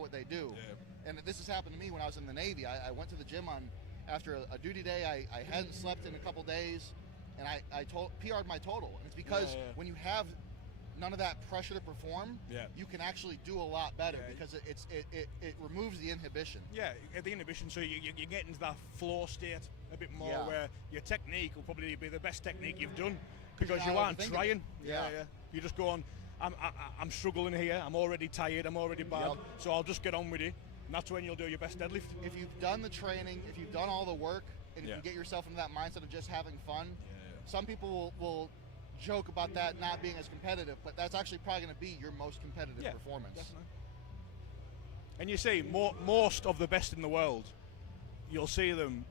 what they do. And this has happened to me when I was in the Navy. I went to the gym after a duty day. I hadn't slept in a couple days, and I PR'd my total. And it's because when you have none of that pressure to perform, you can actually do a lot better because it removes the inhibition. Yeah, the inhibition, so you get into that flow state a bit more where your technique will probably be the best technique you've done because you aren't trying. You're just going, I'm struggling here, I'm already tired, I'm already bad, so I'll just get on with it. And that's when you'll do your best deadlift. If you've done the training, if you've done all the work, and you can get yourself into that mindset of just having fun, some people will joke about that not being as competitive, but that's actually probably going to be your most competitive performance. Definitely. And you see, most of the best in the world, you'll see them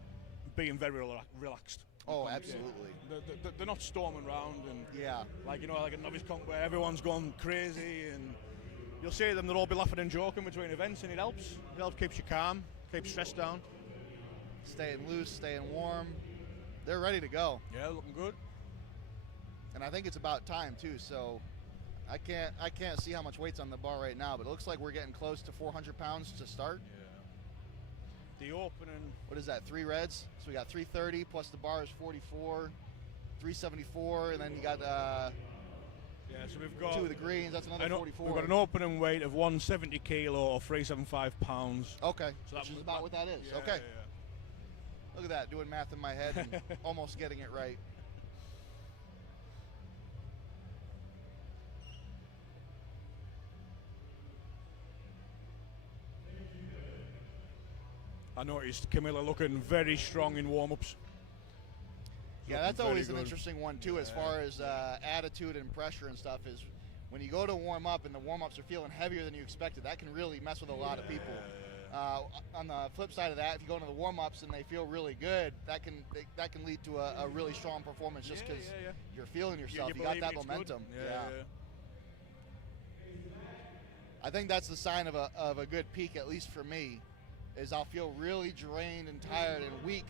being very relaxed. Oh, absolutely. They're not storming around and like a novice comp where everyone's gone crazy, and you'll see them. They'll all be laughing and joking between events, and it helps. It helps, keeps you calm, keeps stress down. Staying loose, staying warm. They're ready to go. Yeah, looking good. And I think it's about time too. So I can't see how much weight's on the bar right now, but it looks like we're getting close to 400 pounds to start. The opening. What is that? 3 reds. So we got 330 plus the bar is 44, 374, and then you got so we've got 2 of the greens. That's another 44. We've got an opening weight of 170 kilo or 375 pounds. Okay, so which is about what that is. Okay. Look at that, doing math in my head and almost getting it right. I noticed Camilla looking very strong in warm-ups. Yeah, that's always an interesting one too, as far as attitude and pressure and stuff, is when you go to warm up and the warm-ups are feeling heavier than you expected, that can really mess with a lot of people. On the flip side of that, if you go into the warm-ups and they feel really good, that can lead to a really strong performance just because you're feeling yourself. You got that momentum. I think that's the sign of a good peak, at least for me, is I'll feel really drained and tired and weak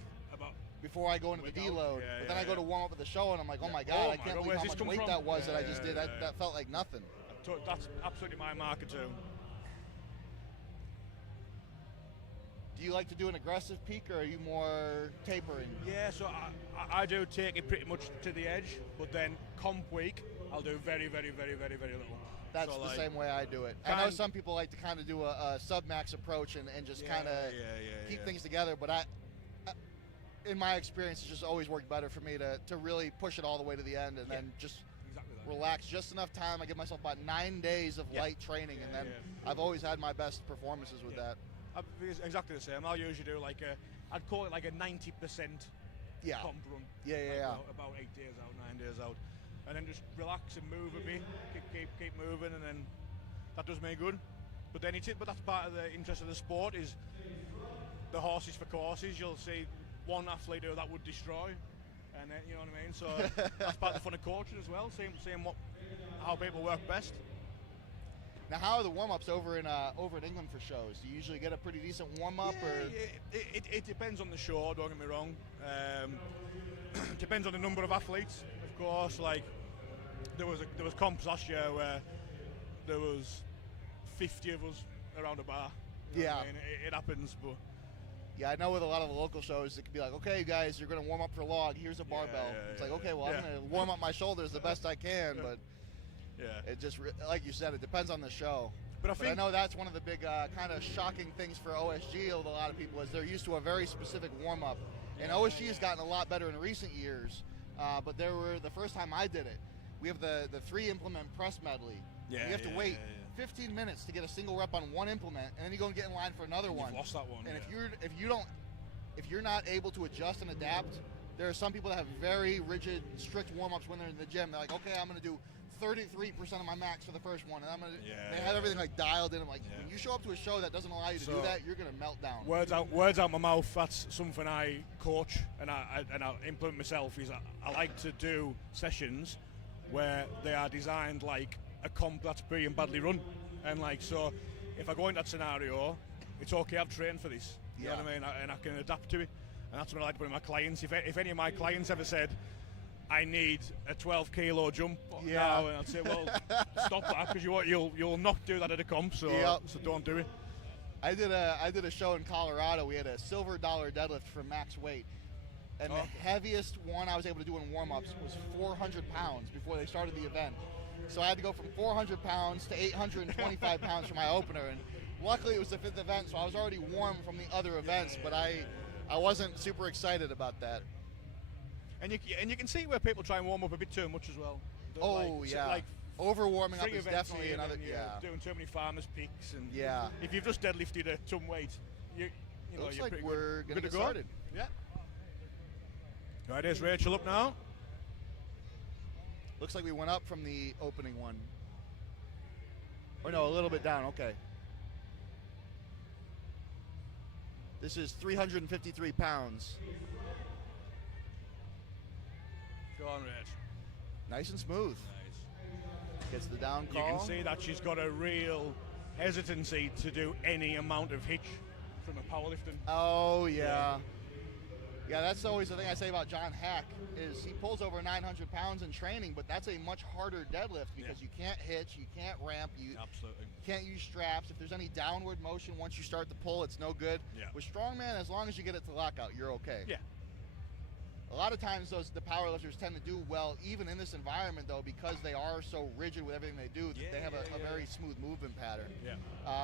before I go into the deload. But then I go to warm up at the show and I'm like, oh my God, I can't believe how much weight that was that I just did. That felt like nothing. That's absolutely my marker too. Do you like to do an aggressive peak, or are you more tapering? Yeah, so I do take it pretty much to the edge, but then comp week, I'll do very, very, very, very, very little. That's the same way I do it. I know some people like to kind of do a sub-max approach and just kind of keep things together, but I, in my experience, it's just always worked better for me to really push it all the way to the end and then just relax just enough time. I give myself about 9 days of light training, and then I've always had my best performances with that. Exactly the same. I'll usually do I'd call it like a 90% comp run. About 8 days out, 9 days out. And then just relax and move a bit, keep moving, and then that does me good. But then but that's part of the interest of the sport, is the horses for courses. You'll see one athlete who that would destroy, and then, you know what I mean. So that's part of the fun of coaching as well, seeing how people work best. Now, how are the warm-ups over in England for shows? Do you usually get a pretty decent warm-up? It depends on the show, don't get me wrong. Depends on the number of athletes, of course. Like, there was comps last year where there was 50 of us around a bar. You know what I mean? It happens, but... Yeah, I know with a lot of the local shows, it could be like, okay, guys, you're going to warm up for log. Here's a barbell. It's like, okay, well, I'm going to warm up my shoulders the best I can, but... it just, like you said, it depends on the show. But I know that's one of the big kind of shocking things for OSG with a lot of people, is they're used to a very specific warm-up. And OSG has gotten a lot better in recent years, but the first time I did it, we have the 3-implement press medley. You have to wait 15 minutes to get a single rep on one implement, and then you go and get in line for another one. You've lost that one. And if you're not able to adjust and adapt, there are some people that have very rigid, strict warm-ups when they're in the gym. They're like, okay, I'm going to do 33% of my max for the first one, and they have everything like dialed in. I'm like, when you show up to a show that doesn't allow you to do that, you're gonna melt down. Words out my mouth. That's something I coach and I implement myself. Is I like to do sessions where they are designed like a comp that's being badly run, and like, so if I go in that scenario, it's okay. I've trained for this. You know what I mean? And I can adapt to it, and that's what I like to put in my clients. If any of my clients ever said, I need a 12 kilo jump now, and I'd say, well, stop that, because you'll not do that at a comp, so don't do it. I did a show in Colorado. We had a silver dollar deadlift for max weight. And the heaviest one I was able to do in warm-ups was 400 pounds before they started the event. So I had to go from 400 pounds to 825 pounds for my opener. And luckily it was the 5th event, so I was already warm from the other events, but I wasn't super excited about that. And you can see where people try and warm up a bit too much as well. Like over-warming up is definitely another, doing too many farmers picks, and yeah. If you've just deadlifted a ton weight, looks you're like we're going to get started. Yeah. Right, there's Rachel up now. Looks like we went up from the opening one. Or no, a little bit down, okay. This is 353 pounds. Go on, Rach. Nice and smooth. Nice. Gets the down call. You can see that she's got a real hesitancy to do any amount of hitch from a powerlifting. Oh, yeah. Yeah, that's always the thing I say about John Hack, is he pulls over 900 pounds in training, but that's a much harder deadlift because you can't hitch, you can't ramp, you can't use straps. If there's any downward motion once you start to pull, it's no good. Yeah. With strongman, as long as you get it to lockout, you're okay. Yeah. A lot of times the powerlifters tend to do well even in this environment, though, because they are so rigid with everything they do that they have a very smooth movement pattern. Yeah.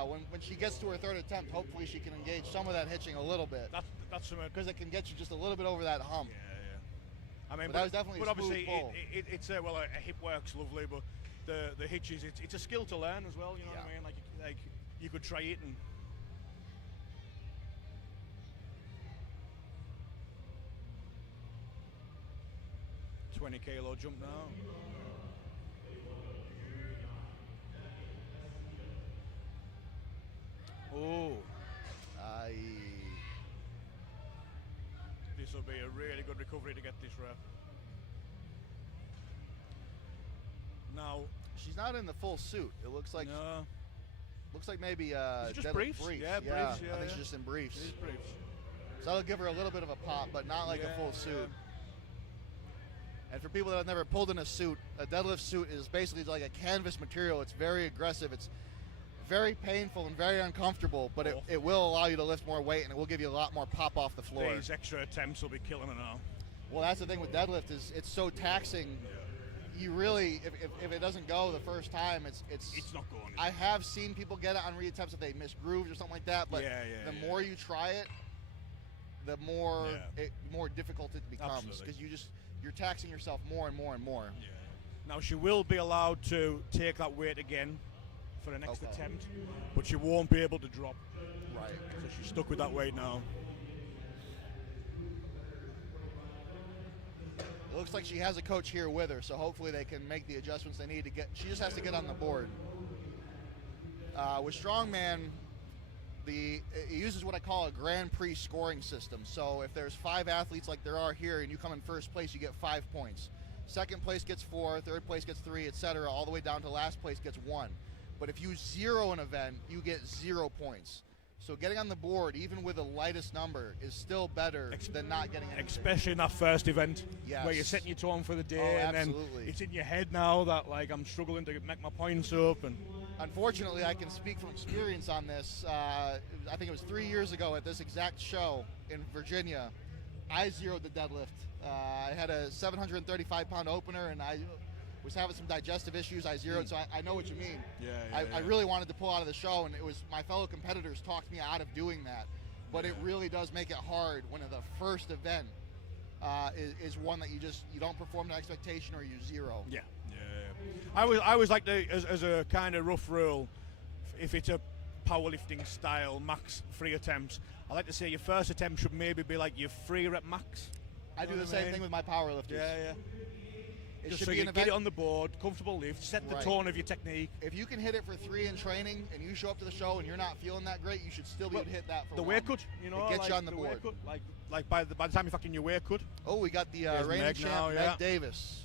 When she gets to her 3rd attempt, hopefully she can engage some of that hitching a little bit. That's because it can get you just a little bit over that hump. Yeah. I mean, that was definitely a smooth obviously pull. It's a hip work's lovely, but the hitches, it's a skill to learn as well. You know what I mean? Like you could try it and. 20-kg jump now. Oh. This will be a really good recovery to get this rep. Now she's not in the full suit. It looks like maybe just briefs. Yeah, briefs. Yeah, I think she's just in briefs. It is briefs. So that'll give her a little bit of a pop, but not like a full suit. And for people that have never pulled in a suit, a deadlift suit is basically like a canvas material. It's very aggressive. It's very painful and very uncomfortable, but it will allow you to lift more weight, and it will give you a lot more pop off the floor. These extra attempts will be killing her now. Well, that's the thing with deadlift, is it's so taxing. You really, if it doesn't go the first time, it's not going. I have seen people get it on reattempts if they miss grooves or something like that, but the more you try it, the more more difficult it becomes, because you're taxing yourself more and more and more. Yeah. Now she will be allowed to take that weight again for the next attempt, but she won't be able to drop. Right. So she's stuck with that weight now. It looks like she has a coach here with her, so hopefully they can make the adjustments they need to get. She just has to get on the board. With strongman, it uses what I call a Grand Prix scoring system. So if there's 5 athletes like there are here and you come in first place, you get 5 points. Second place gets 4, third place gets 3, etc., all the way down to last place gets 1. But if you zero an event, you get 0 points. So getting on the board, even with the lightest number, is still better than not getting anything. Especially in that first event, where you're setting your tone for the day, and then it's in your head now that like I'm struggling to make my points up. And unfortunately, I can speak from experience on this. I think it was 3 years ago at this exact show in Virginia. I zeroed the deadlift. I had a 735-pound opener, and I was having some digestive issues. I zeroed, so I know what you mean. I really wanted to pull out of the show, and it was my fellow competitors talked me out of doing that. But it really does make it hard when the first event is one that you don't perform to expectation, or you zero. Yeah. I always like to, as a kind of rough rule, if it's a powerlifting style max 3 attempts, I like to say your first attempt should maybe be like your 3 rep max. I do the same thing with my powerlifters. Yeah. Just so you get it on the board, comfortable lift, set the tone of your technique. If you can hit it for 3 in training and you show up to the show and you're not feeling that great, you should still be able to hit that for the 1. weight cut, you know, it gets you on the board. Cut, like by the time you're fucking your weight cut. Oh, we got the reigning champ, Meg Davis.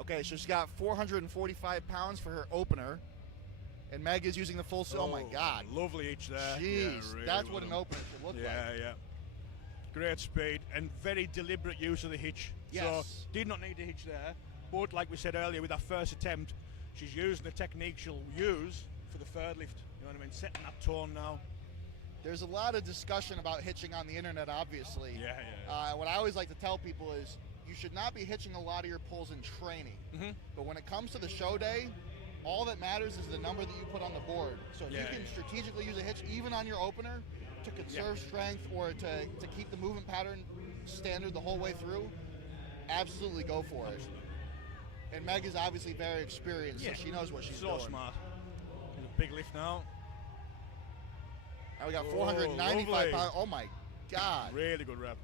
Okay, so she's got 445 pounds for her opener, And Meg is using the full. Oh my God! Lovely hitch there. Jeez, really that's what an opener should look like. Yeah. Great speed and very deliberate use of the hitch. Yes. So did not need to hitch there, but like we said earlier, with that first attempt, she's using the technique she'll use for the third lift. You know what I mean? Setting that tone now. There's a lot of discussion about hitching on the internet, obviously. What I always like to tell people is you should not be hitching a lot of your pulls in training. But when it comes to the show day, all that matters is the number that you put on the board. So if you can strategically use a hitch even on your opener to conserve strength or to keep the movement pattern standard the whole way through, absolutely go for it. And Meg is obviously very experienced, so she knows what she's doing. So smart. There's a big lift now. Now we got 495 pounds. Oh my God. Really good rep.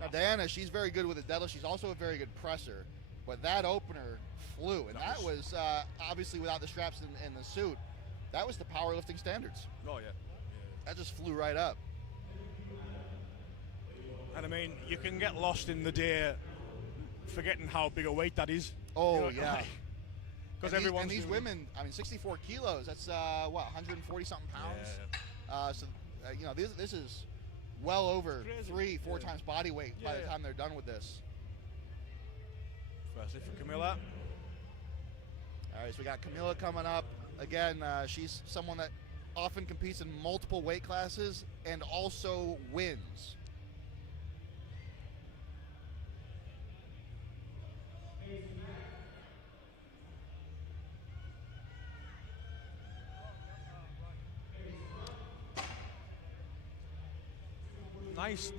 Now Diana, she's very good with the deadlift. She's also a very good presser. But that opener flew, and that was obviously without the straps and the suit. That was the powerlifting standards. Oh yeah. That just flew right up. And I mean, you can get lost in the day forgetting how big a weight that is. Oh, yeah. Because everyone's... And these women, I mean, 64 kilos, that's, 140-something pounds? This is well over 3-4 times body weight by the time they're done with this. First lift for Camilla. All right, so we got Camilla coming up. Again, she's someone that often competes in multiple weight classes and also wins.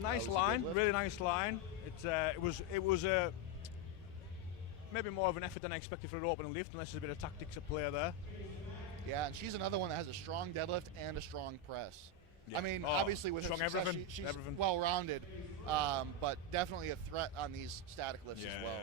Nice line, really nice line. It was maybe more of an effort than I expected for an opening lift, unless there's a bit of tactics at play there. Yeah, and she's another one that has a strong deadlift and a strong press. Yeah. I mean, obviously with her success, she's well-rounded, but definitely a threat on these static lifts as well.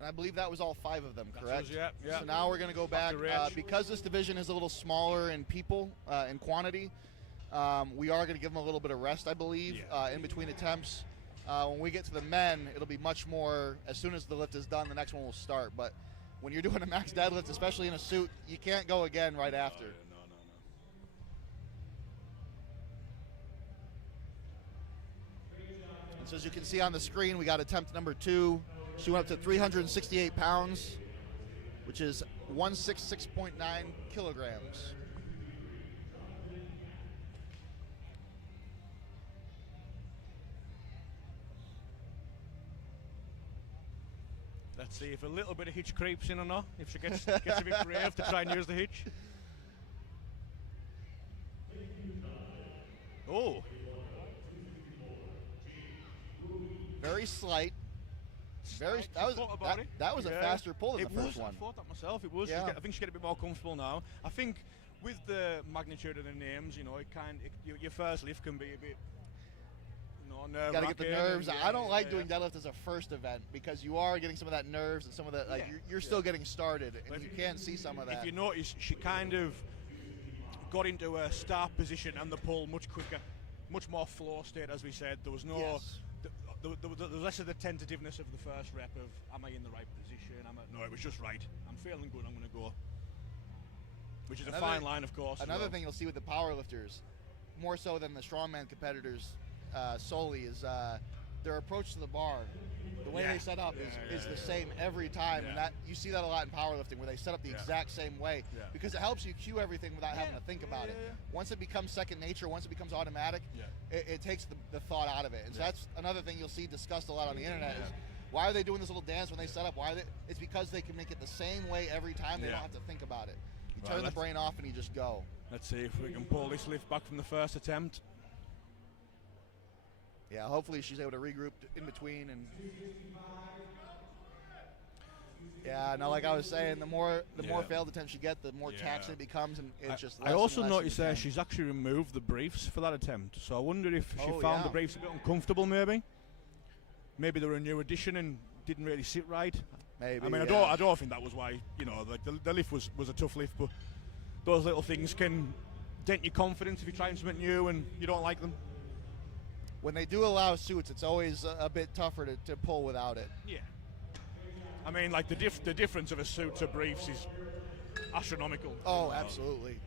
And I believe that was all 5 of them, correct? Yeah. So now we're going to go back. Because this division is a little smaller in people, in quantity, we are going to give them a little bit of rest, I believe, in between attempts. When we get to the men, it'll be much more, as soon as the lift is done, the next one will start. But when you're doing a max deadlift, especially in a suit, you can't go again right after. No. And so as you can see on the screen, we got attempt number 2. She went up to 368 pounds, which is 166.9 kilograms. Let's see if a little bit of hitch creeps in or not, if she gets a bit brave to try and use the hitch. Oh. Very slight. That was a faster pull than the first one. I thought that myself. It was. Yeah. I think she's getting a bit more comfortable now. I think with the magnitude of the names, your first lift can be a bit, nerve-wracking. You gotta get the nerves. I don't like doing deadlift as a first event because you are getting some of that nerves and some of that. You're still getting started, and you can see some of that. If you notice, she kind of got into a start position and the pull much quicker, much more flow state, as we said. There was no. Yes. There was less of the tentativeness of the first rep of, am I in the right position? No, it was just right. I'm feeling good, I'm going to go. Which is a fine line, of course. Another thing you'll see with the powerlifters, more so than the strongman competitors solely, is their approach to the bar. The way they set up is the same every time, and that you see that a lot in powerlifting, where they set up the exact same way, because it helps you cue everything without having to think about it. Once it becomes second nature, once it becomes automatic, it takes the thought out of it. And so that's another thing you'll see discussed a lot on the internet is, why are they doing this little dance when they set up? It's because they can make it the same way every time. They don't have to think about it. You turn the brain off and you just go. Let's see if we can pull this lift back from the first attempt. Yeah, hopefully she's able to regroup in between. And yeah, Yeah, no, like I was saying, the more failed attempts you get, the more taxing it becomes, and it's just. I also noticed there she's actually removed the briefs for that attempt, so I wonder if she found the briefs a bit uncomfortable, maybe. Maybe they were a new addition and didn't really sit right. Maybe. I mean, I don't think that was why. You know, like the lift was a tough lift, but those little things can dent your confidence if you're trying something new and you don't like them. When they do allow suits, it's always a bit tougher to pull without it. Yeah. I mean, like the difference of a suit to briefs is astronomical. Oh, absolutely.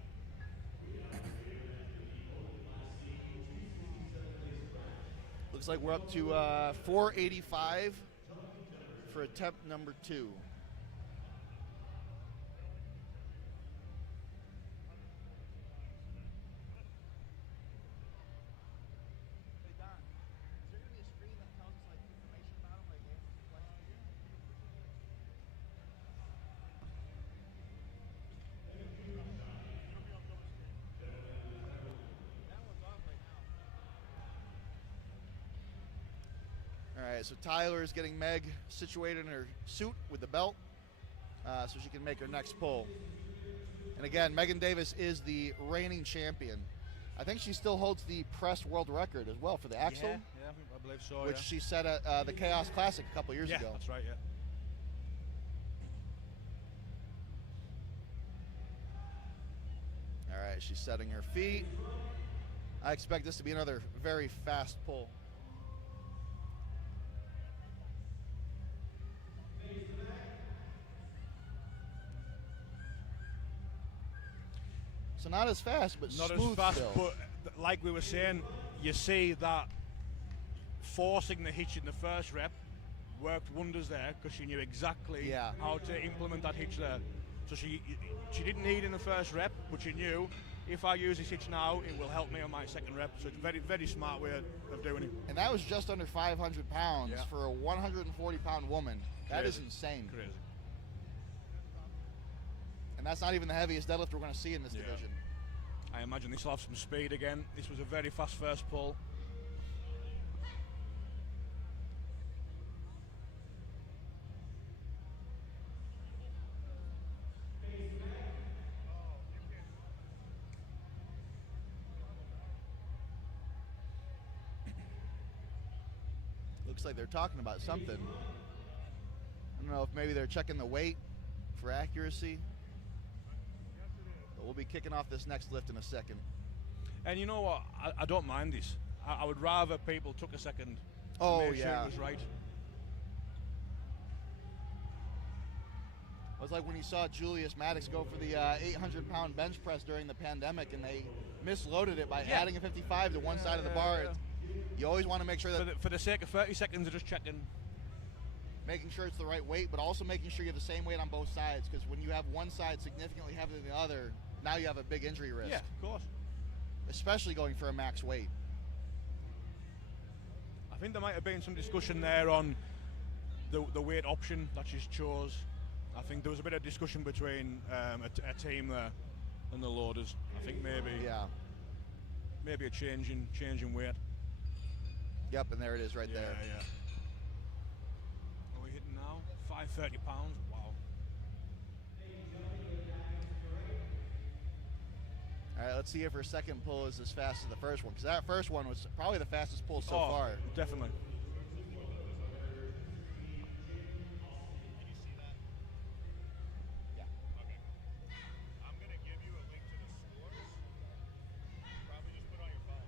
Looks like we're up to 485 for attempt number 2. All right, so Tyler is getting Meg situated in her suit with the belt so she can make her next pull. And again, Megan Davis is the reigning champion. I think she still holds the press world record as well for the axle. Yeah, I believe so, which she set at the Chaos Classic a couple years ago. Yeah, that's right, yeah. All right, she's setting her feet. I expect this to be another very fast pull. So not as fast, but not smooth as fast, still. but like we were saying, you see that forcing the hitch in the first rep worked wonders there because she knew exactly how to implement that hitch there. So she didn't need in the first rep, but she knew if I use this hitch now, it will help me on my second rep. So it's a very, very smart way of doing it. And that was just under 500 pounds for a 140-pound woman. That is insane. Crazy. And that's not even the heaviest deadlift we're going to see in this division. I imagine this will have some speed again. This was a very fast first pull. Looks like they're talking about something. I don't know if maybe they're checking the weight for accuracy. But we'll be kicking off this next lift in a second. And you know what? I don't mind this. I would rather people took a second. Oh, and made sure it was right. It was like when you saw Julius Maddox go for the 800-pound bench press during the pandemic, and they misloaded it by adding a 55 to one side of the bar. You always want to make sure that for the sake of 30 seconds of just checking, making sure it's the right weight, but also making sure you have the same weight on both sides, because when you have one side significantly heavier than the other, now you have a big injury risk. Yeah, of course. Especially going for a max weight. I think there might have been some discussion there on the weight option that she's chose. I think there was a bit of discussion between a team there and the loaders. I think maybe a change in weight. Yep, and there it is right there. Yeah. What are we hitting now? 530 pounds. Wow. All right, let's see if her second pull is as fast as the first one, because that first one was probably the fastest pull so far. Definitely. Yeah. Okay. I'm going to give you a link to the scores. Probably just put on your phone.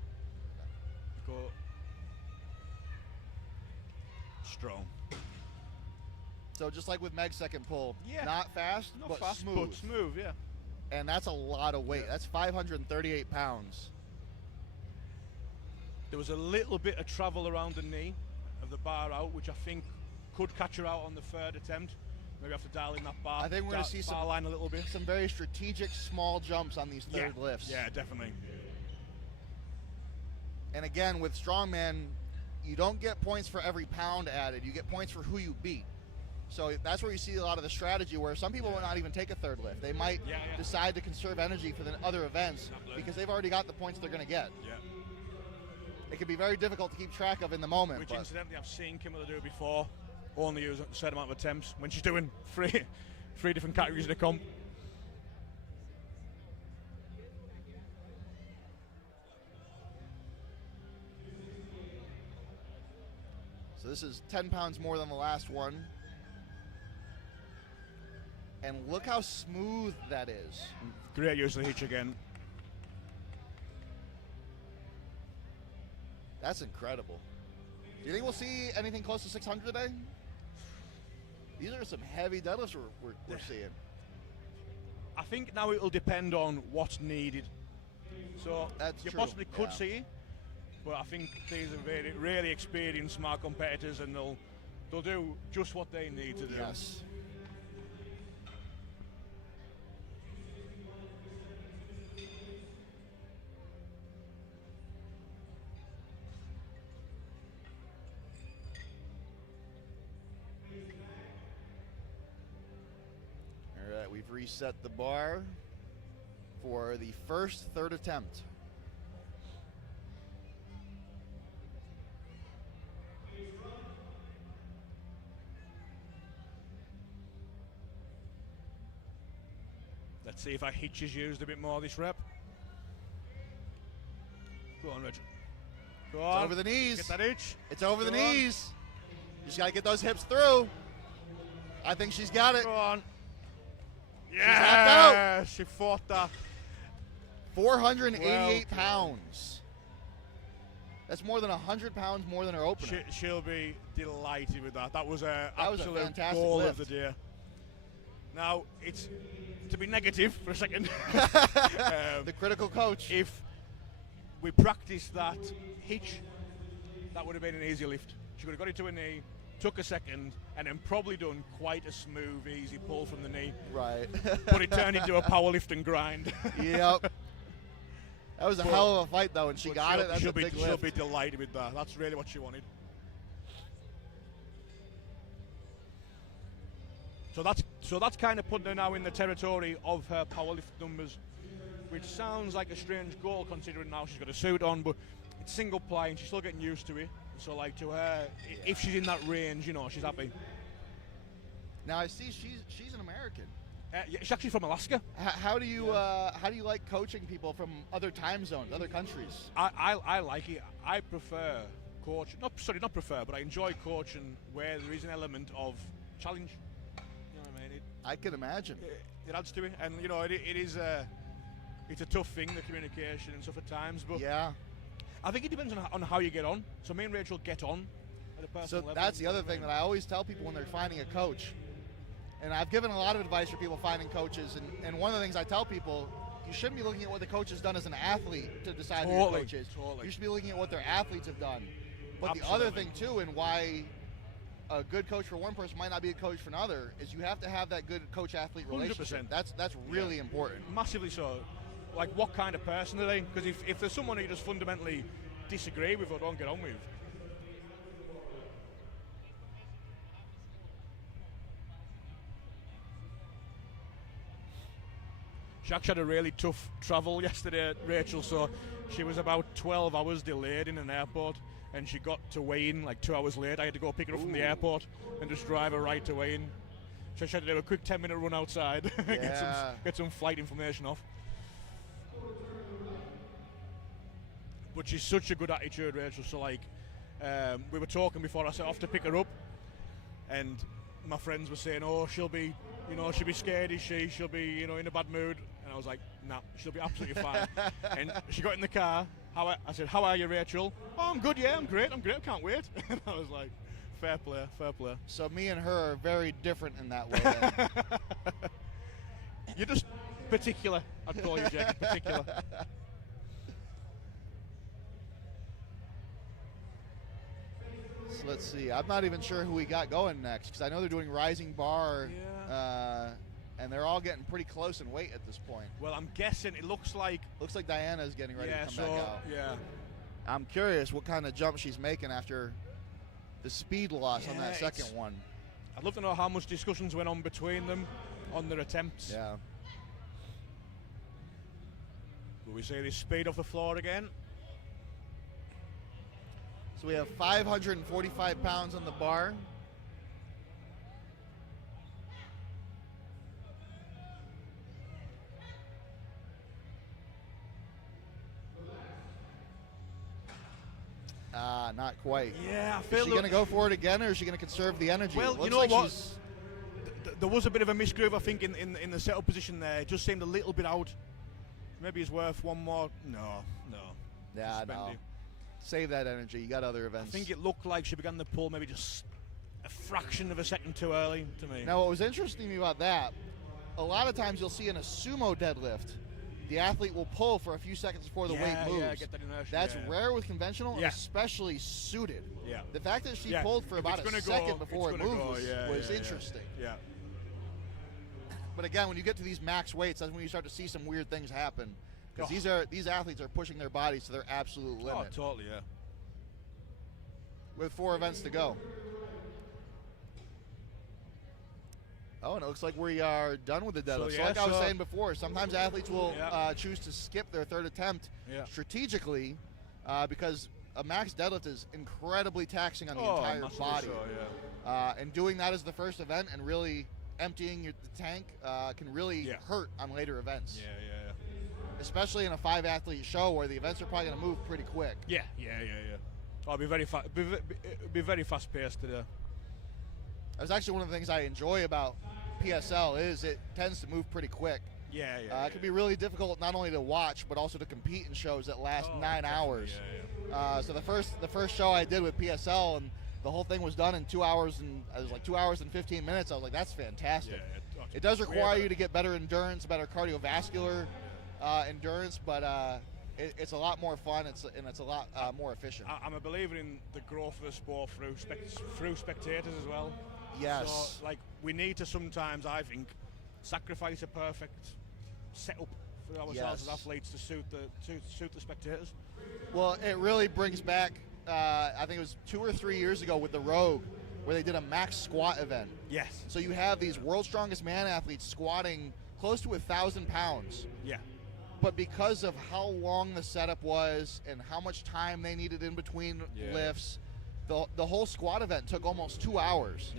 Go. Strong. So just like with Meg's second pull, not fast, but smooth. But smooth, yeah. And that's a lot of weight. That's 538 pounds. There was a little bit of travel around the knee of the bar out, which I think could catch her out on the third attempt. Maybe have to dial in that bar. I think we're going to see some line a little bit. Some very strategic small jumps on these third lifts. Yeah, definitely. And again, with strongman, you don't get points for every pound added. You get points for who you beat. So that's where you see a lot of the strategy where some people will not even take a third lift. They might decide to conserve energy for the other events because they've already got the points they're going to get. Yeah. It can be very difficult to keep track of in the moment. Which incidentally I've seen Kimberly do before. only use a certain amount of attempts when she's doing three different categories in a comp. So this is 10 pounds more than the last one. And look how smooth that is. Great use of the hitch again. That's incredible. Do you think we'll see anything close to 600 today? These are some heavy deadlifts we're seeing. I think now it'll depend on what's needed. So you possibly could see, but I think these are very, really experienced, smart competitors, and they'll do just what they need to do. Yes. All right, we've reset the bar for the third attempt. Let's see if our hitch is used a bit more this rep. Go on, Richard. Go on. It's over the knees. Get that hitch. It's over the knees. You just got to get those hips through. I think she's got it. Go on. Yeah, she fought that. 488 pounds. That's more than 100 pounds more than her opener. She'll be delighted with that. That was an a absolute fantastic goal lift of the day. Now, it's to be negative for a second. The critical coach. If we practiced that hitch, that would have been an easy lift. She would have got it to her knee, took a second, and then probably done quite a smooth, easy pull from the knee. Right. But it turned into a power lift and grind. Yep. That was a hell of a fight, though, and she got it. That's a big lift. She'll be delighted with that. That's really what she wanted. So that's kind of putting her now in the territory of her powerlift numbers, which sounds like a strange goal considering now she's got a suit on, but it's single ply and she's still getting used to it. So like to her, if she's in that range, you know, she's happy. Now I see she's an American. Yeah, she's actually from Alaska. How do you like coaching people from other time zones, other countries? I like it. I prefer coaching. Not prefer, but I enjoy coaching where there is an element of challenge. You know what I mean? I can imagine. It adds to it, and you know, it's a tough thing, the communication and stuff at times. But yeah, I think it depends on how you get on. So me and Rachel get on at a personal level. So that's the other thing that I always tell people when they're finding a coach. And I've given a lot of advice for people finding coaches, and one of the things I tell people, you shouldn't be looking at what the coach has done as an athlete to decide who your coach is. Totally. You should be looking at what their athletes have done. But Absolutely. The other thing too, and why a good coach for one person might not be a coach for another, is you have to have that good coach-athlete relationship. 100%. That's really important. Massively so. Like, what kind of person are they? Because if there's someone who you just fundamentally disagree with or don't get on with, she actually had a really tough travel yesterday, Rachel, so she was about 12 hours delayed in an airport, and she got to weigh-in like 2 hours late. I had to go pick her up from the airport and just drive her right to weigh-in. So she had to do a quick 10-minute run outside, get some flight information off. But she's such a good attitude, Rachel, so like, we were talking before I set off to pick her up, and my friends were saying, oh, she'll be scared, is she? She'll be, in a bad mood. And I was like, nah, she'll be absolutely fine. And she got in the car. I said, how are you, Rachel? Oh, I'm good, yeah, I'm great, I can't wait. And I was like, fair play. So me and her are very different in that way then. You're just particular, I'd call you, Jake, particular. So let's see. I'm not even sure who we got going next, because I know they're doing rising bar, and they're all getting pretty close in weight at this point. Well, I'm guessing it looks like Diana's getting ready to come back out. Yeah. I'm curious what kind of jump she's making after the speed loss on that second one. I'd love to know how much discussions went on between them on their attempts. Yeah. Will we see this speed off the floor again? So we have 545 pounds on the bar. Not quite. Yeah, I feel. Is she going to go for it again, or is she going to conserve the energy? Well, you know what? There was a bit of a misgroove, I think, in the setup position there. It just seemed a little bit out. Maybe it's worth one more. No. Yeah, no. Save that energy. You got other events. I think it looked like she began the pull maybe just a fraction of a second too early to me. Now, what was interesting to me about that, a lot of times you'll see in a sumo deadlift, the athlete will pull for a few seconds before the weight moves. Yeah, get that inertia. That's rare with conventional, especially suited. Yeah. The fact that she pulled for about a second before it moved was interesting. Yeah. But again, when you get to these max weights, that's when you start to see some weird things happen. Because these athletes are pushing their bodies to their absolute limit. Oh, totally, yeah. With 4 events to go. Oh, and it looks like we are done with the deadlift. So like I was saying before, sometimes athletes will choose to skip their 3rd attempt strategically because a max deadlift is incredibly taxing on the entire body. And doing that as the first event and really emptying the tank can really hurt on later events. Yeah. Especially in a 5-athlete show where the events are probably going to move pretty quick. Yeah. Oh, it'll be very fast paced today. That's actually one of the things I enjoy about PSL is it tends to move pretty quick. It can be really difficult not only to watch but also to compete in shows that last 9 hours. So the first show I did with PSL and the whole thing was done in 2 hours and it was like 2 hours and 15 minutes. I was like, that's fantastic. It does require you to get better endurance, better cardiovascular endurance, but it's a lot more fun. And it's a lot more efficient. I'm a believer in the growth of the sport through spectators as well. Yes. So, we need to sometimes, I think, sacrifice a perfect setup for ourselves as athletes to suit the spectators. Well, it really brings back, I think it was 2 or 3 years ago with the Rogue, where they did a max squat event. Yes. So you have these world's strongest man athletes squatting close to 1,000 pounds. Yeah. But because of how long the setup was and how much time they needed in between lifts, the whole squat event took almost 2 hours.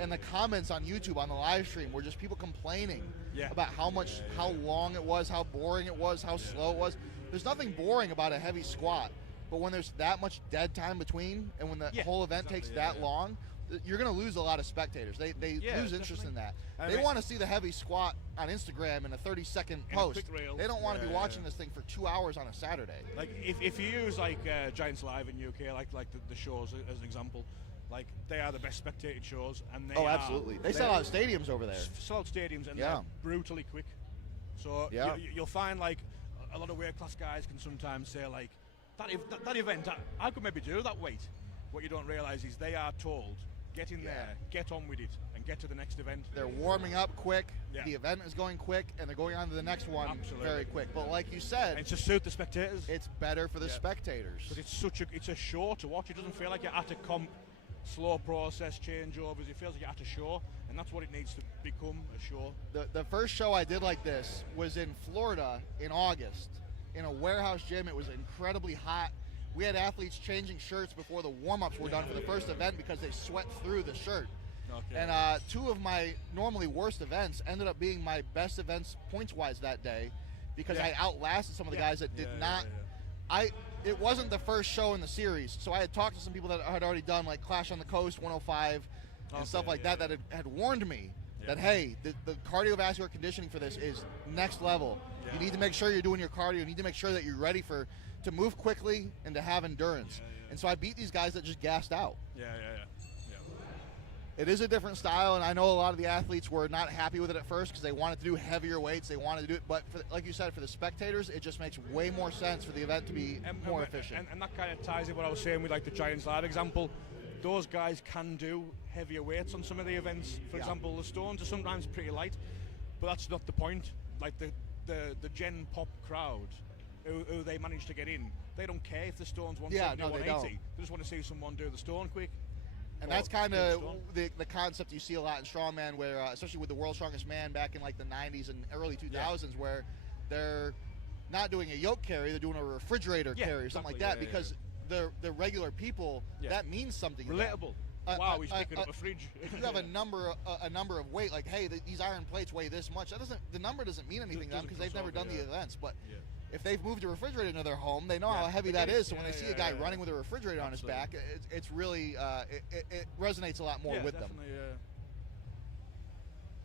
And the comments on YouTube on the live stream were just people complaining about how long it was, how boring it was, how slow it was. There's nothing boring about a heavy squat, but when there's that much dead time between and when the whole event takes that long, you're going to lose a lot of spectators. They lose interest in that. They want to see the heavy squat on Instagram in a 30-second post. They don't want to be watching this thing for 2 hours on a Saturday. Like if you use Giants Live in UK, like the shows as an example, like they are the best spectated shows, and they absolutely. They sell out stadiums over there. Sell out stadiums, and they're brutally quick. So you'll find like a lot of weight class guys can sometimes say like that event I could maybe do that weight. What you don't realise is they are told, get in there, get on with it, and get to the next event. They're warming up quick, the event is going quick, and they're going on to the next one very quick. But like you said, and to suit the spectators. It's better for the spectators. But it's a show to watch. It doesn't feel like you're at a comp, slow process, changeovers. It feels like you're at a show, and that's what it needs to become, a show. The first show I did like this was in Florida in August, in a warehouse gym. It was incredibly hot. We had athletes changing shirts before the warm-ups were done for the first event because they sweat through the shirt. And 2 of my normally worst events ended up being my best events points-wise that day because I outlasted some of the guys that did not. It wasn't the first show in the series, so I had talked to some people that had already done like Clash on the Coast 105 and stuff like that had warned me that, hey, the cardiovascular conditioning for this is next level. You need to make sure you're doing your cardio. You need to make sure that you're ready to move quickly and to have endurance. And so I beat these guys that just gassed out. It is a different style, and I know a lot of the athletes were not happy with it at first because they wanted to do heavier weights. They wanted to do it, but like you said, for the spectators, it just makes way more sense for the event to be more efficient. And that kind of ties in what I was saying with like the Giants Live example. Those guys can do heavier weights on some of the events. For example, the stones are sometimes pretty light, but that's not the point. Like the Gen Pop crowd, who they manage to get in, they don't care if the stone's 170 or 180. They just want to see someone do the stone quick. And that's kind of the concept you see a lot in strongman, where especially with the World's Strongest Man back in like the 90s and early 2000s, where they're not doing a yoke carry, they're doing a refrigerator carry or something like that, because the regular people, that means something. Relatable. Wow, he's picking up a fridge. If you have a number of weight, like, hey, these iron plates weigh this much, the number doesn't mean anything to them because they've never done the events. But if they've moved a refrigerator into their home, they know how heavy that is. So when they see a guy running with a refrigerator on his back, it's really it resonates a lot more with them.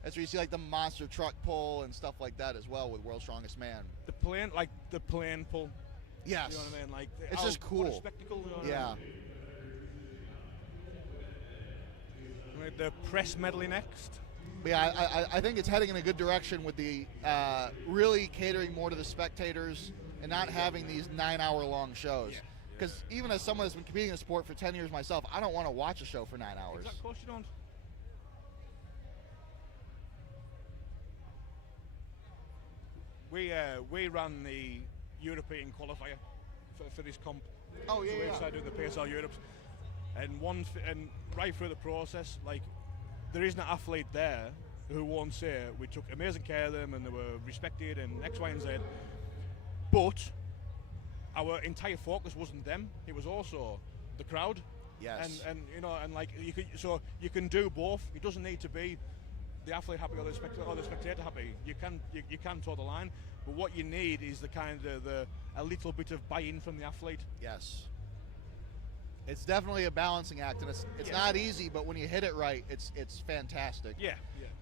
That's where you see like the monster truck pull and stuff like that as well with World's Strongest Man. The plane pull. Yes. You know what I mean? Like it's just cool. What a spectacle. You know what I mean? The press medley next. Yeah, I think it's heading in a good direction with the really catering more to the spectators and not having these 9-hour-long shows. Because even as someone that's been competing in the sport for 10 years myself, I don't want to watch a show for 9 hours. Of course you don't. We ran the European qualifier for this comp. Oh yeah. So we started doing the PSL Europes, and right through the process, like there is an athlete there who won't say we took amazing care of them and they were respected and X, Y, and Z. But our entire focus wasn't them; it was also the crowd. Yes. And you know, and like you can do both. It doesn't need to be the athlete happy or the spectator happy. You can toe the line, but what you need is the kind of a little bit of buy-in from the athlete. Yes. It's definitely a balancing act, and it's not easy, but when you hit it right, it's fantastic. Yeah.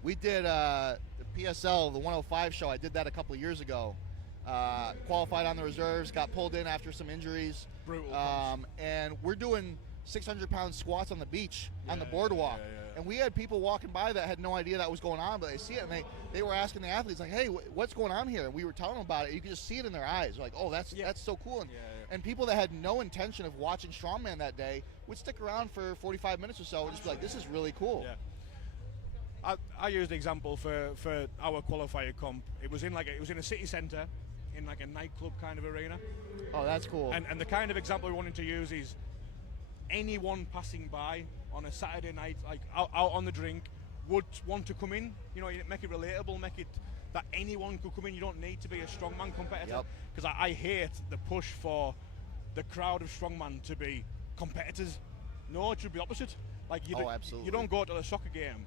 We did the PSL, the 105 show. I did that a couple of years ago. Qualified on the reserves, got pulled in after some injuries. Brutal. And we're doing 600-pound squats on the beach on the boardwalk. And we had people walking by that had no idea that was going on, but they see it, and they were asking the athletes, like, hey, what's going on here? And we were telling them about it. You could just see it in their eyes. Like, oh, that's so cool. And people that had no intention of watching Strongman that day would stick around for 45 minutes or so and just be like, this is really cool. Yeah. I used the example for our qualifier comp. It was in a city centre, in like a nightclub kind of arena. Oh, that's cool. And the kind of example we wanted to use is anyone passing by on a Saturday night, like out on the drink, would want to come in. You know, make it relatable, make it that anyone could come in. You don't need to be a strongman competitor. Because I hate the push for the crowd of strongman to be competitors. No, it should be opposite. Like absolutely. You don't go to a soccer game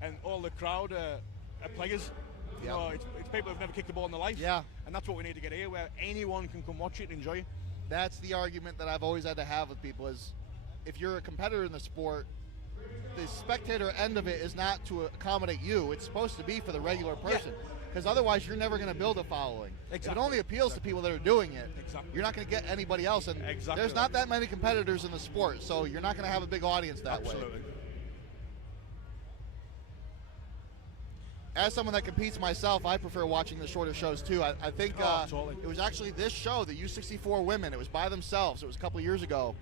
and all the crowd are players. You know, it's people who've never kicked a ball in their life. Yeah. And that's what we need to get here, where anyone can come watch it and enjoy. That's the argument that I've always had to have with people is, if you're a competitor in the sport, the spectator end of it is not to accommodate you. It's supposed to be for the regular person. Because otherwise you're never going to build a following. Exactly. If it only appeals to people that are doing it, you're not going to get anybody else. And there's not that many competitors in the sport, so you're not going to have a big audience that way. As someone that competes myself, I prefer watching the shorter shows too. I think it was actually this show, the U64 women. It was by themselves. It was a couple of years ago.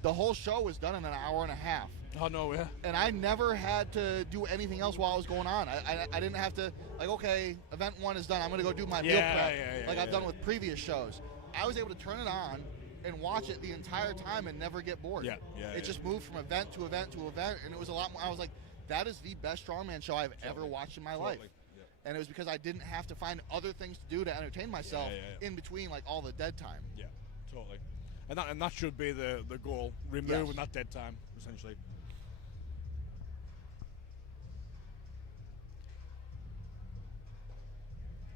The whole show was done in an hour and a half. Oh, no, yeah. And I never had to do anything else while it was going on. I didn't have to, like, okay, event one is done. I'm going to go do my meal prep I've done with previous shows. I was able to turn it on and watch it the entire time and never get bored. It just moved from event to event to event, and it was a lot more. I was like, that is the best strongman show I've ever watched in my life. And it was because I didn't have to find other things to do to entertain myself in between, like, all the dead time. Yeah, totally. And that should be the goal, removing that dead time, essentially.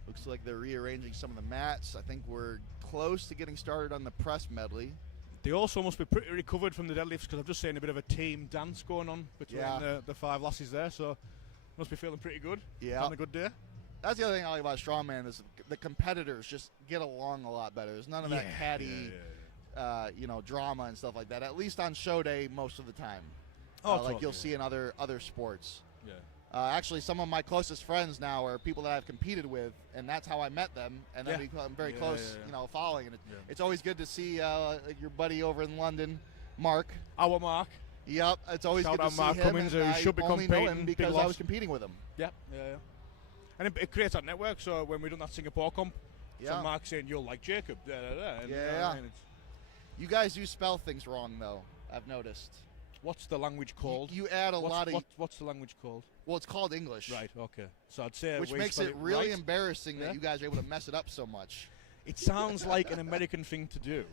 Looks like they're rearranging some of the mats. I think we're close to getting started on the press medley. They also must be pretty recovered from the deadlifts, because I've just seen a bit of a team dance going on between the five lasses there, so must be feeling pretty good. Having a good day. That's the other thing I like about Strongman is the competitors just get along a lot better. There's none of that catty drama and stuff like that, at least on show day most of the time. Like you'll see in other sports. Actually, some of my closest friends now are people that I've competed with, and that's how I met them, and then we become very close, following. And it's always good to see your buddy over in London, Mark. Our Mark. Yep, it's always Shout good to out see Mark him. Cummins, who should be only competing know him because I was competing with him. And it creates that network. So when we done that Singapore comp, so Mark's saying you'll like Jacob. And you guys do spell things wrong though. I've noticed. What's the language called? You add a lot of. What's the language called? Well, it's called English. Right. Okay. So I'd say which makes it really embarrassing that you guys are able to mess it up so much. It sounds like an American thing to do.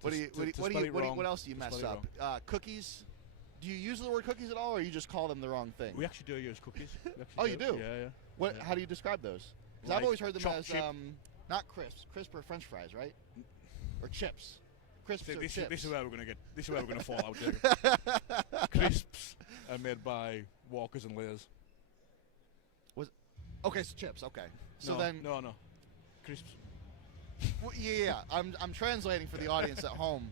What else do you mess up? Cookies. Do you use the word cookies at all, or you just call them the wrong thing? We actually do use cookies. Oh, you do? Yeah. What? How do you describe those? Because I've always heard them as Not crisps. Crisp or French fries, right? Or chips. Crisps or chips. This is where we're going to get. This is where we're going to fall out. Crisps are made by Walkers and Layers. Okay, so chips. Okay. So no, crisps. Well, yeah. I'm translating for the audience at home,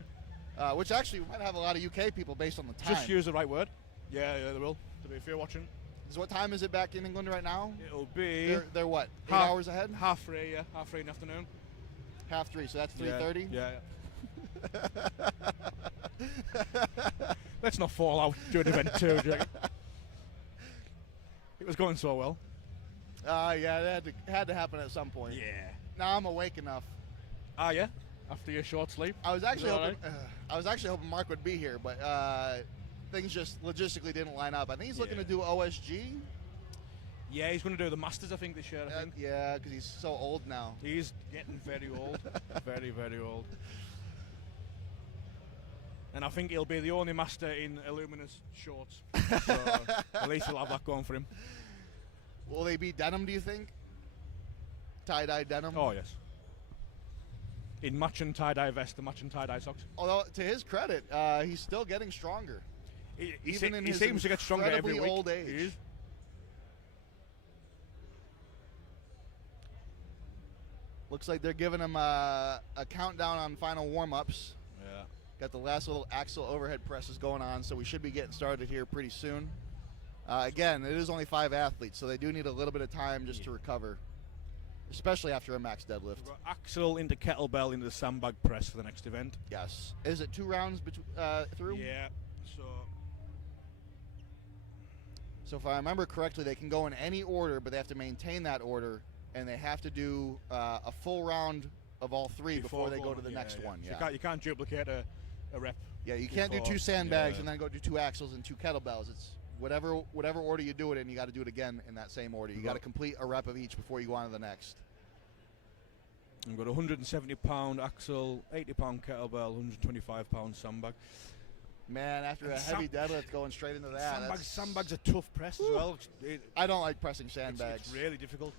which actually might have a lot of UK people based on the time. Just use the right word. Yeah, they will. If you're watching. So what time is it back in England right now? It'll be. They're what? 8 hours ahead? 3:30. Yeah, 3:30 in the afternoon. 3:30. So that's 3:30. Yeah. Let's not fall out during event 2, Jack. It was going so well. Yeah, it had to happen at some point. Yeah. Now I'm awake enough. Yeah. After your short sleep. I was actually hoping Mark would be here, but things just logistically didn't line up. I think he's looking to do OSG. Yeah, he's going to do the Masters, I think, this year. I think. Yeah, because he's so old now. He's getting very old. Very, very old. And I think he'll be the only master in Illumina's shorts. So at least he'll have that going for him. Will they be denim, do you think? Tie-dye denim? Oh, yes. In matching tie-dye vest and matching tie-dye socks. Although, to his credit, he's still getting stronger. He seems to get stronger every week. Old age. He is. Looks like they're giving him a countdown on final warm-ups. Yeah. Got the last little axle overhead presses going on, so we should be getting started here pretty soon. Again, it is only 5 athletes, so they do need a little bit of time just to recover, especially after a max deadlift. We've got axle into kettlebell into the sandbag press for the next event. Yes. Is it 2 rounds through? Yeah. So if I remember correctly, they can go in any order, but they have to maintain that order, and they have to do a full round of all 3 before they go to the next one. Yeah. You can't duplicate a rep. Yeah, you can't do 2 sandbags and then go do 2 axles and 2 kettlebells. It's whatever order you do it in, you got to do it again in that same order. You got to complete a rep of each before you go on to the next. We've got a 170-pound axle, 80-pound kettlebell, 125-pound sandbag. Man, after a heavy deadlift going straight into that. Sandbags are tough press as well. I don't like pressing sandbags. It's really difficult.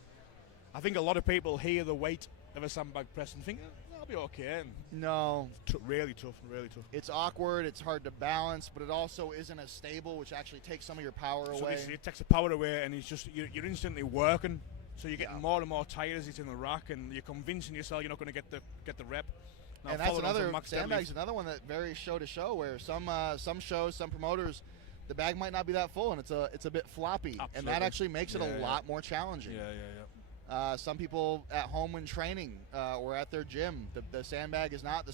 I think a lot of people hear the weight of a sandbag press and think, I'll be okay. No. Really tough, really tough. It's awkward, it's hard to balance, but it also isn't as stable, which actually takes some of your power away. It takes the power away, and it's just, you're instantly working. So you're getting more and more tired as it's in the rack, and you're convincing yourself you're not going to get the rep. Now, and that's another, sandbag's another one that varies show to show, where some shows, some promoters, the bag might not be that full, and it's a bit floppy. Absolutely. And that actually makes it a lot more challenging. Some people at home when training or at their gym, the sandbag is not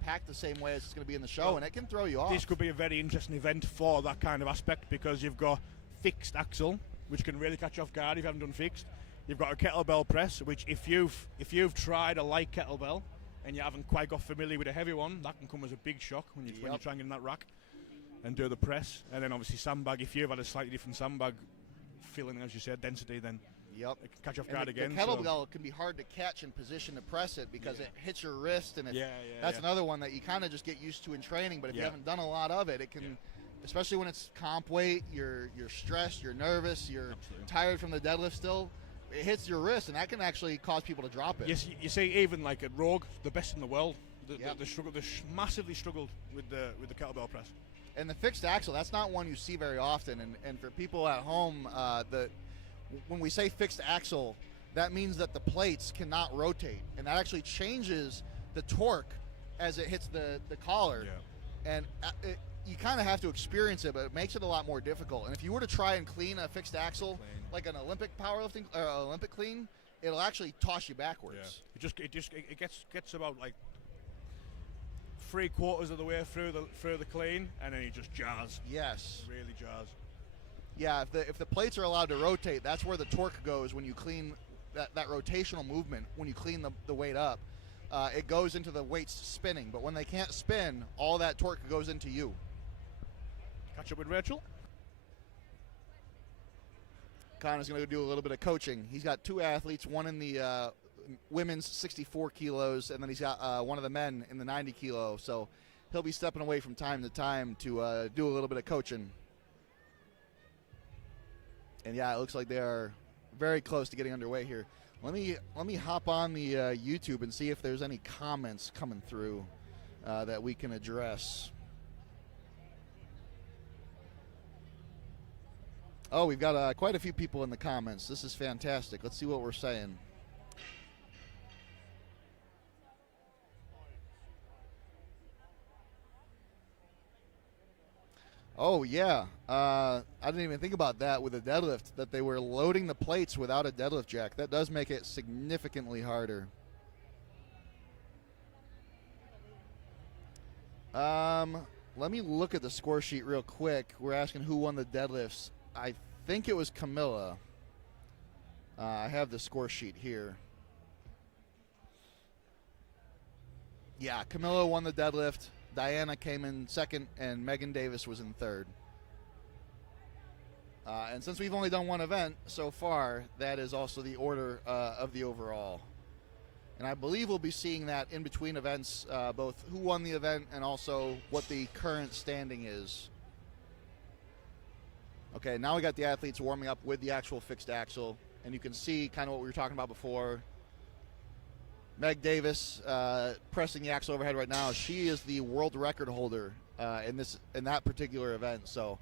packed the same way as it's going to be in the show, and it can throw you off. This could be a very interesting event for that kind of aspect, because you've got fixed axle, which can really catch you off guard if you haven't done fixed. You've got a kettlebell press, which if you've tried a light kettlebell and you haven't quite got familiar with a heavy one, that can come as a big shock when you're trying in that rack and do the press. And then obviously sandbag, if you've had a slightly different sandbag feeling, as you said, density, then it can catch you off guard again. The kettlebell can be hard to catch in position to press it because it hits your wrist, and that's another one that you kind of just get used to in training. But if you haven't done a lot of it, it can, especially when it's comp weight, you're stressed, you're nervous, you're tired from the deadlift still. It hits your wrist, and that can actually cause people to drop it. Yes, you see, even like at Rogue, the best in the world, they massively struggled with the kettlebell press. And the fixed axle, that's not one you see very often. And for people at home, when we say fixed axle, that means that the plates cannot rotate, and that actually changes the torque as it hits the collar. And you kind of have to experience it, but it makes it a lot more difficult. And if you were to try and clean a fixed axle, like an Olympic powerlifting or Olympic clean, it'll actually toss you backwards. It gets about like 3/4 of the way through the clean, and then it just jars. Yes, really jars. Yeah, if the plates are allowed to rotate, that's where the torque goes when you clean that rotational movement. When you clean the weight up, it goes into the weights spinning. But when they can't spin, all that torque goes into you. Catch up with Rachel. Connor's going to do a little bit of coaching. He's got 2 athletes, one in the women's 64 kilos, and then he's got one of the men in the 90 kilo. So he'll be stepping away from time to time to do a little bit of coaching. And yeah, it looks like they are very close to getting underway here. Let me hop on the YouTube and see if there's any comments coming through that we can address. Oh, we've got quite a few people in the comments. This is fantastic. Let's see what we're saying. Oh, yeah. I didn't even think about that with a deadlift, that they were loading the plates without a deadlift jack. That does make it significantly harder. Let me look at the score sheet real quick. We're asking who won the deadlifts. I think it was Camilla. I have the score sheet here. Yeah, Camilla won the deadlift. Diana came in second, and Megan Davis was in third. And since we've only done one event so far, that is also the order of the overall. And I believe we'll be seeing that in between events, both who won the event and also what the current standing is. Okay, now we got the athletes warming up with the actual fixed axle, and you can see kind of what we were talking about before. Meg Davis pressing the axle overhead right now. She is the world record holder in that particular event. So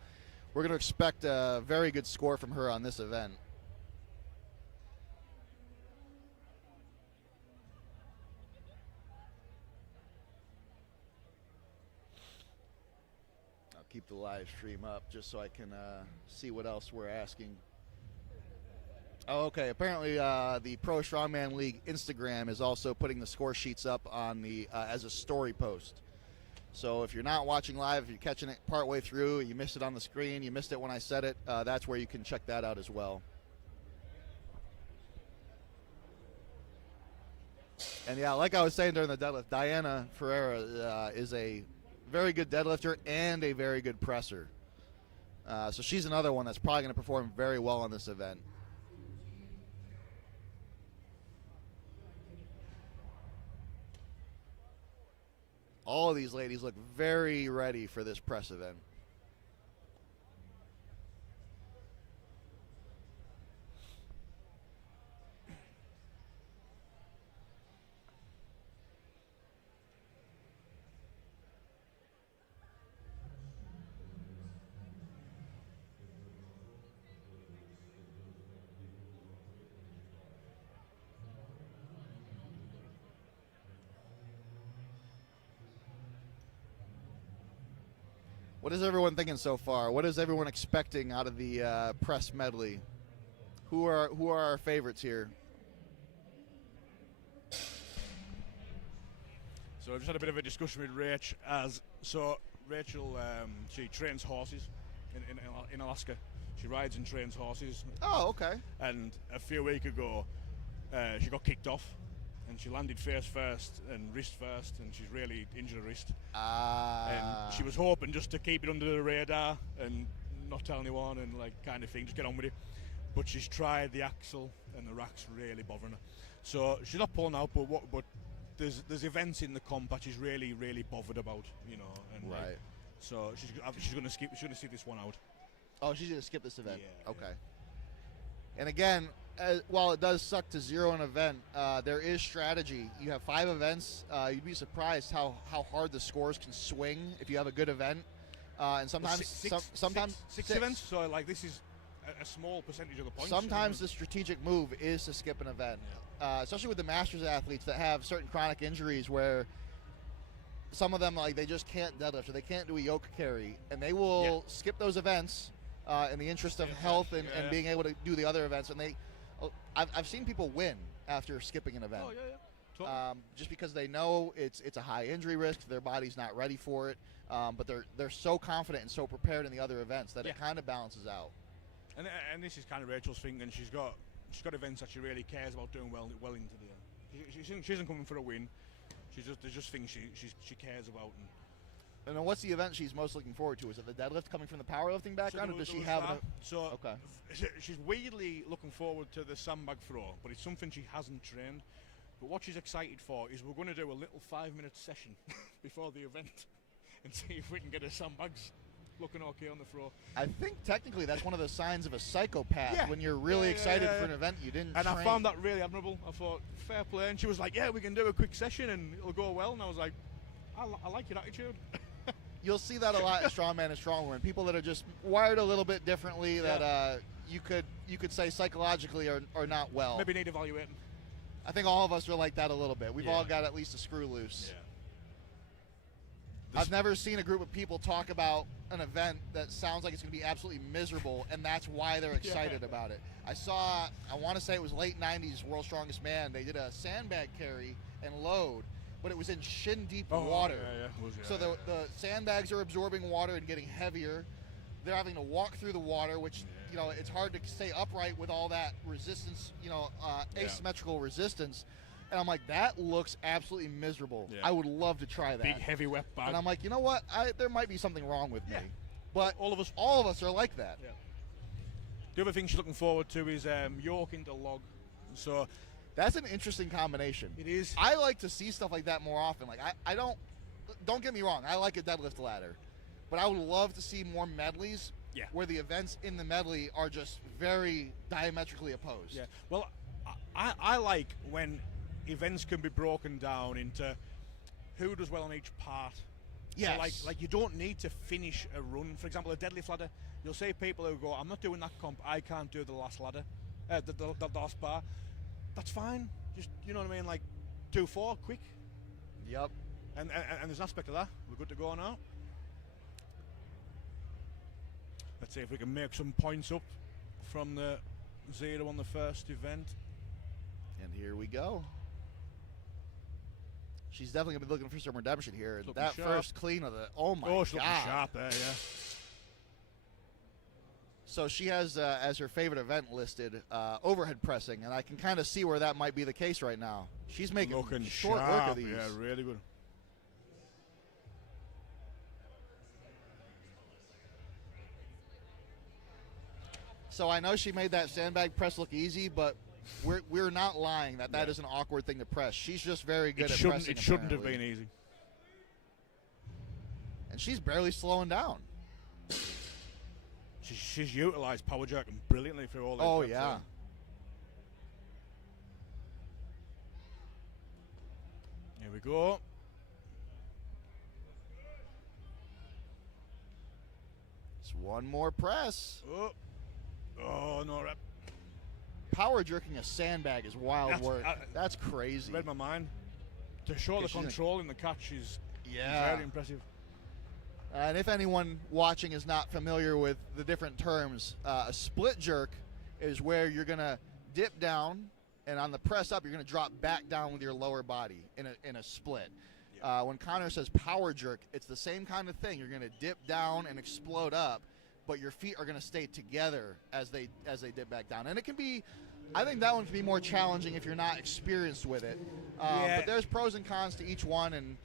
we're going to expect a very good score from her on this event. I'll keep the live stream up just so I can see what else we're asking. Oh, okay. Apparently, the Pro Strongman League Instagram is also putting the score sheets up on the as a story post. So if you're not watching live, if you're catching it partway through, you missed it on the screen, you missed it when I said it, that's where you can check that out as well. And yeah, like I was saying during the deadlift, Diana Ferreira is a very good deadlifter and a very good presser. So she's another one that's probably going to perform very well on this event. All of these ladies look very ready for this press event. What is everyone thinking so far? What is everyone expecting out of the press medley? Who are our favorites here? So I just had a bit of a discussion with Rach. Rachel, she trains horses in Alaska. She rides and trains horses. Oh, okay. And a few weeks ago, she got kicked off. And she landed face first and wrist first, and she's really injured her wrist. And she was hoping just to keep it under the radar and not tell anyone and like kind of thing, just get on with it. But she's tried the axle and the rack's really bothering her. So she's not pulling out, but there's events in the comp that she's really bothered about, you know. And right. So she's gonna skip this one out. Oh, she's gonna skip this event. Yeah, okay. Yeah. And again, while it does suck to zero an event, there is strategy. You have 5 events. You'd be surprised how hard the scores can swing if you have a good event. And sometimes six events. So like this is a small percentage of the points. Sometimes the strategic move is to skip an event, especially with the masters athletes that have certain chronic injuries where some of them like they just can't deadlift or they can't do a yoke carry, and they will skip those events in the interest of health and being able to do the other events. And I've seen people win after skipping an event. Oh, yeah. Totally. Just because they know it's a high injury risk, their body's not ready for it, but they're so confident and so prepared in the other events that it kind of balances out. And this is kind of Rachel's thing, and she's got events that she really cares about doing well into the. She isn't coming for a win. There's just things she cares about. And then what's the event she's most looking forward to? Is it the deadlift coming from the powerlifting background, or does she have okay. She's weirdly looking forward to the sandbag throw, but it's something she hasn't trained. But what she's excited for is we're going to do a little 5-minute session before the event and see if we can get her sandbags. looking okay on the floor. I think technically that's one of the signs of a psychopath when you're really excited for an event you didn't train. I found that really admirable. I thought, fair play. And she was like, yeah, we can do a quick session and it'll go well. And I was like, I like your attitude. You'll see that a lot at Strongman and Strongwoman. People that are just wired a little bit differently that you could say psychologically are not well. Maybe need evaluating. I think all of us are like that a little bit. We've all got at least a screw loose. I've never seen a group of people talk about an event that sounds like it's going to be absolutely miserable, and that's why they're excited about it. I want to say it was late 90s World's Strongest Man. They did a sandbag carry and load, but it was in shin-deep water. So the sandbags are absorbing water and getting heavier. They're having to walk through the water, which, you know, it's hard to stay upright with all that resistance, asymmetrical resistance. And I'm like, that looks absolutely miserable. I would love to try that. Big, heavy, wet bag. And I'm like, you know what? There might be something wrong with me. But all of us are like that. The other thing she's looking forward to is yoking to log. So that's an interesting combination. It is. I like to see stuff like that more often. Like I don't get me wrong, I like a deadlift ladder. But I would love to see more medleys where the events in the medley are just very diametrically opposed. Yeah. Well, I like when events can be broken down into who does well on each part. Yes. So like you don't need to finish a run. For example, a deadlift ladder, you'll see people who go, I'm not doing that comp, I can't do the last ladder, the last bar. That's fine. Just, you know what I mean? Like, do 4 quick. Yep. And there's an aspect of that. We're good to go now. Let's see if we can make some points up from the 0 on the first event. And here we go. She's definitely going to be looking for some redemption here. And that sharp. First clean of the, oh my God. She's looking sharp there, So she has, as her favorite event listed, overhead pressing, and I can kind of see where that might be the case right now. She's making short work of these. Yeah, really good. So I know she made that sandbag press look easy, but we're not lying that is an awkward thing to press. She's just very good at pressing. It shouldn't have been easy. And she's barely slowing down. She's utilised power jerking brilliantly through all this. Oh, yeah. Here we go. Just one more press. Oh, no rep. Power jerking a sandbag is wild work. That's crazy. Read my mind. To show the control in the catch is very impressive. And if anyone watching is not familiar with the different terms, a split jerk is where you're going to dip down, and on the press up, you're going to drop back down with your lower body in a split. When Connor says power jerk, it's the same kind of thing. You're going to dip down and explode up, but your feet are going to stay together as they dip back down. And it can be, I think that one can be more challenging if you're not experienced with it. But there's pros and cons to each one. And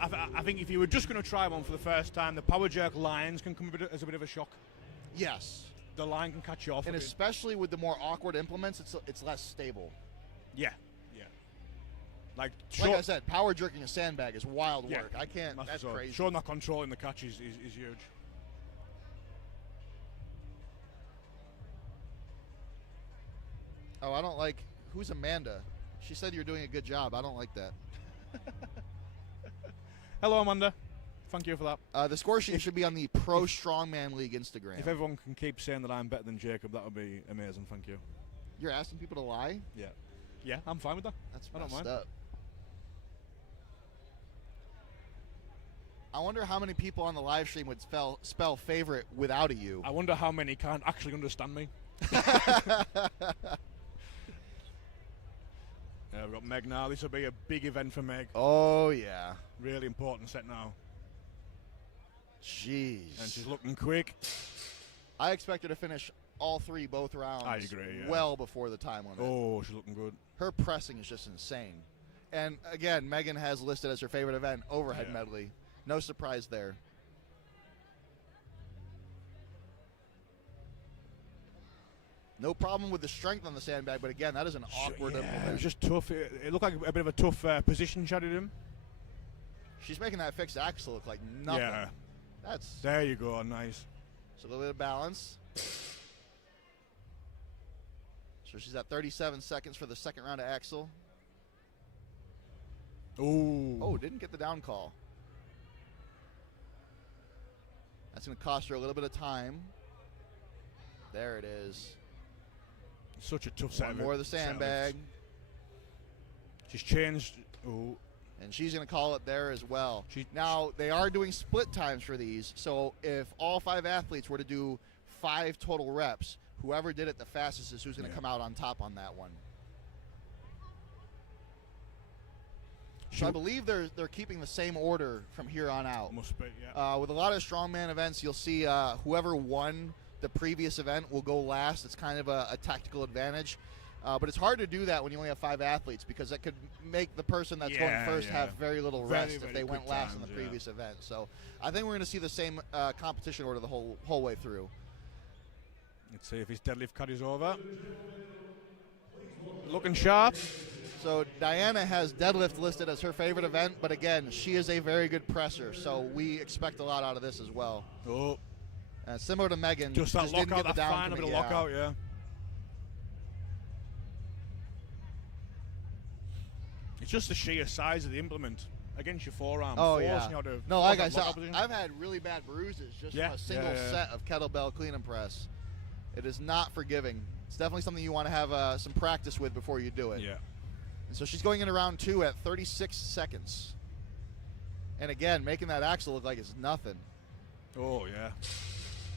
I think if you were just going to try one for the first time, the power jerk lines can come as a bit of a shock. Yes. The line can catch you off. And especially with the more awkward implements, it's less stable. Yeah. Like I said, power jerking a sandbag is wild work. I can't, that's crazy. Showing that control in the catch is huge. Oh, I don't like, who's Amanda? She said you're doing a good job. I don't like that. Hello, Amanda. Thank you for that. The score sheet should be on the Pro Strongman League Instagram. If everyone can keep saying that I'm better than Jacob, that would be amazing. Thank you. You're asking people to lie? Yeah, I'm fine with that. That's I don't messed mind. up. I wonder how many people on the live stream would spell favorite without a U. I wonder how many can't actually understand me. We've got Meg now. This will be a big event for Meg. Oh, yeah. Really important set now. Jeez. And she's looking quick. I expect her to finish all 3 both rounds. I agree, well before the time limit. Oh, she's looking good. Her pressing is just insane. And, again, Megan has listed as her favorite event overhead medley. No surprise there. No problem with the strength on the sandbag, but again, that is an awkward implement. It was just tough. It looked like a bit of a tough position she had in him. She's making that fixed axle look like nothing. Yeah. There you go, nice. So a little bit of balance. So she's at 37 seconds for the second round of axle. Ooh. Oh, didn't get the down call. That's going to cost her a little bit of time. There it is. Such a tough set. One more of the sandbag. She's changed. Ooh. And she's going to call it there as well. Now, they are doing split times for these, so if all 5 athletes were to do 5 total reps, whoever did it the fastest is who's going to come out on top on that one. So I believe they're keeping the same order from here on out. Must be, yeah. With a lot of strongman events, you'll see whoever won the previous event will go last. It's kind of a tactical advantage. But it's hard to do that when you only have 5 athletes, because that could make the person that's going first have very little rest if they went last in the previous event. So I think we're going to see the same competition order the whole way through. Let's see if his deadlift cut is over. Looking sharp. So Diana has deadlift listed as her favorite event, but again, she is a very good presser, so we expect a lot out of this as well. Oh. Similar to Megan, just that didn't lockout, get the that down final bit of lockout, yeah. It's just the sheer size of the implement against your forearm. Oh, yeah. No, like I said, position. I've had really bad bruises just from a single set of kettlebell clean and press. It is not forgiving. It's definitely something you want to have some practice with before you do it. Yeah. And so she's going into round 2 at 36 seconds. And again, making that axle look like it's nothing. Oh, yeah.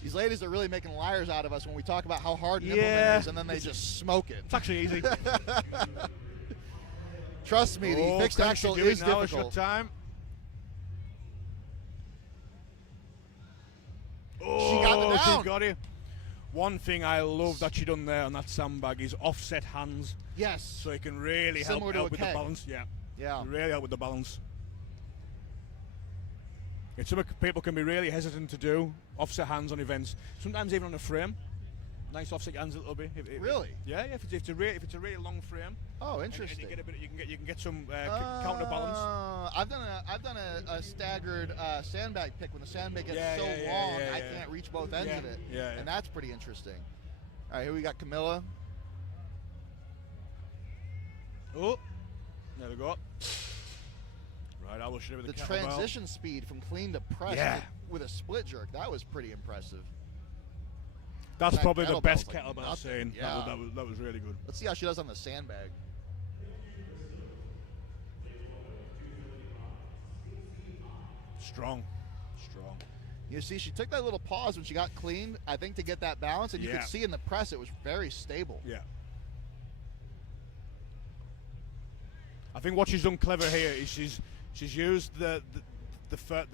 These ladies are really making liars out of us when we talk about how hard an implement is, and then they just smoke it. It's actually easy. Trust me, the fixed axle is difficult. Time. Oh, she got the down. She got it. One thing I love that she done there on that sandbag is offset hands. Yes. So it can really help with the balance. Yeah. Yeah. Really help with the balance. It's something people can be really hesitant to do. Offset hands on events. Sometimes even on a frame. Nice offset hands a little bit. Really? Yeah. If it's a really long frame. Oh, interesting. And you get a bit. You can get some counterbalance. I've done a staggered sandbag pick when the sandbag gets so long I can't reach both ends of it. Yeah. And that's pretty interesting. All right, here we got Camilla. Oh, there we go. Right, I will show you with the kettlebell. transition speed from clean to press with a split jerk. That was pretty impressive. That's probably the best kettlebell I've seen. Yeah. That was really good. Let's see how she does on the sandbag. Strong. You see, she took that little pause when she got clean, I think, to get that balance, and you could see in the press it was very stable. Yeah. I think what she's done clever here is she's used the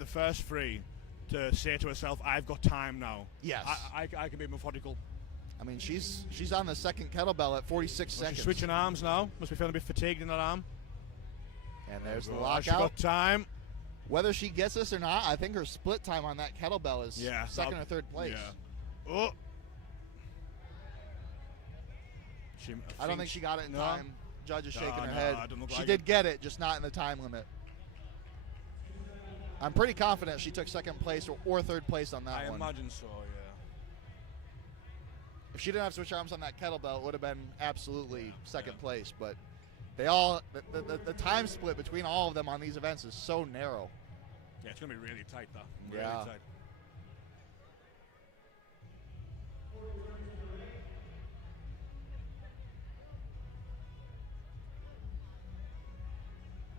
first free to say to herself, I've got time now. Yes. I can be methodical. I mean, she's on the second kettlebell at 46 seconds. She's switching arms now. Must be feeling a bit fatigued in that arm. And there's the lockout. She's got time. Whether she gets this or not, I think her split time on that kettlebell is second or third place. Yeah. Oh. I don't think she got it in time. Judge is shaking her head. She did like get it, just not in the time limit. I'm pretty confident she took second place or third place on that one. I imagine so, yeah. If she didn't have to switch arms on that kettlebell, it would have been absolutely second place. But they all, the time split between all of them on these events is so narrow. Yeah, it's going to be really tight, though. Really tight.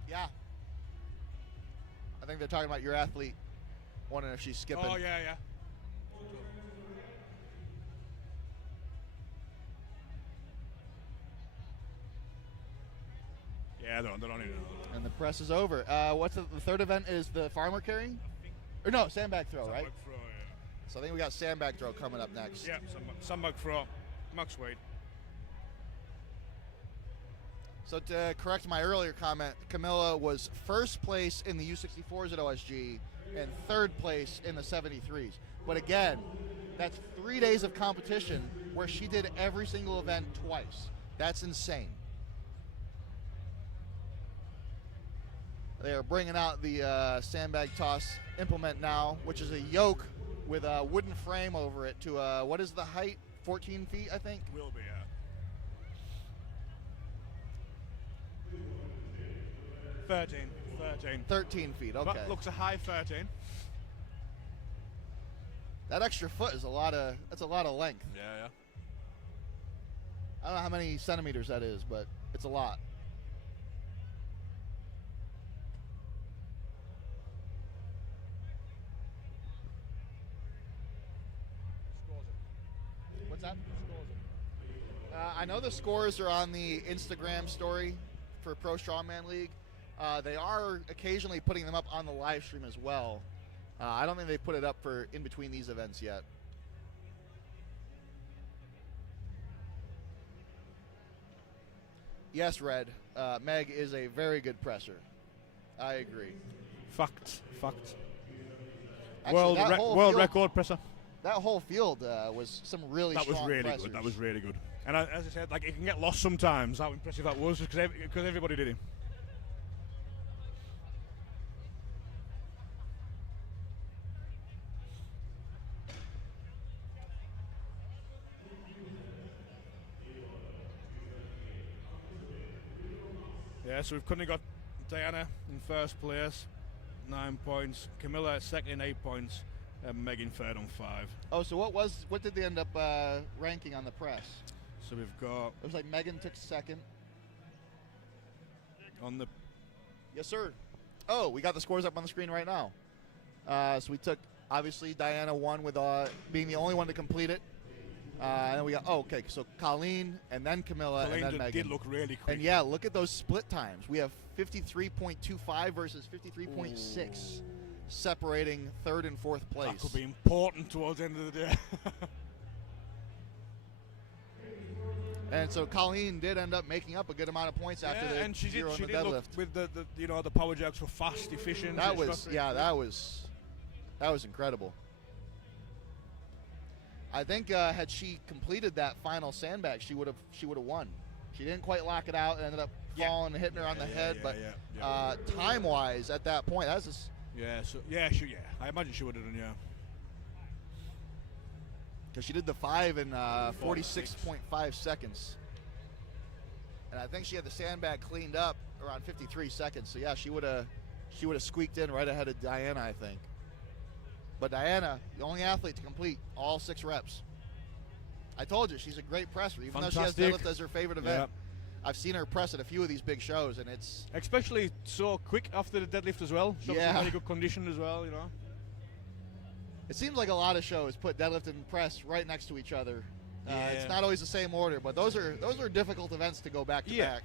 Yeah. I think they're talking about your athlete, wondering if she's skipping. Oh, yeah. Yeah, they're on it. And the press is over. What's the third event is the farmer carrying? Or no, sandbag throw, right? Sandbag throw, yeah. So I think we got sandbag throw coming up next. Yeah, sandbag throw. Max weight. So to correct my earlier comment, Camilla was first place in the U64s at OSG and third place in the 73s. But again, that's 3 days of competition where she did every single event twice. That's insane. They are bringing out the sandbag toss implement now, which is a yoke with a wooden frame over it to, what is the height? 14 feet, I think? Will be, yeah. 13 feet, okay. That looks a high 13. That extra foot is that's a lot of length. Yeah. I don't know how many centimeters that is, but it's a lot. What's that? I know the scores are on the Instagram story for Pro Strongman League. They are occasionally putting them up on the live stream as well. I don't think they've put it up for in between these events yet. Yes, Red. Meg is a very good presser. I agree. Fact. Actually, world record presser. That whole field was some really strong pressers. That was really good. And as I said, like, it can get lost sometimes how impressive that was because everybody did it. Yeah, so we've currently got Diana in first place, 9 points. Camilla second, 8 points. And Meg in third on 5. Oh, so what did they end up ranking on the press? So we've got... It was like Megan took second. On the... Yes, sir. Oh, we got the scores up on the screen right now. So we took, obviously, Diana won with being the only one to complete it. And then we got, okay, so Colleen and then Camilla and then Megan. Did look really quick. And yeah, look at those split times. We have 53.25 versus 53.6 separating third and fourth place. That could be important towards the end of the day. And so Colleen did end up making up a good amount of points after the and she did deadlift. Look with the power jacks were fast, efficient. That was incredible. I think had she completed that final sandbag, she would have won. She didn't quite lock it out and ended up falling and hitting her on the head. But time-wise, at that point, that's just... I imagine she would have done, because she did the 5 in 46.5 seconds. And I think she had the sandbag cleaned up around 53 seconds. So, yeah, she would have squeaked in right ahead of Diana, I think. But Diana, the only athlete to complete all 6 reps. I told you, she's a great presser, even though she has deadlift as her favorite event. Yep. I've seen her press at a few of these big shows, and it's... Especially so quick after the deadlift as well. Shows in really good condition as well, It seems like a lot of shows put deadlift and press right next to each other. It's not always the same order, but those are difficult events to go back to back.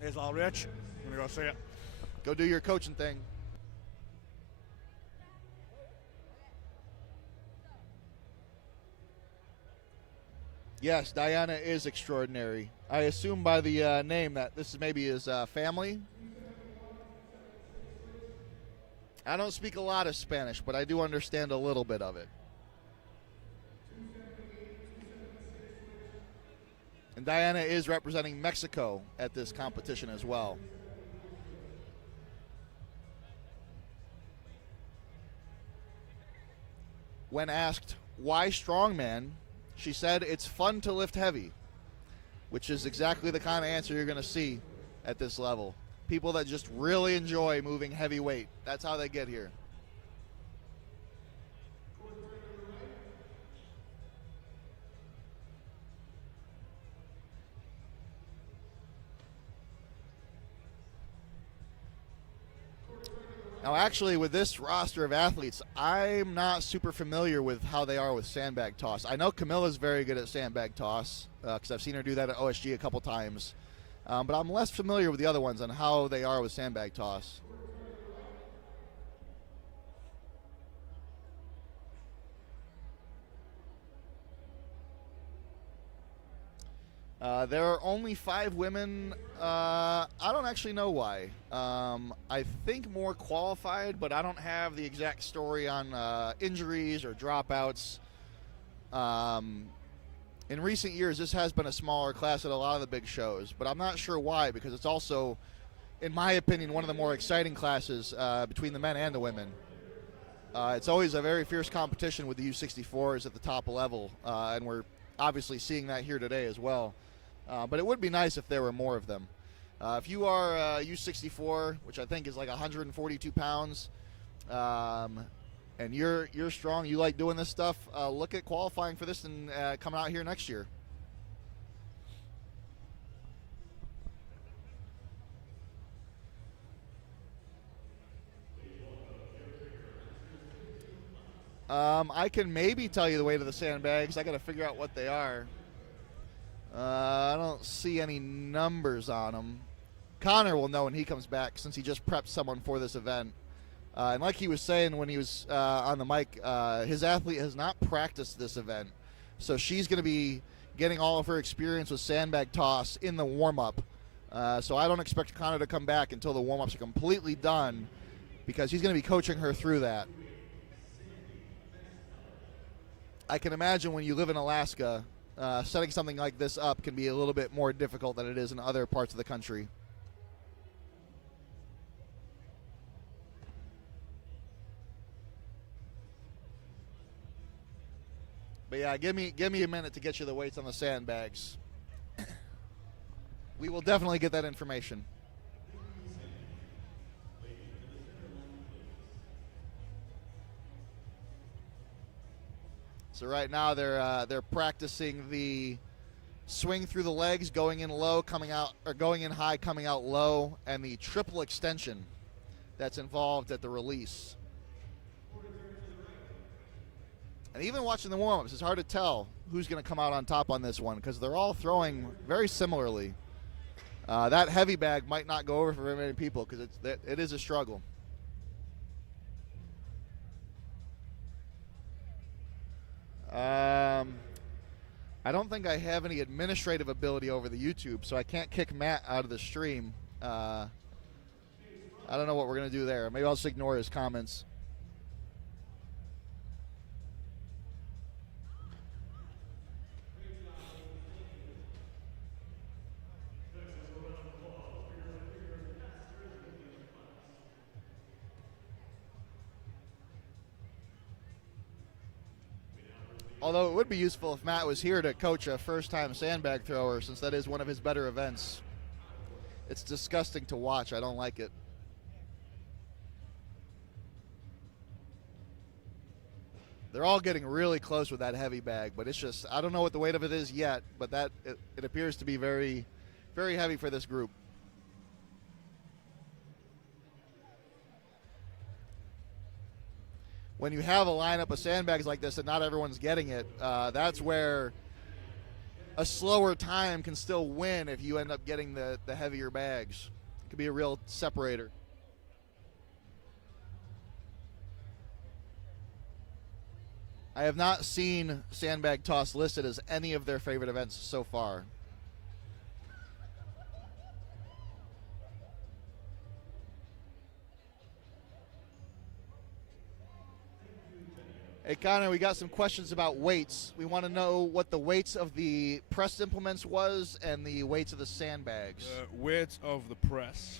Here's all Rich. I'm going to go see it. Go do your coaching thing. Yes, Diana is extraordinary. I assume by the name that this is maybe his family. I don't speak a lot of Spanish, but I do understand a little bit of it. And Diana is representing Mexico at this competition as well. When asked why strongman, she said it's fun to lift heavy, which is exactly the kind of answer you're going to see at this level. People that just really enjoy moving heavy weight. That's how they get here. Now, actually, with this roster of athletes, I'm not super familiar with how they are with sandbag toss. I know Camilla's very good at sandbag toss because I've seen her do that at OSG a couple times. But I'm less familiar with the other ones on how they are with sandbag toss. There are only 5 women. I don't actually know why. I think more qualified, but I don't have the exact story on injuries or dropouts. In recent years, this has been a smaller class at a lot of the big shows, but I'm not sure why, because it's also in my opinion, one of the more exciting classes between the men and the women. It's always a very fierce competition with the U64s at the top level, and we're obviously seeing that here today as well. But it would be nice if there were more of them. If you are U64, which I think is like 142 pounds, and you're strong, you like doing this stuff, look at qualifying for this and coming out here next year. I can maybe tell you the weight of the sandbags. I got to figure out what they are. I don't see any numbers on them. Connor will know when he comes back, since he just prepped someone for this event. And like he was saying when he was on the mic, his athlete has not practiced this event. So she's going to be getting all of her experience with sandbag toss in the warm-up. So I don't expect Connor to come back until the warm-ups are completely done, because he's going to be coaching her through that. I can imagine when you live in Alaska, setting something like this up can be a little bit more difficult than it is in other parts of the country. But yeah, give me a minute to get you the weights on the sandbags. We will definitely get that information. So right now they're practicing the swing through the legs, going in low, coming out, or going in high, coming out low, and the triple extension that's involved at the release. And even watching the warm-ups, it's hard to tell who's going to come out on top on this one, because they're all throwing very similarly. That heavy bag might not go over for very many people, because it is a struggle. I don't think I have any administrative ability over the YouTube, so I can't kick Matt out of the stream. I don't know what we're going to do there. Maybe I'll just ignore his comments. Although it would be useful if Matt was here to coach a first-time sandbag thrower, since that is one of his better events. It's disgusting to watch. I don't like it. They're all getting really close with that heavy bag, but it's just, I don't know what the weight of it is yet, but it appears to be very, very heavy for this group. When you have a lineup of sandbags like this and not everyone's getting it, that's where a slower time can still win if you end up getting the heavier bags. It could be a real separator. I have not seen sandbag toss listed as any of their favorite events so far. Hey, Connor, we got some questions about weights. We want to know what the weights of the press implements was and the weights of the sandbags. The weights of the press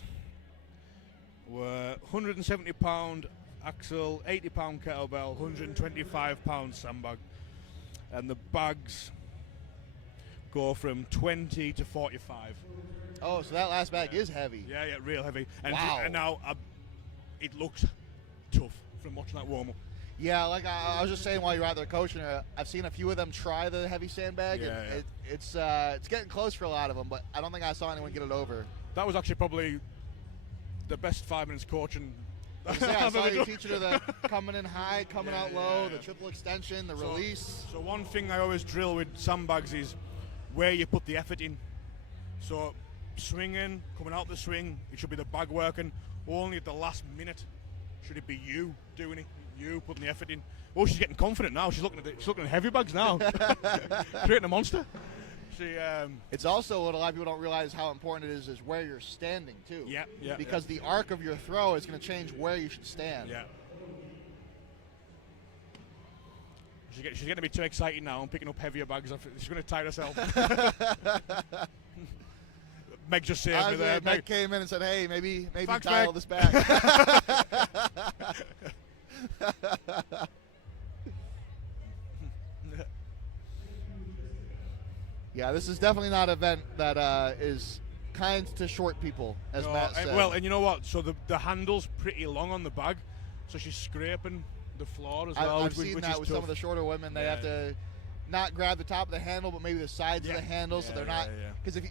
were 170-pound axle, 80-pound kettlebell, 125-pound sandbag. And the bags go from 20 to 45. Oh, so that last bag is heavy. Yeah, real heavy. And, wow. And now it looks tough from watching that warm-up. Yeah, like I was just saying while you were out there coaching, I've seen a few of them try the heavy sandbag. Yeah, and yeah. It's getting close for a lot of them, but I don't think I saw anyone get it over. That was actually probably the best 5 minutes coaching. I saw you teaching her the coming in high, coming out low, the triple extension, the release. So one thing I always drill with sandbags is where you put the effort in. So swinging, coming out the swing, it should be the bag working. Only at the last minute should it be you doing it. You putting the effort in. Oh, she's getting confident now. She's looking at heavy bags now, creating a monster. It's also what a lot of people don't realize how important it is where you're standing too. Yeah. Because the arc of your throw is going to change where you should stand. Yeah. She's getting to be too excited now and picking up heavier bags. She's going to tire herself. Meg just saved me there. Meg came in and said, "Hey, maybe Thanks, dial Meg. this back." Yeah, this is definitely not an event that is kind to short people, as Matt said. Well, and you know what? So the handle's pretty long on the bag, so she's scraping the floor as well. I've seen that with some of the shorter women. They have to not grab the top of the handle, but maybe the sides of the handle, so they're not. Because if you,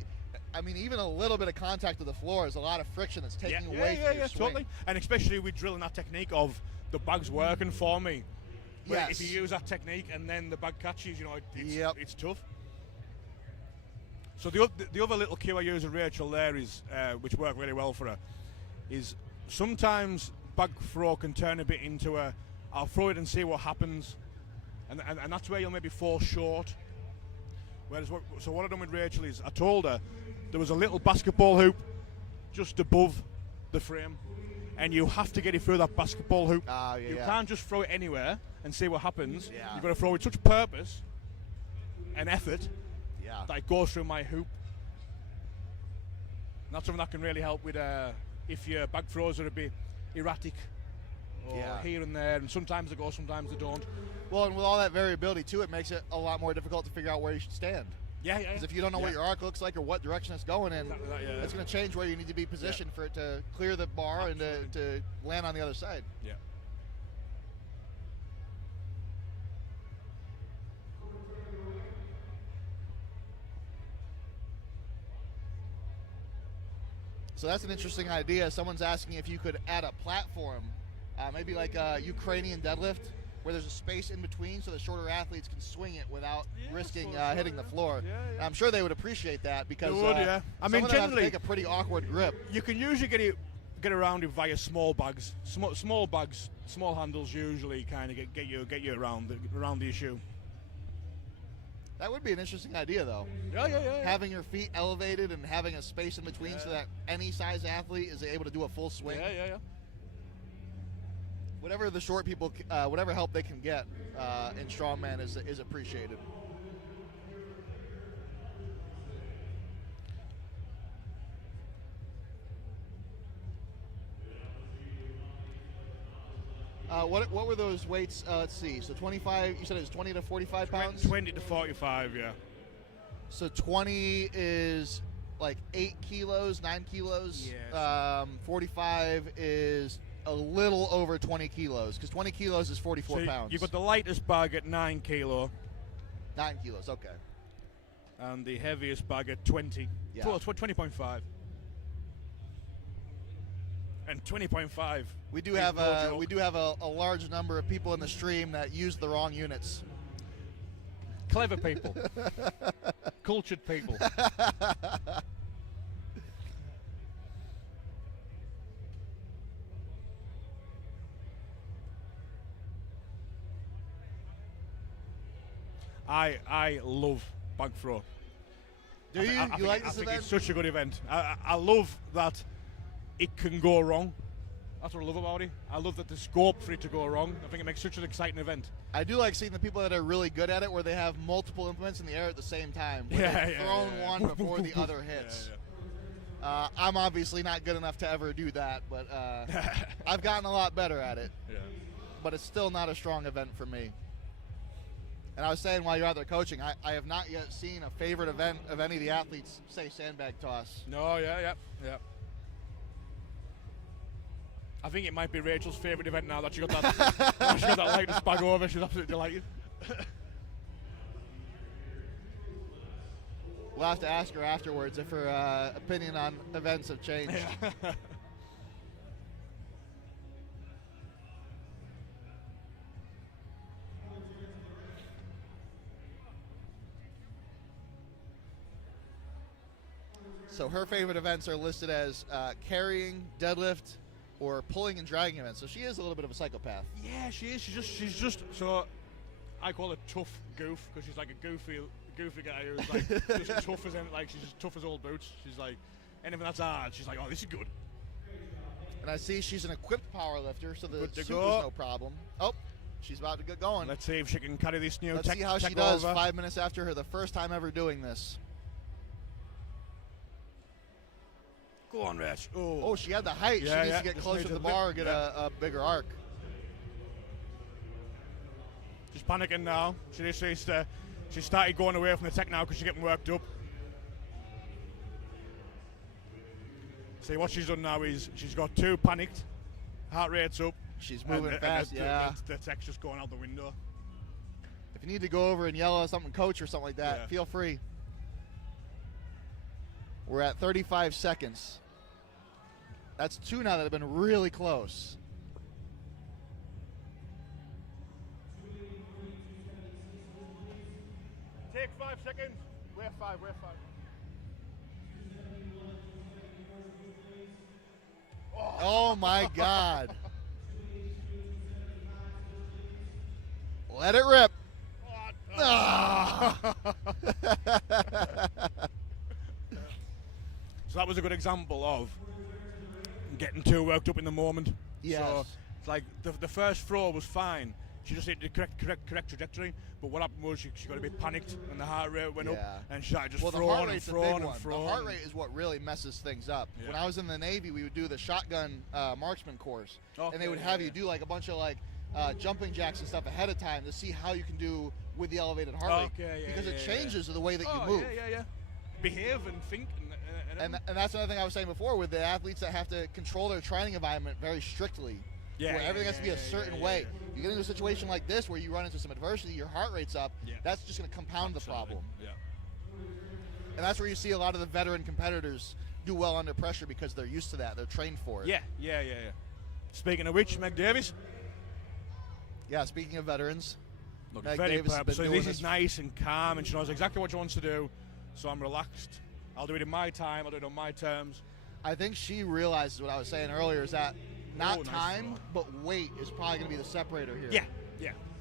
I mean, even a little bit of contact with the floor is a lot of friction that's taking away from your swing. Totally. And especially with drilling that technique of the bag's working for me. But if you use that technique and then the bag catches, you know, it's tough. So the other little cue I use with Rachel there is, which worked really well for her, is sometimes bag throw can turn a bit into I'll throw it and see what happens, and that's where you'll maybe fall short. Whereas so what I done with Rachel is I told her there was a little basketball hoop just above the frame, and you have to get it through that basketball hoop. You can't just throw it anywhere and see what happens. You've got to throw it with such purpose and effort that it goes through my hoop. And that's something that can really help with if your bag throws are a bit erratic or here and there, and sometimes they go, sometimes they don't. Well, and with all that variability too, it makes it a lot more difficult to figure out where you should stand. Because if you don't know what your arc looks like or what direction it's going in, it's going to change where you need to be positioned for it to clear the bar and to land on the other side. Yeah. So that's an interesting idea. Someone's asking if you could add a platform, maybe like a Ukrainian deadlift, where there's a space in between so the shorter athletes can swing it without risking hitting the floor. I'm sure they would appreciate that because I mean, generally, take a pretty awkward grip. You can usually get around it via small bags. Small bags, small handles usually kind of get you around the issue. That would be an interesting idea, though. Yeah. Having your feet elevated and having a space in between so that any size athlete is able to do a full swing. Yeah. Whatever the short people, whatever help they can get in strongman is appreciated. What were those weights? Let's see. So 25. You said it was 20 to 45 pounds. 20 to 45. Yeah. So 20 is like 8 kilos, 9 kilos. Yes. 45 is a little over 20 kilos because 20 kilos is 44 pounds. You've got the lightest bag at 9 kilo. 9 kilos. Okay. And the heaviest bag at 20. Yeah. 20.5. And 20.5. We do have a large number of people in the stream that use the wrong units. Clever people. Cultured people. I love bag throw. Do you? You like this event? event? It's such a good event. I love that it can go wrong. That's what I love about it. I love that the scope for it to go wrong. I think it makes such an exciting event. I do like seeing the people that are really good at it where they have multiple implements in the air at the same time. They've thrown one before the other hits. I'm obviously not good enough to ever do that, but I've gotten a lot better at it. Yeah. But it's still not a strong event for me. And I was saying while you're out there coaching, I have not yet seen a favorite event of any of the athletes say sandbag toss. No, yeah. I think it might be Rachel's favourite event now that she got that lightest bag over. She's absolutely delighted. We'll have to ask her afterwards if her opinion on events have changed. Yeah. So her favorite events are listed as carrying, deadlift, or pulling and dragging events. So she is a little bit of a psychopath. Yeah, she is. She's just so I call her tough goof because she's like a goofy guy who's like just tough as she's just tough as old boots. She's like anything that's hard, she's like, oh, this is good. And I see she's an equipped power lifter, so the suit is no problem. Oh, she's about to get going. Let's see if she can carry this new. Let's see how she does 5 minutes after the first time ever doing this. Go on, Rich. Oh, she had the height. Yeah, she needs to get closer to the bar and get a bigger arc. She's panicking now. She started going away from the tech now because she's getting worked up. See, what she's done now is she's got too panicked. Heart rate's up. She's moving fast, yeah. The tech's just going out the window. If you need to go over and yell at something, coach or something like that, feel free. We're at 35 seconds. That's 2 now that have been really close. Take 5 seconds. We're 5. Oh my God. Let it rip. So that was a good example of getting too worked up in the moment. Yes. So it's like the first throw was fine. She just needed the correct trajectory. But what happened was she got a bit panicked and the heart rate went up and she started just throwing and throwing and throwing. The heart rate is what really messes things up. Yeah. When I was in the Navy, we would do the shotgun marksman course. Okay, and they would have you do like a bunch of like jumping jacks and stuff ahead of time to see how you can do with the elevated heart rate. Because it changes the way that you move. Yeah. Behave and think. And that's another thing I was saying before with the athletes that have to control their training environment very strictly. Where everything has to be a certain way. You get into a situation like this where you run into some adversity, your heart rate's up, that's just going to compound the problem. Yeah. And that's where you see a lot of the veteran competitors do well under pressure because they're used to that. They're trained for it. Yeah. Speaking of which, Meg Davies. Yeah, speaking of veterans. Look, Meg very Davies purposeful. So this is nice and calm, and she knows exactly what she wants to do. So I'm relaxed. I'll do it in my time. I'll do it on my terms. I think she realizes what I was saying earlier is that not time, but weight is probably going to be the separator here. Yeah.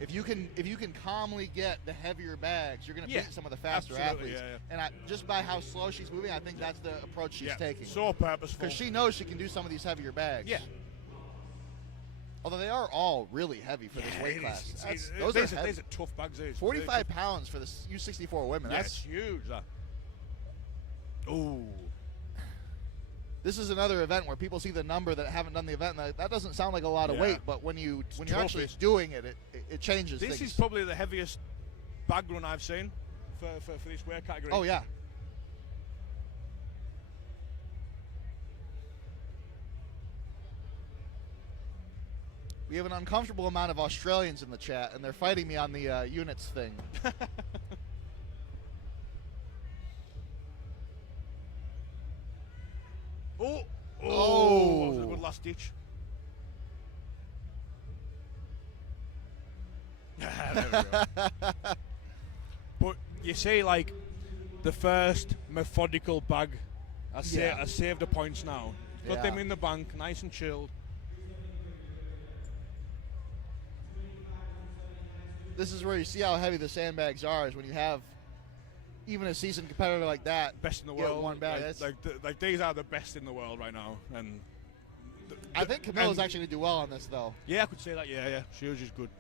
If you can calmly get the heavier bags, you're going to beat some of the faster athletes. And just by how slow she's moving, I think that's the approach she's taking. So purposeful. Because she knows she can do some of these heavier bags. Yeah. Although they are all really heavy for this weight class. Those are tough bags. 45 pounds for the U64 women. That's huge. Ooh. This is another event where people see the number that haven't done the event. And that doesn't sound like a lot of weight, but when you're actually doing it, it changes things. This is probably the heaviest bag run I've seen for this weight category. Oh, yeah. We have an uncomfortable amount of Australians in the chat, and they're fighting me on the units thing. Oh! That was a good last ditch. There we go. But you see, like, the first methodical bag, I saved the points now. Got them in the bank, nice and chilled. This is where you see how heavy the sandbags are, is when you have even a seasoned competitor like that, best in the world, one bag. Like these are the best in the world right now, and I think Camilla's actually going to do well on this, though. Yeah, I could say that. Yeah, she was just good.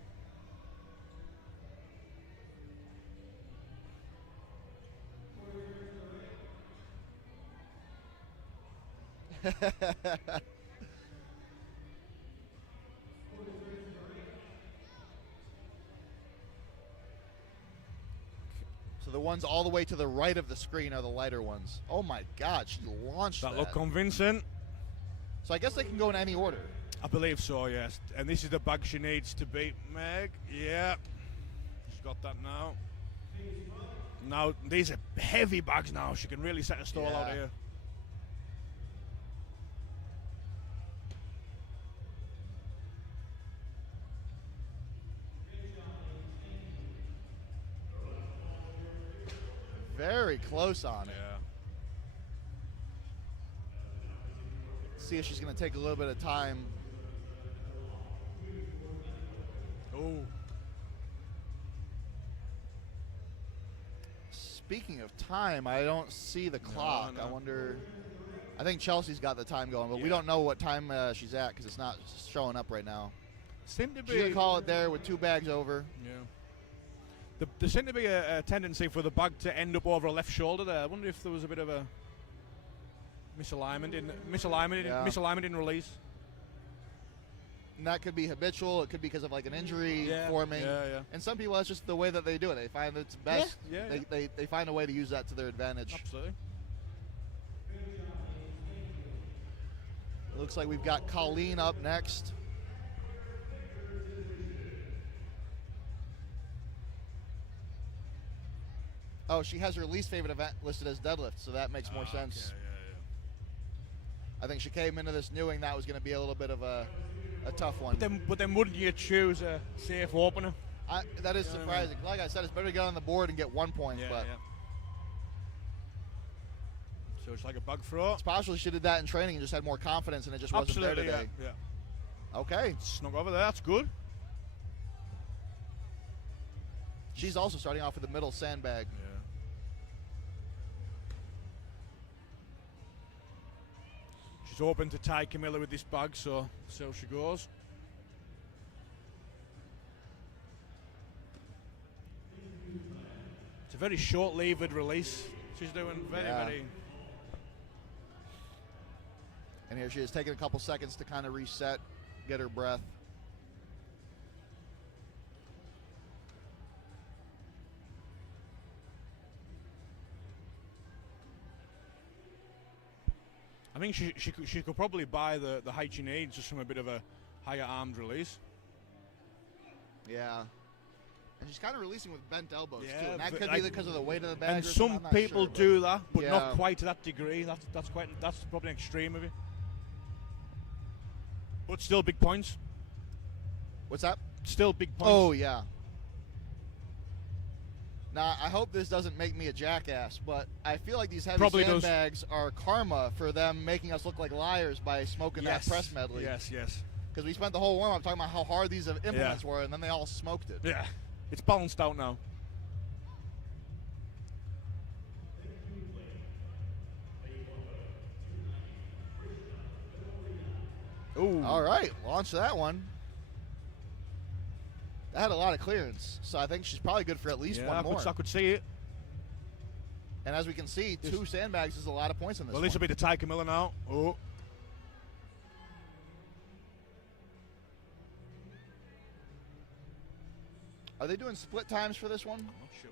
So the ones all the way to the right of the screen are the lighter ones. Oh my God, she launched that. That looked convincing. So I guess they can go in any order. I believe so, yes. And this is the bag she needs to beat Meg. Yeah, she's got that now. Now these are heavy bags now. She can really set a stall out here. Very close on it. Yeah. See if she's going to take a little bit of time. Oh. Speaking of time, I don't see the clock. No. I wonder. I think Chelsea's got the time going, but we don't know what time she's at because it's not showing up right now. Seemed to be. She's going to call it there with 2 bags over. Yeah. There seemed to be a tendency for the bag to end up over a left shoulder there. I wonder if there was a bit of a... misalignment in release. And that could be habitual. It could be because of like an injury forming. And some people, that's just the way that they do it. They find it's best. They find a way to use that to their advantage. Absolutely. Looks like we've got Colleen up next. Oh, she has her least favorite event listed as deadlift, so that makes more sense. I think she came into this knowing that was going to be a little bit of a tough one. But then wouldn't you choose a safe opener? That is surprising. Like I said, it's better to get on the board and get 1 point. So it's like a bug throw. It's possible she did that in training and just had more confidence and it just wasn't there today. Okay. Snuck over there. That's good. She's also starting off with a middle sandbag. She's open to tie Camilla with this bag, so she goes. It's a very short-levered release. She's doing very. And here she is taking a couple seconds to kind of reset, get her breath. I think she could probably buy the height she needs just from a bit of a higher armed release. Yeah. And she's kind of releasing with bent elbows too. And that could be because of the weight of the bag. And some people do that, but not quite to that degree. That's probably an extreme of it. But still big points. What's that? Still big points. Oh, yeah. Now, I hope this doesn't make me a jackass, but I feel like these heavy sandbags are karma for them making us look like liars by smoking that press medley. Yes. Because we spent the whole warm-up talking about how hard these implements were, and then they all smoked it. Yeah. It's balanced out now. Ooh. All right, launch that one. That had a lot of clearance, so I think she's probably good for at least one more. I could see it. And as we can see, 2 sandbags is a lot of points in this one. Well, this will be the tie Camilla now. Oh. Are they doing split times for this one? I'm not sure.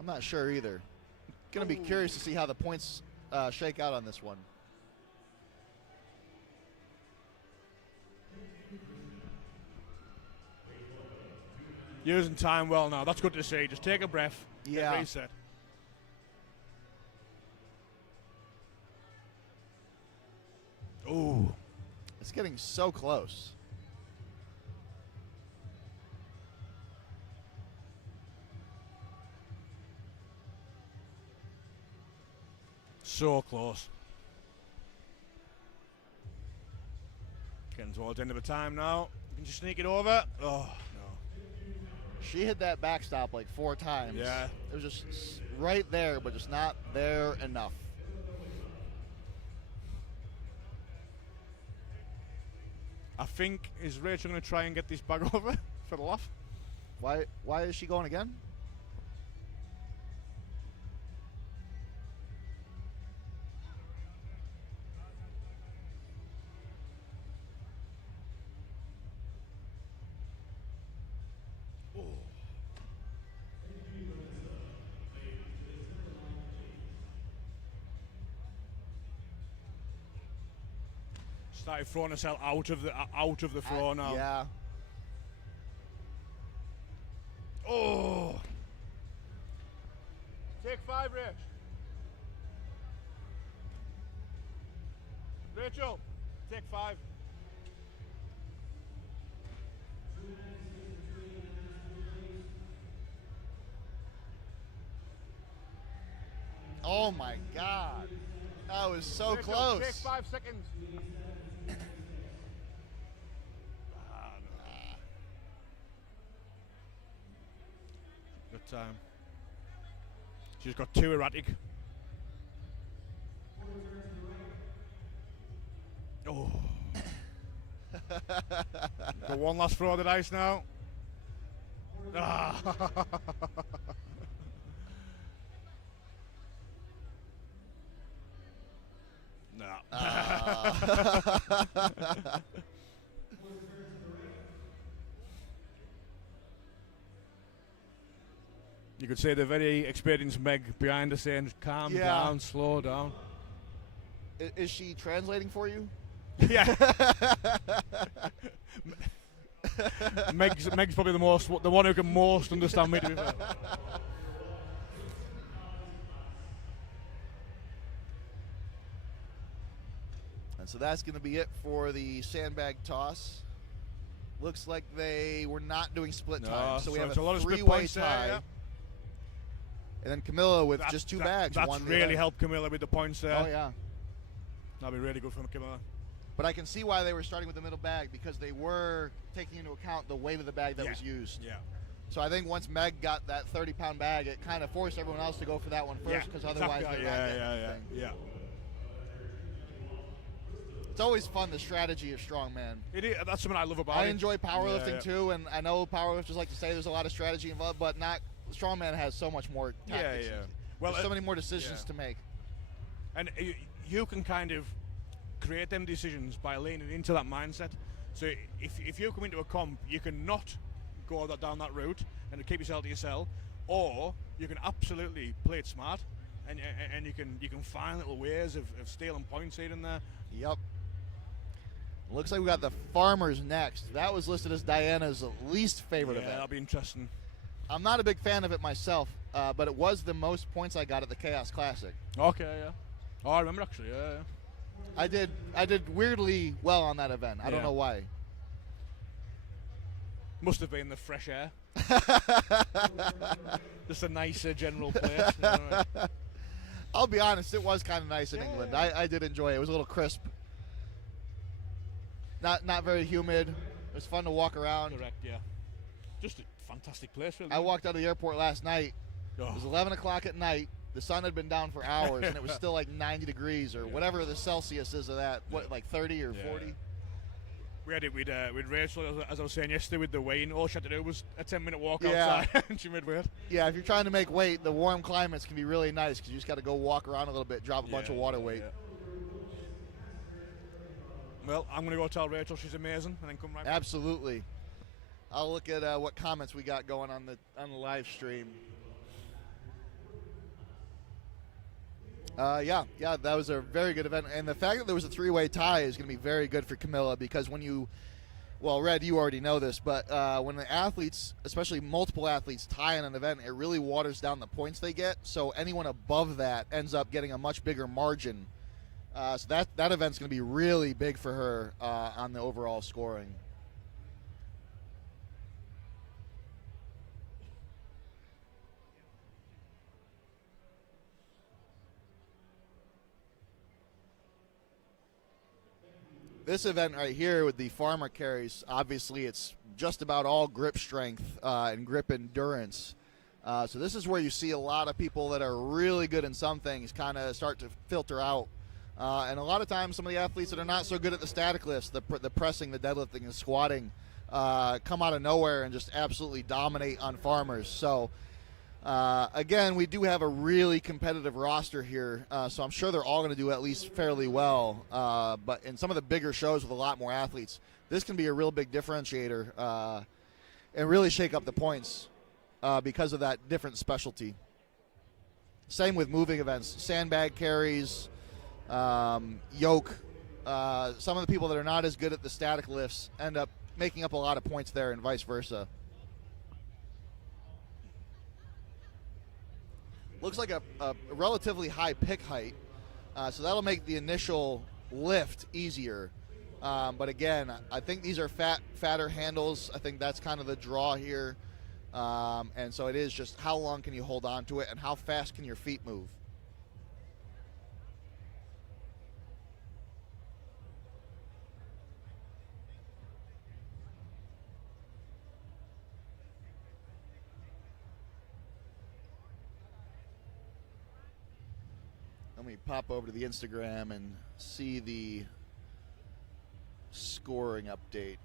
I'm not sure either. Going to be curious to see how the points shake out on this one. Using time well now. That's good to see. Just take a breath. Yeah. Reset. Ooh. It's getting so close. So close. Getting towards the end of the time now. You can just sneak it over. Oh. She hit that backstop like 4 times. Yeah. It was just right there, but just not there enough. I think, is Rachel going to try and get this bag over for the laugh? Why is she going again? Started throwing herself out of the floor now. Yeah. Oh. Take 5, Rich. Rachel, take 5. Oh my God. That was so Rachel, close. Take 5 seconds. Good time. She's got 2 erratic. Oh. Got 1 last throw of the dice now. Ah. You could say the very experienced Meg behind us saying, calm down, slow down. Is she translating for you? Yeah. Meg's probably the one who can most understand me, to be fair. And so that's going to be it for the sandbag toss. Looks like they were not doing split time, so we have a three-way tie. Yeah. And then Camilla with just two bags. That's really helped Camilla with the points there. Oh, yeah. That'll be really good for Camilla. But I can see why they were starting with the middle bag, because they were taking into account the weight of the bag that was used. Yeah. So I think once Meg got that 30-pound bag, it kind of forced everyone else to go for that one first, because otherwise they were not getting anything. Yeah. It's always fun, the strategy of strongman. It is, that's something I love about it. I enjoy powerlifting too, and I know powerlifters like to say there's a lot of strategy involved, but strongman has so much more tactics. Well, there's so many more decisions to make. And you can kind of create them decisions by leaning into that mindset. So if you come into a comp, you can not go down that route and keep yourself to yourself, or you can absolutely play it smart, and you can find little ways of stealing points here and there. Yep. Looks like we got the farmers next. That was listed as Diana's least favorite event. Yeah, that'll be interesting. I'm not a big fan of it myself, but it was the most points I got at the Chaos Classic. Okay, yeah. Oh, I remember actually, yeah. I did weirdly well on that event. I don't know why. Must have been the fresh air. Just a nicer general place. I'll be honest, it was kind of nice in England. I did enjoy it. It was a little crisp. Not very humid. It was fun to walk around. Correct, yeah. Just a fantastic place, really. I walked out of the airport last night. It was 11 o'clock at night. The sun had been down for hours, and it was still like 90 degrees or whatever the Celsius is of that. What, like 30 or 40? We had it with Rachel, as I was saying yesterday, with the weight. All she had to do was a 10-minute walk outside, and she made weight. Yeah, if you're trying to make weight, the warm climates can be really nice because you just got to go walk around a little bit, drop a bunch of water weight. Yeah. Well, I'm going to go tell Rachel she's amazing, and then come right back. Absolutely. I'll look at what comments we got going on the live stream. Yeah, that was a very good event. And the fact that there was a three-way tie is going to be very good for Camilla, because when you, well, Red, you already know this, but when the athletes, especially multiple athletes, tie in an event, it really waters down the points they get. So anyone above that ends up getting a much bigger margin. So that event's going to be really big for her on the overall scoring. This event right here with the farmer carries, obviously it's just about all grip strength and grip endurance. So this is where you see a lot of people that are really good in some things kind of start to filter out. And a lot of times some of the athletes that are not so good at the static lifts, the pressing, the deadlifting, and squatting, come out of nowhere and just absolutely dominate on farmers. So again, we do have a really competitive roster here, so I'm sure they're all going to do at least fairly well. But in some of the bigger shows with a lot more athletes, this can be a real big differentiator and really shake up the points because of that different specialty. Same with moving events, sandbag carries, yoke. Some of the people that are not as good at the static lifts end up making up a lot of points there, and vice versa. Looks like a relatively high pick height, so that'll make the initial lift easier. But again, I think these are fatter handles. I think that's kind of the draw here. And so it is just how long can you hold on to it and how fast can your feet move. Let me pop over to the Instagram and see the scoring update.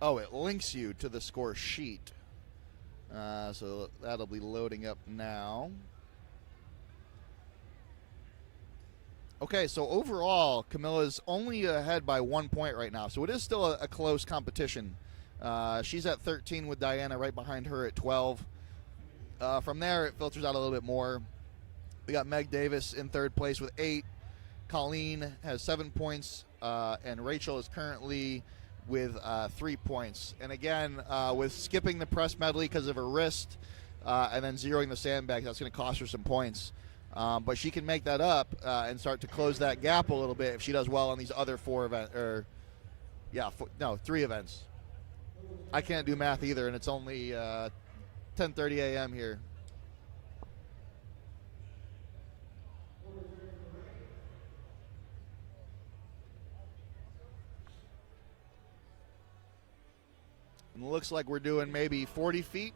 Oh, it links you to the score sheet. So that'll be loading up now. Okay, so overall, Camilla's only ahead by 1 point right now. So it is still a close competition. She's at 13 with Diana right behind her at 12. From there, it filters out a little bit more. We got Meg Davis in third place with 8. Colleen has 7 points, and Rachel is currently with 3 points. And again, with skipping the press medley because of her wrist and then zeroing the sandbag, that's going to cost her some points. But she can make that up and start to close that gap a little bit if she does well on these other 4 events. Or, yeah, 3 events. I can't do math either, and it's only 10:30 a.m. here. And it looks like we're doing maybe 40 feet.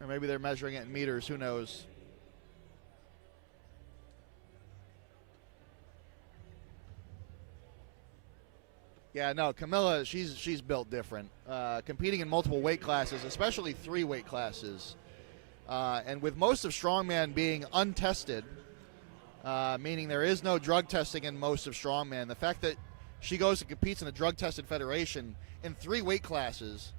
Or maybe they're measuring it in meters. Who knows? Yeah, no, Camilla, she's built different. Competing in multiple weight classes, especially 3 weight classes. And with most of strongman being untested, meaning there is no drug testing in most of strongman, the fact that she goes and competes in a drug-tested federation in 3 weight classes,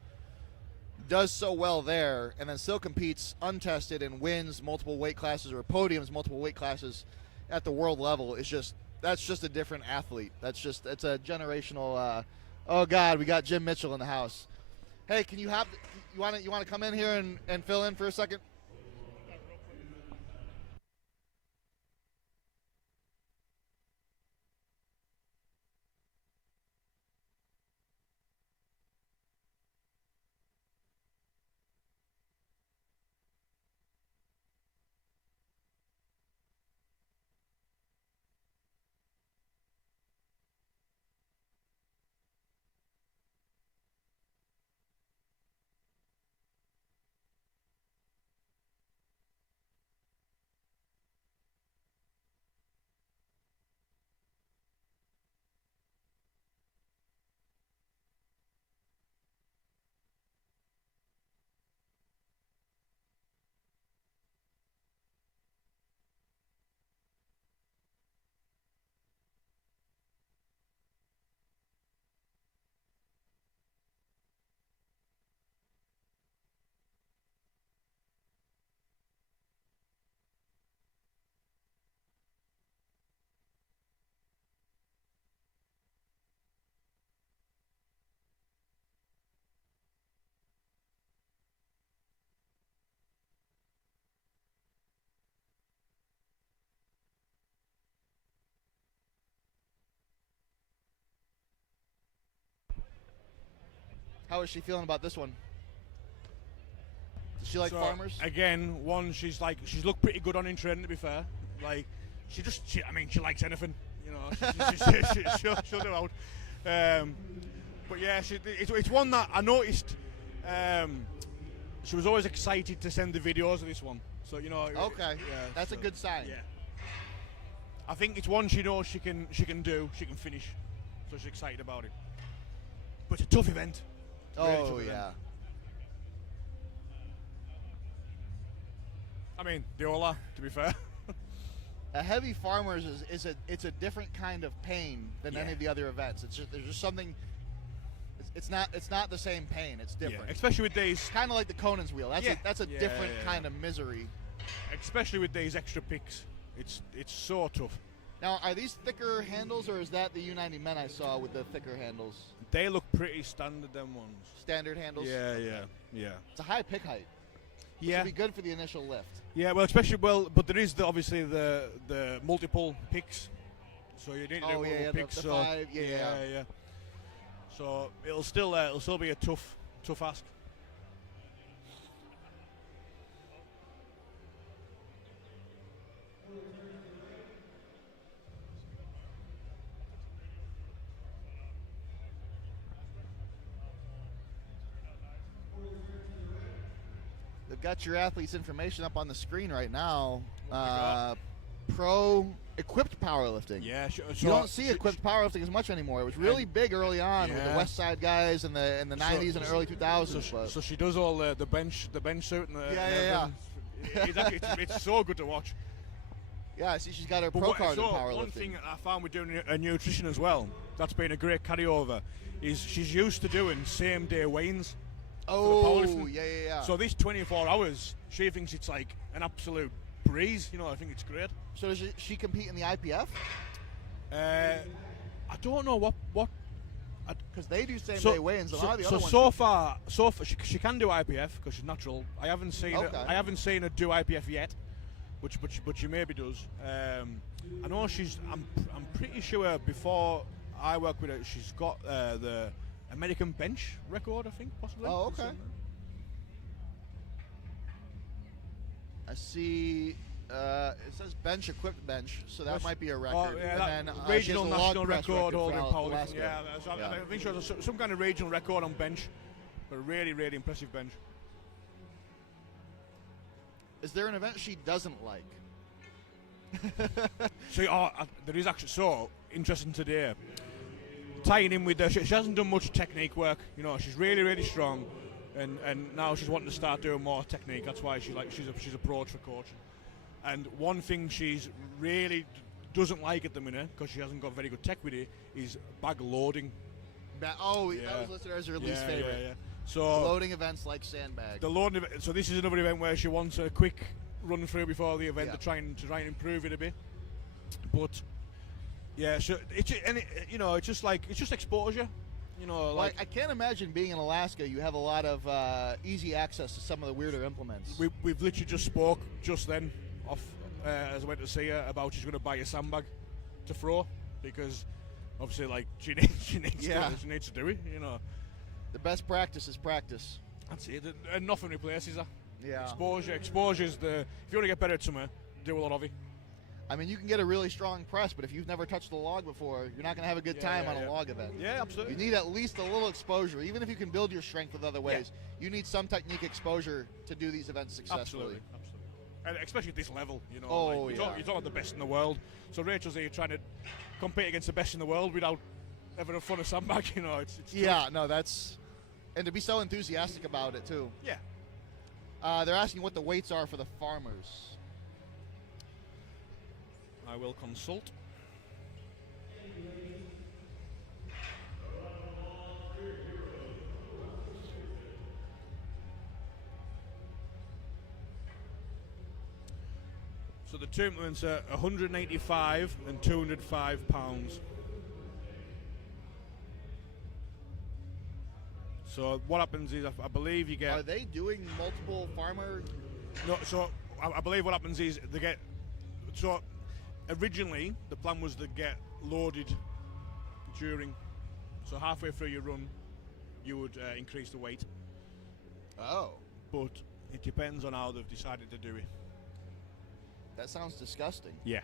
does so well there, and then still competes untested and wins multiple weight classes or podiums multiple weight classes at the world level is just, that's just a different athlete. It's a generational. Oh God, we got Jim Mitchell in the house. Hey, can you want to come in here and fill in for a second? How is she feeling about this one? Does she like farmers? Again, she's looked pretty good on in training, to be fair. Like, she likes anything, you know. She'll do out. But yeah, it's one that I noticed. She was always excited to send the videos of this one. So, you know. Okay, that's a good sign. Yeah. I think it's one she knows she can do, she can finish. So she's excited about it. But it's a tough event. Oh, yeah. I mean, they all are, to be fair. A heavy farmers it's a different kind of pain than any of the other events. There's just something. It's not the same pain. It's different. Yeah, especially with these. Kind of like the Conan's wheel. That's a different kind of misery. Especially with these extra picks, it's so tough. Now, are these thicker handles, or is that the U90 men I saw with the thicker handles? They look pretty standard, them ones. Standard handles? Yeah. It's a high pick height. Yeah. Which would be good for the initial lift. Yeah, well, but there is obviously the multiple picks. So you need to do multiple picks. The 5, yeah. So it'll still be a tough ask. They've got your athletes' information up on the screen right now. Pro equipped powerlifting. Yeah, so you don't see equipped powerlifting as much anymore. It was really big early on with the West Side guys in the 90s and early 2000s. So she does all the bench suit and the it's so good to watch. Yeah, I see she's got her pro card in powerlifting. One thing I found with doing a nutrition as well, that's been a great carryover, is she's used to doing same day weigh-ins. Oh, yeah. So these 24 hours, she thinks it's like an absolute breeze. I think it's great. So does she compete in the IPF? I don't know what because they do same day weigh-ins. So far, she can do IPF because she's natural. I haven't seen her do IPF yet, but she maybe does. I know I'm pretty sure before I work with her, she's got the American bench record, I think, possibly. Oh, okay. I see. It says bench equipped bench, so that might be a record. Oh, yeah, and then, regional national record holder in powerlifting. Alaska. Yeah, so I think she has some kind of regional record on bench, but a really, really impressive bench. Is there an event she doesn't like? There is actually so interesting today. Tying in with she hasn't done much technique work. She's really, really strong, and now she's wanting to start doing more technique. That's why she's approached for coaching. And one thing she's really doesn't like at the minute, because she hasn't got very good tech with it, is bag loading. That was listed as her least favorite. Yeah. So loading events like sandbag. The loading. So this is another event where she wants a quick run through before the event to try and improve it a bit. But yeah, so it's just exposure. I can't imagine being in Alaska. You have a lot of easy access to some of the weirder implements. We've literally just spoke just then off as I went to see her about she's going to buy a sandbag to throw, because obviously she needs to do it. The best practice is practice. That's it, and nothing replaces that. Yeah. Exposure's if you want to get better at something, do a lot of it. I mean, you can get a really strong press, but if you've never touched a log before, you're not going to have a good time on a log event. Yeah, absolutely. You need at least a little exposure. Even if you can build your strength with other ways, you need some technique exposure to do these events successfully. Absolutely. And especially at this level, you're talking the best in the world. So Rachel's here trying to compete against the best in the world without ever a fun of sandbag. It's that's, and to be so enthusiastic about it too. Yeah. They're asking what the weights are for the farmers. I will consult. So the two implements are 185 and 205 pounds. So what happens is, I believe you get... Are they doing multiple farmer? No, so I believe what happens is they get... So originally the plan was to get loaded during... So halfway through your run, you would increase the weight. Oh. But it depends on how they've decided to do it. That sounds disgusting. Yeah.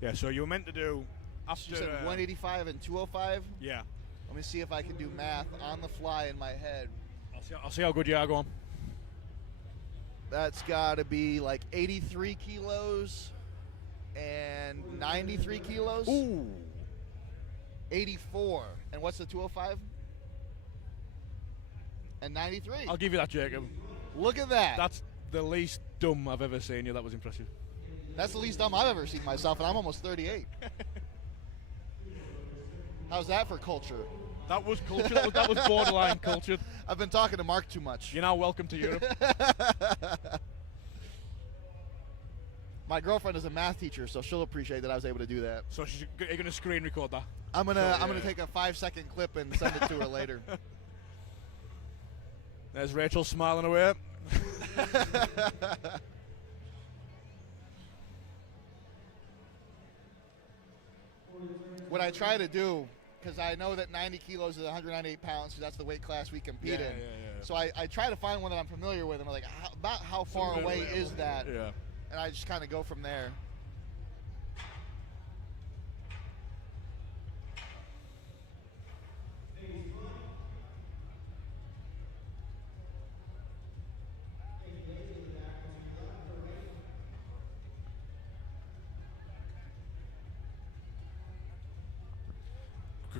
Yeah, so you were meant to do after... You said 185 and 205? Yeah. Let me see if I can do math on the fly in my head. I'll see how good you are going. That's got to be like 83 kilos and 93 kilos. Ooh. 84. And what's the 205? And 93. I'll give you that, Jacob. Look at that. That's the least dumb I've ever seen you. That was impressive. That's the least dumb I've ever seen myself, and I'm almost 38. How's that for culture? That was culture. That was borderline cultured. I've been talking to Mark too much. You're now welcome to Europe. My girlfriend is a math teacher, so she'll appreciate that I was able to do that. So you're going to screen record that? I'm gonna take a 5-second clip and send it to her later. There's Rachel smiling away. What I try to do, because I know that 90 kilos is 198 pounds, so that's the weight class we compete in. So I try to find one that I'm familiar with, and I'm like, about how far away is that? Yeah. And I just kind of go from there.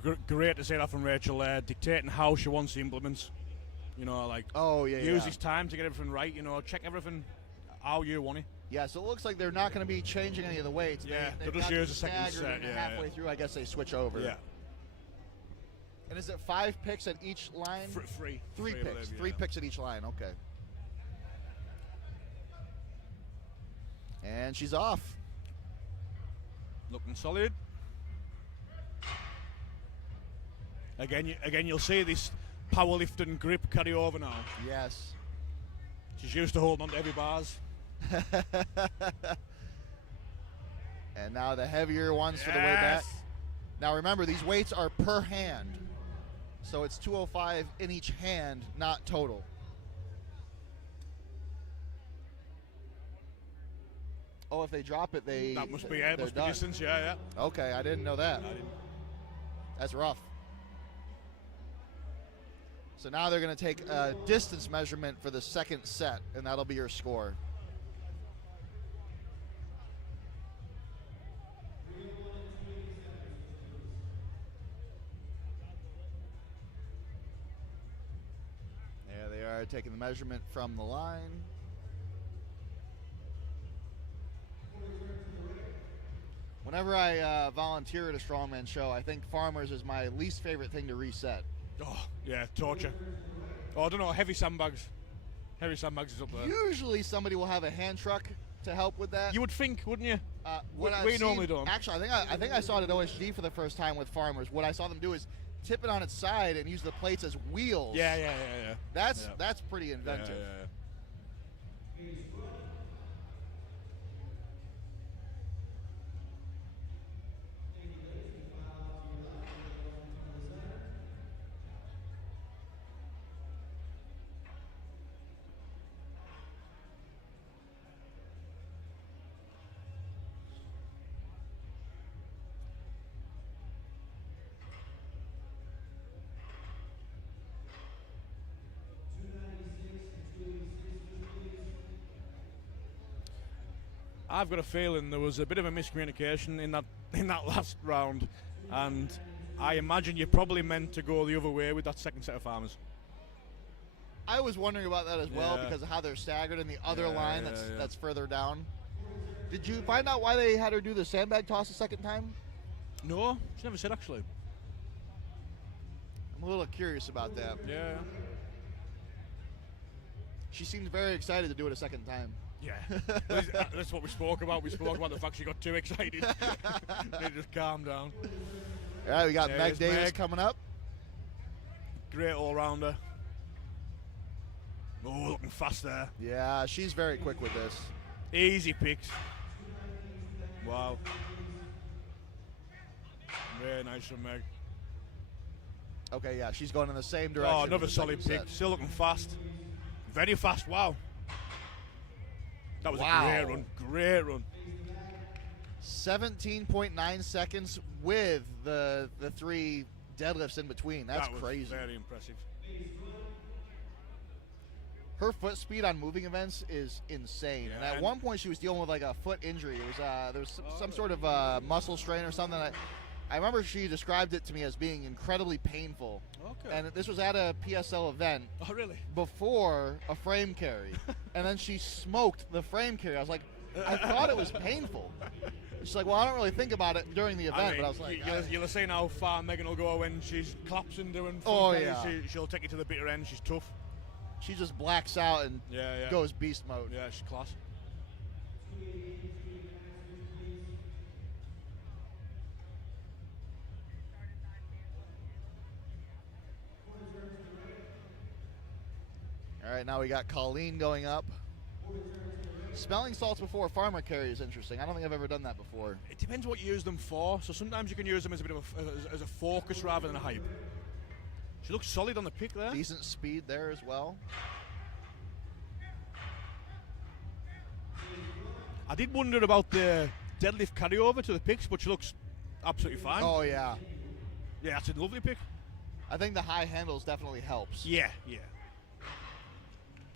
great to see that from Rachel there, dictating how she wants the implements. You know, like use this time to get everything right. You know, check everything how you want it. Yeah, so it looks like they're not going to be changing any of the weights. Yeah, they'll just use a second set. Yeah, halfway through, I guess they switch over. Yeah. And is it 5 picks at each line? Three. Three picks. Three picks at each line. Okay. And she's off. Looking solid. Again, you'll see this powerlifting grip carry over now. Yes. She's used to holding on to heavy bars. And now the heavier ones for the way back. Now remember, these weights are per hand. So it's 205 in each hand, not total. Oh, if they drop it, that must be distance, yeah. Okay, I didn't know that. That's rough. So now they're going to take a distance measurement for the second set, and that'll be your score. There they are, taking the measurement from the line. Whenever I volunteer at a strongman show, I think farmers is my least favorite thing to reset. Oh, yeah, torture. Oh, I don't know, heavy sandbags. Heavy sandbags is up there. Usually somebody will have a hand truck to help with that. You would think, wouldn't you? We normally don't. Actually, I think I saw it at OSG for the first time with farmers. What I saw them do is tip it on its side and use the plates as wheels. Yeah. That's pretty inventive. Yeah. I've got a feeling there was a bit of a miscommunication in that last round, and I imagine you probably meant to go the other way with that second set of farmers. I was wondering about that as well because of how they're staggered in the other line that's further down. Did you find out why they had her do the sandbag toss a second time? No, she never said actually. I'm a little curious about that. Yeah. She seemed very excited to do it a second time. Yeah, that's what we spoke about. We spoke about the fact she got too excited. They just calmed down. All right, we got Meg Davis coming up. Great all-rounder. Oh, looking fast there. Yeah, she's very quick with this. Easy picks. Wow. Very nice from Meg. Okay, yeah, she's going in the same direction. Oh, another solid pick. Still looking fast. Very fast, wow. That was a great run. 17.9 seconds with the 3 deadlifts in between. That's crazy. Very impressive. Her foot speed on moving events is insane. Yeah, and at one point she was dealing with like a foot injury. It was there was some sort of muscle strain or something. I remember she described it to me as being incredibly painful. Okay. And this was at a PSL event. Oh, really? Before a frame carry. And then she smoked the frame carry. I was like, I thought it was painful. She's like, well, I don't really think about it during the event. But I was like, you'll see how far Megan will go when she's collapsing doing she'll take it to the bitter end. She's tough. She just blacks out and goes beast mode. Yeah, she's class. All right, now we got Colleen going up. Smelling salts before a farmer carry is interesting. I don't think I've ever done that before. It depends what you use them for. So sometimes you can use them as a bit of as a focus rather than a hype. She looks solid on the pick there. Decent speed there as well. I did wonder about the deadlift carryover to the picks, but she looks absolutely fine. Oh, yeah. Yeah, that's a lovely pick. I think the high handles definitely helps. Yeah.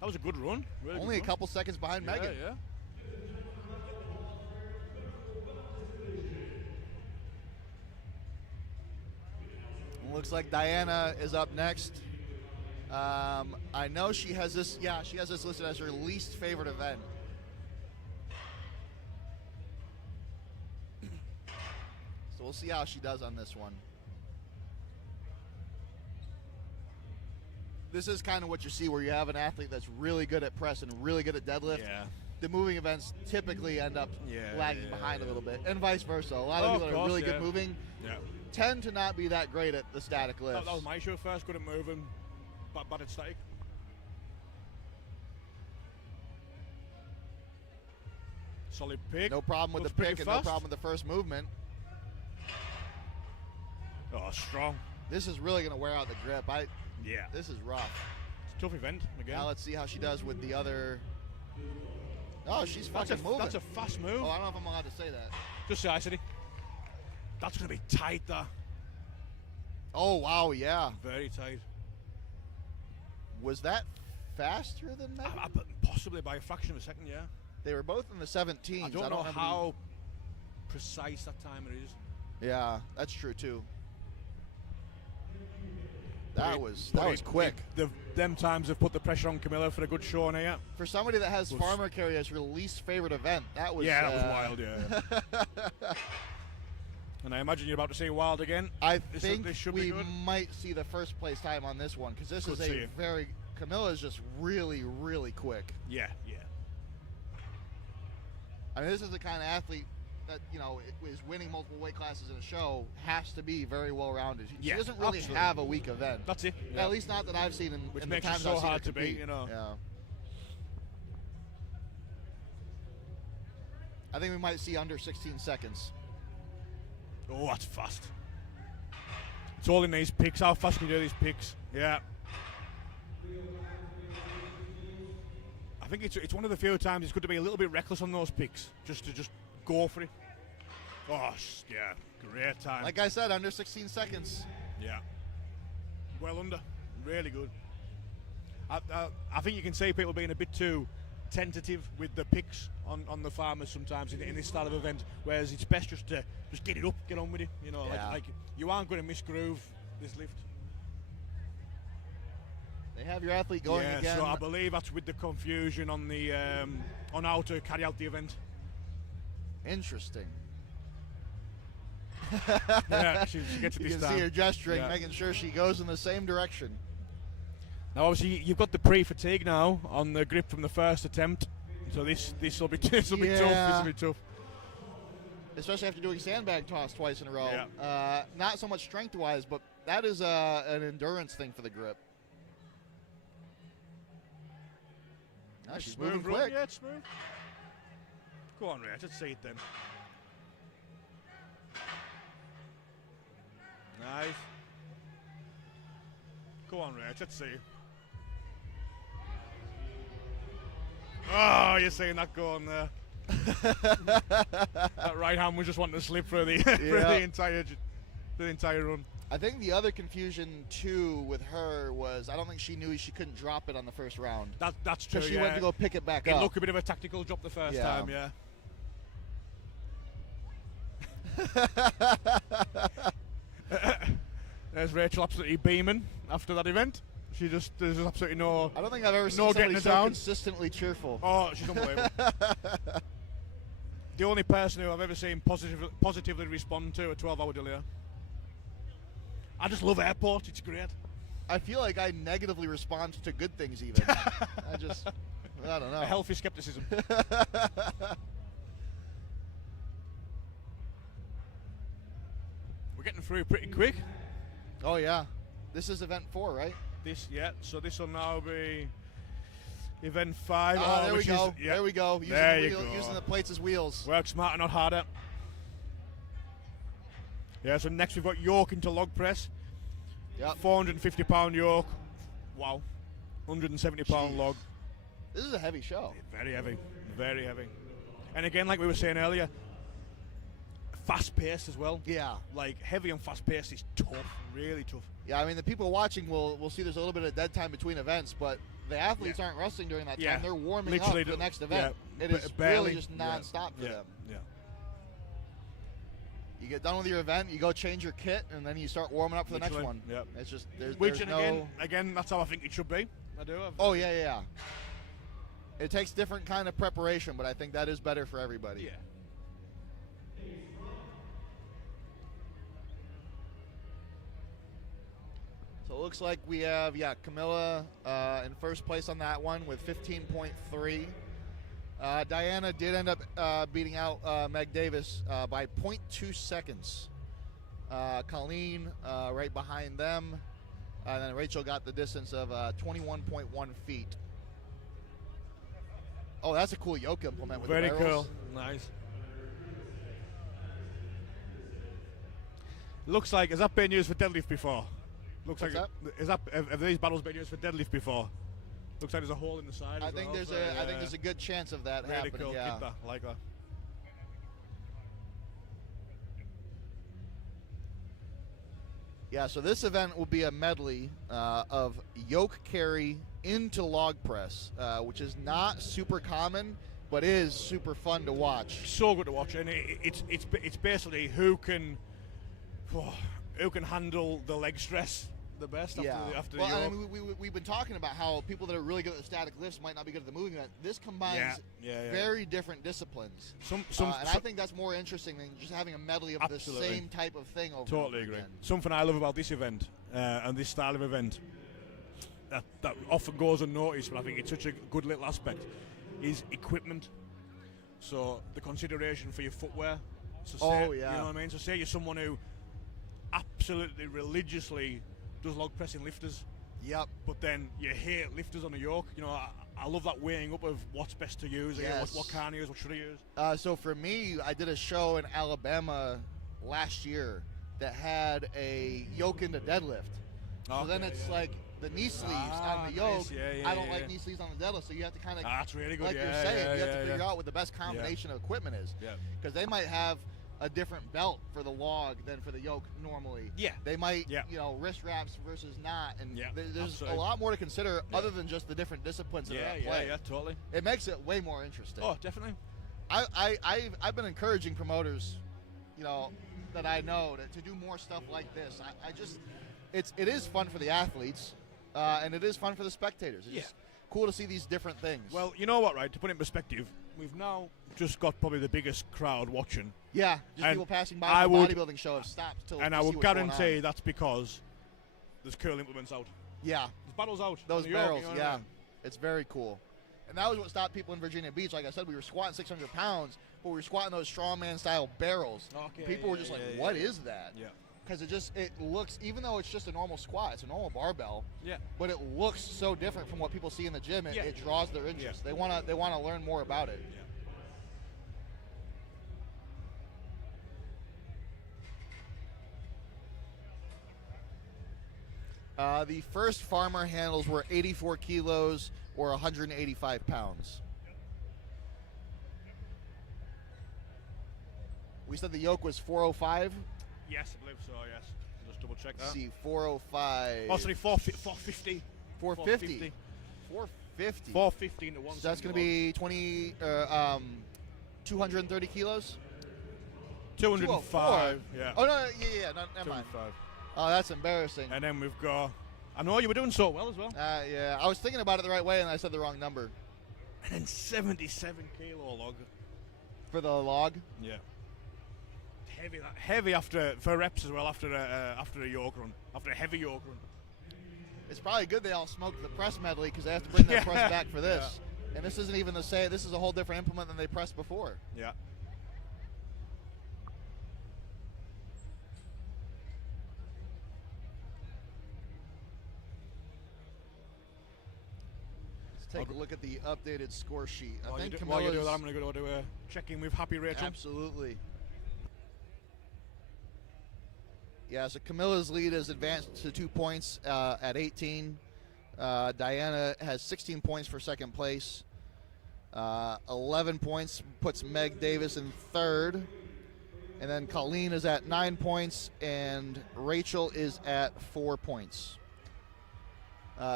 That was a good run. Really Only good a couple seconds behind Megan. Yeah. Looks like Diana is up next. I know she has this. Yeah, she has this listed as her least favorite event. So we'll see how she does on this one. This is kind of what you see where you have an athlete that's really good at press and really good at deadlift. Yeah. The moving events typically end up lagging behind a little bit, and vice versa. A lot of people that are really good moving tend to not be that great at the static lifts. That was my show first, good at moving, but bad at static. Solid pick. No problem with the pick and no problem with the first movement. Oh, strong. This is really going to wear out the grip. This is rough. It's a tough event, again. Now let's see how she does with the other. Oh, she's fucking moving. That's a fast move. Oh, I don't know if I'm allowed to say that. Just say I said it. That's going to be tight, there. Oh, wow, yeah. Very tight. Was that faster than that? Possibly by a fraction of a second, yeah. They were both in the 17s. I don't know how precise that timer is. Yeah, that's true, too. That was quick. Them times have put the pressure on Camilla for a good show on here. For somebody that has farmer carry as her least favorite event, that was that was wild, yeah. And I imagine you're about to say wild again. I think we might see the first place time on this one because this is a very Camilla's just really, really quick. Yeah. I mean, this is the kind of athlete that, you know, is winning multiple weight classes in a show, has to be very well-rounded. She doesn't really have a weak event. That's it. At least not that I've seen in the times so I've seen hard her to beat, you know. Yeah. I think we might see under 16 seconds. Oh, that's fast. It's all in these picks. How fast can you do these picks? Yeah. I think it's one of the few times it's good to be a little bit reckless on those picks, just to go for it. Oh, yeah, great time. Like I said, under 16 seconds. Yeah. Well under. Really good. I think you can see people being a bit too tentative with the picks on the farmers sometimes in this style of event, whereas it's best just to get it up, get on with it. You know, like you aren't going to misgroove this lift. They have your athlete going again. So I believe that's with the confusion on the on how to carry out the event. Interesting. Yeah, she gets it this time. You can see her gesturing, making sure she goes in the same direction. Now, obviously, you've got the pre-fatigue now on the grip from the first attempt, so this will be tough. This will be tough. Especially after doing sandbag toss twice in a row. Yeah. Not so much strength-wise, but that is an endurance thing for the grip. Now she's moving quick. Yeah, it's smooth. Go on, Rach, let's see it then. Nice. Go on, Rach, let's see. Oh, you're seeing that go on there. That right hand was just wanting to slip through the entire run. I think the other confusion too with her was I don't think she knew she couldn't drop it on the first round. That's true. So she went to go pick it back up. It looked a bit of a tactical drop the first time, yeah. There's Rachel absolutely beaming after that event. There's absolutely no. I don't think I've ever seen somebody so consistently cheerful. Oh, she's unbelievable. The only person who I've ever seen positively respond to a 12-hour delay. I just love airport. It's great. I feel like I negatively respond to good things even. I don't know. A healthy skepticism. We're getting through pretty quick. Oh, yeah. This is event 4, right? So this will now be event 5. There we go. There we go. Using the plates as wheels. Work smarter, not harder. Yeah, so next we've got yoke into log press. Yep. 450-pound yoke. Wow. 170-pound log. This is a heavy show. Very heavy. Very heavy. And again, like we were saying earlier, fast-paced as well. Yeah. Like, heavy and fast-paced is tough. Really tough. Yeah, I mean, the people watching will see there's a little bit of dead time between events, but the athletes aren't resting during that time. They're warming up for the next event. It is really just non-stop for them. Yeah. You get done with your event, you go change your kit, and then you start warming up for the next one. Yep. It's just there's again, that's how I think it should be. I do. Yeah. It takes different kind of preparation, but I think that is better for everybody. Yeah. So it looks like we have, Camilla in first place on that one with 15.3. Diana did end up beating out Meg Davis by 0.2 seconds. Colleen right behind them. And then Rachel got the distance of 21.1 feet. Oh, that's a cool yoke implement with Very the barrels. cool. Nice. Looks like, has that been used for deadlift before? Looks What's like that? Have these battles been used for deadlift before? Looks like there's a hole in the side. I think there's a good chance of that really happening. Cool. Yeah. Keep that, like that. Yeah, so this event will be a medley of yoke carry into log press, which is not super common, but is super fun to watch. So good to watch, and it's basically who can handle the leg stress the best after the yoke. I mean, we've been talking about how people that are really good at the static lifts might not be good at the moving event. This combines very different disciplines. And I think that's more interesting than just having a medley of the same type of thing over Totally and over agree. again. Something I love about this event and this style of event that often goes unnoticed, but I think it's such a good little aspect, is equipment. So the consideration for your footwear. So you know what I mean? So say you're someone who absolutely religiously does log pressing lifters. Yep. But then you hate lifters on a yoke. You know, I love that weighing up of what's best to use. Yes. What can I use? What should I use? So for me, I did a show in Alabama last year that had a yoke into deadlift. So then it's like the knee sleeves on the yoke. Nice. I don't like knee sleeves on the deadlift, so you have to kind of, that's really good. like you're saying, you have to figure out what the best combination of equipment is. Yeah. Because they might have a different belt for the log than for the yoke normally. Yeah. They might, wrist wraps versus not, and there's absolutely. a lot more to consider other than just the different disciplines that are at play. Yeah, totally. It makes it way more interesting. Oh, definitely. I've been encouraging promoters, that I know to do more stuff like this. It is fun for the athletes, and it is fun for the spectators. It's just cool to see these different things. Well, you know what, right? To put it in perspective, we've now just got probably the biggest crowd watching. Yeah, just people passing by the bodybuilding show have stopped to and I would guarantee that's because there's curl implements out. Yeah. There's battles out. Those barrels, It's very cool. And that was what stopped people in Virginia Beach. Like I said, we were squatting 600 pounds, but we were squatting those strongman-style barrels. Okay, people were just what is that? Yeah. Because it looks, even though it's just a normal squat, it's a normal barbell. Yeah. But it looks so different from what people see in the gym. It draws their interest. They want to learn more about it. Yeah. The first farmer handles were 84 kilos or 185 pounds. We said the yoke was 405. Yes, I believe so, yes. Just double check that. Let's see, 405. Oh, sorry, 450. 450. 450 into one. So that's going to be 230 kilos? 205. Yeah. Oh, no, never mind. Oh, that's embarrassing. And then we've got, I know you were doing so well as well. Yeah, I was thinking about it the right way and I said the wrong number. And then 77 kilo log. For the log? Yeah. Heavy for reps as well after a yoke run, after a heavy yoke run. It's probably good they all smoked the press medley because they have to bring their press back for this. Yeah. And this isn't even the same. This is a whole different implement than they pressed before. Yeah. Let's take a look at the updated score sheet. While you do that, I'm going to go do a check-in with Happy Rachel. Absolutely. Yeah, so Camilla's lead is advanced to 2 points at 18. Diana has 16 points for second place. 11 points puts Meg Davis in third. And then Colleen is at 9 points, and Rachel is at 4 points.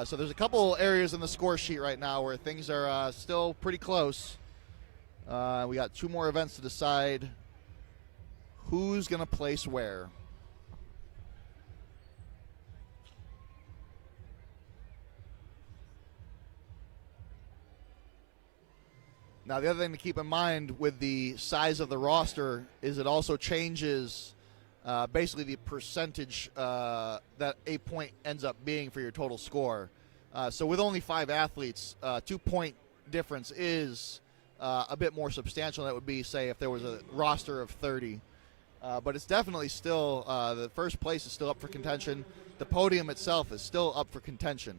So there's a couple areas in the score sheet right now where things are still pretty close. We got 2 more events to decide who's going to place where. Now, the other thing to keep in mind with the size of the roster is it also changes basically the percentage that a point ends up being for your total score. So with only 5 athletes, 2-point difference is a bit more substantial than it would be, say, if there was a roster of 30. But it's definitely still, the first place is still up for contention. The podium itself is still up for contention.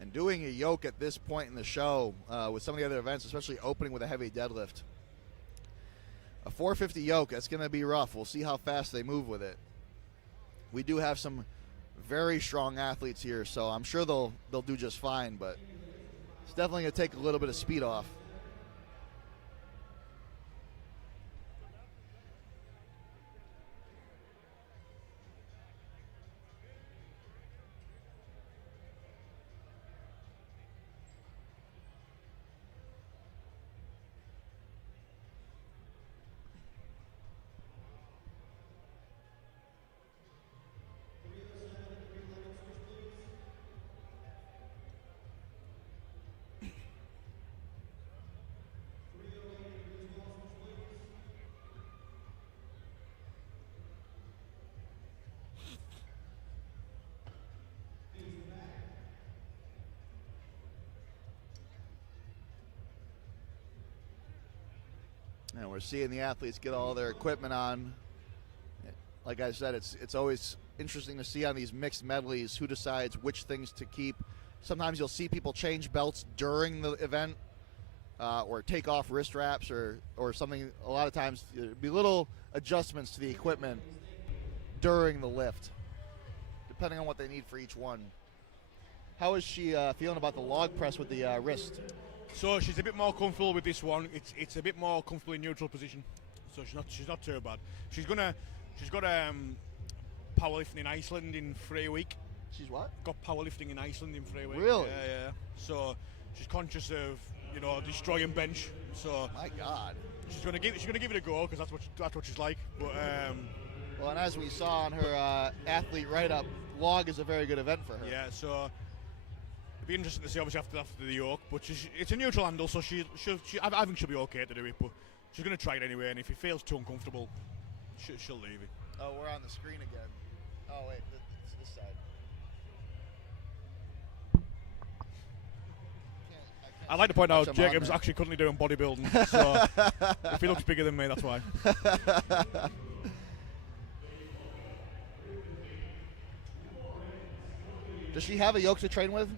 And doing a yoke at this point in the show with some of the other events, especially opening with a heavy deadlift. A 450 yoke, that's going to be rough. We'll see how fast they move with it. We do have some very strong athletes here, so I'm sure they'll do just fine, but it's definitely going to take a little bit of speed off. And we're seeing the athletes get all their equipment on. Like I said, it's always interesting to see on these mixed medleys who decides which things to keep. Sometimes you'll see people change belts during the event or take off wrist wraps or something. A lot of times there'll be little adjustments to the equipment during the lift, depending on what they need for each one. How is she feeling about the log press with the wrist? So she's a bit more comfortable with this one. It's a bit more comfortable in neutral position, so she's not too bad. She's got powerlifting in Iceland in 3 weeks. She's what? Got powerlifting in Iceland in 3 weeks. Really? Yeah. So she's conscious of destroying bench. So my God, she's gonna give it a go because that's what she's like. But well, and as we saw on her athlete write-up, log is a very good event for her. Yeah. So. It'd be interesting to see, obviously, after the yoke, but it's a neutral handle, so I think she'll be okay to do it, but she's going to try it anyway, and if it feels too uncomfortable, she'll leave it. Oh, we're on the screen again. Oh, wait, it's this side. I'd like to point out Jacob's actually currently doing bodybuilding, so if he looks bigger than me, that's why. Does she have a yoke to train with?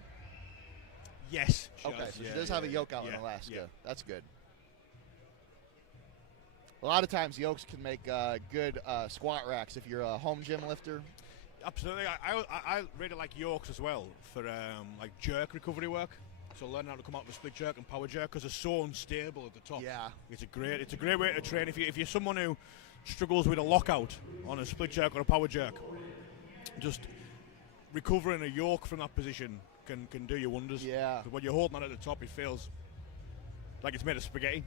Yes. She does have a yoke out in Alaska. Yeah. That's good. A lot of times yokes can make good squat racks if you're a home gym lifter. Absolutely. I really like yokes as well for like jerk recovery work. So learning how to come out with a split jerk and power jerk because they're so unstable at the top. Yeah. It's a great way to train. If you're someone who struggles with a lockout on a split jerk or a power jerk, just recovering a yoke from that position can do you wonders. Yeah. When you're holding on at the top, it feels like it's made of spaghetti.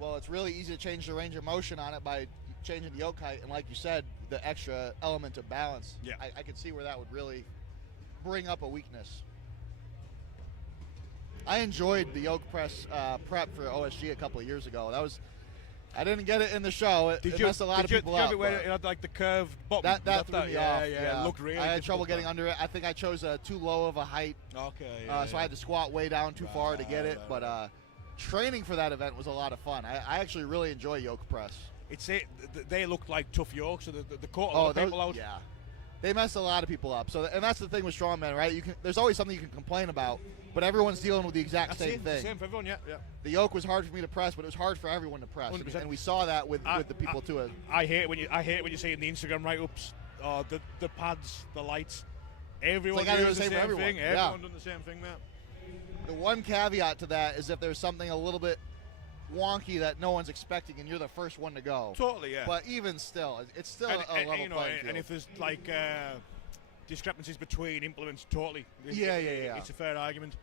Well, it's really easy to change the range of motion on it by changing the yoke height, and like you said, the extra element of balance. Yeah. I could see where that would really bring up a weakness. I enjoyed the yoke press prep for OSG a couple of years ago. I didn't get it in the show. It messed a lot of people up. Did you have it where it had like the curved bottom? That threw me off. Yeah, it looked really I had trouble getting under it. I think I chose too low of a height. Okay. So I had to squat way down too far to get it. But training for that event was a lot of fun. I actually really enjoy yoke press. They looked like tough yokes. So the caught a lot of people out. Yeah. They mess a lot of people up. So, and that's the thing with strongmen, right? There's always something you can complain about, but everyone's dealing with the exact same thing. Same for everyone, yeah. The yoke was hard for me to press, but it was hard for everyone to press, 100%. And we saw that with the people too. I hate when you see in the Instagram write-ups, the pads, the lights. Everyone doing the same thing. Everyone doing the same thing there. The one caveat to that is if there's something a little bit wonky that no one's expecting and you're the first one to go. Totally, yeah. But even still, it's still a level playing field. And if there's like discrepancies between implements, totally. Yeah. It's a fair argument.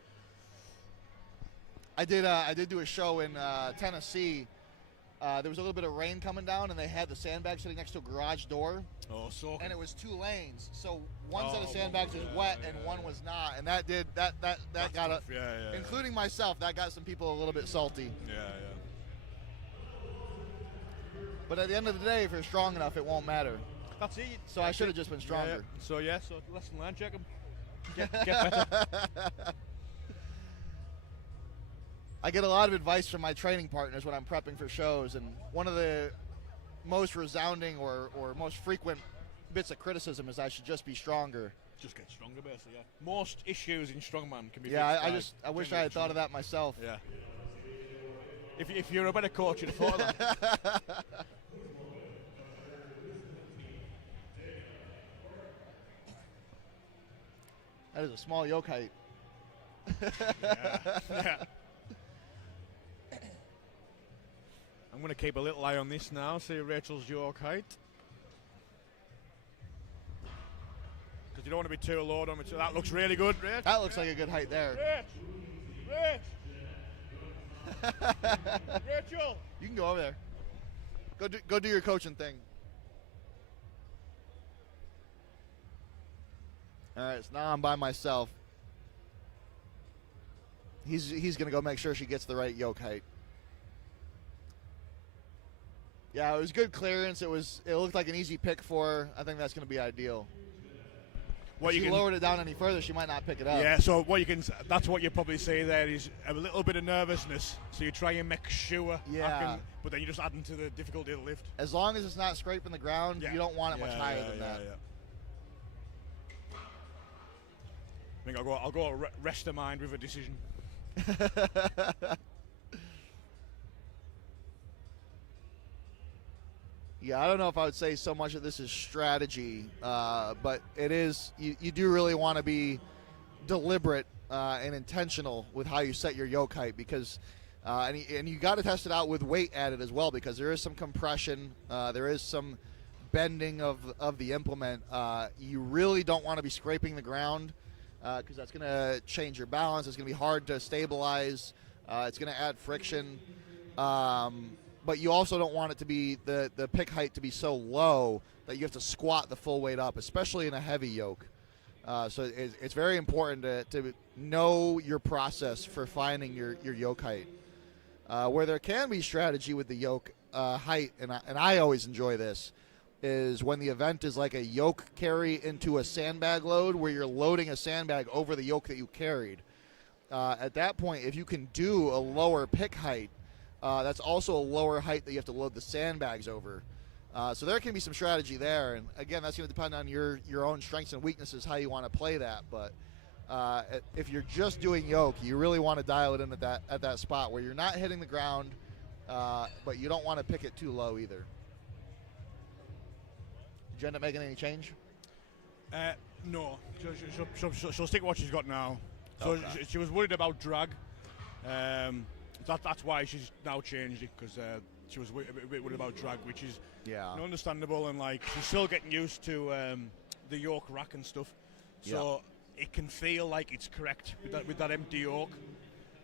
I did do a show in Tennessee. There was a little bit of rain coming down, and they had the sandbag sitting next to a garage door. Oh, so. And it was 2 lanes, so one set of sandbags was wet and one was not, and that got tough. including myself, that got some people a little bit salty. Yeah. But at the end of the day, if you're strong enough, it won't matter. That's it. So I should have just been stronger. So lesson learned, check them. Get better. I get a lot of advice from my training partners when I'm prepping for shows, and one of the most resounding or most frequent bits of criticism is I should just be stronger. Just get stronger, basically, yeah. Most issues in strongman can be fixed. I wish I had thought of that myself. Yeah. If you're a better coach, you'd have thought of that. That is a small yoke height. Yeah. I'm going to keep a little eye on this now, see Rachel's yoke height. Because you don't want to be too low. That looks really good, Rach. That looks like a good height there. Rachel! You can go over there. Go do your coaching thing. All right, so now I'm by myself. He's going to go make sure she gets the right yoke height. Yeah, it was good clearance. It looked like an easy pick for her. I think that's going to be ideal. If she lowered it down any further, she might not pick it up. Yeah, so that's what you probably say there is a little bit of nervousness. So you try and make sure. Yeah. But then you're just adding to the difficulty of the lift. As long as it's not scraping the ground, you don't want it much higher than that. Yeah. I think I'll go rest of mind with a decision. Yeah, I don't know if I would say so much that this is strategy, but it is. You do really want to be deliberate and intentional with how you set your yoke height, because and you got to test it out with weight added as well, because there is some compression, there is some bending of the implement. You really don't want to be scraping the ground, because that's going to change your balance. It's going to be hard to stabilize. It's going to add friction. But you also don't want it to be the pick height to be so low that you have to squat the full weight up, especially in a heavy yoke. So it's very important to know your process for finding your yoke height. Where there can be strategy with the yoke height, and I always enjoy this, is when the event is like a yoke carry into a sandbag load, where you're loading a sandbag over the yoke that you carried. At that point, if you can do a lower pick height, that's also a lower height that you have to load the sandbags over. So there can be some strategy there, and again, that's going to depend on your own strengths and weaknesses, how you want to play that. But if you're just doing yoke, you really want to dial it in at that spot where you're not hitting the ground, but you don't want to pick it too low either. Did you end up making any change? No. She'll stick what she's got now. So okay. She was worried about drag. That's why she's now changed it, because she was a bit worried about drag, which is understandable, and like she's still getting used to the yoke rack and stuff. So it can feel like it's correct with that empty yoke.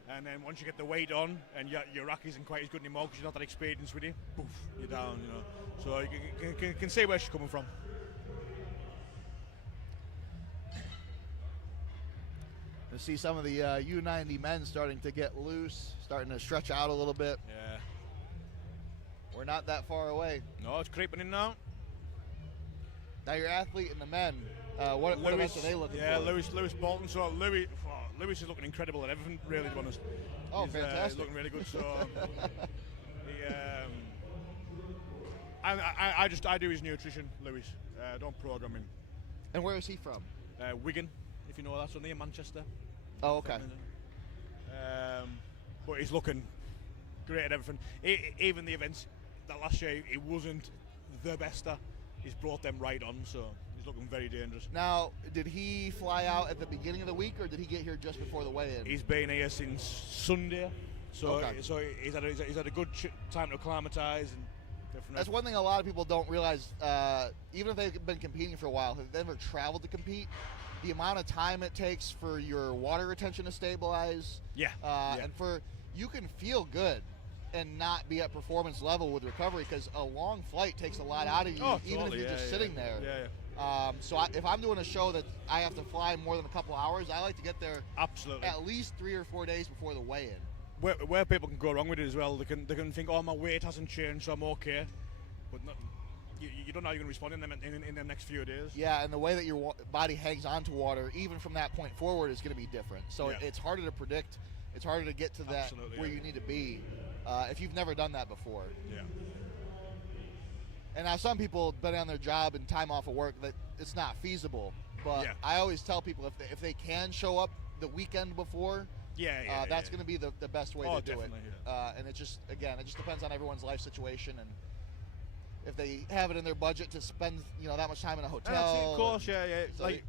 And then once you get the weight on and your rack isn't quite as good anymore because you're not that experienced with it, poof, you're down, you know. So you can see where she's coming from. You see some of the U90 men starting to get loose, starting to stretch out a little bit. Yeah. We're not that far away. No, it's creeping in now. Now your athlete and the men, what events are they looking for? Yeah, Lewis Bolton. So Lewis is looking incredible at everything, really, to be honest. Oh, he's fantastic. He's looking really good. So I do his nutrition, Lewis. Don't program him. And where is he from? Wigan, if you know that's near Manchester. Oh, okay. But he's looking great at everything. Even the events that last year, he wasn't the best. He's brought them right on, so he's looking very dangerous. Now, did he fly out at the beginning of the week, or did he get here just before the weigh-in? He's been here since Sunday, so he's had a good time to acclimatise. That's one thing a lot of people don't realize. Even if they've been competing for a while, if they've never traveled to compete, the amount of time it takes for your water retention to stabilize. And for you can feel good and not be at performance level with recovery, because a long flight takes a lot out of you, even if you're just sitting there. So if I'm doing a show that I have to fly more than a couple hours, I like to get there at least 3 or 4 days before the weigh-in. Where people can go wrong with it as well, they can think, oh, my weight hasn't changed, so I'm okay. But you don't know how you're going to respond in the next few days. Yeah, and the way that your body hangs onto water, even from that point forward, is going to be different. So it's harder to predict. It's harder to get to that where you need to be if you've never done that before. And now some people, depending on their job and time off of work, that it's not feasible. But I always tell people if they can show up the weekend before, that's going to be the best way to do it. And it just depends on everyone's life situation, and if they have it in their budget to spend that much time in a hotel. Of course, So like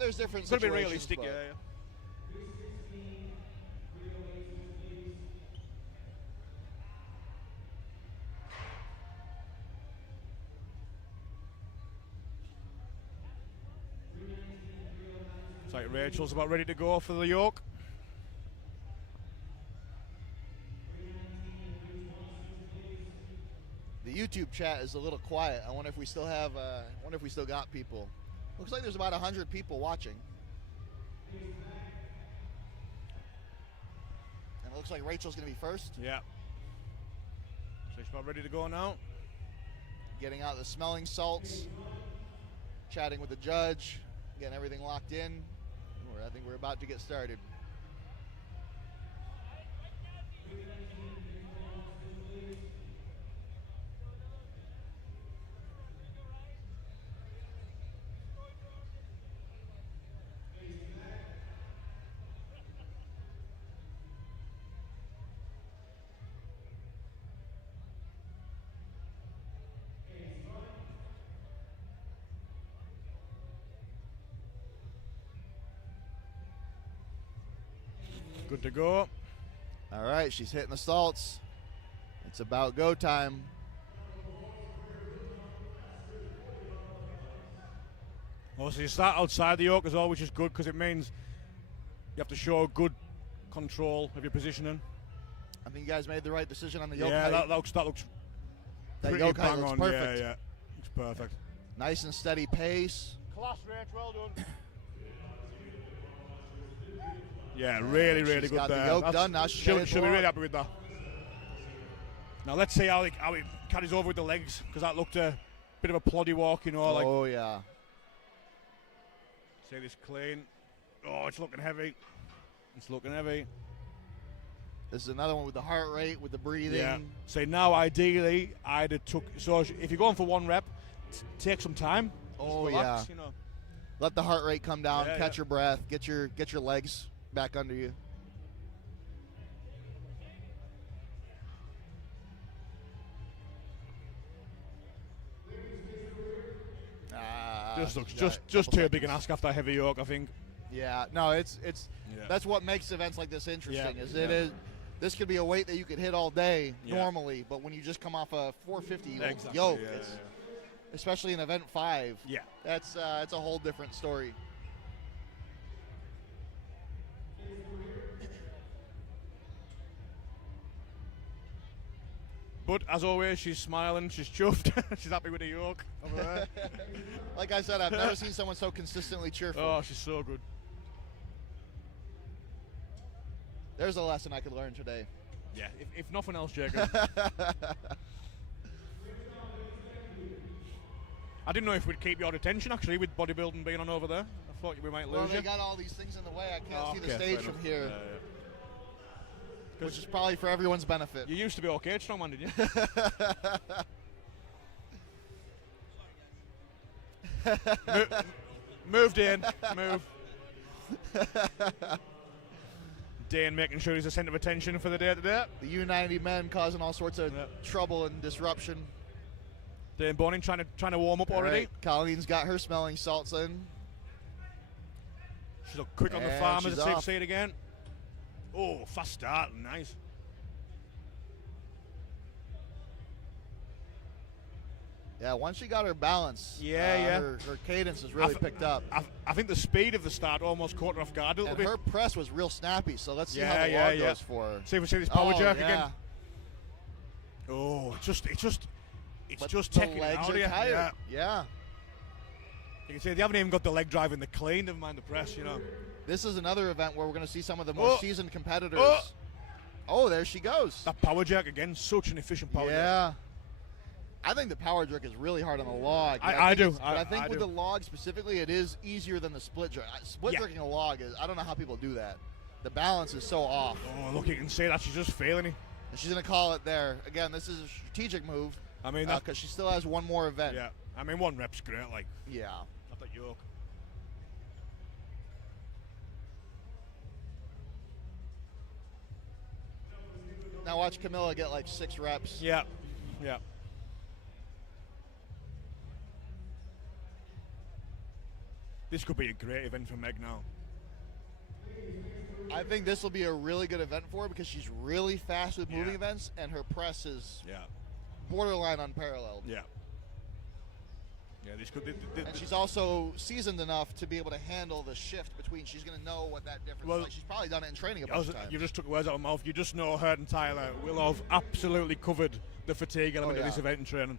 there's different. It's got to be realistic, It's like Rachel's about ready to go for the yoke. The YouTube chat is a little quiet. I wonder if we still have. Wonder if we still got people. Looks like there's about 100 people watching. And it looks like Rachel's going to be first. Yeah. So she's about ready to go now. Getting out the smelling salts. Chatting with the judge. Getting everything locked in. I think we're about to get started. Good to go. All right, she's hitting the salts. It's about go time. Also, you start outside the yoke as well, which is good because it means you have to show good control of your positioning. I think you guys made the right decision on the yoke. Yeah, that looks that yoke height looks perfect. Yeah, looks perfect. Nice and steady pace. Class, Rach, well done. Yeah, really good got there. The yoke done. Now she'll be really happy with that. Now let's see how it carries over with the legs, because that looked a bit of a ploddy walk, Oh yeah. See this clean. Oh, it's looking heavy. It's looking heavy. This is another one with the heart rate, with the breathing. Yeah. So now, ideally, I'd have took. So if you're going for one rep, take some time. Oh relax, yeah. Let the heart rate come down. Catch your breath. Get your legs back under you. Just too big an ask after a heavy yoke, I think. Yeah, no, it's that's what makes events like this interesting. This could be a weight that you could hit all day normally, but when you just come off a 450 yoke, especially in event 5, it's a whole different story. But as always, she's smiling, she's chuffed, she's happy with the yoke. Like I said, I've never seen someone so consistently cheerful. Oh, she's so good. There's a lesson I could learn today. Yeah, if nothing else, Jacob. I didn't know if we'd keep your attention, actually, with bodybuilding being on over there. I thought we might lose you. Well, they got all these things in the way. I can't see the stage from here. Which is probably for everyone's benefit. You used to be okay at strongman, did you? Move, Dane. Move. Dane making sure he's the centre of attention for the day today. The U90 men causing all sorts of trouble and disruption. Dane Bonin trying to warm up already. Right. Colleen's got her smelling salts in. She's looked quick on the farmers. Let's see it again. Oh, fast start. Nice. Yeah, once she got her balance, her cadence has really picked up. I think the speed of the start almost caught her off guard a little bit. Her press was real snappy, so let's see how the log goes for her. See if we see this power jerk again. Oh, it's just taking the legs out are tired. Yeah. You can see they haven't even got the leg drive in the clean, never mind the press, you know. This is another event where we're going to see some of the more seasoned competitors. Oh, there she goes. That power jerk again, such an efficient power jerk. Yeah. I think the power jerk is really hard on the log. I do. But I think with the log specifically, it is easier than the split jerk. Split jerking a log is, I don't know how people do that. The balance is so off. Oh, look, you can see that she's just failing it. And she's going to call it there. Again, this is a strategic move. I mean, because she still has one more event. Yeah. I mean, one rep's great, like. Yeah. Not that yoke. Now watch Camilla get like 6 reps. Yeah. Yeah. This could be a great event for Meg now. I think this will be a really good event for her because she's really fast with moving events, and her press is borderline unparalleled. Yeah. Yeah, this could. And she's also seasoned enough to be able to handle the shift between. She's going to know what that difference is like. She's probably done it in training a bunch of times. You just took words out of my mouth. You just know her and Tyler will have absolutely covered the fatigue element of this event in training.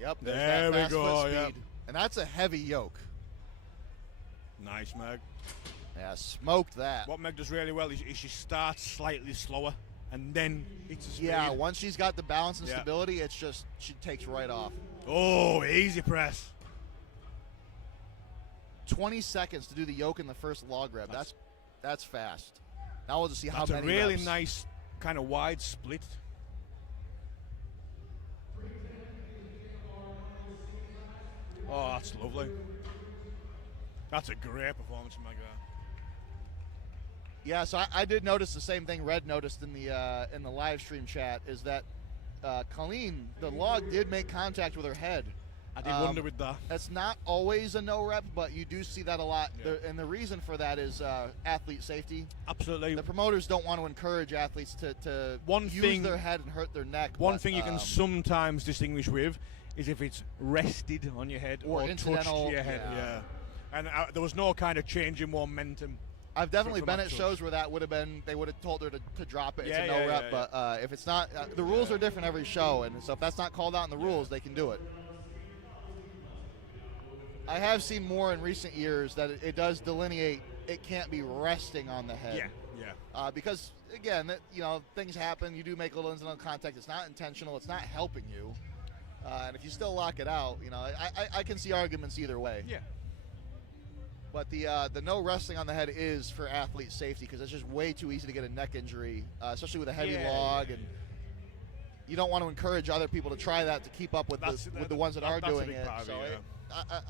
Yep, there we go. Yep. And that's a heavy yoke. Nice, Meg. Yeah, smoked that. What Meg does really well is she starts slightly slower and then hits the speed. Yeah, once she's got the balance and stability, it's just she takes right off. Oh, easy press. 20 seconds to do the yoke in the first log rep. That's fast. Now we'll just see how many That's a really reps. nice kind of wide split. Oh, that's lovely. That's a great performance from Meg there. Yeah, so I did notice the same thing Red noticed in the live stream chat, is that Colleen, the log did make contact with her head. I did wonder with that. That's not always a no rep, but you do see that a lot. Yeah. And the reason for that is athlete safety. Absolutely. The promoters don't want to encourage athletes to use their head and hurt their neck. One thing you can sometimes distinguish with is if it's rested on your head or touched your head. Yeah. And there was no kind of change in momentum. I've definitely been at shows where that would have been, they would have told her to drop it. It's a no rep. But if it's not, the rules are different every show. And so if that's not called out in the rules, they can do it. I have seen more in recent years that it does delineate it can't be resting on the head. Yeah. Because, again, things happen. You do make a little incidental contact. It's not intentional. It's not helping you. And if you still lock it out, I can see arguments either way. Yeah. But the no resting on the head is for athlete safety because it's just way too easy to get a neck injury, especially with a heavy log. And you don't want to encourage other people to try that to keep up with the ones that are doing it. So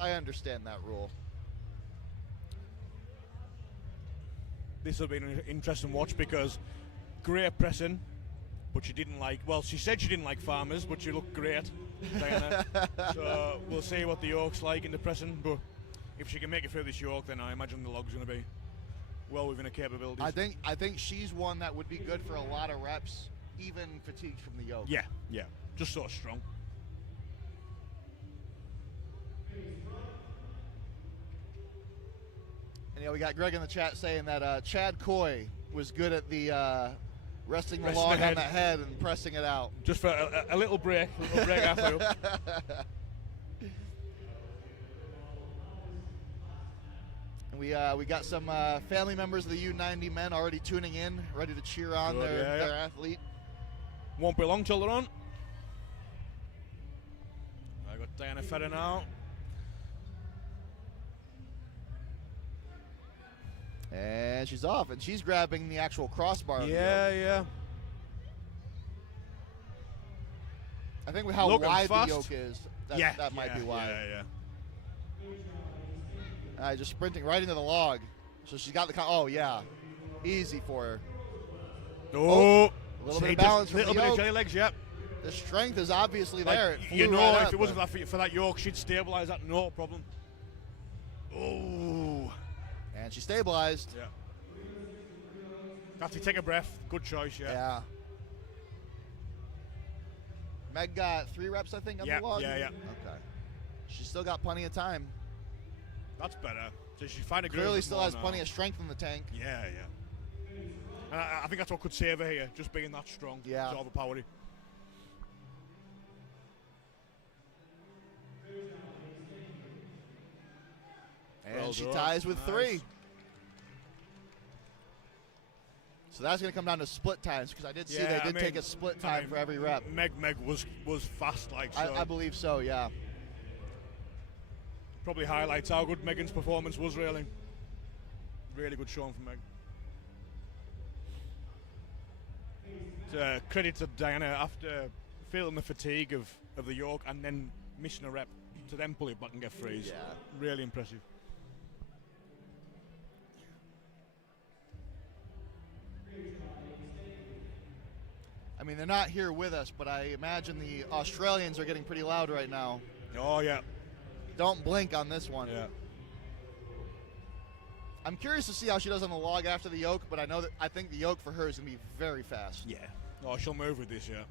I understand that rule. This will be an interesting watch because great pressing, but she didn't like. Well, she said she didn't like farmers, but she looked great. So we'll see what the yoke's like in the pressing. But if she can make it through this yoke, then I imagine the log's going to be well within her capabilities. I think she's one that would be good for a lot of reps, even fatigued from the yoke. Yeah, just so strong. And we got Greg in the chat saying that Chad Coy was good at the resting the log on the head and pressing it out. Just for a little break halfway up. And We got some family members of the U90 men already tuning in, ready to cheer on their athlete. Won't be long till they're on. I got Diana Ferrer now. And she's off, and she's grabbing the actual crossbar. Yeah. I think with how wide the yoke is, that might be why. Yeah. Just sprinting right into the log. So she's got the easy for her. Oh, a little bit of balance from the yoke. Little bit of jelly legs, yep. The strength is obviously there. If it wasn't for that yoke, she'd stabilize that no problem. Oh. And she stabilized. Yeah. Have to take a breath. Good choice, Yeah. Meg got 3 reps, I think, on the log? Yeah. Okay. She's still got plenty of time. That's better. So she find a clearly still has plenty of strength in the tank. Yeah. And I think that's what could save her here, just being that strong. Yeah. To overpower it. And she ties with 3. So that's going to come down to split times, because I did see they did take a split time for every rep. Meg was fast like so. I believe so, yeah. Probably highlights how good Megan's performance was, really. Really good showing from Meg. Credit to Diana after feeling the fatigue of the yoke and then missing a rep, to then pull it back and get frees. Yeah. Really impressive. I mean, they're not here with us, but I imagine the Australians are getting pretty loud right now. Oh, yeah. Don't blink on this one. Yeah. I'm curious to see how she does on the log after the yoke, but I think the yoke for her is going to be very fast. Yeah. Oh, she'll move with this, yeah.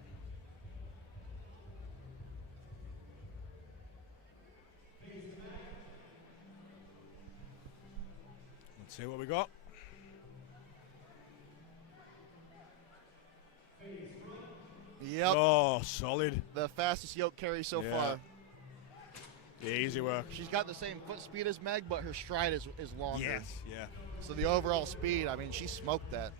Let's see what we got. Yep. Oh, solid. The fastest yoke carry so far. Yeah, easy work. She's got the same foot speed as Meg, but her stride is longer. Yes, yeah. So the overall speed, I mean, she smoked that.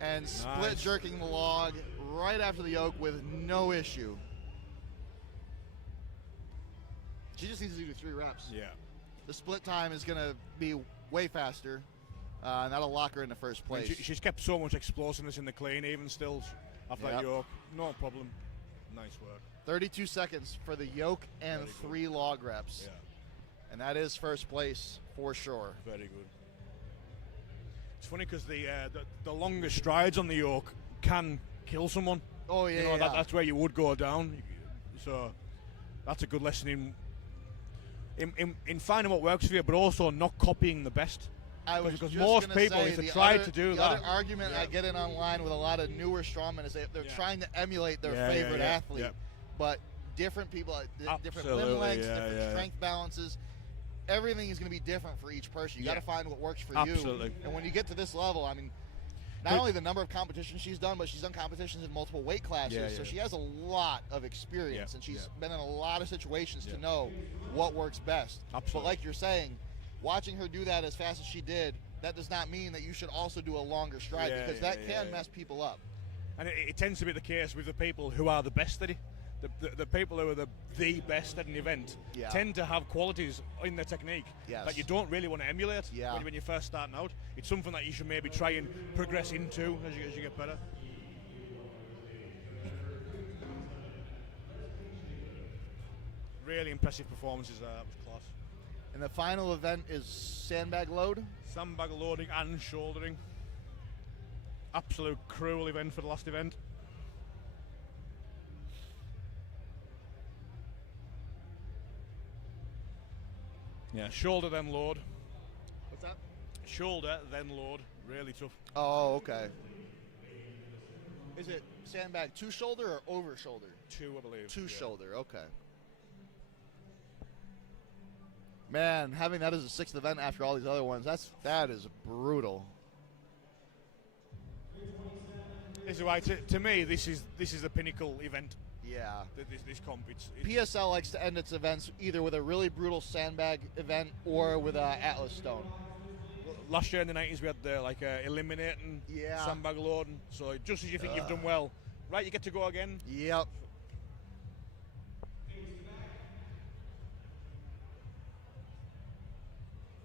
And split jerking the log right after the yoke with no issue. She just needs to do 3 reps. Yeah. The split time is going to be way faster, and that'll lock her into first place. She's kept so much explosiveness in the clean, even still, after that yoke. No problem. Nice work. 32 seconds for the yoke and 3 log reps. Yeah. And that is first place for sure. Very good. It's funny because the longer strides on the yoke can kill someone. Oh, yeah, That's where you would go down. So that's a good lesson in finding what works for you, but also not copying the best. Because most people, if they try to do that. The other argument I get in online with a lot of newer strongmen is they're trying to emulate their favorite athlete. Yeah. But different people, different limb lengths, different strength balances. Everything is going to be different for each person. You got to find what works for you. And when you get to this level, I mean, not only the number of competitions she's done, but she's done competitions in multiple weight classes. So she has a lot of experience, and she's been in a lot of situations to know what works best. But like you're saying, watching her do that as fast as she did, that does not mean that you should also do a longer stride, because that can mess people up. And it tends to be the case with the people who are the best at it. The people who are the best at an event tend to have qualities in their technique that you don't really want to emulate when you're first starting out. It's something that you should maybe try and progress into as you get better. Really impressive performances there. That was class. And the final event is sandbag load? Sandbag loading and shouldering. Absolute cruel event for the last event. Yeah, shoulder then load. What's that? Shoulder then load. Really tough. Oh, okay. Is it sandbag 2 shoulder or over shoulder? 2, I believe. 2 shoulder, okay. Man, having that as a 6th event after all these other ones, that is brutal. This is why, to me, this is the pinnacle event This comp. It's PSL likes to end its events either with a really brutal sandbag event or with Atlas Stone. Last year in the 90s we had the eliminating sandbag loading. So just as you think you've done well, right, you get to go again. Yep.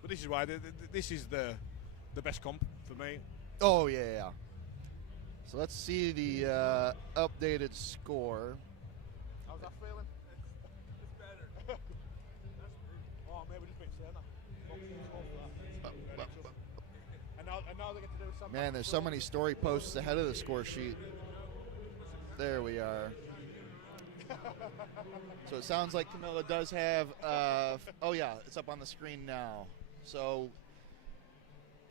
But this is why this is the best comp for me. Oh yeah. So let's see the updated score. How's that feeling? It's better. Oh, maybe just make sense. And now they get to do something. Man, there's so many story posts ahead of the score sheet. There we are. So it sounds like Camilla does have. Oh yeah, it's up on the screen now. So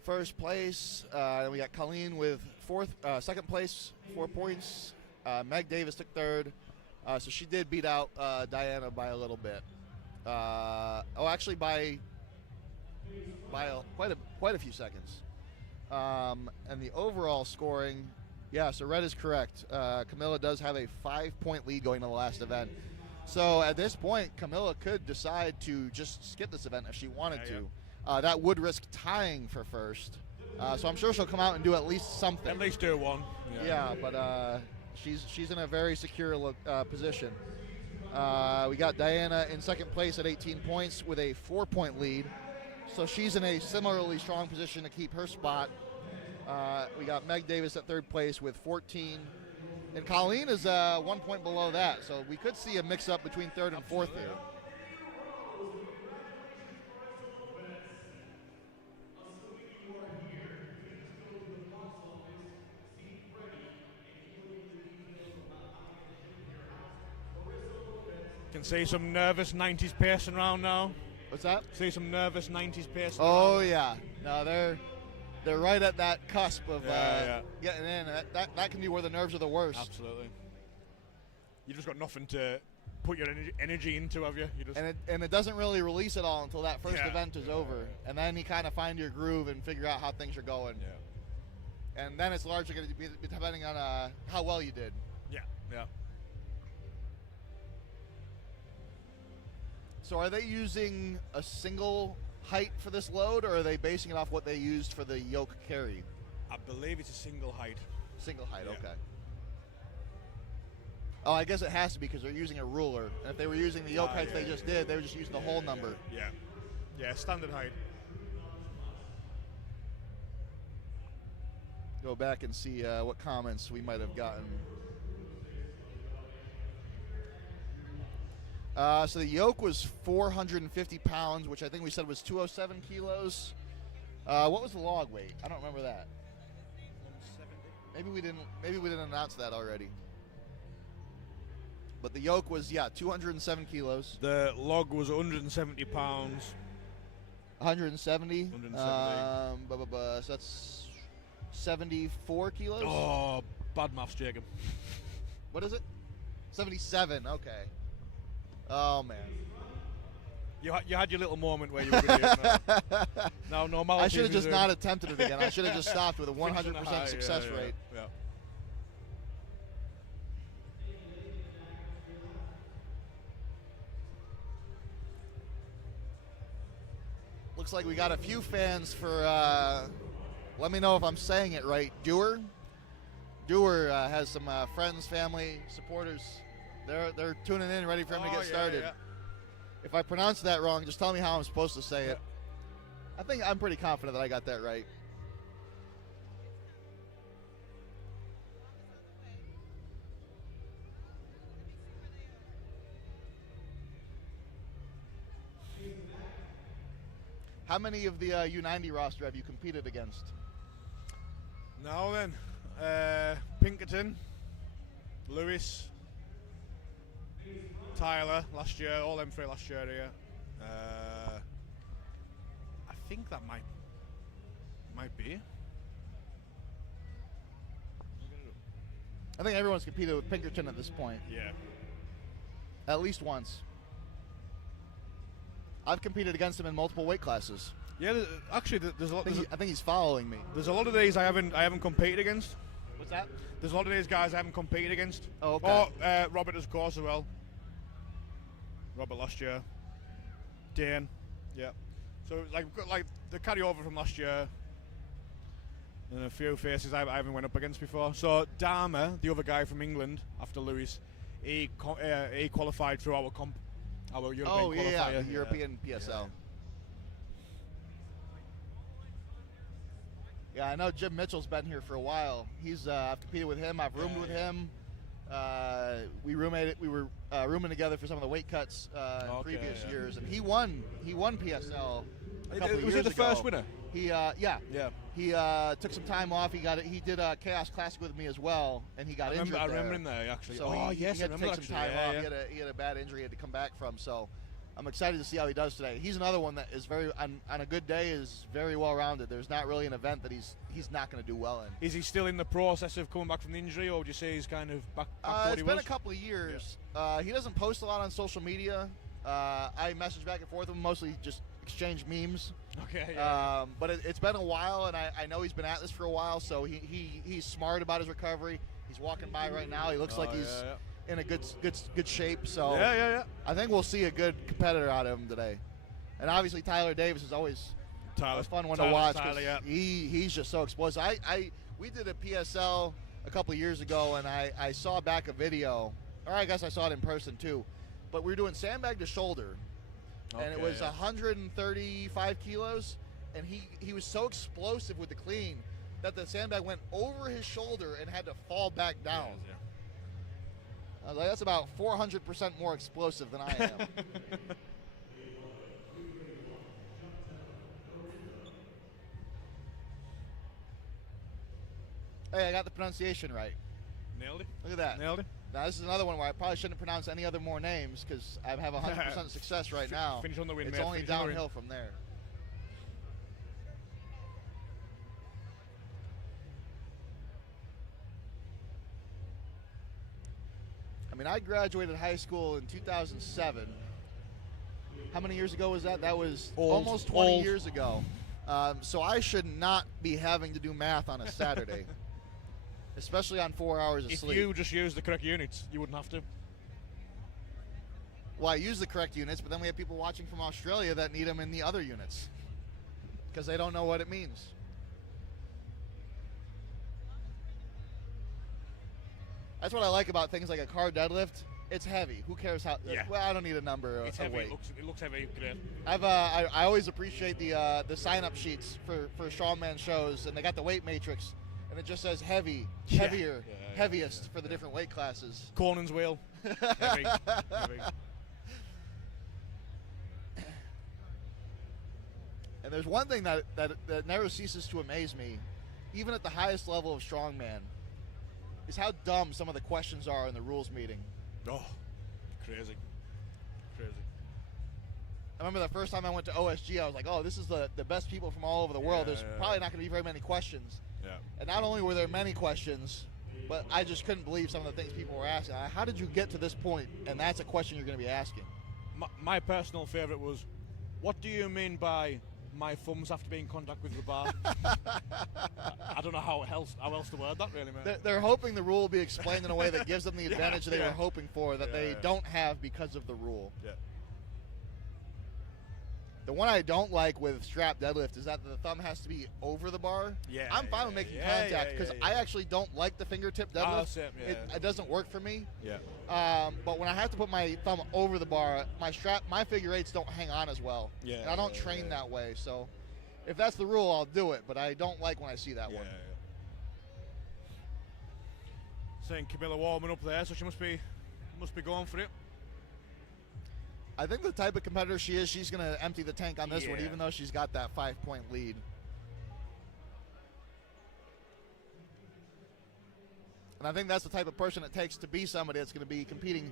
first place, we got Colleen with second place, 4 points. Meg Davis took third, so she did beat out Diana by a little bit. Actually by quite a few seconds. And the overall scoring, so Red is correct. Camilla does have a 5-point lead going to the last event. So at this point, Camilla could decide to just skip this event if she wanted to. That would risk tying for first. So I'm sure she'll come out and do at least something. At least do one. Yeah, but she's in a very secure position. We got Diana in second place at 18 points with a 4-point lead. So she's in a similarly strong position to keep her spot. We got Meg Davis at third place with 14. And Colleen is 1 point below that. So we could see a mix-up between third and fourth here. Can see some nervous 90s pacing around now. What's that? See some nervous 90s pacing. Oh yeah, no, they're right at that cusp of getting in. That can be where the nerves are the worst. Absolutely. You just got nothing to put your energy into, have you? And it doesn't really release at all until that first event is over, and then you kind of find your groove and figure out how things are going. Yeah. And then it's largely going to be depending on how well you did. Yeah. So are they using a single height for this load, or are they basing it off what they used for the yoke carry? I believe it's a single height. Single height, okay. Oh, I guess it has to be because they're using a ruler. And if they were using the yoke heights they just did, they would just use the whole number. Yeah, standard height. Go back and see what comments we might have gotten. So the yoke was 450 pounds, which I think we said was 207 kilos. What was the log weight? I don't remember that. 170. Maybe we didn't announce that already. But the yoke was 207 kilos. The log was 170 pounds. 170. 170. So that's 74 kilos. Oh, bad maths, Jacob. What is it? 77. Okay. Oh man, you had your little moment where you were going to do it. No, normality. I should have just not attempted it again. I should have just stopped with a 100% success rate. Yeah. Looks like we got a few fans for. Let me know if I'm saying it right. Dewar has some friends, family, supporters. They're tuning in, ready for him to get started. Yeah. If I pronounce that wrong, just tell me how I'm supposed to say it. I think I'm pretty confident that I got that right. How many of the U90 roster have you competed against? Now then, Pinkerton, Lewis, Tyler last year, all them three last year here. I think that might be. I think everyone's competed with Pinkerton at this point. Yeah. At least once. I've competed against him in multiple weight classes. Yeah, actually, there's a lot. I think he's following me. There's a lot of these I haven't competed against. What's that? There's a lot of these guys I haven't competed against. Oh, okay. Oh, Robert, of course, as well. Robert last year. Dane. Yeah. So like we've got like the carryover from last year. And a few faces I haven't went up against before. So Dharma, the other guy from England after Lewis, he qualified through our comp, our European qualifier. The European PSL. Yeah, I know Jim Mitchell's been here for a while. I've competed with him. I've roomed with him. We were rooming together for some of the weight cuts in previous years, and he won PSL. Was he the first winner? He He took some time off. He did a Chaos Classic with me as well, and he got injured. I remember him there actually. So he had to take some time off. He had a bad injury he had to come back from. So I'm excited to see how he does today. He's another one that is on a good day is very well rounded. There's not really an event that he's not going to do well in. Is he still in the process of coming back from the injury, or would you say he's kind of back to what he was? It's been a couple of years. Yeah. He doesn't post a lot on social media. I message back and forth with him, mostly just exchange memes. Okay. Yeah. But it's been a while, and I know he's been at this for a while, so he's smart about his recovery. He's walking by right now. He looks like he's in a good shape. So yeah. I think we'll see a good competitor out of him today. And obviously Tyler Davis is always a fun one to watch. He's just so explosive. We did a PSL a couple of years ago, and I saw back a video, or I guess I saw it in person too. But we were doing sandbag to shoulder. And it was 135 kilos, and he was so explosive with the clean that the sandbag went over his shoulder and had to fall back down. Yeah. I was like, that's about 400% more explosive than I am. Hey, I got the pronunciation right. Nailed it. Look at that. Nailed it. Now, this is another one where I probably shouldn't pronounce any other more names because I have 100% success right now. Finish on the win, it's mate. only downhill from there. I mean, I graduated high school in 2007. How many years ago was that? That was almost 20 years ago. So I should not be having to do math on a Saturday. Especially on 4 hours of sleep. If you just use the correct units, you wouldn't have to. Well, I use the correct units, but then we have people watching from Australia that need them in the other units because they don't know what it means. That's what I like about things like a car deadlift. It's heavy. Who cares how? Yeah. Well, I don't need a number. It's heavy. Weight. It looks heavy. Great. I always appreciate the sign-up sheets for strongman shows, and they got the weight matrix. And it just says heavy, heavier, heaviest for the different weight classes. Cornyn's wheel. Heavy. And there's one thing that never ceases to amaze me, even at the highest level of strongman, is how dumb some of the questions are in the rules meeting. Oh, crazy. I remember the first time I went to OSG, I was like, oh, this is the best people from all over the world. There's probably not going to be very many questions. Yeah. And not only were there many questions, but I just couldn't believe some of the things people were asking. How did you get to this point? And that's a question you're going to be asking. My personal favorite was, what do you mean by my thumbs have to be in contact with the bar? I don't know how else to word that, really, man. They're hoping the rule will be explained in a way that gives them the advantage they were hoping for that they don't have because of the rule. Yeah. The one I don't like with strap deadlift is that the thumb has to be over the bar. Yeah, I'm fine with making contact because I actually don't like the fingertip deadlift. It doesn't work for me. Yeah. But when I have to put my thumb over the bar, my figure eights don't hang on as well. Yeah. And I don't train that way. So if that's the rule, I'll do it. But I don't like when I see that one. Saying Camilla warming up there, so she must be going for it. I think the type of competitor she is, she's going to empty the tank on this one, even though she's got that 5-point lead. And I think that's the type of person it takes to be somebody that's going to be competing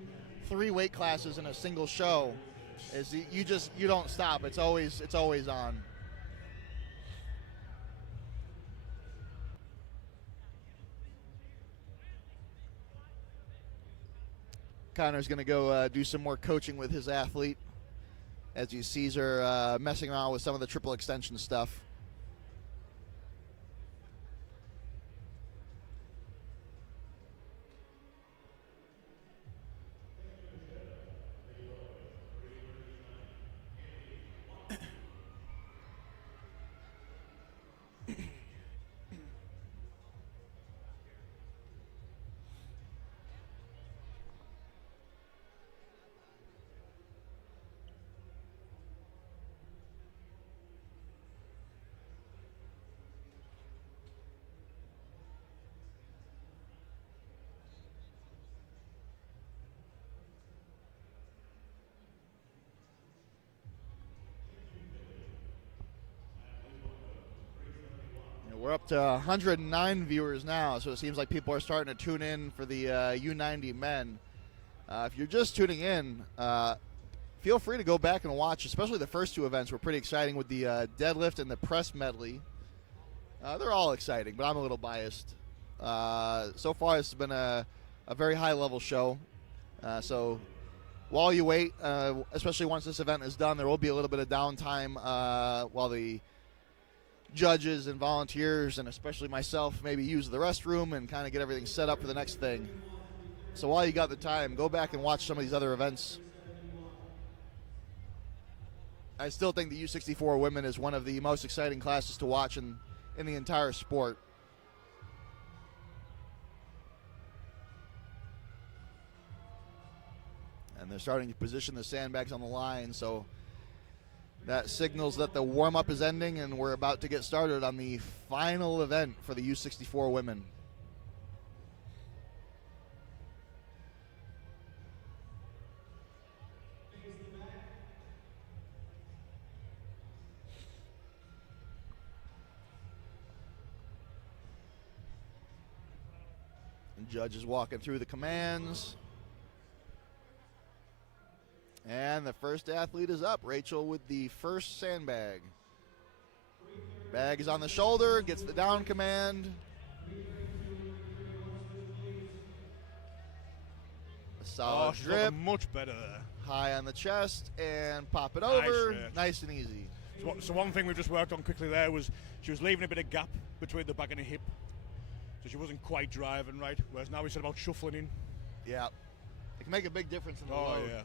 3 weight classes in a single show. Is you don't stop. It's always on. Connor's going to go do some more coaching with his athlete as he sees her messing around with some of the triple extension stuff. We're up to 109 viewers now, so it seems like people are starting to tune in for the U90 men. If you're just tuning in, feel free to go back and watch, especially the first two events were pretty exciting with the deadlift and the press medley. They're all exciting, but I'm a little biased. So far, it's been a very high-level show. So while you wait, especially once this event is done, there will be a little bit of downtime while the judges and volunteers, and especially myself, maybe use the restroom and kind of get everything set up for the next thing. So while you got the time, go back and watch some of these other events. I still think the U64 women is one of the most exciting classes to watch in the entire sport. And they're starting to position the sandbags on the line, so that signals that the warm-up is ending and we're about to get started on the final event for the U64 women. And judge is walking through the commands. And the first athlete is up. Rachel with the first sandbag. Bag is on the shoulder, gets the down command. A solid drip. Much better there. High on the chest and pop it over. Nice and easy. So one thing we've just worked on quickly there was she was leaving a bit of gap between the back and the hip. So she wasn't quite driving right. Whereas now we said about shuffling in. Yeah. It can make a big difference in the load. Yeah.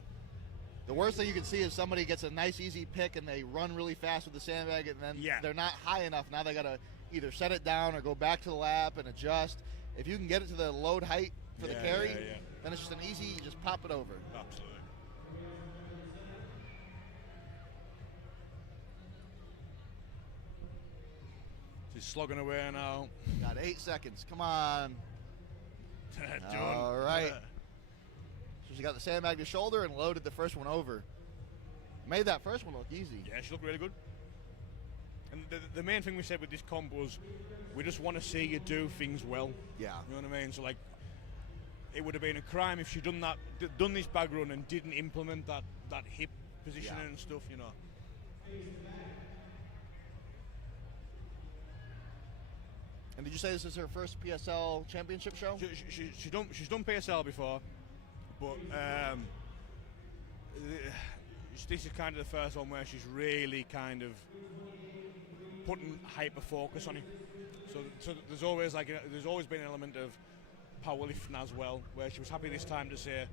The worst thing you can see is somebody gets a nice easy pick and they run really fast with the sandbag and then they're not high enough. Now they got to either set it down or go back to the lap and adjust. If you can get it to the load height for the carry, then it's just an easy, you just pop it over. Absolutely. She's slugging away now. Got 8 seconds. Come on. All right. So she got the sandbag to shoulder and loaded the first one over. Made that first one look easy. Yeah, she looked really good. And the main thing we said with this comp was we just want to see you do things well. Yeah. You know what I mean? So, like, it would have been a crime if she'd done this bag run and didn't implement that hip positioning and stuff, you know. And did you say this is her first PSL championship show? She's done PSL before, but this is kind of the first one where she's really kind of putting hyper focus on it. So there's always been an element of powerlifting as well, where she was happy this time to say,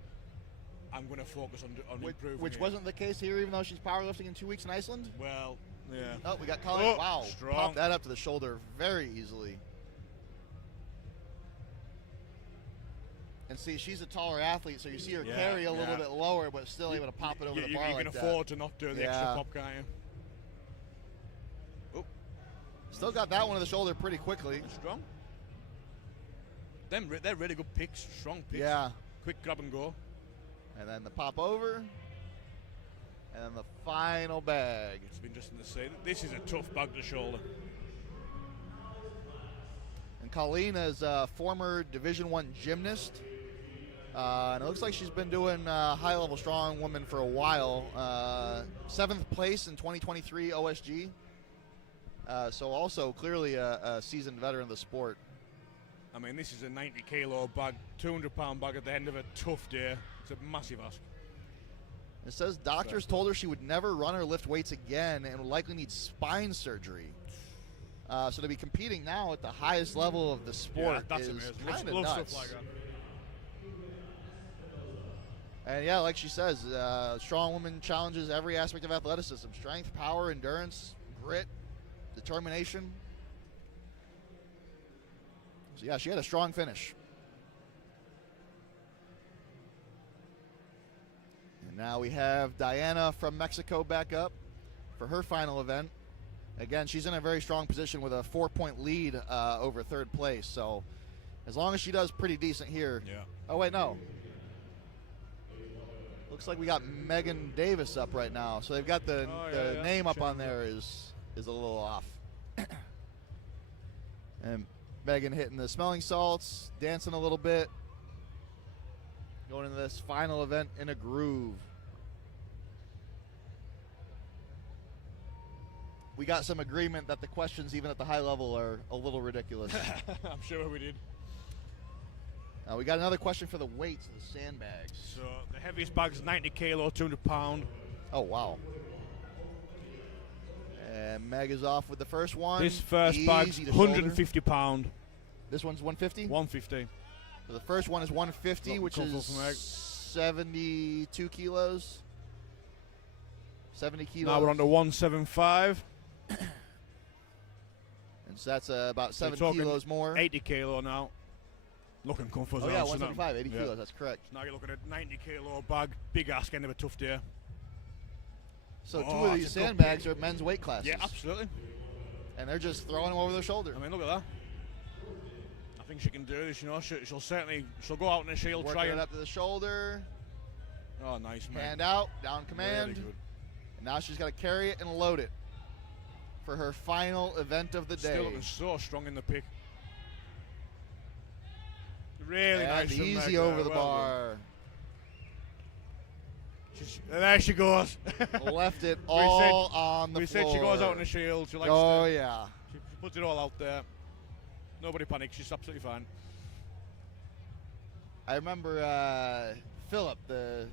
I'm going to focus on improving. Which wasn't the case here, even though she's powerlifting in 2 weeks in Iceland? Well, yeah. Oh, we got Colin. Wow. Strong. Popped that up to the shoulder very easily. And see, she's a taller athlete, so you see her carry a little bit lower, but still able to pop it over the bar like that. You can afford to not do the extra pop, can't you? Oh. Still got that one to the shoulder pretty quickly. Strong. They're really good picks, strong picks. Yeah. Quick grab and go. And then the pop over. And then the final bag. It's been interesting to see. This is a tough bag to shoulder. And Colleen is a former Division I gymnast. And it looks like she's been doing high-level strong woman for a while. 7th place in 2023 OSG. So also clearly a seasoned veteran of the sport. I mean, this is a 90-kilo bag, 200-pound bag at the end of a tough day. It's a massive ask. It says doctors told her she would never run or lift weights again and would likely need spine surgery. So to be competing now at the highest level of the sport is kind of nuts. Stuff like that. And yeah, like she says, strong woman challenges every aspect of athleticism: strength, power, endurance, grit, determination. So yeah, she had a strong finish. And now we have Diana from Mexico back up for her final event. Again, she's in a very strong position with a 4-point lead over third place. So as long as she does pretty decent here. Yeah. Oh, wait, no. Looks like we got Megan Davis up right now. So they've got the name up on there is a little off. And Megan hitting the smelling salts, dancing a little bit. Going into this final event in a groove. We got some agreement that the questions, even at the high level, are a little ridiculous. I'm sure we did. We got another question for the weights of the sandbags. So the heaviest bag is 90 kilo, 200 pound. Oh, wow. And Meg is off with the first one. This first bag's 150 pound. This one's 150? 150. So the first one is 150, which is 72 kilos. 70 kilos. Now we're on to 175. And so that's about 7 kilos more. 80 kilo now. Looking comfortable. Oh, yeah, 175, 80 kilos, that's correct. Now you're looking at 90 kilo bag, big ass, end of a tough day. So two of these sandbags are men's weight classes. Yeah, absolutely. And they're just throwing them over their shoulder. I mean, look at that. I think she can do this, you know. She'll go out in the shield, try it up to the shoulder. Oh, nice, man. Hand out, down command. Really good. And now she's got to carry it and load it for her final event of the day. Still looking so strong in the pick. Really nice. Easy over the bar. There she goes. Left it all on the floor. We said she goes out in the shield. She likes yeah. She puts it all out there. Nobody panics. She's absolutely fine. I remember Philip, the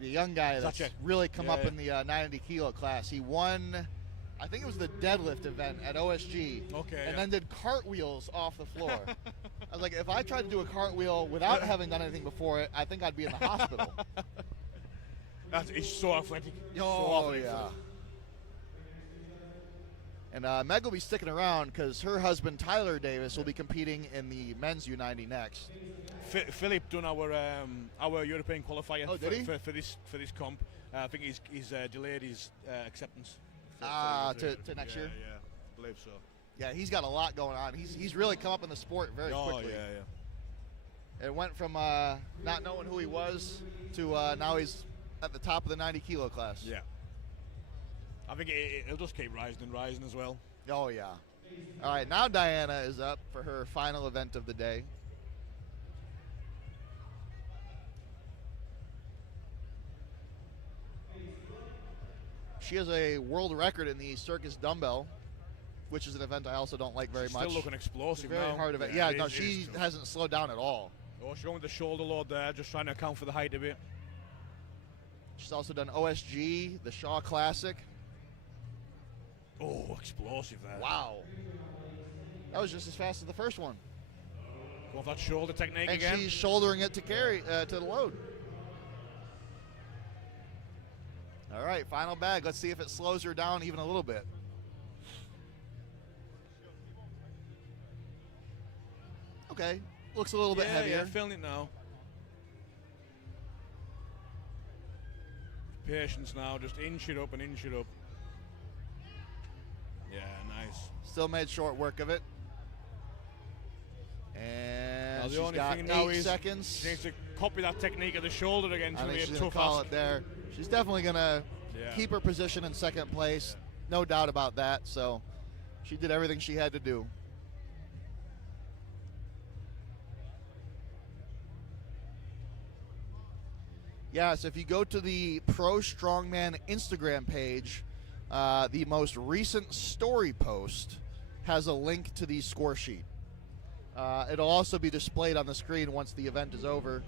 young guy that's really come up in the 90 kilo class. He won, I think it was the deadlift event at OSG. Okay. And then did cartwheels off the floor. I was like, if I tried to do a cartwheel without having done anything before it, I think I'd be in the hospital. He's so athletic. Oh, yeah. And Meg will be sticking around because her husband, Tyler Davis, will be competing in the men's U90 next. Philip done our European qualifier for this comp. I think he's delayed his acceptance. To next year? Yeah, I believe so. Yeah, he's got a lot going on. He's really come up in the sport very quickly. Yeah. It went from not knowing who he was to now he's at the top of the 90 kilo class. Yeah. I think it'll just keep rising and rising as well. Oh, yeah. All right, now Diana is up for her final event of the day. She has a world record in the circus dumbbell, which is an event I also don't like very much. Still looking explosive. Very hard event. Yeah, no, she hasn't slowed down at all. Oh, she's going with the shoulder load there, just trying to account for the height a bit. She's also done OSG, the Shaw Classic. Oh, explosive there. Wow. That was just as fast as the first one. Go with that shoulder technique and again. And she's shouldering it to carry to the load. All right, final bag. Let's see if it slows her down even a little bit. Okay, looks a little bit heavier. Yeah, feeling it now. Patience now, just inch it up and inch it up. Yeah, nice. Still made short work of it. And now the she's only got thing now 8 seconds. She needs to copy that technique of the shoulder again. I think she's going to call it there. She's definitely going to keep her position in second place. No doubt about that. So she did everything she had to do. Yeah, so if you go to the Pro Strongman Instagram page, the most recent story post has a link to the score sheet. It'll also be displayed on the screen once the event is over.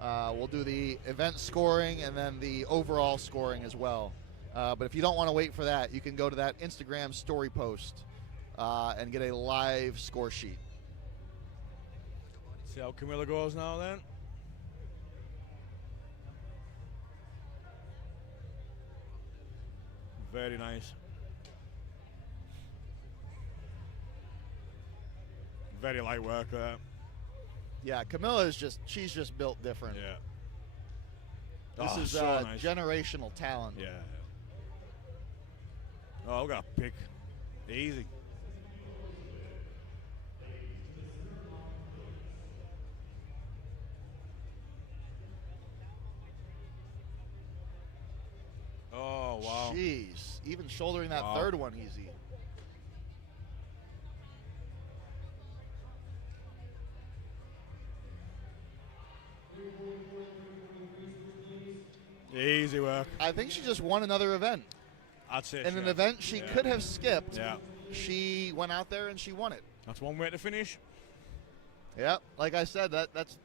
We'll do the event scoring and then the overall scoring as well. But if you don't want to wait for that, you can go to that Instagram story post and get a live score sheet. See how Camilla goes now then. Very nice. Very light work there. Yeah, Camilla is she's just built different. Yeah. This is so nice. Generational talent. Yeah. Oh, we got a pick. Easy. Oh, wow. Jeez. Even shouldering that third one easy. Easy work. I think she just won another event. I'd say in an event she could have skipped. She went out there and she won it. That's one way to finish. Yeah, like I said,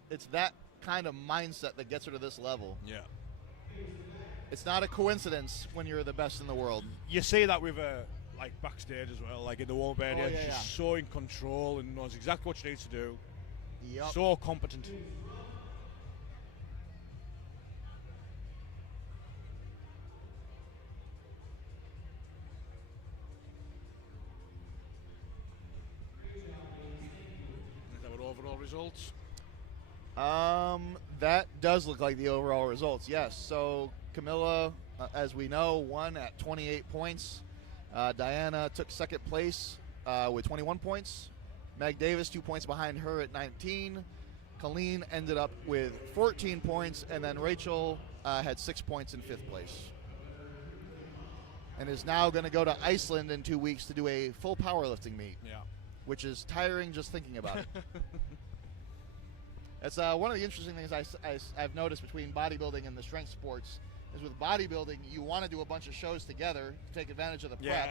it's that kind of mindset that gets her to this level. Yeah. It's not a coincidence when you're the best in the world. You see that with like backstage as well, like in the warm area. She's so in control and knows exactly what she needs to do. Yep. So competent. Overall results? That does look like the overall results, yes. So Camilla, as we know, won at 28 points. Diana took second place with 21 points. Meg Davis, 2 points behind her at 19. Colleen ended up with 14 points, and then Rachel had 6 points in fifth place. And is now going to go to Iceland in 2 weeks to do a full powerlifting meet. Yeah. Which is tiring just thinking about it. That's one of the interesting things I've noticed between bodybuilding and the strength sports is with bodybuilding, you want to do a bunch of shows together to take advantage of the prep.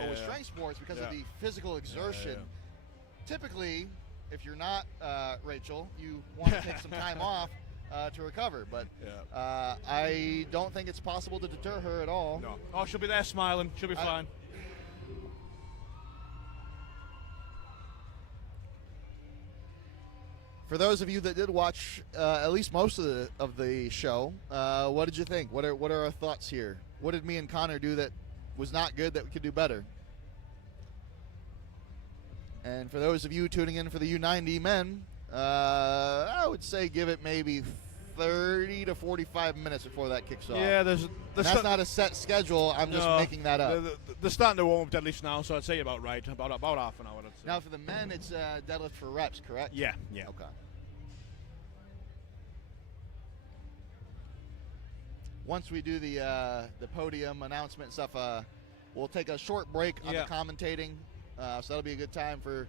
But with strength sports, because of the physical exertion, typically, if you're not Rachel, you want to take some time off to recover. But I don't think it's possible to deter her at all. No. Oh, she'll be there smiling. She'll be fine. For those of you that did watch at least most of the show, what did you think? What are our thoughts here? What did me and Connor do that was not good that we could do better? And for those of you tuning in for the U90 men, I would say give it maybe 30 to 45 minutes before that kicks off. Yeah, that's not a set schedule. I'm just making that up. They're starting to warm up deadlifts now, so I'd say about right, about half an hour. Now for the men, it's deadlift for reps, correct? Yeah. Okay. Once we do the podium announcement stuff, we'll take a short break on the commentating. So that'll be a good time for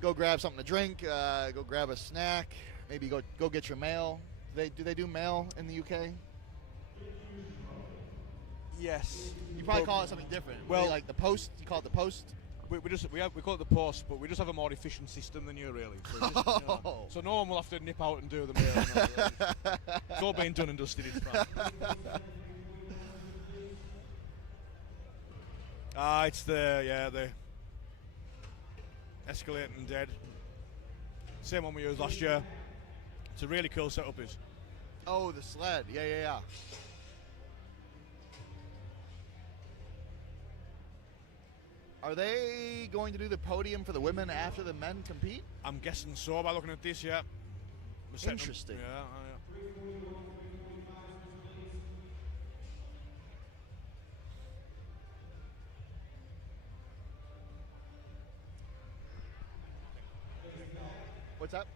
go grab something to drink, go grab a snack, maybe go get your mail. Do they do mail in the UK? Yes. You probably call it something different. Well, like the post. You call it the post. We call it the post, but we just have a more efficient system than you, really. So, so no one will have to nip out and do the mail. It's all been done and dusted. It's fine. It's the escalating dead. Same one we used last year. It's a really cool setup. Oh, the sled. Yeah. Are they going to do the podium for the women after the men compete? I'm guessing so by looking at this, yeah. Interesting. Yeah. What's up?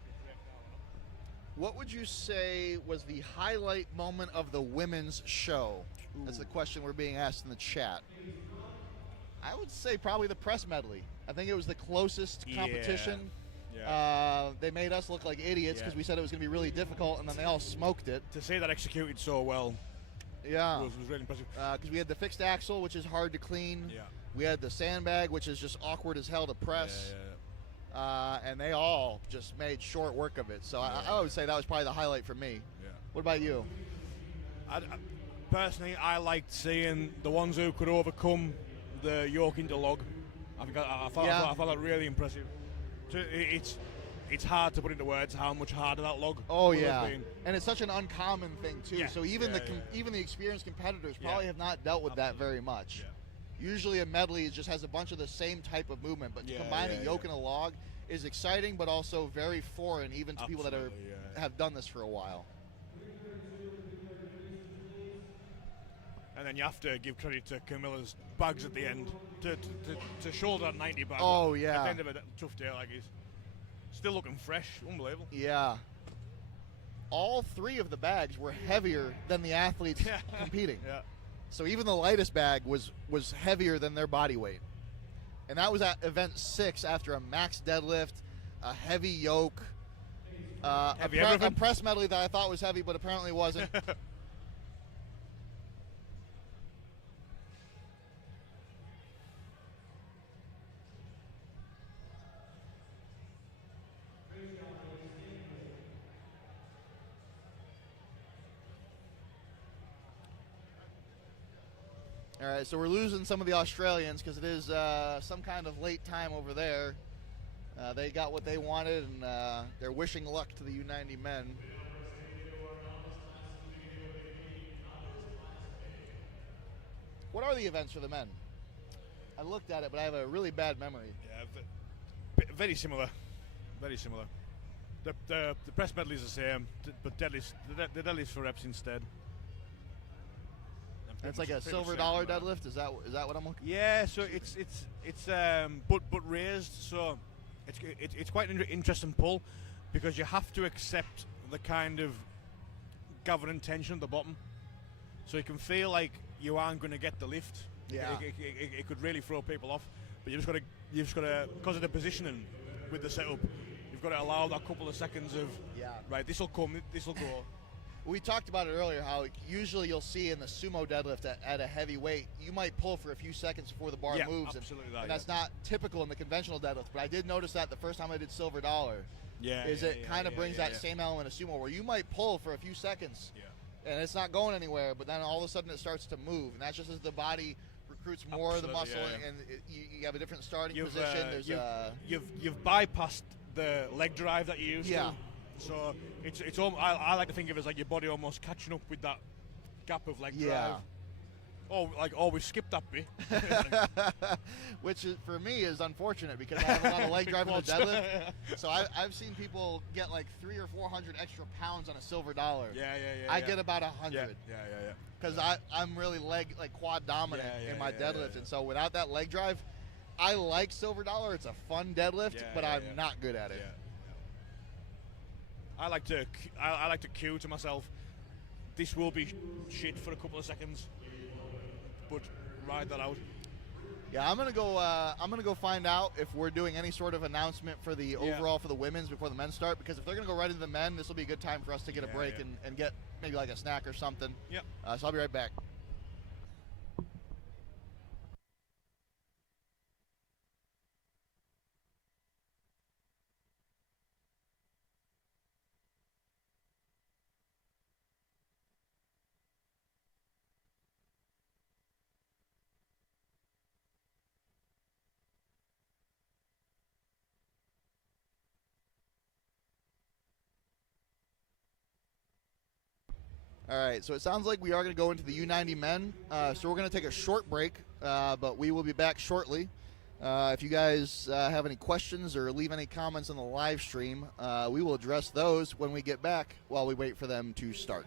What would you say was the highlight moment of the women's show? Ooh. That's the question we're being asked in the chat. I would say probably the press medley. I think it was the closest competition. Yeah. They made us look like idiots because we said it was going to be really difficult, and then they all smoked it. To see that executed so well, was really impressive. Because we had the fixed axle, which is hard to clean. Yeah. We had the sandbag, which is just awkward as hell to press. And they all just made short work of it. So I would say that was probably the highlight for me. Yeah. What about you? Personally, I liked seeing the ones who could overcome the yoke into log. I thought that really impressive. It's hard to put into words how much harder that log would have been. And it's such an uncommon thing too. Yeah. So even the experienced competitors probably have not dealt with that very much. Yeah. Usually a medley just has a bunch of the same type of movement, but to combine a yoke and a log is exciting, but also very foreign even to people that have done this for a while. And then you have to give credit to Camilla's bags at the end to shoulder that 90 bag. Oh, yeah. At the end of a tough day, like he's still looking fresh. Unbelievable. Yeah. All three of the bags were heavier than the athletes competing. Yeah. So even the lightest bag was heavier than their body weight. And that was at event 6 after a max deadlift, a heavy yoke, a press medley that I thought was heavy but apparently wasn't. All right, so we're losing some of the Australians because it is some kind of late time over there. They got what they wanted, and they're wishing luck to the U90 men. What are the events for the men? I looked at it, but I have a really bad memory. Yeah, very similar. Very similar. The press medley is the same, but deadlifts, the deadlifts for reps instead. It's like a silver dollar deadlift. Is that what I'm looking? Yeah, so it's but raised. So it's quite an interesting pull because you have to accept the kind of governing tension at the bottom, so you can feel like you aren't going to get the lift. Yeah, it could really throw people off. But you just got to because of the positioning with the setup, you've got to allow that couple of seconds of right. This will come. This will go. We talked about it earlier, how usually you'll see in the sumo deadlift at a heavy weight, you might pull for a few seconds before the bar moves. Absolutely and that's not typical in the conventional deadlift, but I did notice that the first time I did silver dollar. It kind of brings that same element of sumo where you might pull for a few seconds and it's not going anywhere, but then all of a sudden it starts to move. And that's just as the body recruits more of the muscle and you have a different starting position. You've bypassed the leg drive that you used to. So it's I like to think of it as like your body almost catching up with that gap of leg drive. Oh, we skipped that bit. Which is, for me is unfortunate because I have a lot of leg drive in the deadlift. So I've seen people get like 300 or 400 extra pounds on a silver dollar. I get about 100. Because I'm really quad dominant in my deadlift, and so without that leg drive, I like silver dollar. It's a fun deadlift, but I'm not good at it. I like to cue to myself, this will be shit for a couple of seconds, but ride that out. Yeah, I'm gonna go find out if we're doing any sort of announcement for the overall for the women's before the men start, because if they're gonna go right into the men, this will be a good time for us to get a break and get maybe like a snack or something. So I'll be right back. All right, so it sounds like we are going to go into the U90 men. So we're going to take a short break, but we will be back shortly. If you guys have any questions or leave any comments on the live stream, we will address those when we get back while we wait for them to start.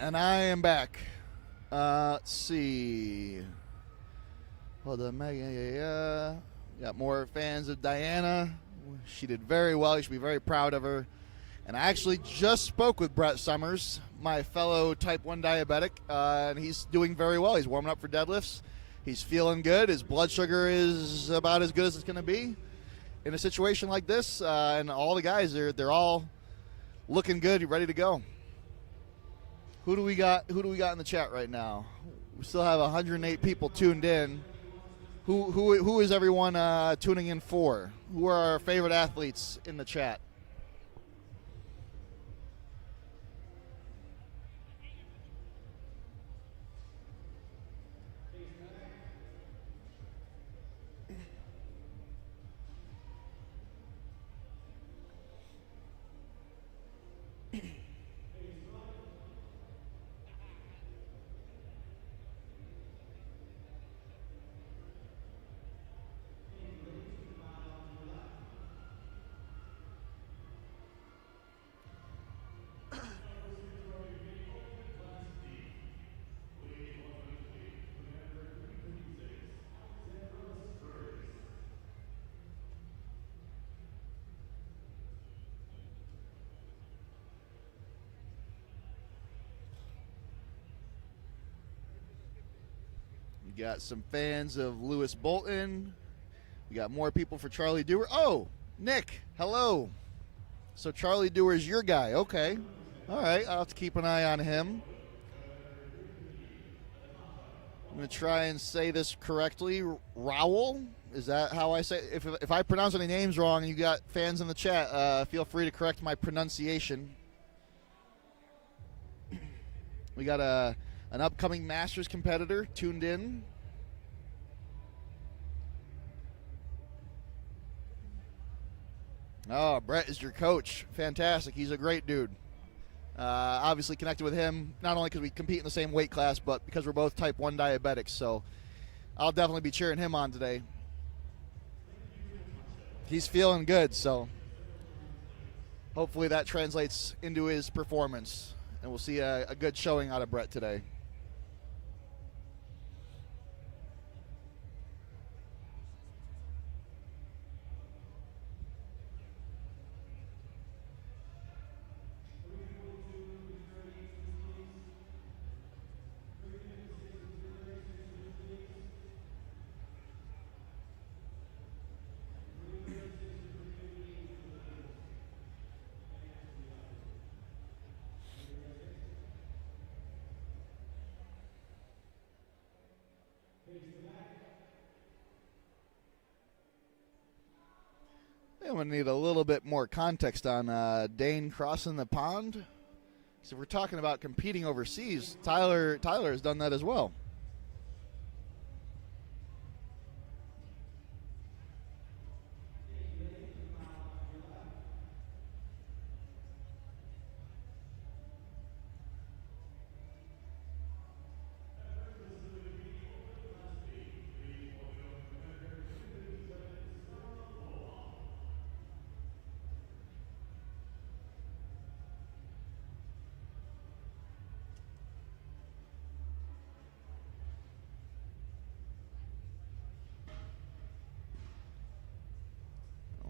and I am back. Let's see. Hold on, Megan. Got more fans of Diana. She did very well. You should be very proud of her. And I actually just spoke with Brett Summers, my fellow type 1 diabetic, and he's doing very well. He's warming up for deadlifts. He's feeling good. His blood sugar is about as good as it's going to be in a situation like this. And all the guys, they're all looking good, ready to go. Who do we got in the chat right now? We still have 108 people tuned in. Who is everyone tuning in for? Who are our favorite athletes in the chat? We got some fans of Lewis Bolton. We got more people for Charlie Dewar. Oh, Nick, hello. So Charlie Dewar's your guy. Okay. All right, I'll have to keep an eye on him. I'm going to try and say this correctly. Raoul? Is that how I say it? If I pronounce any names wrong and you got fans in the chat, feel free to correct my pronunciation. We got an upcoming Masters competitor tuned in. Oh, Brett is your coach. Fantastic. He's a great dude. Obviously connected with him, not only because we compete in the same weight class, but because we're both type 1 diabetics. So I'll definitely be cheering him on today. He's feeling good, so hopefully that translates into his performance, and we'll see a good showing out of Brett today. I'm going to need a little bit more context on Dane crossing the pond. So if we're talking about competing overseas, Tyler has done that as well.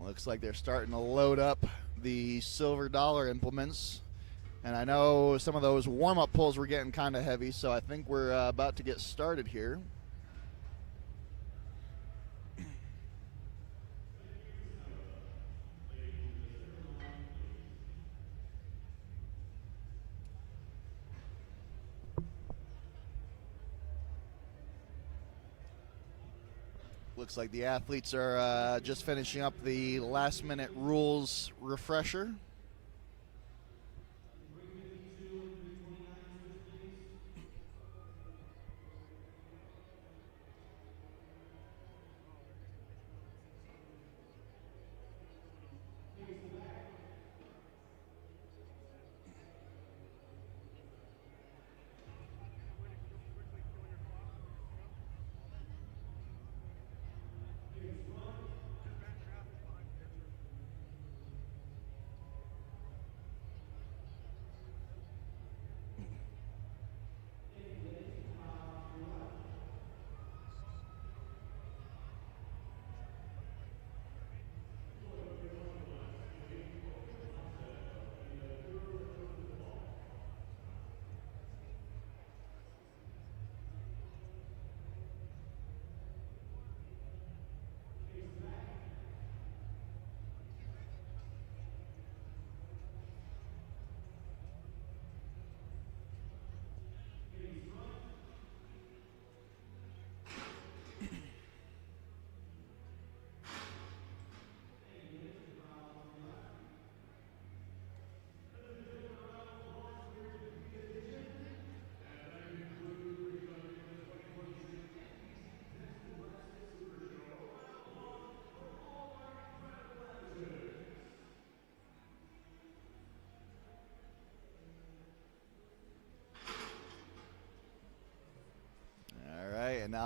Looks like they're starting to load up the silver dollar implements. And I know some of those warm-up pulls were getting kind of heavy, so I think we're about to get started here. Looks like the athletes are just finishing up the last-minute rules refresher.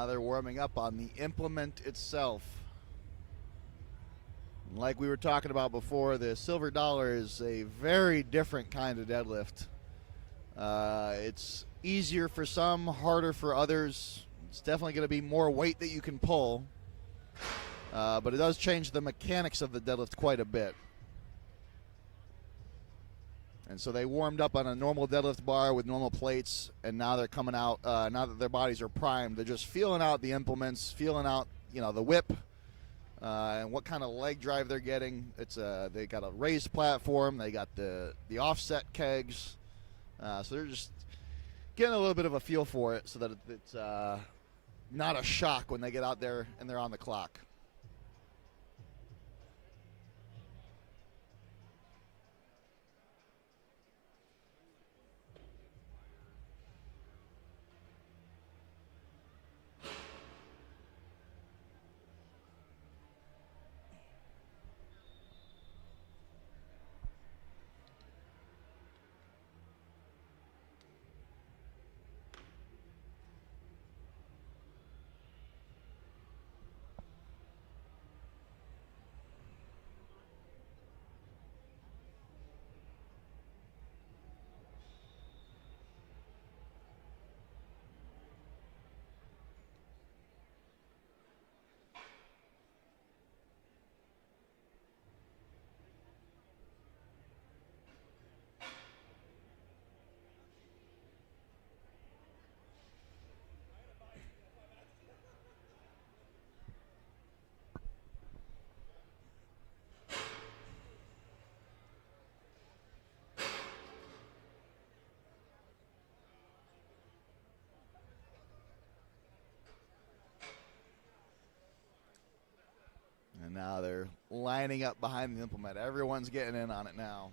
now they're warming up on the implement itself. Like we were talking about before, the silver dollar is a very different kind of deadlift. It's easier for some, harder for others. It's definitely going to be more weight that you can pull, but it does change the mechanics of the deadlift quite a bit. And so they warmed up on a normal deadlift bar with normal plates, and now they're coming out, now that their bodies are primed, they're just feeling out the implements, feeling out, the whip, and what kind of leg drive they're getting. It's they got a raised platform, they got the offset kegs, so they're just getting a little bit of a feel for it so that it's not a shock when they get out there and they're on the clock. And now they're lining up behind the implement. Everyone's getting in on it now.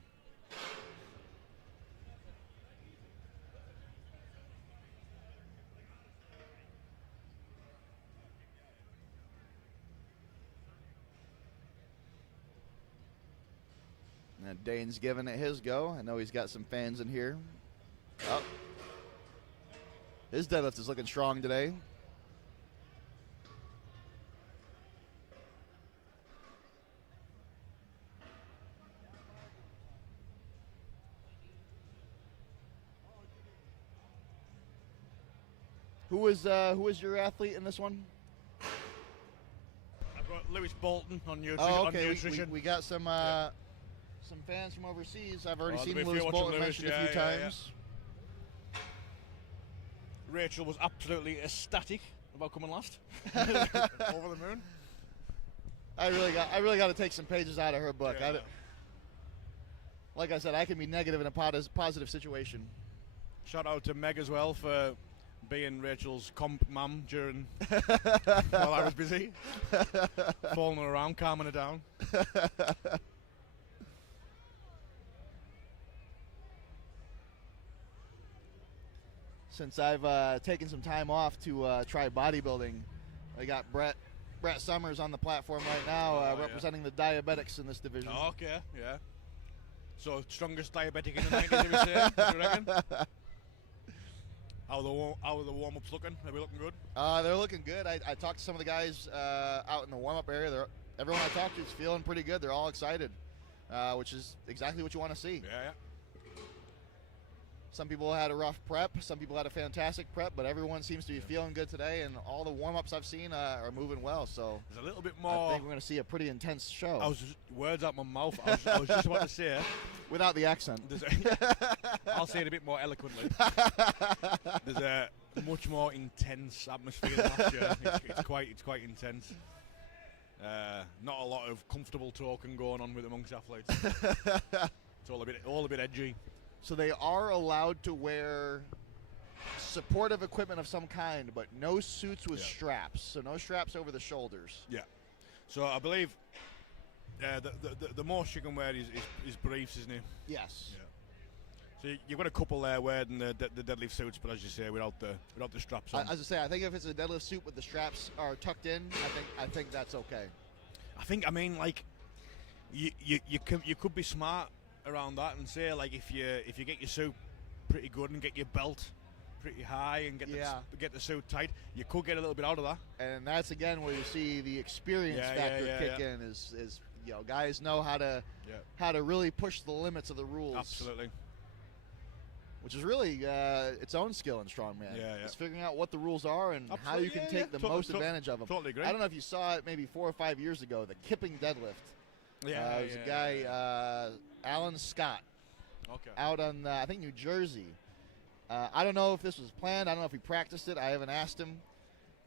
And Dane's giving it his go. I know he's got some fans in here. Oh. His deadlift is looking strong today. Who was your athlete in this one? I've got Lewis Bolton on nutrition. Oh, okay. On nutrition. We got some fans from overseas. I've already seen Lewis Bolton mentioned a few times. Yeah. Rachel was absolutely ecstatic about coming last. Over the moon. I really got to take some pages out of her book. Yeah. Like I said, I can be negative in a positive situation. Shout out to Meg as well for being Rachel's comp mum during while I was busy, following her around, calming her down. Since I've taken some time off to try bodybuilding, I got Brett Summers on the platform right now, representing the diabetics in this division. Oh, okay, yeah. So strongest diabetic in the 90s, we say? Do you reckon? How are the warm-ups looking? Are we looking good? They're looking good. I talked to some of the guys out in the warm-up area. Everyone I talked to is feeling pretty good. They're all excited, which is exactly what you want to see. Yeah. Some people had a rough prep. Some people had a fantastic prep, but everyone seems to be feeling good today, and all the warm-ups I've seen are moving well. So there's a little bit more. I think we're going to see a pretty intense show. Words out my mouth. I was just about to say. Without the accent. I'll say it a bit more eloquently. There's a much more intense atmosphere than last year. It's quite intense. Not a lot of comfortable talking going on with amongst athletes. It's all a bit edgy. So they are allowed to wear supportive equipment of some kind, but no suits with straps. So no straps over the shoulders. Yeah. So I believe the most you can wear is briefs, isn't it? Yes. Yeah. So you've got a couple there wearing the deadlift suits, but as you say, without the straps on. As I say, I think if it's a deadlift suit with the straps are tucked in, I think that's okay. I mean, like you could be smart around that and say, like, if you get your suit pretty good and get your belt pretty high and get the suit tight. You could get a little bit out of that. And that's again where you see the experience factor kick in. Is guys know how to really push the limits of the rules. Absolutely. Which is really its own skill in strongman. It's figuring out what the rules are and how you can take the most advantage of them. Totally agree. I don't know if you saw it maybe 4 or 5 years ago, the kipping deadlift. There was a guy, Alan Scott, out on, I think, New Jersey. I don't know if this was planned. I don't know if he practiced it. I haven't asked him.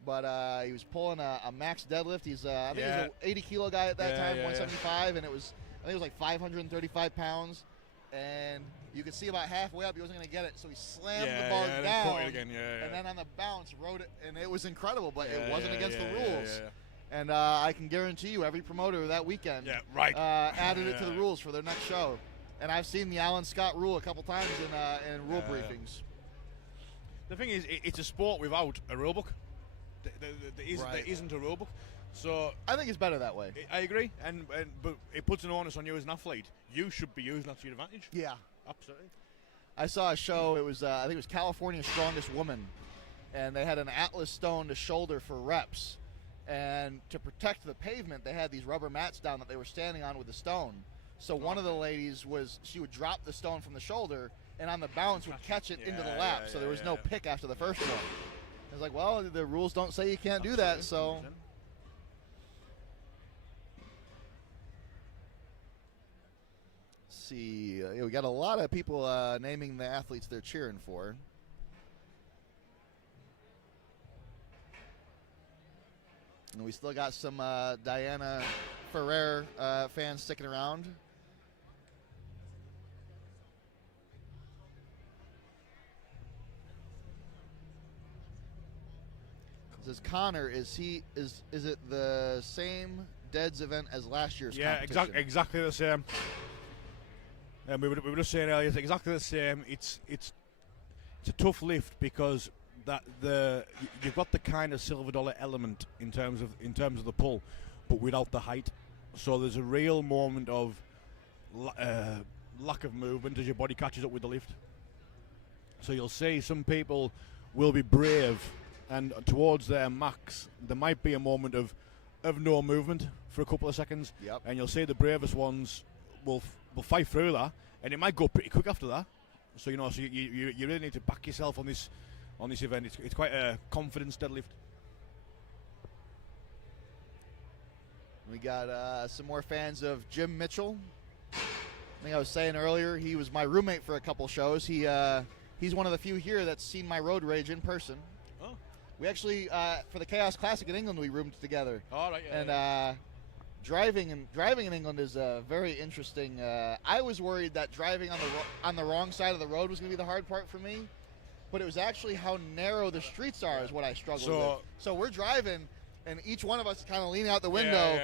But he was pulling a max deadlift. He's I think he was an 80-kilo guy at that time, 175, and I think it was like 535 pounds. And you could see about halfway up he wasn't going to get it, so he slammed the bar down, and then on the bounce rode it, and it was incredible, but it wasn't against the rules. And I can guarantee you every promoter that weekend added it to the rules for their next show. And I've seen the Alan Scott rule a couple times in rule briefings. The thing is, it's a sport without a rule book. There isn't a rule book. So I think it's better that way. I agree, but it puts an onus on you as an athlete. You should be using that to your advantage. Yeah, absolutely. I saw a show. It was I think it was California's Strongest Woman, and they had an Atlas stone to shoulder for reps. And to protect the pavement, they had these rubber mats down that they were standing on with the stone. So one of the ladies she would drop the stone from the shoulder, and on the bounce would catch it into the lap. So there was no pick after the first one. I was like, well, the rules don't say you can't do that, so. 100%. See, we got a lot of people naming the athletes they're cheering for. And we still got some Diana Ferrer fans sticking around. It says Connor, is it the same Deads event as last year's competition? Yeah, exactly the same. And we were just saying earlier, it's exactly the same. It's a tough lift because you've got the kind of silver dollar element in terms of the pull, but without the height. So there's a real moment of lack of movement as your body catches up with the lift. So you'll see some people will be brave, and towards their max, there might be a moment of no movement for a couple of seconds. Yep. And you'll see the bravest ones will fight through that, and it might go pretty quick after that. So you really need to back yourself on this event. It's quite a confidence deadlift. We got some more fans of Jim Mitchell. I think I was saying earlier he was my roommate for a couple shows. He's one of the few here that's seen my road rage in person. Oh. We actually for the Chaos Classic in England we roomed together. All right. And driving in England is very interesting. I was worried that driving on the wrong side of the road was going to be the hard part for me, but it was actually how narrow the streets are is what I struggled with. So we're driving, and each one of us is kind of leaning out the window,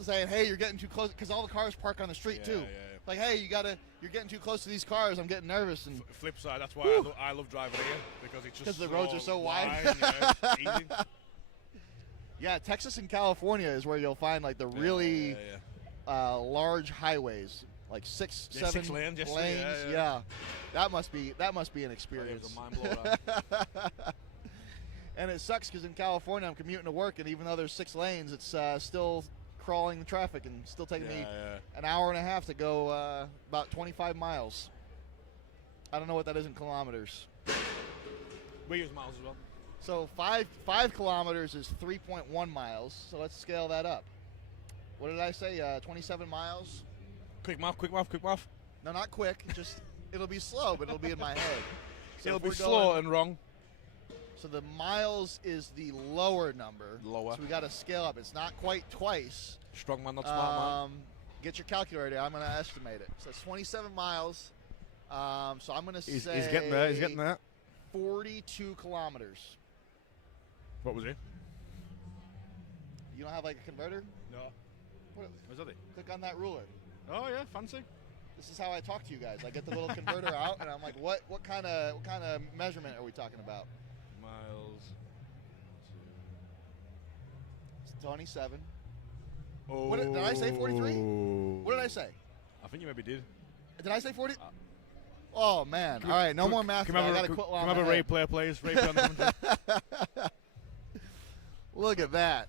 saying, "Hey, you're getting too close," because all the cars park on the street too. Like, hey, you're getting too close to these cars. I'm getting nervous. And flip side, that's why I love driving here, because it's just the roads are so wide. It's easy. Yeah, Texas and California is where you'll find like the really large highways, like six, 7 lanes. Yeah, that must be an experience. It was a mind blower. And it sucks because in California I'm commuting to work, and even though there's 6 lanes, it's still crawling the traffic and still taking me an hour and a half to go about 25 miles. I don't know what that is in kilometers. We use miles as well. So 5 kilometers is 3.1 miles. So let's scale that up. What did I say? 27 miles? Quick math. No, not quick. Just it'll be slow, but it'll be in my head. So it'll be slow and wrong. So the miles is the lower number. Lower. So we got to scale up. It's not quite twice. Strongman, not smart man. Get your calculator. I'm going to estimate it. So it's 27 miles. So I'm going to say he's getting there. He's getting there. 42 kilometers. What was it? You don't have like a converter? No. What is that? Click on that ruler. Oh yeah, fancy. This is how I talk to you guys. I get the little converter out, and I'm like, what kind of measurement are we talking about? Miles. It's 27. Oh. Did I say 43? What did I say? I think you maybe did. Did I say 40? Oh, man. All right, no more math. I got to quit while I'm have a replay, please. Replay on the commentary. Look at that.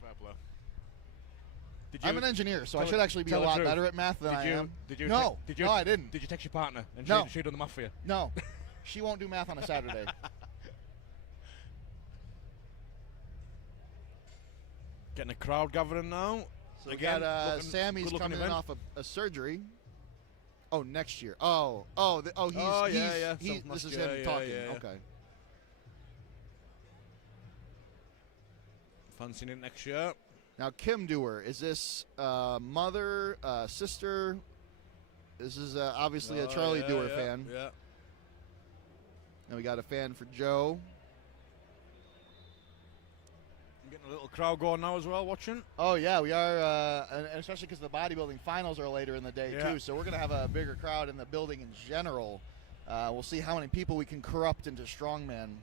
I'm an engineer, so I should actually be a lot better at math than I am. No, I didn't. Did you text your partner and she done the math for you? No. She won't do math on a Saturday. Getting a crowd gathering now. So again, we got Sammy's coming in off a surgery. Oh, next year. This is him talking. Yeah. Okay. Fancying it next year. Now, Kim Dewar, is this mother, sister? This is obviously a Charlie Dewar fan. Yeah. And we got a fan for Joe. Getting a little crowd going now as well, watching. Oh, yeah, we are, and especially because the bodybuilding finals are later in the day, too. So we're going to have a bigger crowd in the building in general. We'll see how many people we can corrupt into strongman.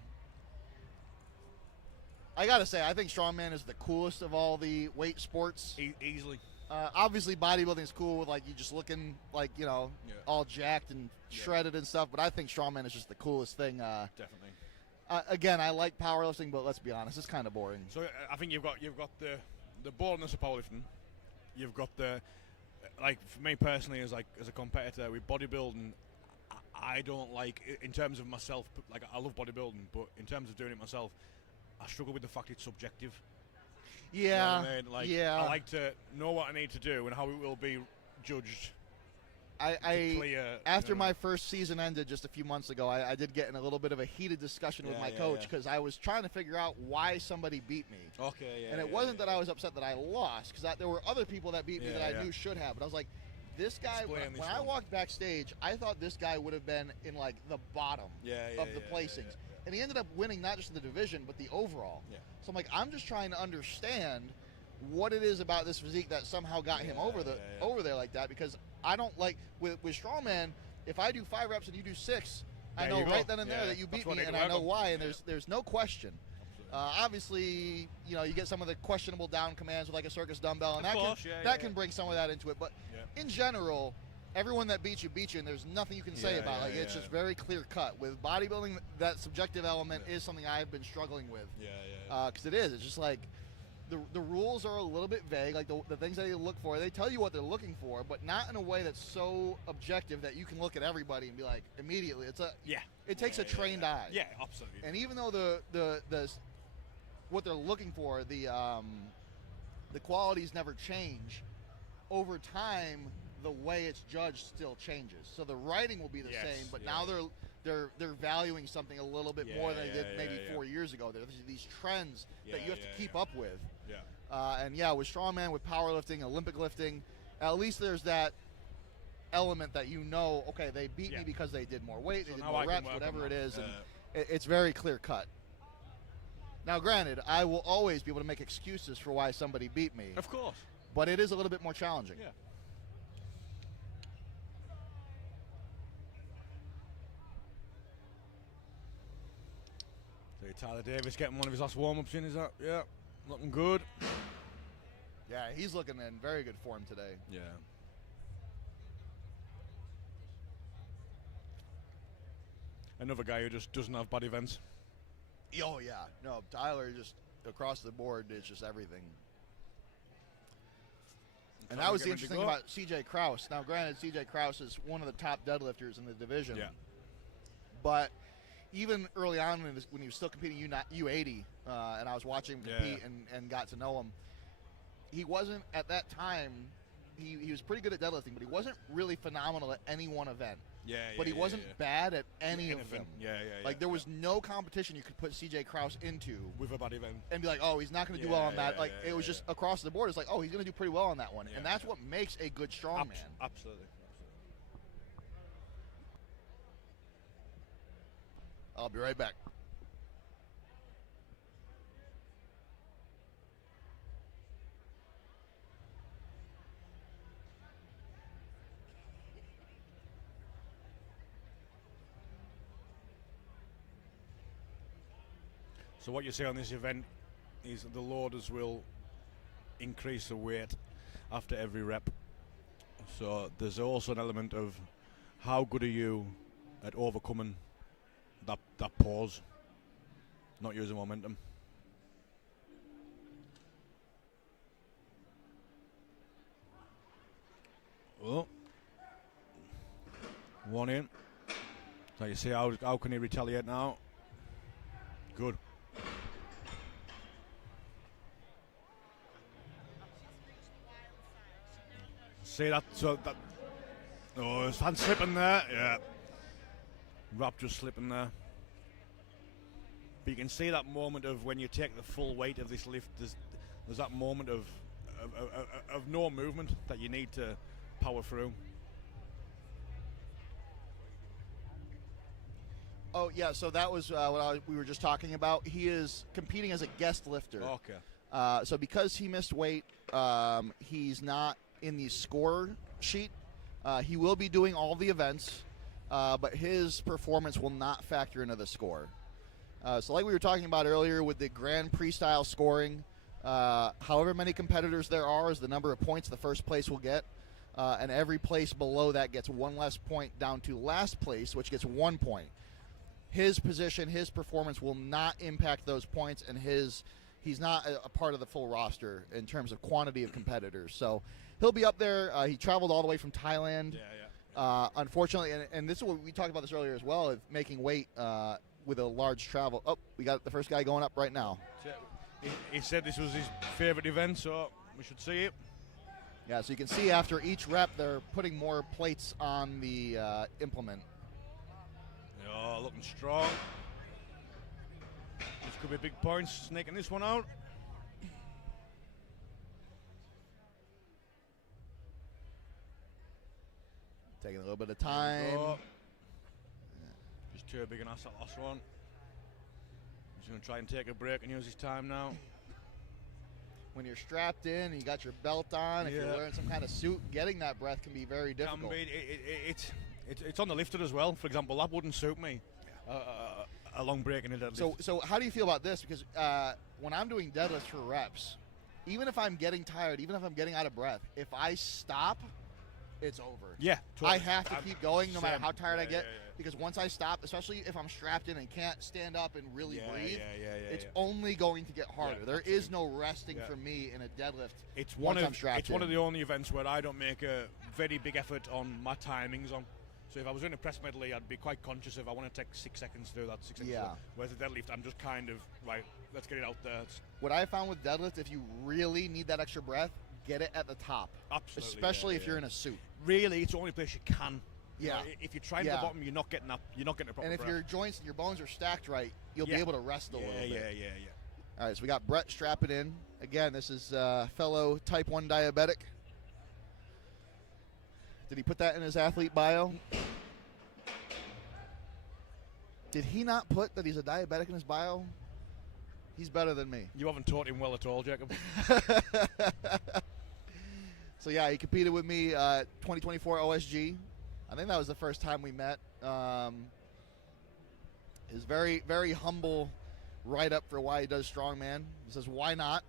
I got to say, I think strongman is the coolest of all the weight sports. Easily. Obviously, bodybuilding is cool with, like, you just looking, like, all jacked and shredded and stuff. But I think strongman is just the coolest thing. Definitely. Again, I like powerlifting, but let's be honest, it's kind of boring. So I think you've got the boldness of powerlifting. You've got the, like, for me personally, as a competitor with bodybuilding, I don't like, in terms of myself, like, I love bodybuilding, but in terms of doing it myself, I struggle with the fact it's subjective. Yeah. You know what I mean? Like, I like to know what I need to do and how it will be judged. After my first season ended just a few months ago, I did get in a little bit of a heated discussion with my coach because I was trying to figure out why somebody beat me. And it wasn't that I was upset that I lost, because there were other people that beat me that I knew should have. But I was like, this guy, when I walked backstage, I thought this guy would have been in, like, the bottom of the placings. And he ended up winning not just the division, but the overall. So I'm like, I'm just trying to understand what it is about this physique that somehow got him over there like that, because I don't like, with strongman, if I do 5 reps and you do 6, I know right then and there that you beat me, and I know why, and there's no question. Obviously, you get some of the questionable down commands with, like, a circus dumbbell, and that can bring some of that into it. But in general, everyone that beats you, and there's nothing you can say about it. It's just very clear cut. With bodybuilding, that subjective element is something I've been struggling with. Because it is. It's just like, the rules are a little bit vague. Like, the things that they look for, they tell you what they're looking for, but not in a way that's so objective that you can look at everybody and be like, immediately. It takes a trained eye. Yeah, absolutely. And even though the what they're looking for, the qualities never change, over time, the way it's judged still changes. So the writing will be the same, but now they're valuing something a little bit more than they did maybe 4 years ago. There's these trends that you have to keep up with. With strongman, with powerlifting, Olympic lifting, at least there's that element that okay, they beat me because they did more weight, they did more reps, whatever it is, and it's very clear cut. Now, granted, I will always be able to make excuses for why somebody beat me. Of course. But it is a little bit more challenging. Tyler Davis getting one of his last warm-ups in, is that? Yeah, looking good. Yeah, he's looking in very good form today. Yeah. Another guy who just doesn't have bad events. Oh, yeah. No, Tyler just across the board is just everything. And that was the interesting thing about CJ Krause. Now, granted, CJ Krause is one of the top deadlifters in the division. Yeah. But even early on when he was still competing U80, and I was watching him compete and got to know him, he wasn't, at that time, he was pretty good at deadlifting, but he wasn't really phenomenal at any one event. But he wasn't bad at any of them. Like, there was no competition you could put CJ Krause into with a bad event and be like, oh, he's not going to do well on that. It was just across the board. It's like, oh, he's going to do pretty well on that one. And that's what makes a good strongman. Absolutely. I'll be right back. So what you see on this event is the loaders will increase the weight after every rep. So there's also an element of how good are you at overcoming that pause, not using momentum. Oh, one in. So you see how can he retaliate now? Good. See that? So that. Oh, his hand slipping there. Yeah. Wrap just slipping there. But you can see that moment of when you take the full weight of this lift. There's that moment of no movement that you need to power through. Oh yeah, so that was what we were just talking about. He is competing as a guest lifter. Okay. So because he missed weight, he's not in the score sheet. He will be doing all the events, but his performance will not factor into the score. So like we were talking about earlier with the Grand Prix style scoring, however many competitors there are is the number of points the first place will get. And every place below that gets one less point down to last place, which gets 1 point. His position, his performance will not impact those points, and he's not a part of the full roster in terms of quantity of competitors. So he'll be up there. He traveled all the way from Thailand. Unfortunately, and this is what we talked about this earlier as well, of making weight with a large travel. Oh, we got the first guy going up right now. He said this was his favorite event, so we should see it. Yeah, so you can see after each rep, they're putting more plates on the implement. Oh, looking strong. This could be big points, snaking this one out. Taking a little bit of time. Just too big an ass that last one. He's going to try and take a break and use his time now. When you're strapped in and you got your belt on, if you're wearing some kind of suit, getting that breath can be very difficult. It's on the lifter as well. For example, that wouldn't suit me. A long break in a deadlift. So how do you feel about this? Because when I'm doing deadlifts for reps, even if I'm getting tired, even if I'm getting out of breath, if I stop, it's over. Yeah, totally. I have to keep going no matter how tired I get. Because once I stop, especially if I'm strapped in and can't stand up and really breathe, it's only going to get harder. There is no resting for me in a deadlift. It's one of the only events where I don't make a very big effort on my timings on. So if I was in a press medley, I'd be quite conscious if I want to take 6 seconds to do that. 6 seconds. Yeah. Whereas a deadlift, I'm just kind of right. Let's get it out there. What I found with deadlift, if you really need that extra breath, get it at the top. Absolutely. Especially if you're in a suit. Really, it's the only place you can. Yeah. If you're trying at the bottom, you're not getting up. You're not getting a proper breath. And if your joints and your bones are stacked right, you'll be able to rest a little bit. Yeah. All right, so we got Brett strapping in. Again, this is fellow type 1 diabetic. Did he put that in his athlete bio? Did he not put that he's a diabetic in his bio? He's better than me. You haven't taught him well at all, Jacob. So yeah, he competed with me 2024 OSG. I think that was the first time we met. His very, very humble write-up for why he does strongman. He says, why not?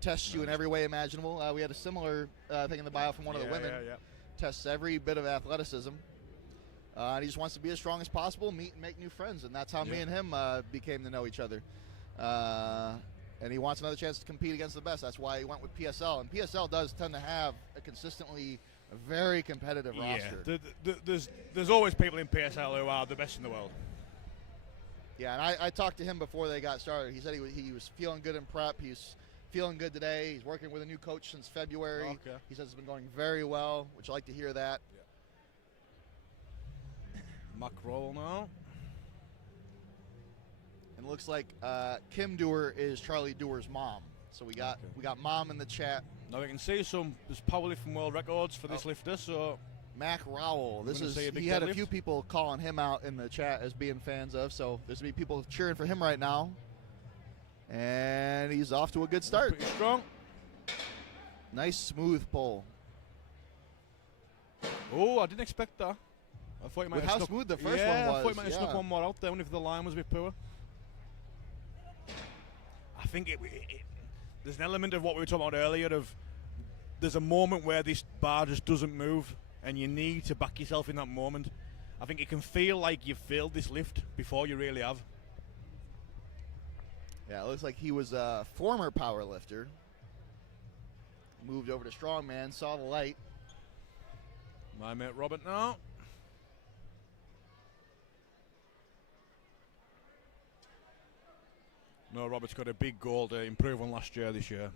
Tests you in every way imaginable. We had a similar thing in the bio from one of the women. Tests every bit of athleticism. And he just wants to be as strong as possible, meet and make new friends. And that's how me and him became to know each other. And he wants another chance to compete against the best. That's why he went with PSL. And PSL does tend to have a consistently very competitive roster. There's always people in PSL who are the best in the world. Yeah, and I talked to him before they got started. He said he was feeling good in prep. He's feeling good today. He's working with a new coach since February. Okay. He says it's been going very well, which I like to hear that. Muck roll now. And it looks like Kim Dewar is Charlie Dewar's mom. So we got mom in the chat. Now we can see there's powerlifting world records for this lifter. So Mac Rowell. He had a few people calling him out in the chat as being fans of. So there's gonna be people cheering for him right now. And he's off to a good start. Pretty strong. Nice smooth pull. Oh, I didn't expect that. I thought you might have how smooth the first one was. I thought you might have snuck one more out there, even if the line was a bit poor. I think there's an element of what we were talking about earlier of there's a moment where this bar just doesn't move and you need to back yourself in that moment. I think it can feel like you've failed this lift before you really have. Yeah, it looks like he was a former power lifter. Moved over to strongman, saw the light. My mate Robert now. No, Robert's got a big goal to improve on last year this year.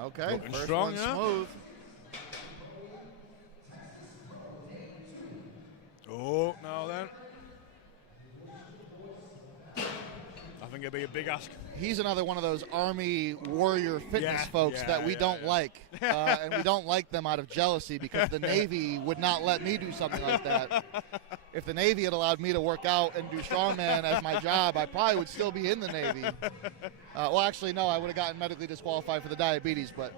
Okay, looking first strong, one yeah. smooth. Oh, now then. I think it'll be a big ask. He's another one of those Army warrior fitness folks that we don't like. And we don't like them out of jealousy because the Navy would not let me do something like that. If the Navy had allowed me to work out and do strongman as my job, I probably would still be in the Navy. Well, actually, no, I would have gotten medically disqualified for the diabetes, but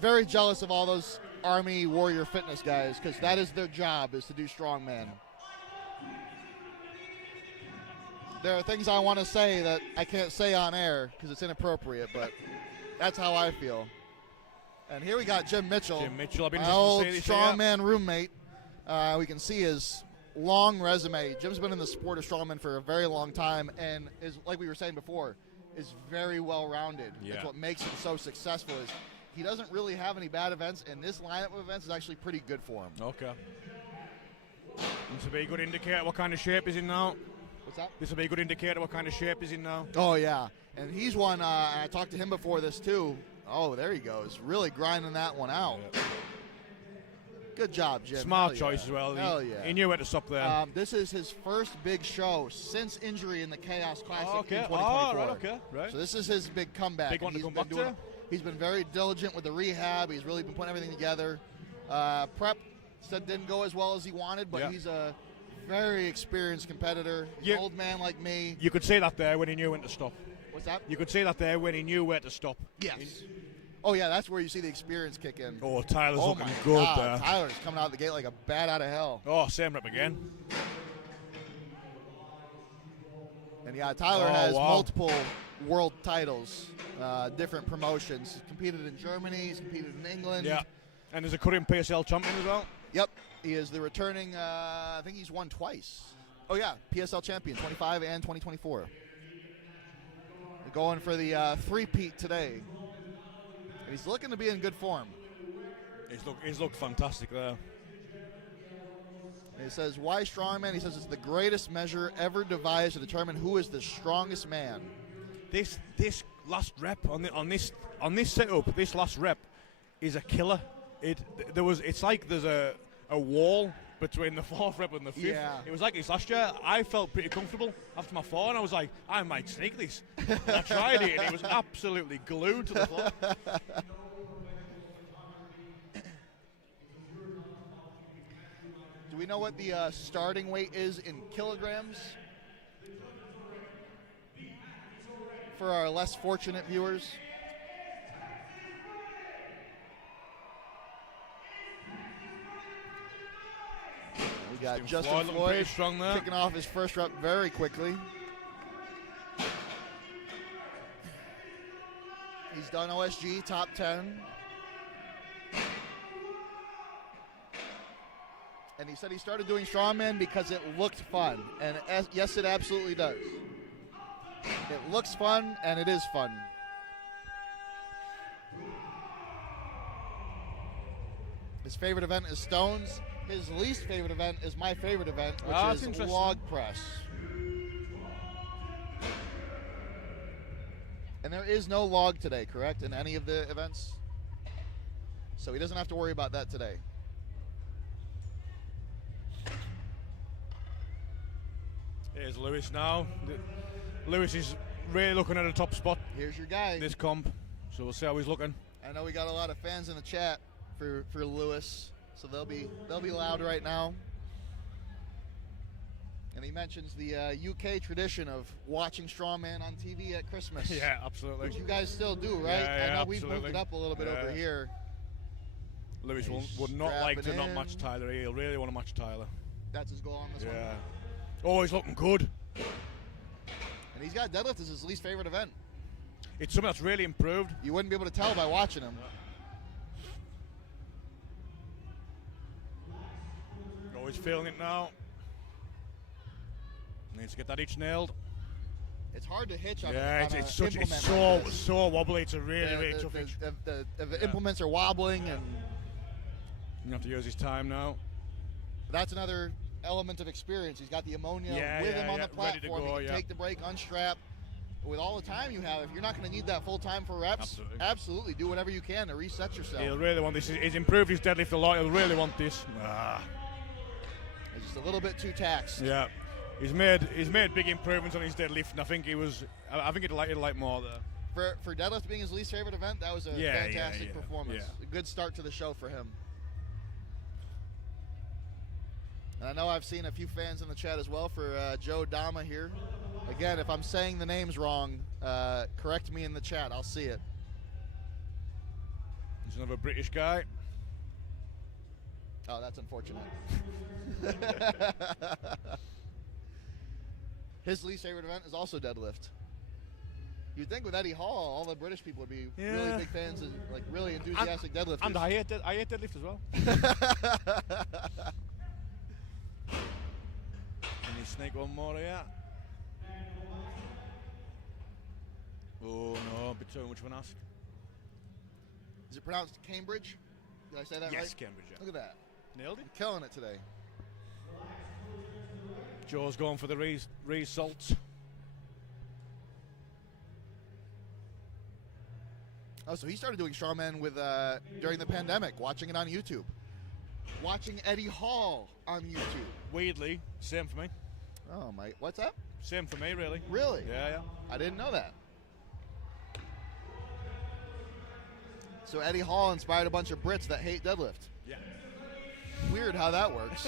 very jealous of all those Army warrior fitness guys because that is their job, is to do strongman. There are things I want to say that I can't say on air because it's inappropriate, but that's how I feel. And here we got Jim Mitchell. Jim Mitchell, I've been my old strongman roommate. We can see his long resume. Jim's been in the sport of strongman for a very long time and is, like we were saying before, is very well-rounded. Yeah. That's what makes him so successful is he doesn't really have any bad events, and this lineup of events is actually pretty good for him. Okay. This will be a good indicator what kind of shape he's in now. What's that? This will be a good indicator what kind of shape he's in now. Oh, yeah. And he's one, I talked to him before this, too. Oh, there he goes. Really grinding that one out. Yeah. Good job, Jim. Smart choice as well. Hell yeah. He knew where to stop there. This is his first big show since injury in the Chaos Classic in 2024. Oh, right, okay. Right. So this is his big comeback. Big one to come back to. He's been very diligent with the rehab. He's really been putting everything together. Prep said didn't go as well as he wanted, but he's a very experienced competitor. He's an old man like me. You could say that there when he knew when to stop. What's that? You could say that there when he knew where to stop. Yes. Oh, yeah, that's where you see the experience kick in. Oh, Tyler's looking my good God. there. Tyler's coming out of the gate like a bat out of hell. Oh, same rep again. And yeah, Tyler has multiple world titles, different promotions. He's competed in Germany, he's competed in England. Yeah, and there's a current PSL champion as well. Yep, he is the returning, I think he's won twice. Oh yeah, PSL champion, 25 and 2024. They're going for the three-peat today. And he's looking to be in good form. He's looked fantastic there. And he says, why strongman? He says it's the greatest measure ever devised to determine who is the strongest man. This last rep on this setup, this last rep is a killer. It's like there's a wall between the fourth rep and the fifth. Yeah. It was like this last year. I felt pretty comfortable after my four, and I was like, I might sneak this. And I tried it, and it was absolutely glued to the floor. Do we know what the starting weight is in kilograms? For our less fortunate viewers. We got Justin Floyd kicking off his first rep very quickly. He's done OSG top 10. And he said he started doing strongman because it looked fun. And yes, it absolutely does. It looks fun, and it is fun. His favorite event is stones. His least favorite event is my favorite event, which is log press. And there is no log today, correct, in any of the events? So he doesn't have to worry about that today. Here's Lewis now. Lewis is really looking at a top spot. Here's your guy. This comp. So we'll see how he's looking. I know we got a lot of fans in the chat for Lewis, so they'll be loud right now. And he mentions the UK tradition of watching strongman on TV at Christmas. Yeah, absolutely. Which you guys still do, right? Yeah, I know absolutely. we've moved it up a little bit over here. Lewis would not like to not match Tyler. He'll really want to match Tyler. That's his goal on this one. Yeah. Oh, he's looking good. And he's got deadlift as his least favorite event. It's something that's really improved. You wouldn't be able to tell by watching him. he's feeling it now. Needs to get that hitch nailed. It's hard to hitch on it's so wobbly. It's a really tough hitch. The implements are wobbling, and you have to use his time now. That's another element of experience. He's got the ammonia with him on the platform. He can take the break, unstrap. With all the time you have, if you're not going to need that full time for reps, absolutely do whatever you can to reset yourself. He'll really want this. He's improved his deadlift a lot. He'll really want this. It's just a little bit too taxed. Yeah, he's made big improvements on his deadlift, and I think he'd like more there. For deadlift being his least favorite event, that was a fantastic performance. Yeah. A good start to the show for him. And I know I've seen a few fans in the chat as well for Joe Dama here. Again, if I'm saying the names wrong, correct me in the chat. I'll see it. He's another British guy. Oh, that's unfortunate. His least favorite event is also deadlift. You'd think with Eddie Hall, all the British people would be really big fans and like really enthusiastic deadlifters. And I hate deadlift as well. Can you sneak one more here? Oh no, a bit too much of an ask. Is it pronounced Cambridge? Did I say that right? Yes, Cambridge. Yeah. Look at that. Nailed it. Killing it today. Joe's going for the results. Oh, so he started doing strongman with during the pandemic, watching it on YouTube. Watching Eddie Hall on YouTube. Weirdly, same for me. Oh my, what's up? Same for me, really. Really? Yeah. I didn't know that. So Eddie Hall inspired a bunch of Brits that hate deadlift. Yeah. Weird how that works.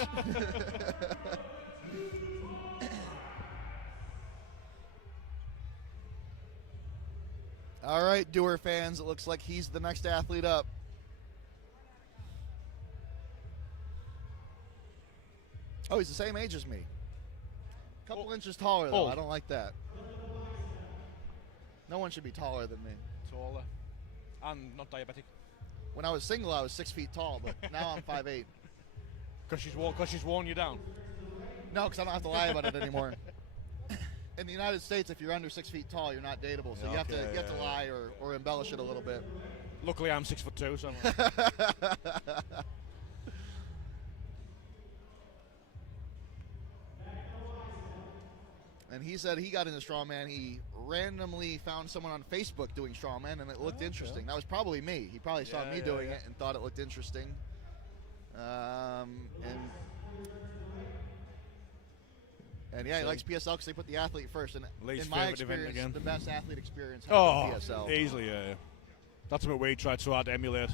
All right, Doer fans, it looks like he's the next athlete up. Oh, he's the same age as me. A couple inches taller, though. I don't like that. No one should be taller than me. Taller. I'm not diabetic. When I was single, I was 6 feet tall, but now I'm 5'8". Because she's worn you down? No, because I don't have to lie about it anymore. In the United States, if you're under 6 feet tall, you're not dateable, so you have to lie or embellish it a little bit. Luckily, I'm 6'2", so And he said he got into strongman. He randomly found someone on Facebook doing strongman, and it looked interesting. That was probably me. He probably saw me doing it and thought it looked interesting. And he likes PSL because they put the athlete first. And in my experience, the best athlete experience has been PSL. Easily, yeah. That's what we tried so hard to emulate.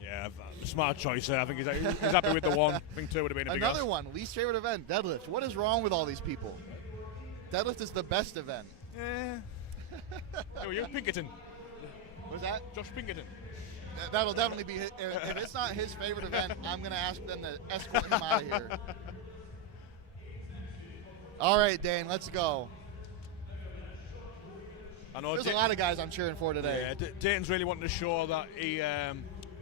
Yeah, smart choice there. I think he's happy with the one. I think two would have been a big Another one, least favorite event, deadlift. What is wrong with all these people? Deadlift is the best event. Yeah. Who are you? Pinkerton. Was that? Josh Pinkerton. That'll definitely be his. If it's not his favorite event, I'm going to ask them to escort him out of here. All right, Dane, let's go. I know there's a lot of guys I'm cheering for today. Yeah, Dayton's really wanting to show that he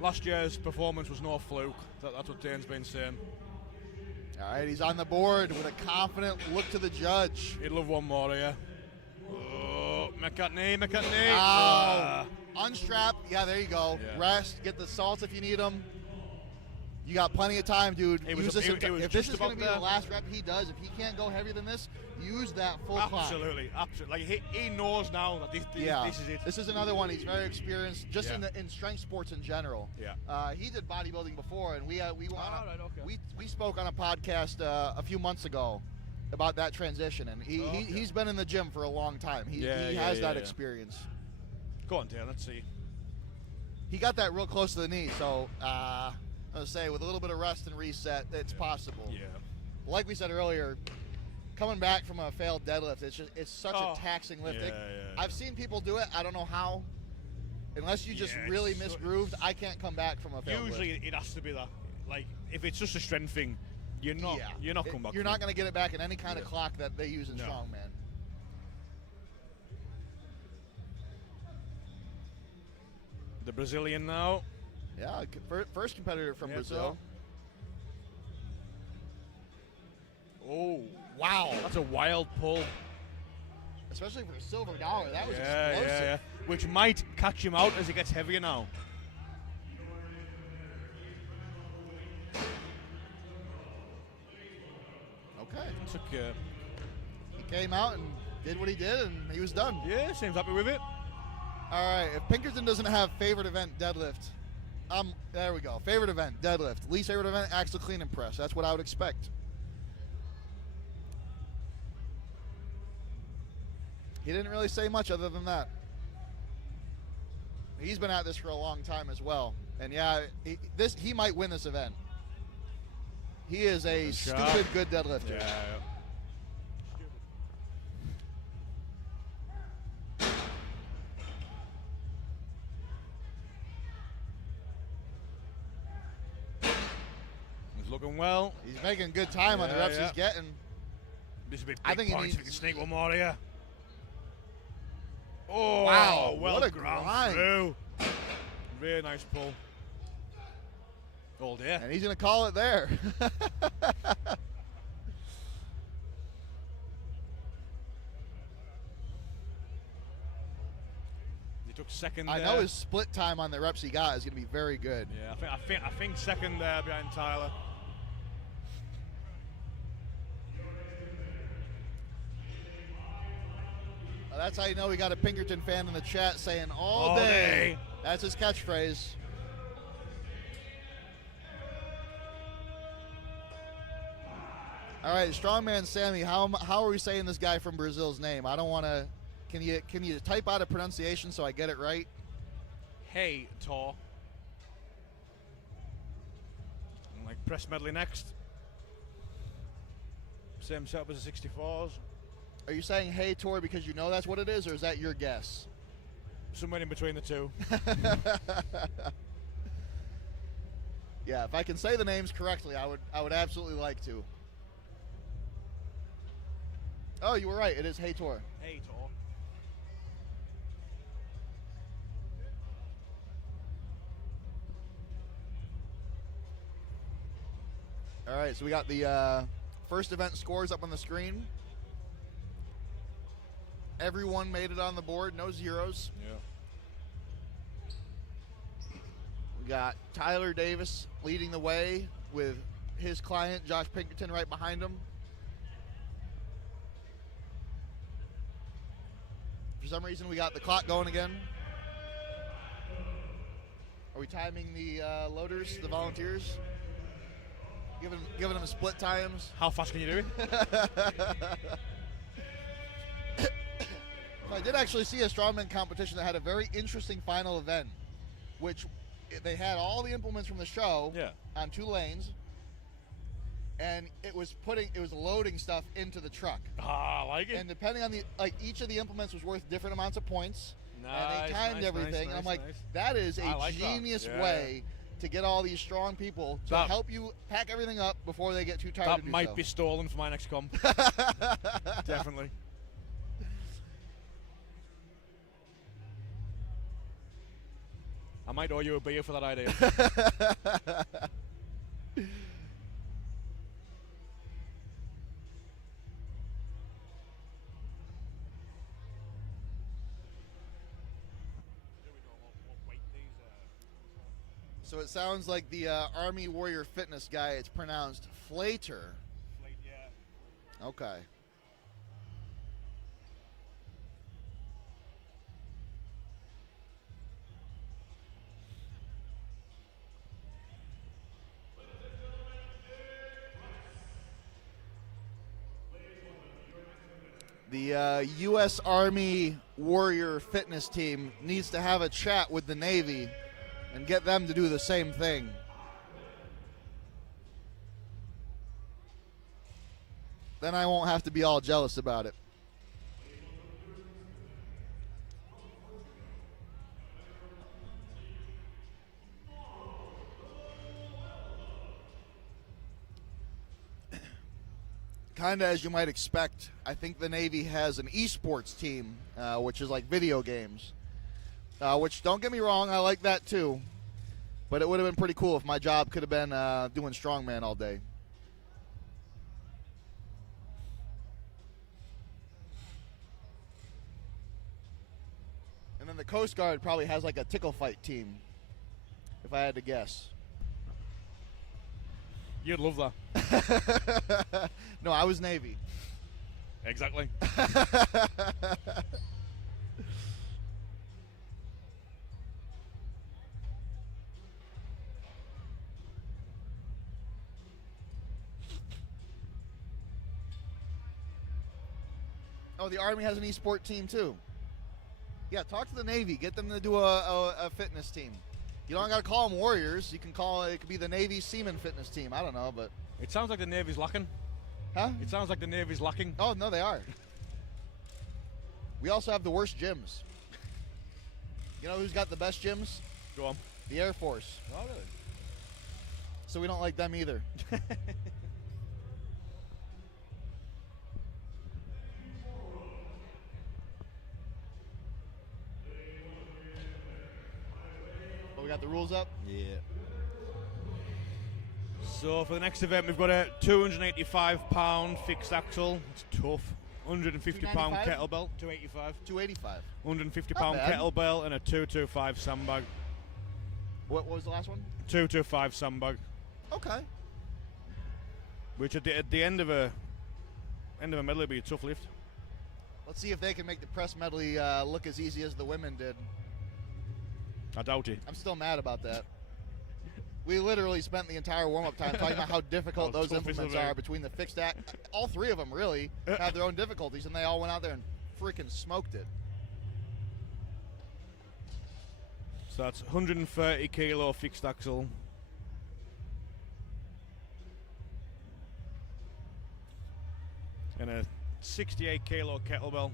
last year's performance was no fluke. That's what Dayton's been saying. All right, he's on the board with a confident look to the judge. He'd love one more here. Oh, McCartney. Oh, unstrap. Yeah, there you go. Yeah. Rest. Get the salts if you need them. You got plenty of time, dude. If this is going to be the last rep he does, if he can't go heavier than this, use that full clock. Absolutely. Like he knows now that this is it. This is another one. He's very experienced, just in strength sports in general. Yeah. He did bodybuilding before, and we spoke on a podcast a few months ago about that transition, and he's been in the gym for a long time. He has that experience. Go on, Dan. Let's see. He got that real close to the knee, so I was say with a little bit of rest and reset, it's possible. Yeah. Like we said earlier, coming back from a failed deadlift, it's such a taxing lift. I've seen people do it. I don't know how. Unless you just really misgrooved, I can't come back from a failed lift. Usually it has to be that. Like if it's just a strength thing, you're not coming back. You're not going to get it back in any kind of clock that they use in strongman. The Brazilian now. Yeah, first competitor from Brazil. Oh, wow. That's a wild pull. Especially for a silver dollar. That was explosive. Yeah. Which might catch him out as he gets heavier now. Okay. He came out and did what he did, and he was done. Yeah, seems happy with it. All right, if Pinkerton doesn't have favorite event, deadlift, there we go. Favorite event, deadlift. Least favorite event, axle clean and press. That's what I would expect. He didn't really say much other than that. He's been at this for a long time as well. And yeah, he might win this event. He is a stupid good deadlifter. Yeah. He's looking well. He's making good time on the reps he's getting. This is a big point. He can sneak one more here. Oh, wow, what a grind. Through. Very nice pull. Oh, dear. And he's going to call it there. He took second I know his split time on the reps he got is going to be very good. Yeah, I think second there behind Tyler. That's how you know we got a Pinkerton fan in the chat saying all day. That's his catchphrase. All right, Strongman Sammy, how are we saying this guy from Brazil's name? I don't want to. Can you type out a pronunciation so I get it right? Hey, Tor. Like press medley next. Same setup as the 64s. Are you saying hey Tor because you know that's what it is, or is that your guess? Somewhere in between the two. Yeah, if I can say the names correctly, I would absolutely like to. Oh, you were right. It is hey Tor. Hey Tor. All right, so we got the first event scores up on the screen. Everyone made it on the board, no zeros. Yeah. We got Tyler Davis leading the way with his client, Josh Pinkerton, right behind him. For some reason, we got the clock going again. Are we timing the loaders, the volunteers? Giving them split times? How fast can you do it? I did actually see a strongman competition that had a very interesting final event, which they had all the implements from the show on 2 lanes, and it was loading stuff into the truck. Ah, I like it. And depending on each of the implements was worth different amounts of points. Nice, and they timed everything. Nice, and I'm like, that is a genius way to get all these strong people to help you pack everything up before they get too tired to do so. That might be stolen for my next comp. Definitely. I might owe you a beer for that idea. So it sounds like the Army Warrior Fitness guy, it's pronounced Flater. Yeah. Okay. The U.S. Army Warrior Fitness team needs to have a chat with the Navy and get them to do the same thing. Then I won't have to be all jealous about it. Kind of as you might expect, I think the Navy has an esports team, which is like video games. Which, don't get me wrong, I like that too. But it would have been pretty cool if my job could have been doing strongman all day. And then the Coast Guard probably has like a tickle fight team, if I had to guess. You'd love that. No, I was Navy. Exactly. Oh, the Army has an e-sport team too. Yeah, talk to the Navy. Get them to do a fitness team. You don't got to call them Warriors. You can call it could be the Navy Seaman Fitness Team. I don't know, but it sounds like the Navy's lacking. Huh? It sounds like the Navy's lacking. Oh no, they are. We also have the worst gyms. You know who's got the best gyms? Go on. The Air Force. Oh, really? So we don't like them either. Oh, we got the rules up? Yeah. So for the next event, we've got a 285-pound fixed axle. It's tough. 150-pound kettlebell. 285. 285. 150-pound kettlebell and a 225 sandbag. What was the last one? 225 sandbag. Okay. Which at the end of a medley would be a tough lift. Let's see if they can make the press medley look as easy as the women did. I doubt it. I'm still mad about that. We literally spent the entire warm-up time talking about how difficult those implements are between the fixed act. All three of them really have their own difficulties, and they all went out there and freaking smoked it. So that's 130 kilo fixed axle. And a 68 kilo kettlebell.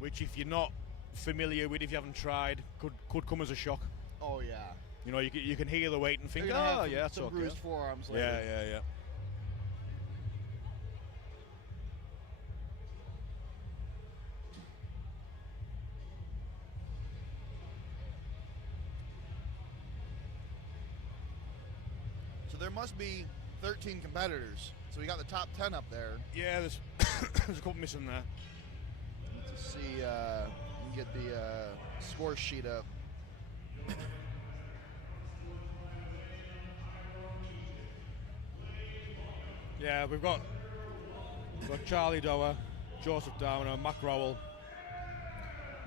Which, if you're not familiar with, if you haven't tried, could come as a shock. Oh yeah. You know, you can hear the weight and think, oh yeah, that's okay. Bruised forearms later. Yeah. So there must be 13 competitors. So we got the top 10 up there. Yeah, there's there's a couple missing there. Let's see, you can get the score sheet up. Yeah, we've got Charlie Dower, Joseph Downer, Mac Rowell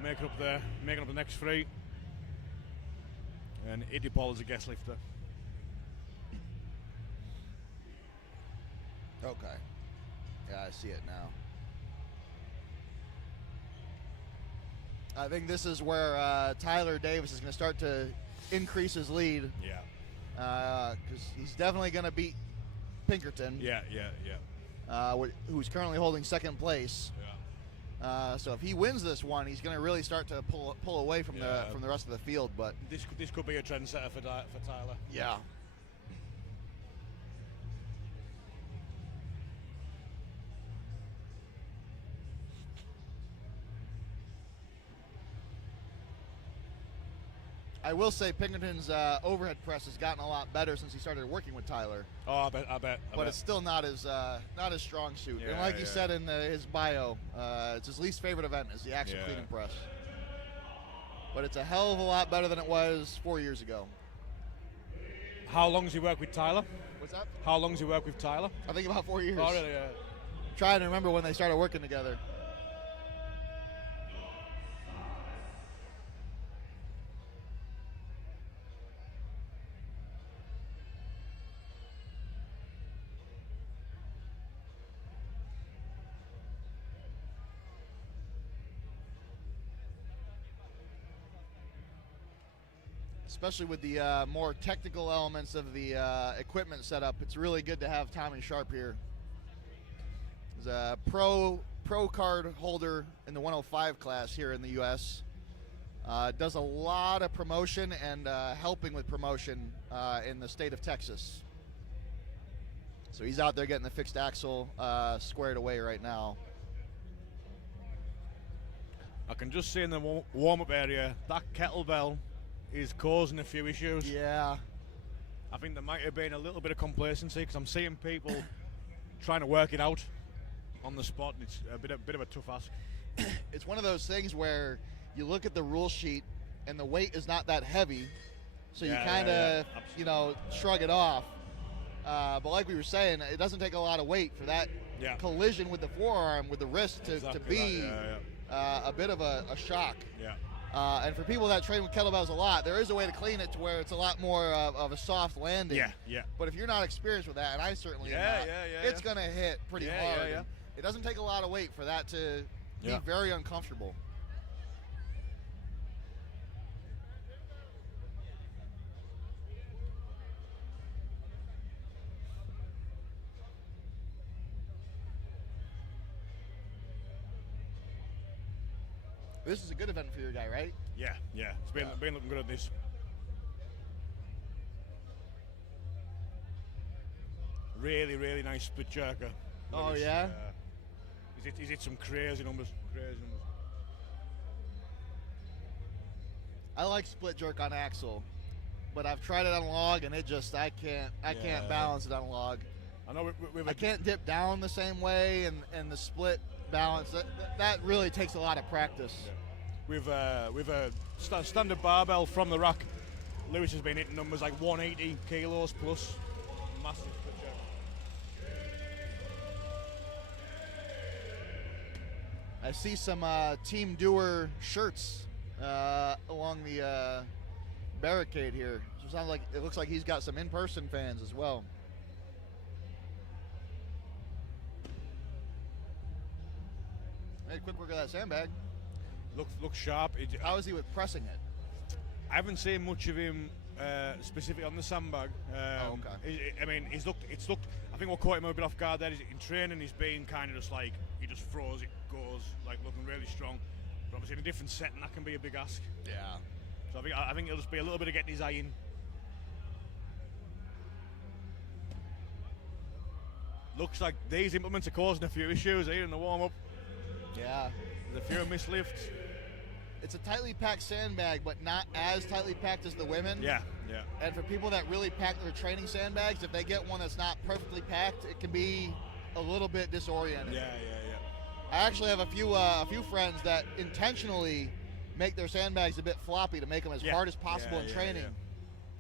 making up the next three, and Eddie Paul is a guest lifter. Okay. Yeah, I see it now. I think this is where Tyler Davis is going to start to increase his lead. Yeah. Because he's definitely going to beat Pinkerton. Yeah. Who's currently holding second place. Yeah. So if he wins this one, he's going to really start to pull away from the rest of the field. But this could be a trendsetter for Tyler. Yeah. I will say Pinkerton's overhead press has gotten a lot better since he started working with Tyler. Oh, I bet. But it's still not his strong suit. Yeah, and like he said in his bio, it's his least favorite event is the axial clean and press. But it's a hell of a lot better than it was 4 years ago. How long does he work with Tyler? What's that? How long does he work with Tyler? I think about 4 years. Oh, really? Yeah. I'm trying to remember when they started working together. Especially with the more technical elements of the equipment setup, it's really good to have Tommy Sharp here. He's a pro card holder in the 105 class here in the U.S. Does a lot of promotion and helping with promotion in the state of Texas. So he's out there getting the fixed axle squared away right now. I can just see in the warm-up area, that kettlebell is causing a few issues. Yeah. I think there might have been a little bit of complacency because I'm seeing people trying to work it out on the spot, and it's a bit of a tough ask. It's one of those things where you look at the rule sheet and the weight is not that heavy, so you kind of, you know, shrug it off. But like we were saying, it doesn't take a lot of weight for that collision with the forearm, with the wrist to be a bit of a shock. Yeah. And for people that train with kettlebells a lot, there is a way to clean it to where it's a lot more of a soft landing. Yeah. But if you're not experienced with that, and I certainly am not, it's going to hit pretty hard. Yeah. It doesn't take a lot of weight for that to be very uncomfortable. This is a good event for your guy, right? Yeah. It's been looking good at this. Really, really nice split jerker. Oh, yeah? He's hit some crazy numbers. I like split jerk on axle, but I've tried it on log, and it just, I can't balance it on log. I know I can't dip down the same way, and the split balance, that really takes a lot of practice. With a standard barbell from the rack, Lewis has been hitting numbers like 180 kilos plus. Massive split jerk. I see some Team Doer shirts along the barricade here. So it looks like he's got some in-person fans as well. Hey, quick work of that sandbag. Looks sharp. How is he with pressing it? I haven't seen much of him specifically on the sandbag. Okay. I mean, it's looked. I think what caught him a bit off guard there is in training he's been kind of just like he just throws it, goes like looking really strong. But obviously in a different setting that can be a big ask. Yeah. So I think it'll just be a little bit of getting his eye in. Looks like these implements are causing a few issues here in the warm-up. Yeah. There's a few mislifts. It's a tightly packed sandbag, but not as tightly packed as the women. Yeah. And for people that really pack their training sandbags, if they get one that's not perfectly packed, it can be a little bit disorienting. Yeah. I actually have a few friends that intentionally make their sandbags a bit floppy to make them as hard as possible in training,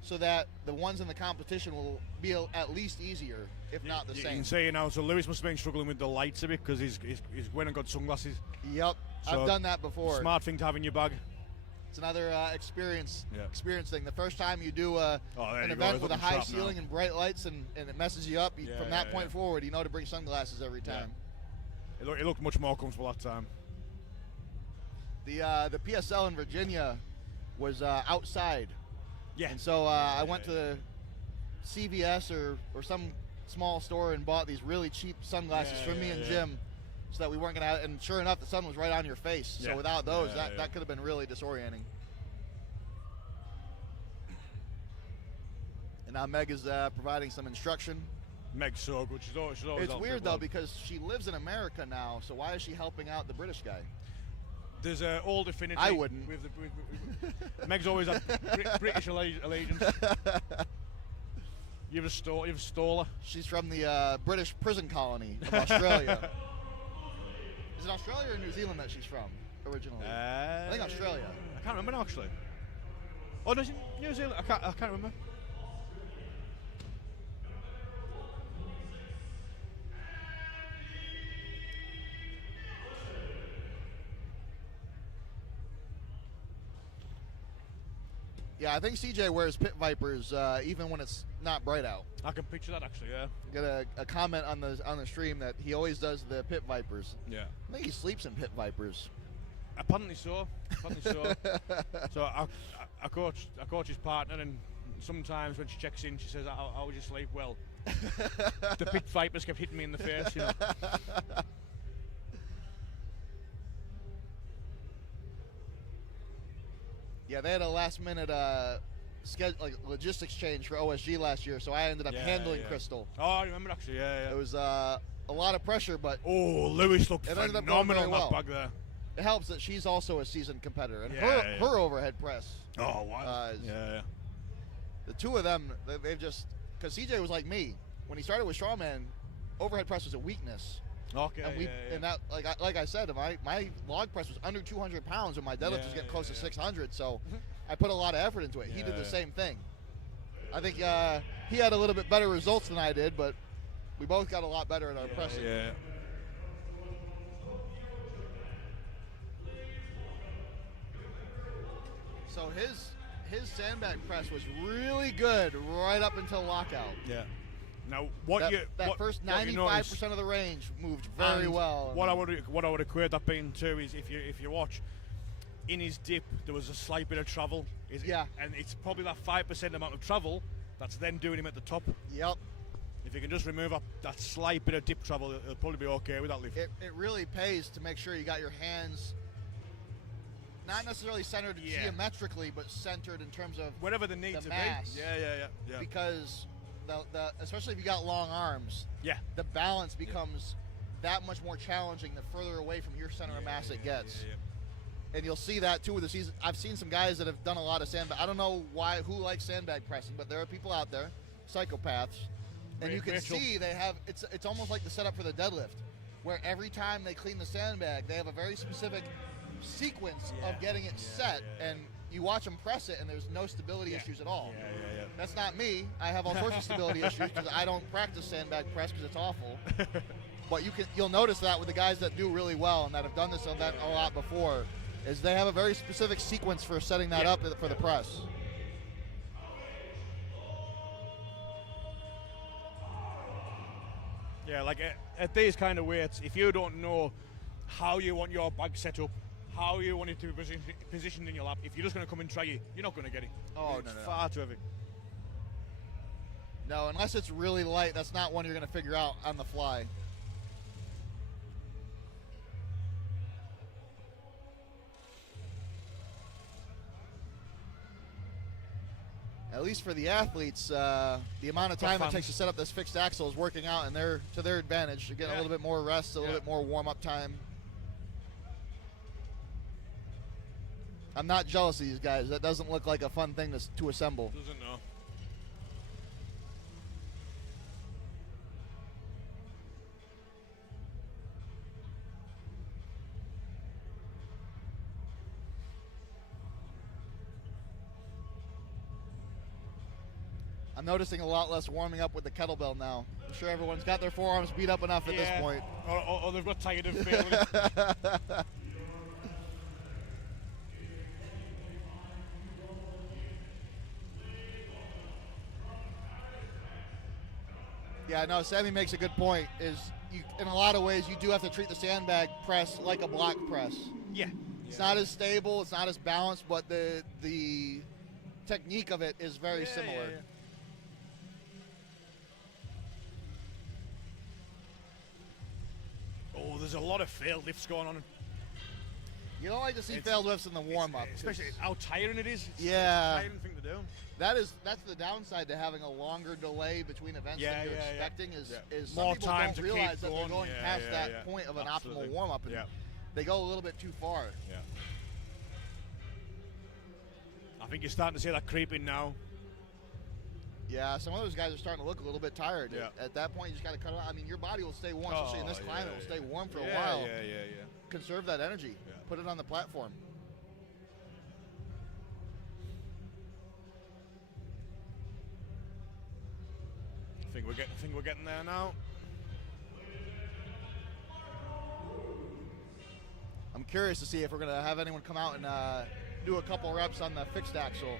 so that the ones in the competition will be at least easier, if not the same. You can say now, so Lewis must have been struggling with the lights a bit because he's went and got sunglasses. Yep, so I've done that before. Smart thing to have in your bag. It's another experience thing. The first time you do an event with a high ceiling and bright lights and it messes you up, from that point forward, you know to bring sunglasses every time. It looked much more comfortable that time. The PSL in Virginia was outside. Yeah. And so I went to CVS or some small store and bought these really cheap sunglasses for me and Jim, so that we weren't going to, and sure enough, the sun was right on your face. So without those, that could have been really disorienting. And now Meg is providing some instruction. Meg's so good. She's always It's weird, though, because she lives in America now, so why is she helping out the British guy? There's an old affinity. I wouldn't. With Meg's always had British allegiance. You've a stoler. She's from the British prison colony of Australia. Is it Australia or New Zealand that she's from originally? I think Australia. I can't remember now, actually. Oh, no, New Zealand. I can't remember. Yeah, I think CJ wears pit vipers even when it's not bright out. I can picture that, actually. Yeah. Got a comment on the stream that he always does the pit vipers. Yeah. I think he sleeps in pit vipers. Apparently so. So I coach his partner, and sometimes when she checks in, she says, "How would you sleep?" Well, the pit vipers kept hitting me in the face, you know. Yeah, they had a last-minute logistics change for OSG last year, so I ended up handling Crystal. Oh, I remember, actually, yeah. It was a lot of pressure, but Lewis looked phenomenal on that bag there. it helps that she's also a seasoned competitor, and her overhead press. Oh wow! The two of them, they've just, because CJ was like me when he started with strongman, overhead press was a weakness. Okay. And and that, like I said, my log press was under 200 pounds, and my deadlift was getting close to 600. So I put a lot of effort into it. He did the same thing. I think he had a little bit better results than I did, but we both got a lot better at our pressing. Yeah. So his sandbag press was really good right up until lockout. Yeah. Now first 95% of the range moved very well. What I would equate that being to is if you watch in his dip, there was a slight bit of travel. And it's probably that 5% amount of travel that's then doing him at the top. Yep. If you can just remove that slight bit of dip travel, it'll probably be okay with that lift. It really pays to make sure you got your hands not necessarily centered geometrically, but centered in terms of whatever the need to mass. Be. Yeah. Because especially if you got long arms, the balance becomes that much more challenging the further away from your center of mass it gets. And you'll see that too with the season. I've seen some guys that have done a lot of sandbag. I don't know who likes sandbag pressing, but there are people out there, psychopaths, and you can see they have. It's almost like the setup for the deadlift, where every time they clean the sandbag, they have a very specific sequence of getting it set, and you watch them press it, and there's no stability issues at all. That's not me. I have all sorts of stability issues because I don't practice sandbag press because it's awful. But you'll notice that with the guys that do really well and that have done this event a lot before, is they have a very specific sequence for setting that up for the press. Yeah, like at these kind of weights, if you don't know how you want your bag set up, how you want it to be positioned in your lap, if you're just going to come and try it, you're not going to get it. Oh, it's far too heavy. No, unless it's really light, that's not one you're going to figure out on the fly. At least for the athletes, the amount of time it takes to set up this fixed axle is working out to their advantage. You're getting a little bit more rest, a little bit more warm-up time. I'm not jealous of these guys. That doesn't look like a fun thing to assemble. Doesn't know. I'm noticing a lot less warming up with the kettlebell now. I'm sure everyone's got their forearms beat up enough at this point. Or they've got tired of failing. Yeah, no, Sammy makes a good point. In a lot of ways, you do have to treat the sandbag press like a block press. Yeah. It's not as stable, it's not as balanced, but the technique of it is very similar. Oh, there's a lot of failed lifts going on. You don't like to see failed lifts in the warm-up. Especially how tiring it is. It's a tiring thing to do. That's the downside to having a longer delay between events than you're expecting is more some people time don't to realize keep that going. they're going past that point of an optimal warm-up, and they go a little bit too far. Yeah. I think you're starting to see that creeping now. Yeah, some of those guys are starting to look a little bit tired. At that point, you just got to cut it out. I mean, your body will stay warm, especially in this climate. It will stay warm for a while. Yeah. Conserve that energy. Put it on the platform. I think we're getting there now. I'm curious to see if we're going to have anyone come out and do a couple reps on the fixed axle.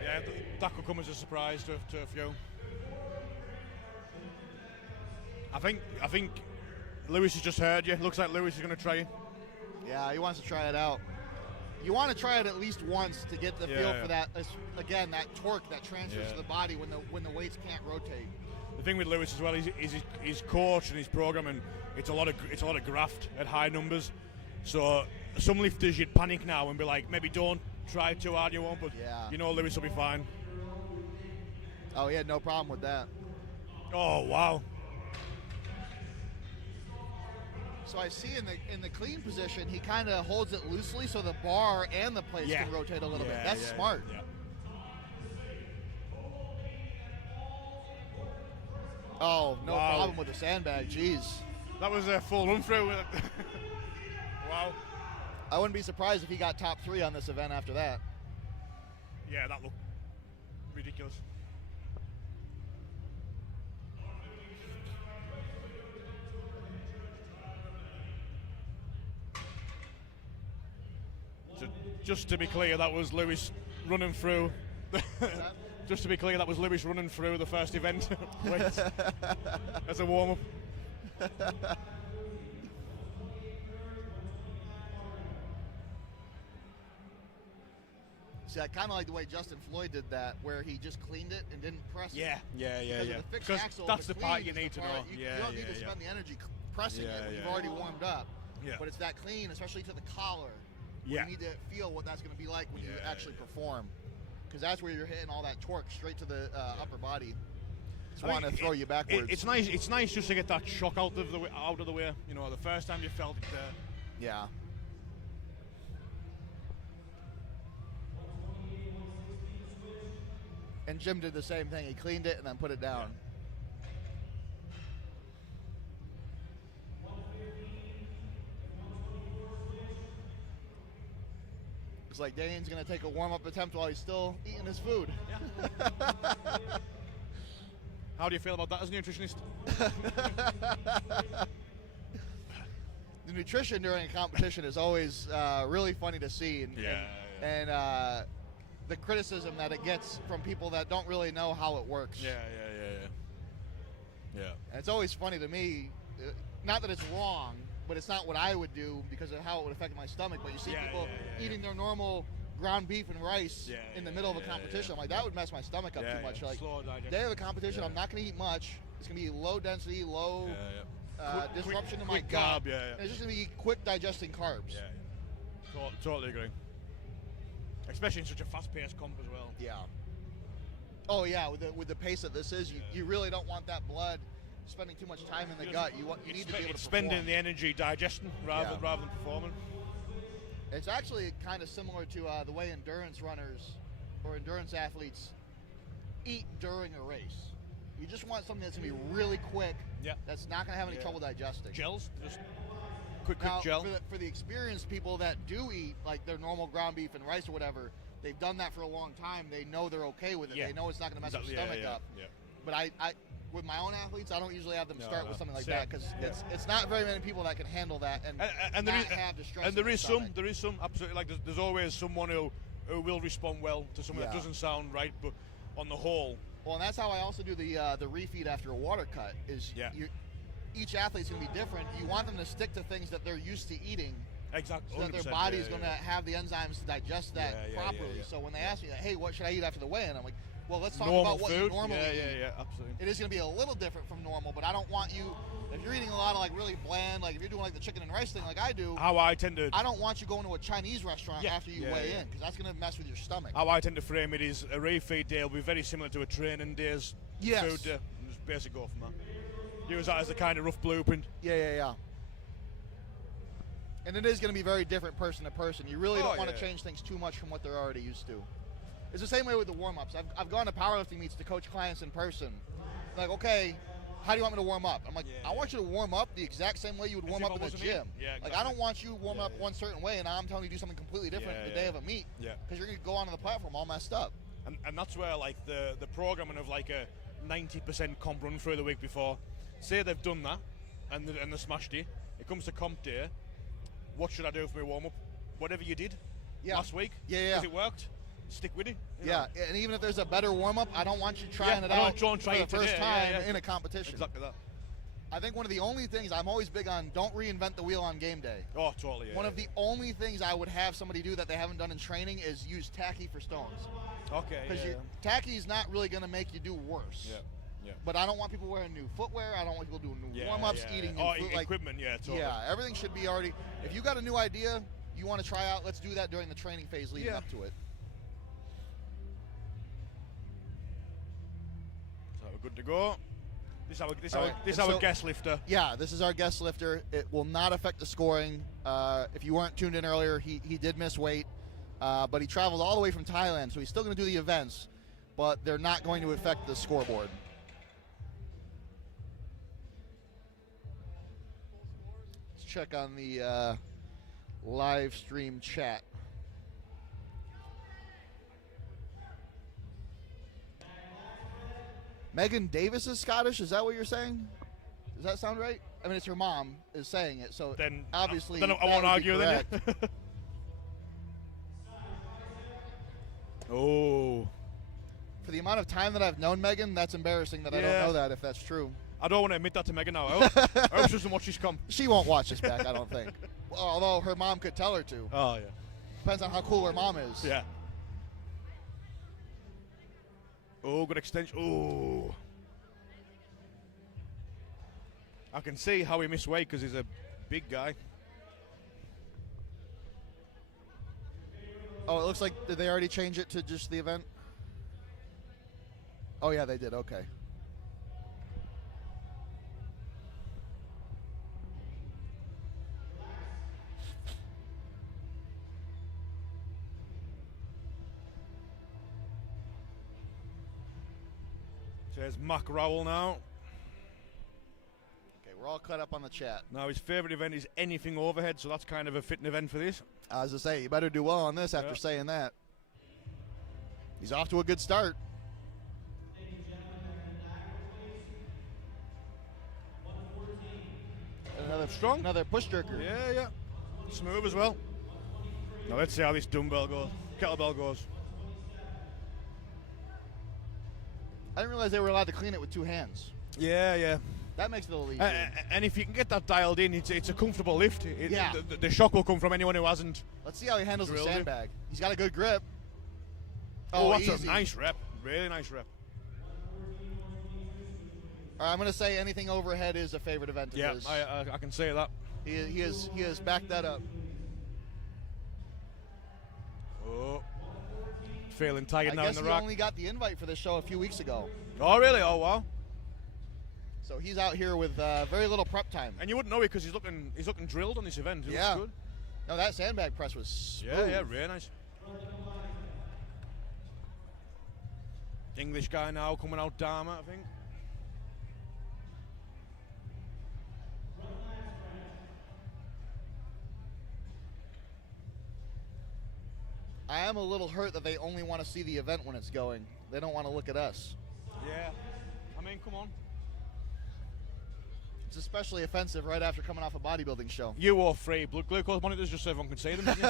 Yeah, that could come as a surprise to a few. I think Lewis has just heard you. Looks like Lewis is going to try it. Yeah, he wants to try it out. You want to try it at least once to get the feel for that. Again, that torque that transfers to the body when the weights can't rotate. The thing with Lewis as well is his coach and his programming. It's a lot of graft at high numbers. So some lifters you'd panic now and be like, maybe don't try too hard, you won't. But you know Lewis will be fine. Oh, he had no problem with that. Oh wow. So I see in the clean position, he kind of holds it loosely so the bar and the plates can rotate a little bit. That's smart. Yeah. Oh, no problem with the sandbag. Jeez. That was a full run through. Wow. I wouldn't be surprised if he got top 3 on this event after that. Yeah, that looked ridiculous. Just to be clear, that was Lewis running through. Just to be clear, that was Lewis running through the first event as a warm-up. See, I kind of like the way Justin Floyd did that, where he just cleaned it and didn't press it. Because that's the part you need to know. You don't need to spend the energy pressing it when you've already warmed up. Yeah. But it's that clean, especially to the collar. You need to feel what that's going to be like when you actually perform. Because that's where you're hitting all that torque straight to the upper body. It's wanting to throw you backwards. It's nice. It's nice just to get that shock out of the way. You know, the first time you felt it there. Yeah. And Jim did the same thing. He cleaned it and then put it down. Yeah. It's like Dane's going to take a warm-up attempt while he's still eating his food. Yeah. How do you feel about that as a nutritionist? The nutrition during a competition is always really funny to see. And the criticism that it gets from people that don't really know how it works. Yeah. And it's always funny to me, not that it's wrong, but it's not what I would do because of how it would affect my stomach. But you see people eating their normal ground beef and rice in the middle of a competition. I'm like, that would mess my stomach up too much. Like, day of a competition, I'm not going to eat much. It's going to be low density, low disruption to my gut. And it's just going to be quick digesting carbs. Totally agree. Especially in such a fast-paced comp as well. Yeah. Oh yeah, with the pace that this is, you really don't want that blood spending too much time in the gut. You need to be able to spending the energy digesting rather than performing. It's actually kind of similar to the way endurance runners or endurance athletes eat during a race. You just want something that's going to be really quick, that's not going to have any trouble digesting. Gels? Just quick now, gel? For the experienced people that do eat like their normal ground beef and rice or whatever, they've done that for a long time. They know they're okay with it. They know it's not going to mess their stomach up. But I with my own athletes, I don't usually have them start with something like that because it's not very many people that can handle that and not have the stress. And there is some absolutely, like there's always someone who will respond well to something that doesn't sound right, but on the whole. Well, and that's how I also do the refeed after a water cut. Is each athlete's going to be different. You want them to stick to things that they're used to eating. Exactly. So that their body's going to have the enzymes to digest that properly. So when they ask me, hey, what should I eat after the weigh-in? I'm like, well, let's talk about what you normally eat. Yeah, absolutely. It is going to be a little different from normal, but I don't want you, if you're eating a lot of like really bland, like if you're doing like the chicken and rice thing like I do, I don't want you going to a Chinese restaurant after you weigh in, because that's going to mess with your stomach. How I tend to frame it is a refeed day will be very similar to a training day's food day. And just basically go from that. Use that as a kind of rough blueprint. Yeah. And it is going to be very different person to person. You really don't want to change things too much from what they're already used to. It's the same way with the warm-ups. I've gone to powerlifting meets to coach clients in person. Like, okay, how do you want me to warm up? I'm like, I want you to warm up the exact same way you would warm up in the gym. Like, I don't want you to warm up one certain way, and now I'm telling you to do something completely different the day of a meet. Because you're going to go onto the platform all messed up. And that's where, like, the programming of, like, a 90% comp run through the week before, say they've done that, and they smashed it. It comes to comp day. What should I do for my warm-up? Whatever you did last week. Because it worked. Stick with it. And even if there's a better warm-up, I don't want you trying it out for the first time in a competition. Exactly that. I think one of the only things, I'm always big on, don't reinvent the wheel on game day. Oh, totally. One of the only things I would have somebody do that they haven't done in training is use tacky for stones. Okay. Because tacky is not really going to make you do worse. Yeah. But I don't want people wearing new footwear. I don't want people doing new warm-ups, eating new food. Equipment, totally. Yeah, everything should be already. If you got a new idea you want to try out, let's do that during the training phase leading up to it. So we're good to go. This is our guest lifter. Yeah, this is our guest lifter. It will not affect the scoring. If you weren't tuned in earlier, he did miss weight, but he traveled all the way from Thailand, so he's still going to do the events, but they're not going to affect the scoreboard. Let's check on the live stream chat. Megan Davis is Scottish? Is that what you're saying? Does that sound right? I mean, it's her mom is saying it, so then obviously I won't argue then. Oh. For the amount of time that I've known Megan, that's embarrassing that I don't know that if that's true. I don't want to admit that to Megan now. I hope she doesn't watch this come. She won't watch this back, I don't think. Well, although her mom could tell her to. Oh, yeah. Depends on how cool her mom is. Yeah. Oh, good extension. Oh. I can see how he missed weight because he's a big guy. Oh, it looks like, did they already change it to just the event? Oh, yeah, they did. Okay. There's Mac Rowell now. Okay, we're all caught up on the chat. Now his favourite event is anything overhead, so that's kind of a fitting event for this. As I say, you better do well on this after saying that. He's off to a good start. Another strong, another push jerker. Yeah. Smooth as well. Now let's see how this kettlebell goes. I didn't realize they were allowed to clean it with two hands. Yeah. That makes it a little easier. And if you can get that dialed in, it's a comfortable lift. The shock will come from anyone who hasn't. Let's see how he handles the sandbag. He's got a good grip. Oh, that's easy. A nice rep. Really nice rep. All right, I'm going to say anything overhead is a favorite event of his. Yeah, I can say that. He has backed that up. Oh. Feeling tired now in the rack. I guess he only got the invite for this show a few weeks ago. Oh, really? Oh, wow. So he's out here with very little prep time. And you wouldn't know it because he's looking drilled on this event. He looks good. No, that sandbag press was smooth. Yeah, really nice. English guy now coming out Dharma, I think. I am a little hurt that they only want to see the event when it's going. They don't want to look at us. Yeah. I mean, come on. It's especially offensive right after coming off a bodybuilding show. You wore free blood glucose monitors just so everyone can see them, didn't you?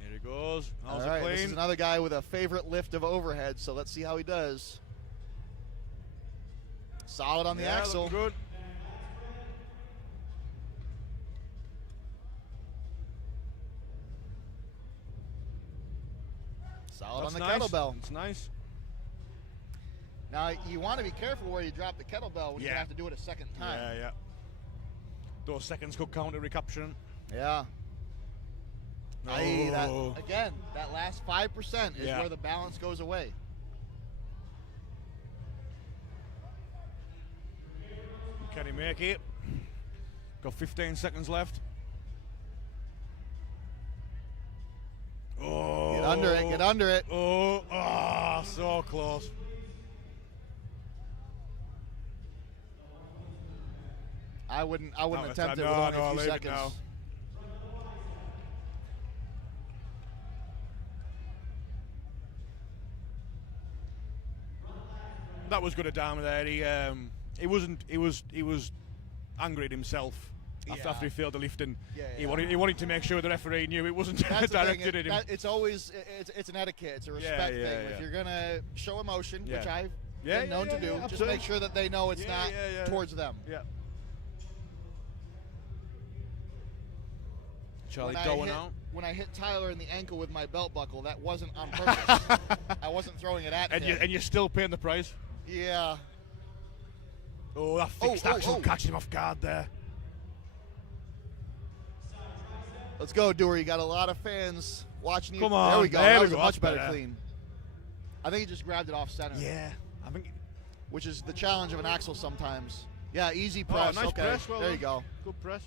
Here he goes. How's it clean? This is another guy with a favorite lift of overhead, so let's see how he does. Solid on the axle. Good. Solid on the kettlebell. It's nice. Now, you want to be careful where you drop the kettlebell when you have to do it a second time. Yeah. Those seconds could count at recapturing. Yeah. That last 5% is where the balance goes away. Can he make it? Got 15 seconds left. Oh. Get under it. Oh, so close. I wouldn't attempt it with only a few seconds. That was good at Dharma there. He was angry at himself after he failed the lift, and he wanted to make sure the referee knew it wasn't directed at him. It's always it's an etiquette, it's a respect thing. If you're gonna show emotion, which I've been known to do, just make sure that they know it's not towards them. Yeah. Charlie going out. When I hit Tyler in the ankle with my belt buckle, that wasn't on purpose. I wasn't throwing it at him. And you're still paying the price? Yeah. Oh, that fixed axle catching him off guard there. Let's go, Dewar. You got a lot of fans watching you. Come on. There we go. That was a much better clean. I think he just grabbed it off center. Yeah, I think. Which is the challenge of an axle sometimes. Yeah, easy press. Nice okay, press. Well there done. you go. Good press.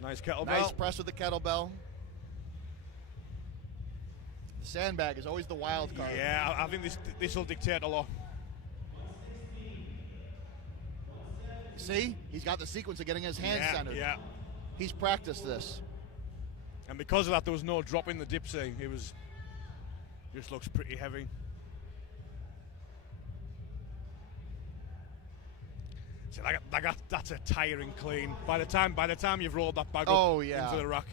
Nice kettlebell. Nice press with the kettlebell. The sandbag is always the wild card. Yeah, I think this will dictate a lot. See? He's got the sequence of getting his hands centered. Yeah. He's practiced this. And because of that, there was no drop in the dipsy. It was just looks pretty heavy. So that's a tiring clean. By the time you've rolled that bag up into the rack,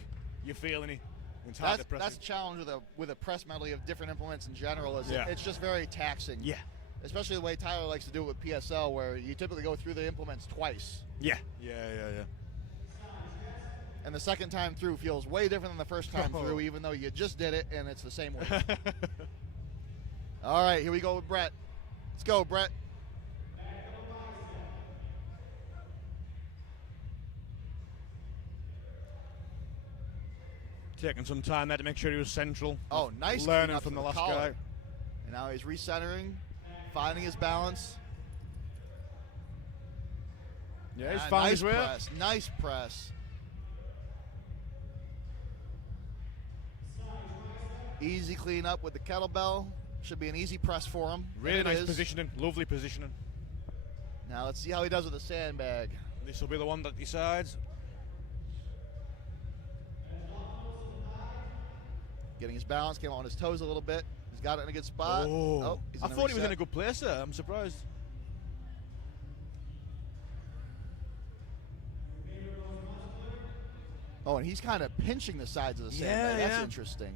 you're feeling it. It's hard to press. That's the challenge with a press medley of different implements in general. Is it's just very taxing. Yeah. Especially the way Tyler likes to do it with PSL, where you typically go through the implements twice. Yeah. And the second time through feels way different than the first time through, even though you just did it and it's the same way. All right, here we go with Brett. Let's go, Brett. Taking some time there to make sure he was central. Oh, nice. Learning from the last guy. And now he's recentering, finding his balance. Yeah, he's finding his way. Nice press. Easy clean up with the kettlebell. Should be an easy press for him. Really nice positioning. Lovely positioning. Now let's see how he does with the sandbag. This will be the one that decides. Getting his balance, came on his toes a little bit. He's got it in a good spot. I thought he was in a good place there. I'm surprised. Oh, and he's kind of pinching the sides of the sandbag. That's interesting.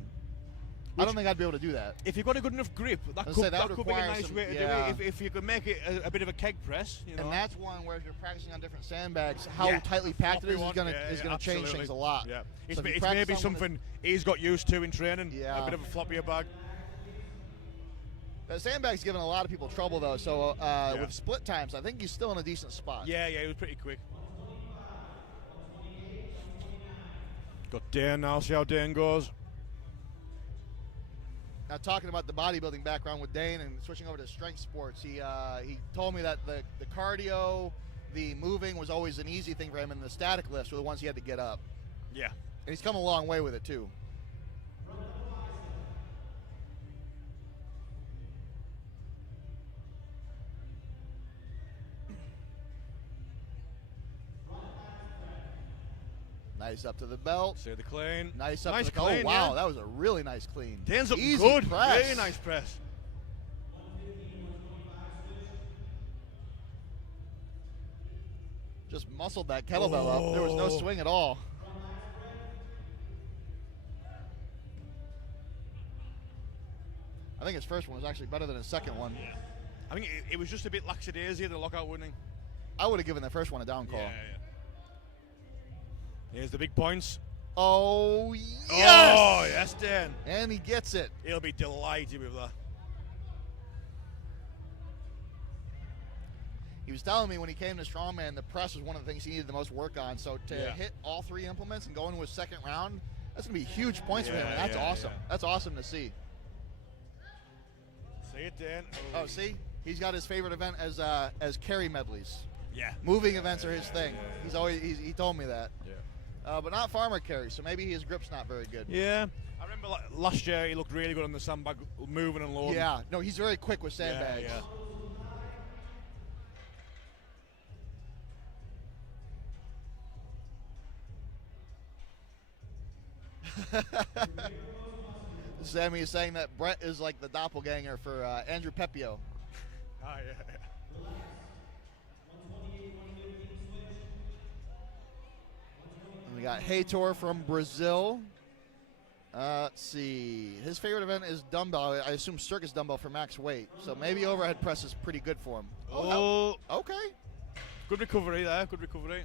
I don't think I'd be able to do that. If you've got a good enough grip, that could be a nice way to do it. If you could make it a bit of a keg press, you know. And that's one where if you're practicing on different sandbags, how tightly packed it is going to change things a lot. Yeah. So it's maybe something he's got used to in training. Yeah. A bit of a floppier bag. The sandbag's giving a lot of people trouble though. So with split times, I think he's still in a decent spot. Yeah, he was pretty quick. Got Dane now. See how Dane goes. Now, talking about the bodybuilding background with Dane and switching over to strength sports, he told me that the cardio, the moving was always an easy thing for him, and the static lifts were the ones he had to get up. Yeah. And he's come a long way with it, too. Nice up to the belt. See the clean. Nice up to the clean. Oh, wow, that was a really nice clean. Dan's up easy good. Press. Very nice press. Just muscled that kettlebell up. There was no swing at all. I think his first one was actually better than his second one. Yeah. I think it was just a bit lackadaisy, the lockout winning. I would have given the first one a down call. Yeah. Here's the big points. Oh, yes! Oh, yes, Dan. And he gets it. He'll be delighted with that. He was telling me when he came to Strongman, the press was one of the things he needed the most work on. So to hit all three implements and go into his second round, that's going to be huge points for him. And that's awesome. Yeah. That's awesome to see. See it, Dan. Oh, see? He's got his favorite event as carry medleys. Yeah. Moving events are his thing. He told me that. Yeah. But not farmer carry, so maybe his grip's not very good. Yeah. I remember last year he looked really good on the sandbag, moving and loading. Yeah. No, he's very quick with sandbags. Yeah. Sammy is saying that Brett is like the doppelganger for Andrew Pepio. Ah, yeah. We got Heitor from Brazil. Let's see. His favorite event is dumbbell. I assume circus dumbbell for max weight. So maybe overhead press is pretty good for him. Oh. Okay. Good recovery there. Good recovery.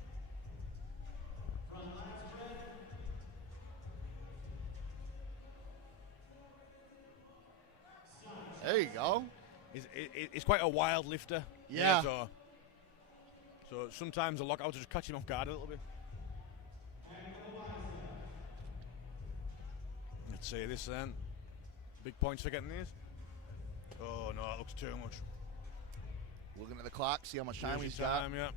There you go. He's quite a wild lifter. Yeah. So sometimes a lockout will just catch him off guard a little bit. Let's see this then. Big points for getting these. Oh no, that looks too much. Looking at the clock, see how much time he's got. Yeah.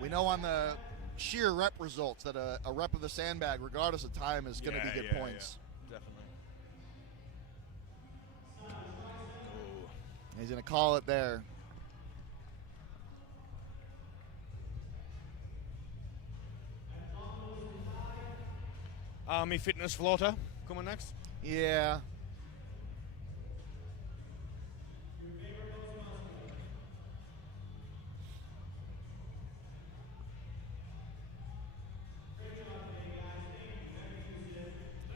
We know on the sheer rep results that a rep of the sandbag, regardless of time, is going to be good points. Yeah, definitely. He's going to call it there. Army fitness floater coming next. Yeah.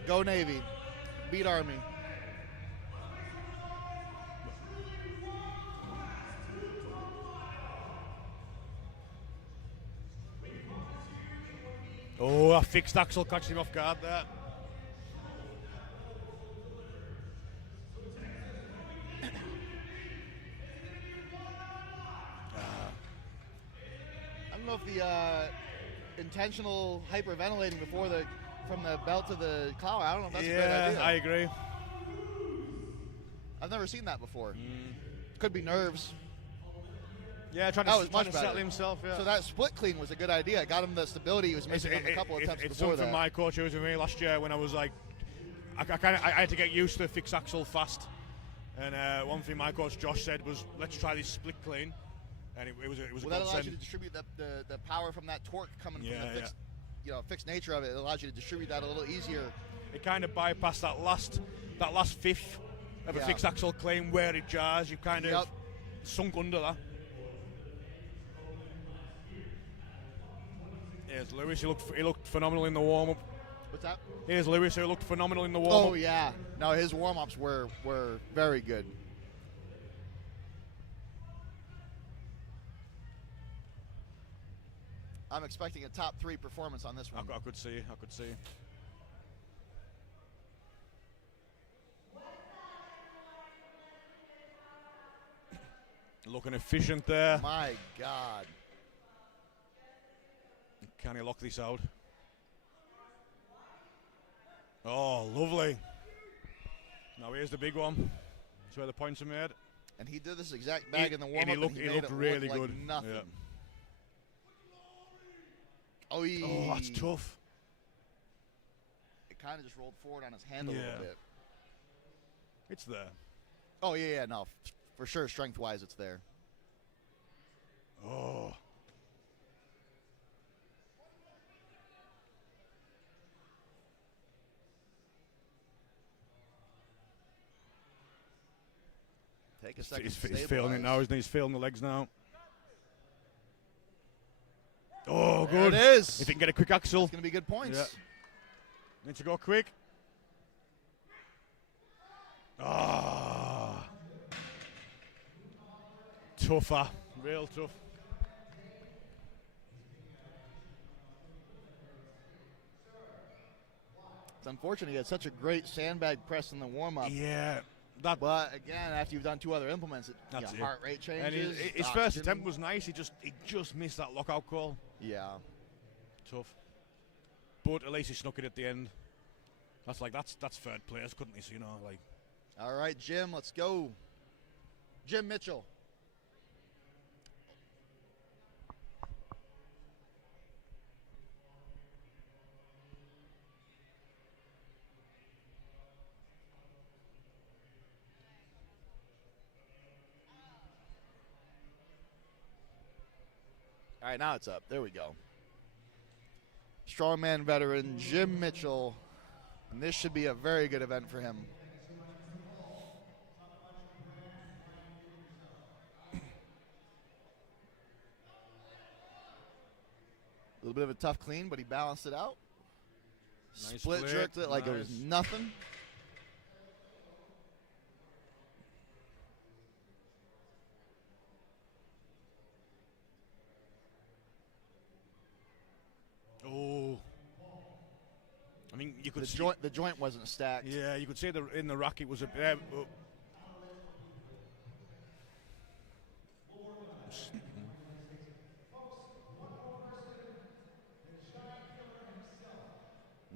Go Navy. Beat Army. Oh, a fixed axle catching him off guard there. I don't know if the intentional hyperventilating from the belt to the collar, I don't know if that's a great idea. I agree. I've never seen that before. Could be nerves. Yeah, trying to settle himself. Yeah. So that split clean was a good idea. It got him the stability he was missing on a couple attempts it's before that. something my coach was with me last year when I was like, I had to get used to the fixed axle fast. And one thing my coach Josh said was, let's try this split clean. And it was a that allows you to distribute the power from that torque coming from the fixed, fixed nature of it. It allows you to distribute that a little easier. It kind of bypassed that last fifth of a fixed axle clean where it jars. You kind of sunk under that. Here's Lewis. He looked phenomenal in the warm up. What's that? Here's Lewis, who looked phenomenal in the warm up. Oh yeah. No, his warm ups were very good. I'm expecting a top 3 performance on this one. I could see. Looking efficient there. My God. Can he lock this out? Oh, lovely. Now here's the big one. That's where the points are made. And he did this exact bag in the warm-up. He looked really good. Like nothing. Yeah. Oh, that's tough. It kind of just rolled forward on his hand a little bit. It's there. Oh, yeah, no. For sure, strength-wise, it's there. Oh. Take a second. He's feeling it now, isn't he? He's feeling the legs now. Oh, good. There it is. If he can get a quick axle. It's going to be good points. Yeah. Need to go quick. Ah. Tougher. Real tough. It's unfortunate he had such a great sandbag press in the warm-up. Yeah. But again, after you've done 2 other implements, heart rate changes. And his first attempt was nice. He just missed that lockout call. Yeah. Tough. But at least he snuck it at the end. That's third place, couldn't he? So, like. All right, Jim, let's go. Jim Mitchell. All right, now it's up. There we go. Strongman veteran Jim Mitchell. And this should be a very good event for him. A little bit of a tough clean, but he balanced it out. Nice split jerked it like it was nothing. Oh. I mean, you could the joint wasn't stacked. Yeah, you could see in the rack it was a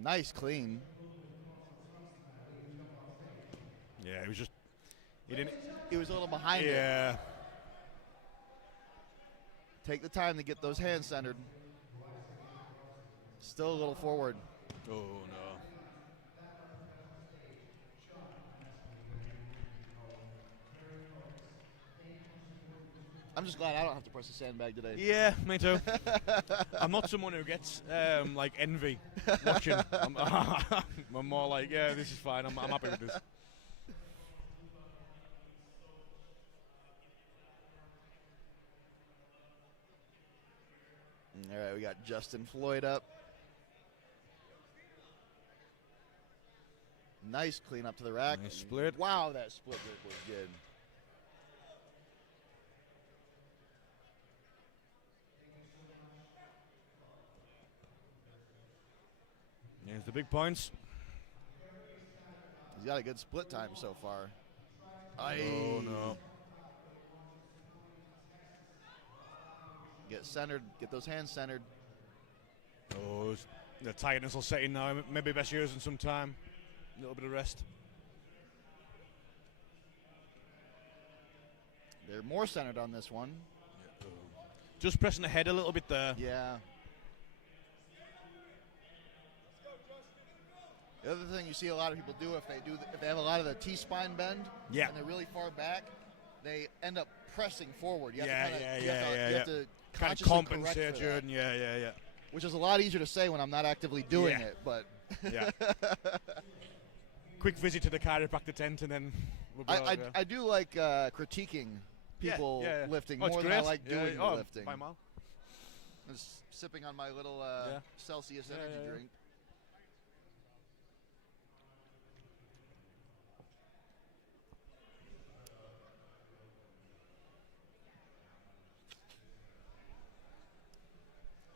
Nice clean. he was just, he was a little behind it. Yeah. Take the time to get those hands centered. Still a little forward. Oh, no. I'm just glad I don't have to press the sandbag today. Yeah, me too. I'm not someone who gets like envy watching. I'm more like, yeah, this is fine. I'm happy with this. All right, we got Justin Floyd up. Nice clean up to the rack. Nice split. Wow, that split grip was good. Here's the big points. He's got a good split time so far. Oh, no. Get centered. Get those hands centered. Oh, the tightness will set in now. Maybe best using some time. A little bit of rest. They're more centered on this one. Just pressing the head a little bit there. Yeah. The other thing you see a lot of people do if they have a lot of the T-spine bend, yeah, and they're really far back, they end up pressing forward. You have you have to kind of consciously compensate, Jordan. Yeah. Which is a lot easier to say when I'm not actively doing it, but yeah. Quick visit to the chiropractor tent, and then we'll be I do like critiquing people lifting more than I like doing the lifting. By mile. Just sipping on my little Celsius energy drink.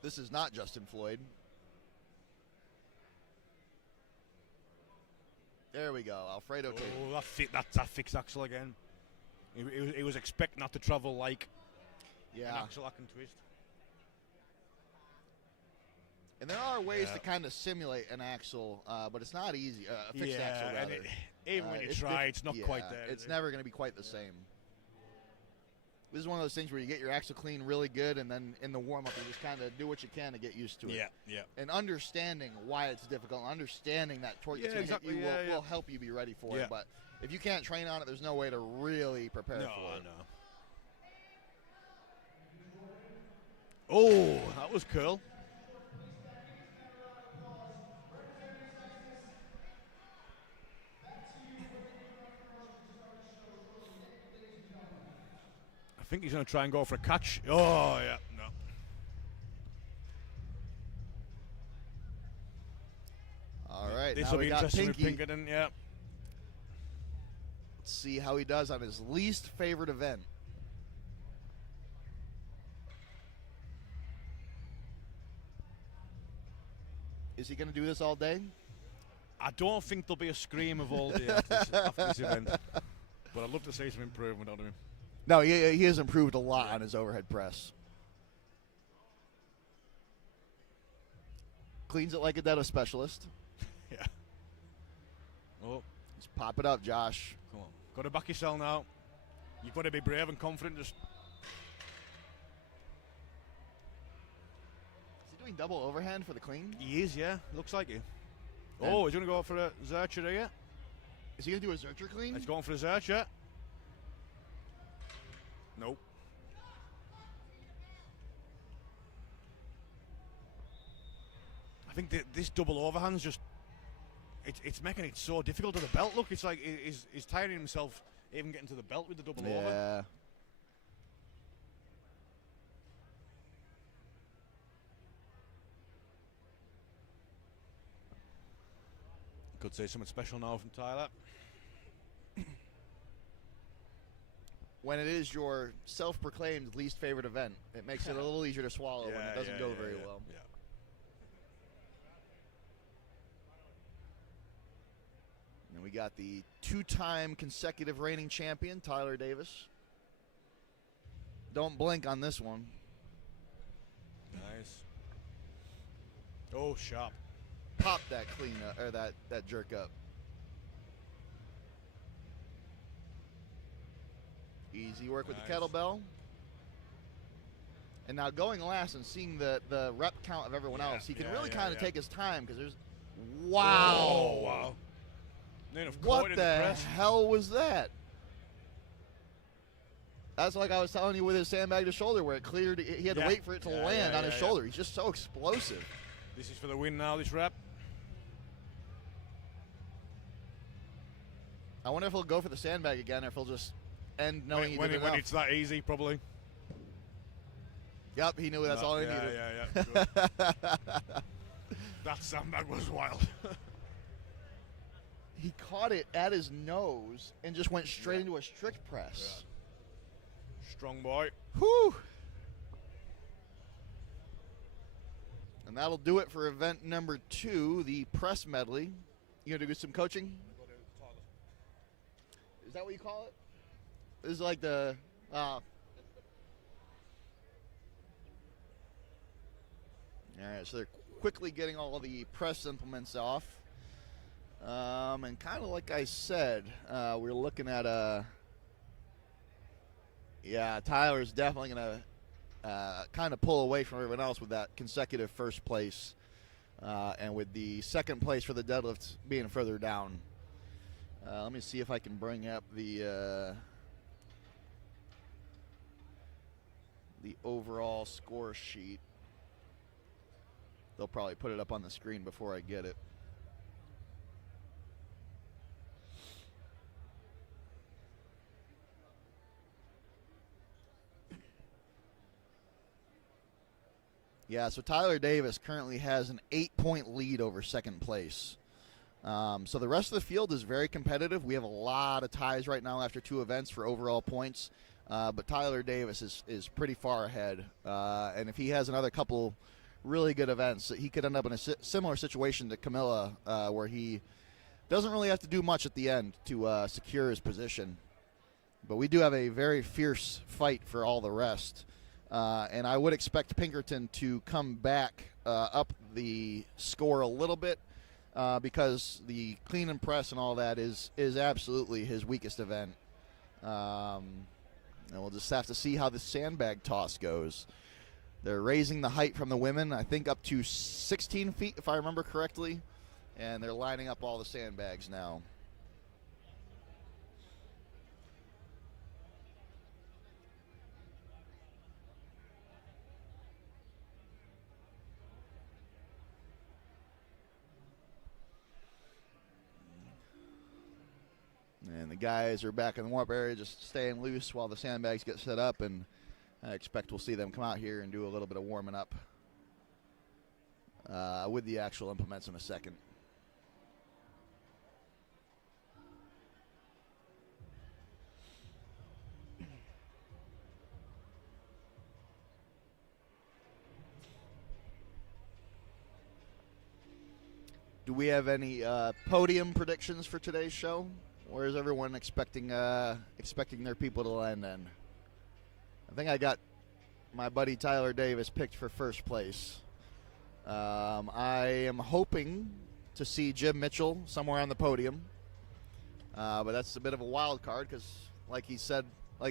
This is not Justin Floyd. There we go, Alfredo tape. Oh, that fixed axle again. He was expecting that to travel like an axle lock and twist. And there are ways to kind of simulate an axle, but it's not easy. A fixed axle, rather. Even when you try, it's not quite there. It's never going to be quite the same. This is one of those things where you get your axle clean really good, and then in the warm-up you just kind of do what you can to get used to it. Yeah. And understanding why it's difficult, understanding that torque that's going to hit you will help you be ready for it. But if you can't train on it, there's no way to really prepare for it. No. Oh, that was cool. I think he's going to try and go for a catch. Oh, yeah, no. All right, this will be interesting with Pinkerton, yeah. Let's see how he does on his least favorite event. Is he going to do this all day? I don't think there'll be a scream of all day after this event. But I'd love to see some improvement out of him. No, he has improved a lot on his overhead press. Cleans it like a data specialist. Yeah. Oh. Just pop it up, Josh. Come on. Got to back yourself now. You've got to be brave and confident. Just. Is he doing double overhand for the clean? He is, yeah. Looks like it. Oh, he's going to go for a Zercher here. Is he going to do a Zercher clean? He's going for a Zercher. Nope. I think this double overhand's just it's making it so difficult to the belt. Look, it's like he's tiring himself even getting to the belt with the double over. Yeah. Could say something special now from Tyler. When it is your self-proclaimed least favorite event, it makes it a little easier to swallow when it doesn't go very well. Yeah. And we got the two-time consecutive reigning champion, Tyler Davis. Don't blink on this one. Nice. Oh, sharp. Pop that clean up, or that jerk up. Easy work with the kettlebell. And now going last and seeing the rep count of everyone else, he can really kind of take his time because there's... Wow. Oh, wow. What the hell was that? That's like I was telling you with his sandbag to shoulder where it cleared. He had to wait for it to land on his shoulder. He's just so explosive. This is for the win now, this rep. I wonder if he'll go for the sandbag again or if he'll just end knowing he did enough. When it's that easy, probably. Yep, he knew that's all he needed. Yeah. That sandbag was wild. He caught it at his nose and just went straight into a strict press. Yeah. Strong boy. Whew. And that'll do it for event number 2, the press medley. You gonna do some coaching? Is that what you call it? This is like the... All right, so they're quickly getting all of the press implements off. And kind of like I said, we're looking at Tyler's definitely going to kind of pull away from everyone else with that consecutive first place. And with the second place for the deadlifts being further down. Let me see if I can bring up the overall score sheet. They'll probably put it up on the screen before I get it. Yeah, so Tyler Davis currently has an 8-point lead over second place. So the rest of the field is very competitive. We have a lot of ties right now after 2 events for overall points. But Tyler Davis is pretty far ahead. And if he has another couple really good events, he could end up in a similar situation to Camilla, where he doesn't really have to do much at the end to secure his position. But we do have a very fierce fight for all the rest. And I would expect Pinkerton to come back up the score a little bit because the clean and press and all that is absolutely his weakest event. And we'll just have to see how the sandbag toss goes. They're raising the height from the women, I think up to 16 feet, if I remember correctly. And they're lining up all the sandbags now. And the guys are back in the warm-up area just staying loose while the sandbags get set up, and I expect we'll see them come out here and do a little bit of warming up with the actual implements in a second. Do we have any podium predictions for today's show? Or is everyone expecting their people to land in? I think I got my buddy Tyler Davis picked for first place. I am hoping to see Jim Mitchell somewhere on the podium. But that's a bit of a wild card because, like he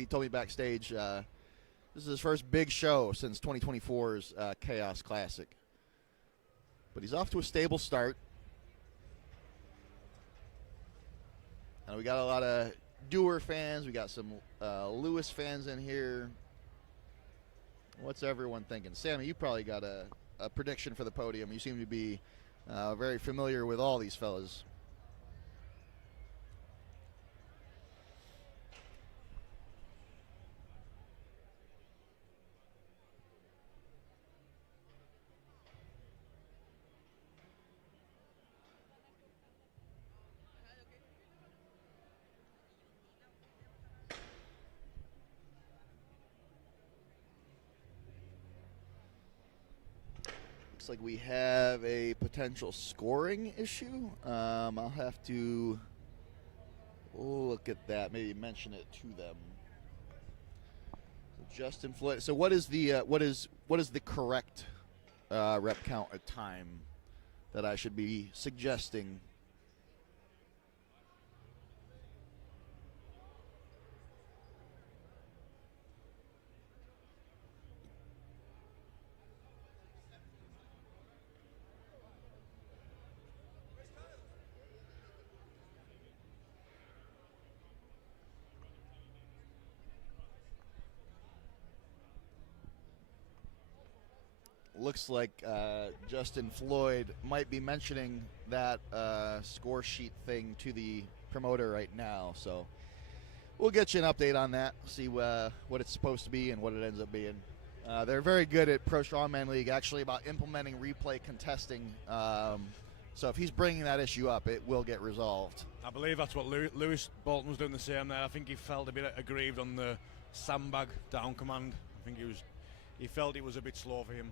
told me backstage, this is his first big show since 2024's Chaos Classic. But he's off to a stable start. And we got a lot of Dewar fans. We got some Lewis fans in here. What's everyone thinking? Sammy, you probably got a prediction for the podium. You seem to be very familiar with all these fellas. Looks like we have a potential scoring issue. I'll have to look at that, maybe mention it to them. So Justin Floyd. So what is the correct rep count at time that I should be suggesting? looks like Justin Floyd might be mentioning that score sheet thing to the promoter right now. So we'll get you an update on that, see what it's supposed to be and what it ends up being. They're very good at Pro Strongman League, actually, about implementing replay contesting. So if he's bringing that issue up, it will get resolved. I believe that's what Lewis Bolton was doing the same there. I think he felt a bit aggrieved on the sandbag down command. I think he felt it was a bit slow for him.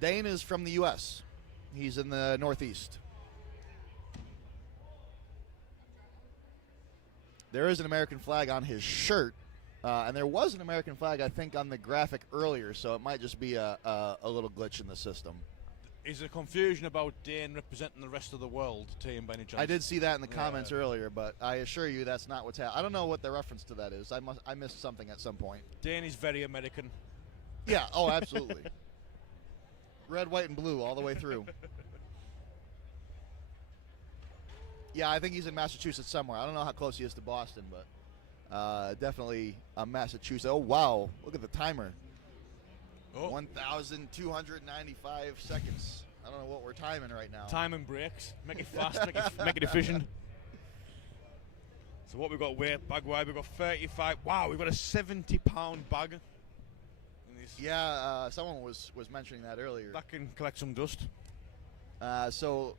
Dane is from the U.S. He's in the Northeast. There is an American flag on his shirt, and there was an American flag, I think, on the graphic earlier, so it might just be a little glitch in the system. Is there confusion about Dane representing the rest of the world team by any chance? I did see that in the comments earlier, but I assure you that's not what's happening. I don't know what the reference to that is. I missed something at some point. Dane is very American. Yeah, oh, absolutely. Red, white, and blue all the way through. Yeah, I think he's in Massachusetts somewhere. I don't know how close he is to Boston, but definitely Massachusetts. Oh, wow. Look at the timer. Oh. 1,295 seconds. I don't know what we're timing right now. Timing breaks. Make it fast, make it efficient. So what we've got weight bag-wise, we've got 35. Wow, we've got a 70-pound bag. Yeah, someone was mentioning that earlier. That can collect some dust. So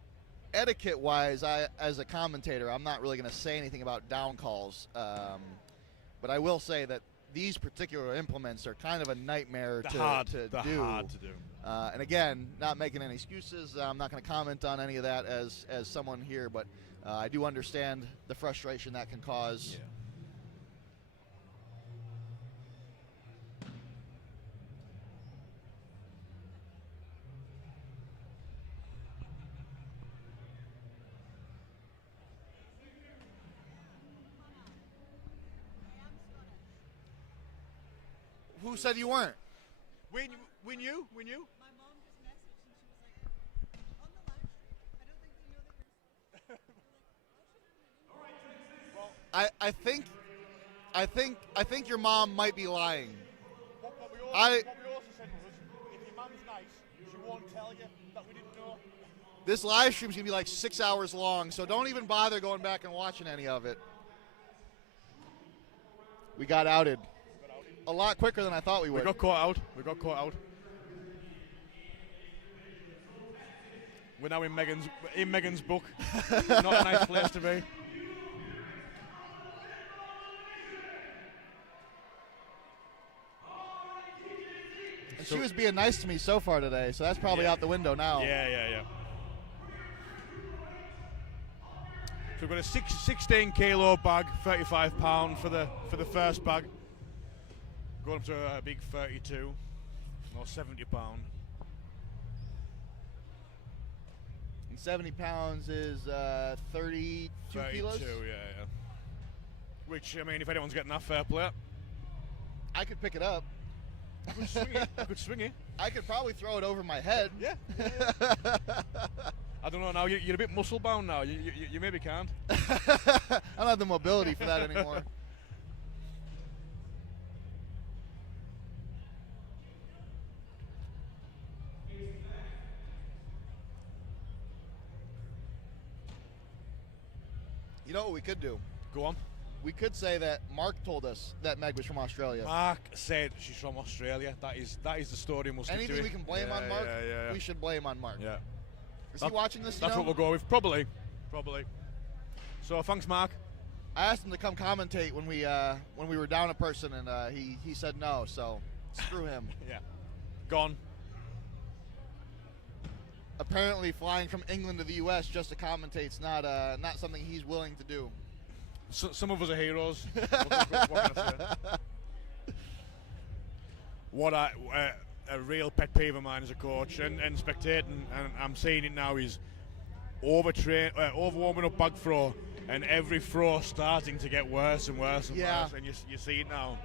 etiquette-wise, as a commentator, I'm not really going to say anything about down calls. But I will say that these particular implements are kind of a nightmare to do. Hard to do. And again, not making any excuses. I'm not going to comment on any of that as someone here, but I do understand the frustration that can cause. Yeah. Who said you weren't? We knew. My mom just messaged and she was like, on the live stream. I don't think they know that you're. I think your mom might be lying. What we also said was, if your mom's nice, she won't tell you that we didn't know. This live stream's gonna be like 6 hours long, so don't even bother going back and watching any of it. We got outed. A lot quicker than I thought we would. We got caught out. We're now in Megan's book. Not a nice place to be. And she was being nice to me so far today, so that's probably out the window now. Yeah. So we've got a 16 kilo bag, 35 pound for the first bag. Going up to a big 32 or 70 pound. And 70 pounds is 32 kilos? 32, yeah. Which, I mean, if anyone's getting that, fair play. I could pick it up. I could swing it. I could probably throw it over my head. Yeah. I don't know now. You're a bit muscle bound now. You maybe can't. I don't have the mobility for that anymore. You know what we could do? Go on. We could say that Mark told us that Meg was from Australia. Mark said she's from Australia. That is the story. Anything we can blame on Mark, we should blame on Mark. Yeah. Is he watching this? That's what we'll go with. Probably. So thanks, Mark. I asked him to come commentate when we were down a person, and he said no. So screw him. Yeah. Gone. Apparently, flying from England to the U.S. just to commentate's not something he's willing to do. So, some of us are heroes. What can I say? What a real pet peeve of mine as a coach and spectating, and I'm seeing it now, is over-warming up bag throw, and every throw starting to get worse and worse and worse, and you see it now.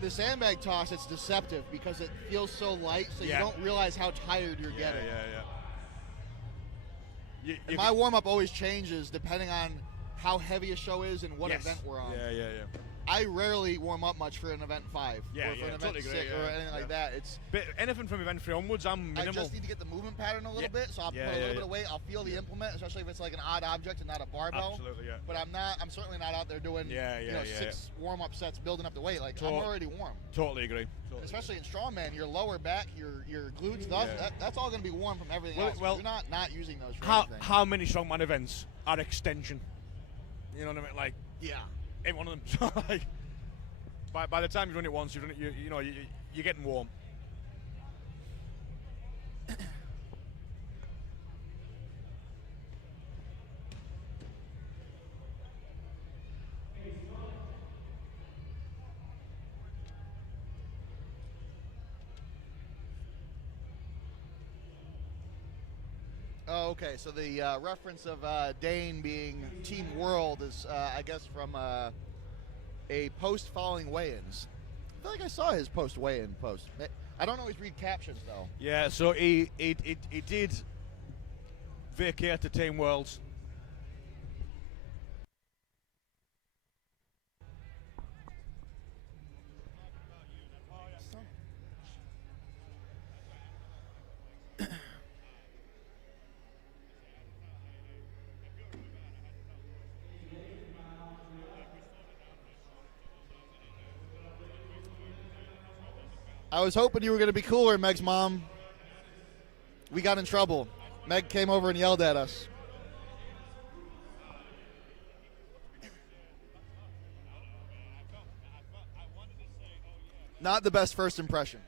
The sandbag toss, it's deceptive because it feels so light, so you don't realize how tired you're getting. Yeah. My warm-up always changes depending on how heavy a show is and what event we're on. Yeah. I rarely warm up much for an event 5 or for an event totally 6 agree, or anything like that. But anything from event 3 onwards, I'm minimal. I just need to get the movement pattern a little bit, so I'll put a little bit of weight. I'll feel the implement, especially if it's like an odd object and not a barbell. Absolutely, yeah. But I'm certainly not out there doing 6 warm-up sets, building up the weight. Like I'm already warm. Totally agree. Especially in strongman, your lower back, your glutes, that's all going to be warm from everything else. Well, you're not using those. For anything. How many strongman events are extension? You know what I mean? Like every one of them. Like, by the time you've done it once, you're getting warm. Oh, okay. So the reference of Dane being Team World is, I guess, from a post following weigh-ins. I feel like I saw his post weigh-in post. I don't always read captions though. Yeah, so he did vacate to Team Worlds. I was hoping you were going to be cooler, Meg's mom. We got in trouble. Meg came over and yelled at us. Not the best first impression.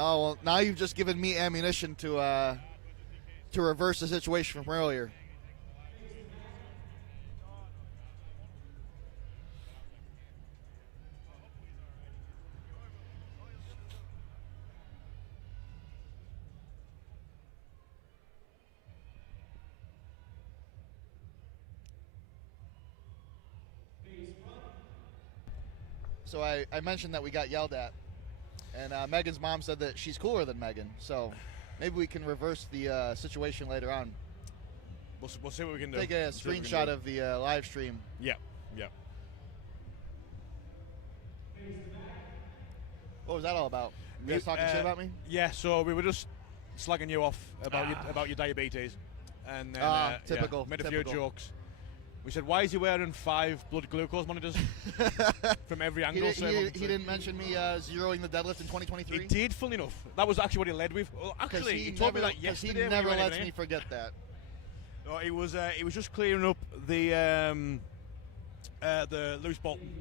Oh, well, now you've just given me ammunition to reverse the situation from earlier. So I mentioned that we got yelled at. And Megan's mom said that she's cooler than Megan, so maybe we can reverse the situation later on. We'll see what we can do. Take a screenshot of the live stream. Yeah. What was that all about? You guys talking shit about me? Yeah, so we were just slagging you off about your diabetes. And typical. Made a few jokes. We said, why is he wearing 5 blood glucose monitors from every angle? He didn't mention me zeroing the deadlift in 2023? He did, funnily enough. That was actually what he led with. Well, actually, he told me that yesterday. He never lets me forget that. No, he was just clearing up the loose Bolton,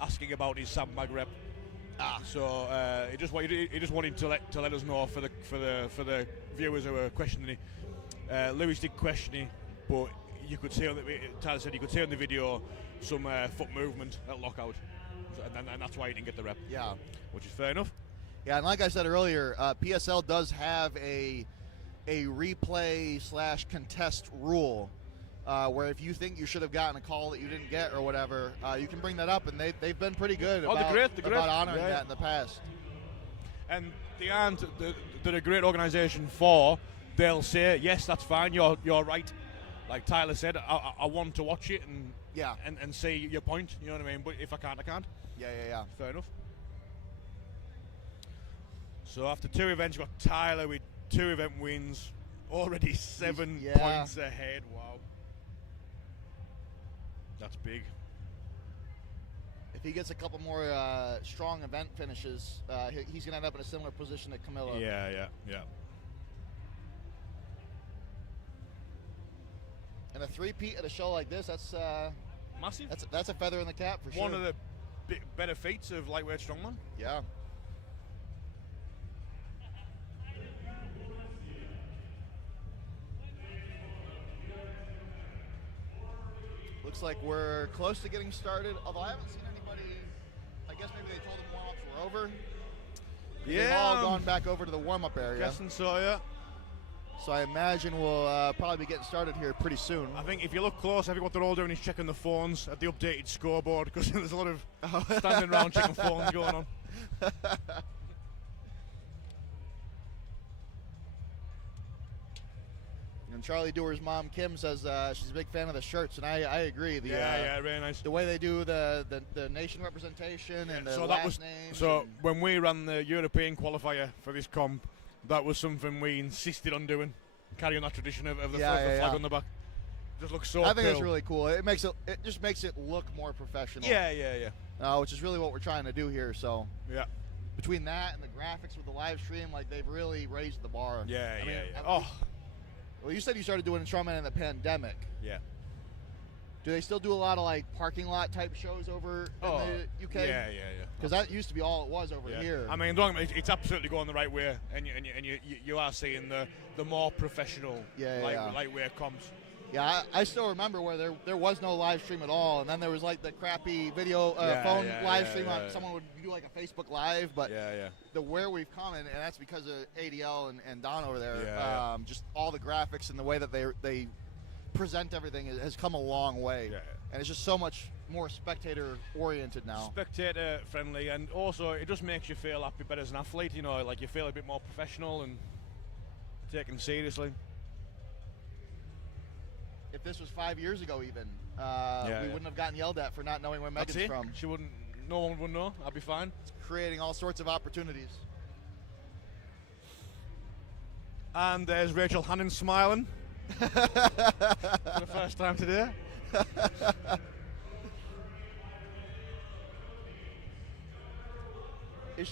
asking about his sandbag rep. So he just wanted to let us know for the viewers who were questioning it. Lewis did question it, but you could see Tyler said you could see on the video some foot movement at lockout, and that's why he didn't get the rep. Yeah, which is fair enough. Yeah, and like I said earlier, PSL does have a replay / contest rule where if you think you should have gotten a call that you didn't get or whatever, you can bring that up, and they've been pretty good about honoring that in the past. And they're a great organisation for. They'll say, yes, that's fine, you're right. Like Tyler said, I want to watch it and see your point, you know what I mean? But if I can't, I can't. Yeah. Fair enough. So after 2 events, you've got Tyler with 2 event wins, already 7 points ahead. Wow. That's big. If he gets a couple more strong event finishes, he's going to end up in a similar position to Camilo. Yeah. And a 3-peat at a show like this, that's massive. That's a feather in the cap for sure. One of the better feats of lightweight strongman. Yeah. Looks like we're close to getting started, although I haven't seen anybody. I guess maybe they told them warm-ups were over. Yeah. They've all gone back over to the warm-up area. Guessing so, yeah. So I imagine we'll probably be getting started here pretty soon. I think if you look close, I think what they're all doing is checking the phones at the updated scoreboard, because there's a lot of standing around checking phones going on. And Charlie Dewar's mom, Kim, says she's a big fan of the shirts, and I agree. Yeah, very nice. The way they do the nation representation and the so last names. So when we ran the European qualifier for this comp, that was something we insisted on doing, carrying that tradition of the flag on the back. Just looks so cool. I think it's really cool. It just makes it look more professional. Yeah. Which is really what we're trying to do here. So yeah. Between that and the graphics with the live stream, like they've really raised the bar. Yeah. Well, you said you started doing strongman in the pandemic. Yeah. Do they still do a lot of like parking lot type shows over in the UK? Yeah. Because that used to be all it was over here. I mean, it's absolutely going the right way, and you are seeing the more professional lightweight comps. Yeah, I still remember where there was no live stream at all, and then there was like the crappy video phone live stream. Someone would do like a Facebook Live, but where we've come, and that's because of ADL and Don over there. Just all the graphics and the way that they present everything has come a long way, and it's just so much more spectator oriented now. Spectator friendly, and also it just makes you feel a bit better as an athlete. You know, like you feel a bit more professional and taken seriously. If this was 5 years ago, even we wouldn't have gotten yelled at for not knowing where Megan's from. She wouldn't. No one would know. I'd be fine. It's creating all sorts of opportunities. And there's Rachel Hannon smiling for the first time today. Is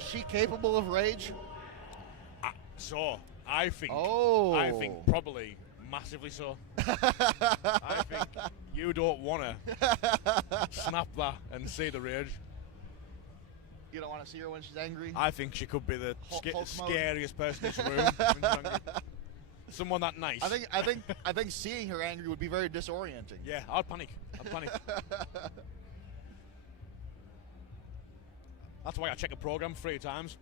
she capable of rage? I think probably massively so. I think you don't want to snap that and see the rage. You don't want to see her when she's angry? I think she could be the scariest person in this room when she's angry. Someone that nice. I think seeing her angry would be very disorienting. Yeah, I'd panic. That's why I check a program 3 times.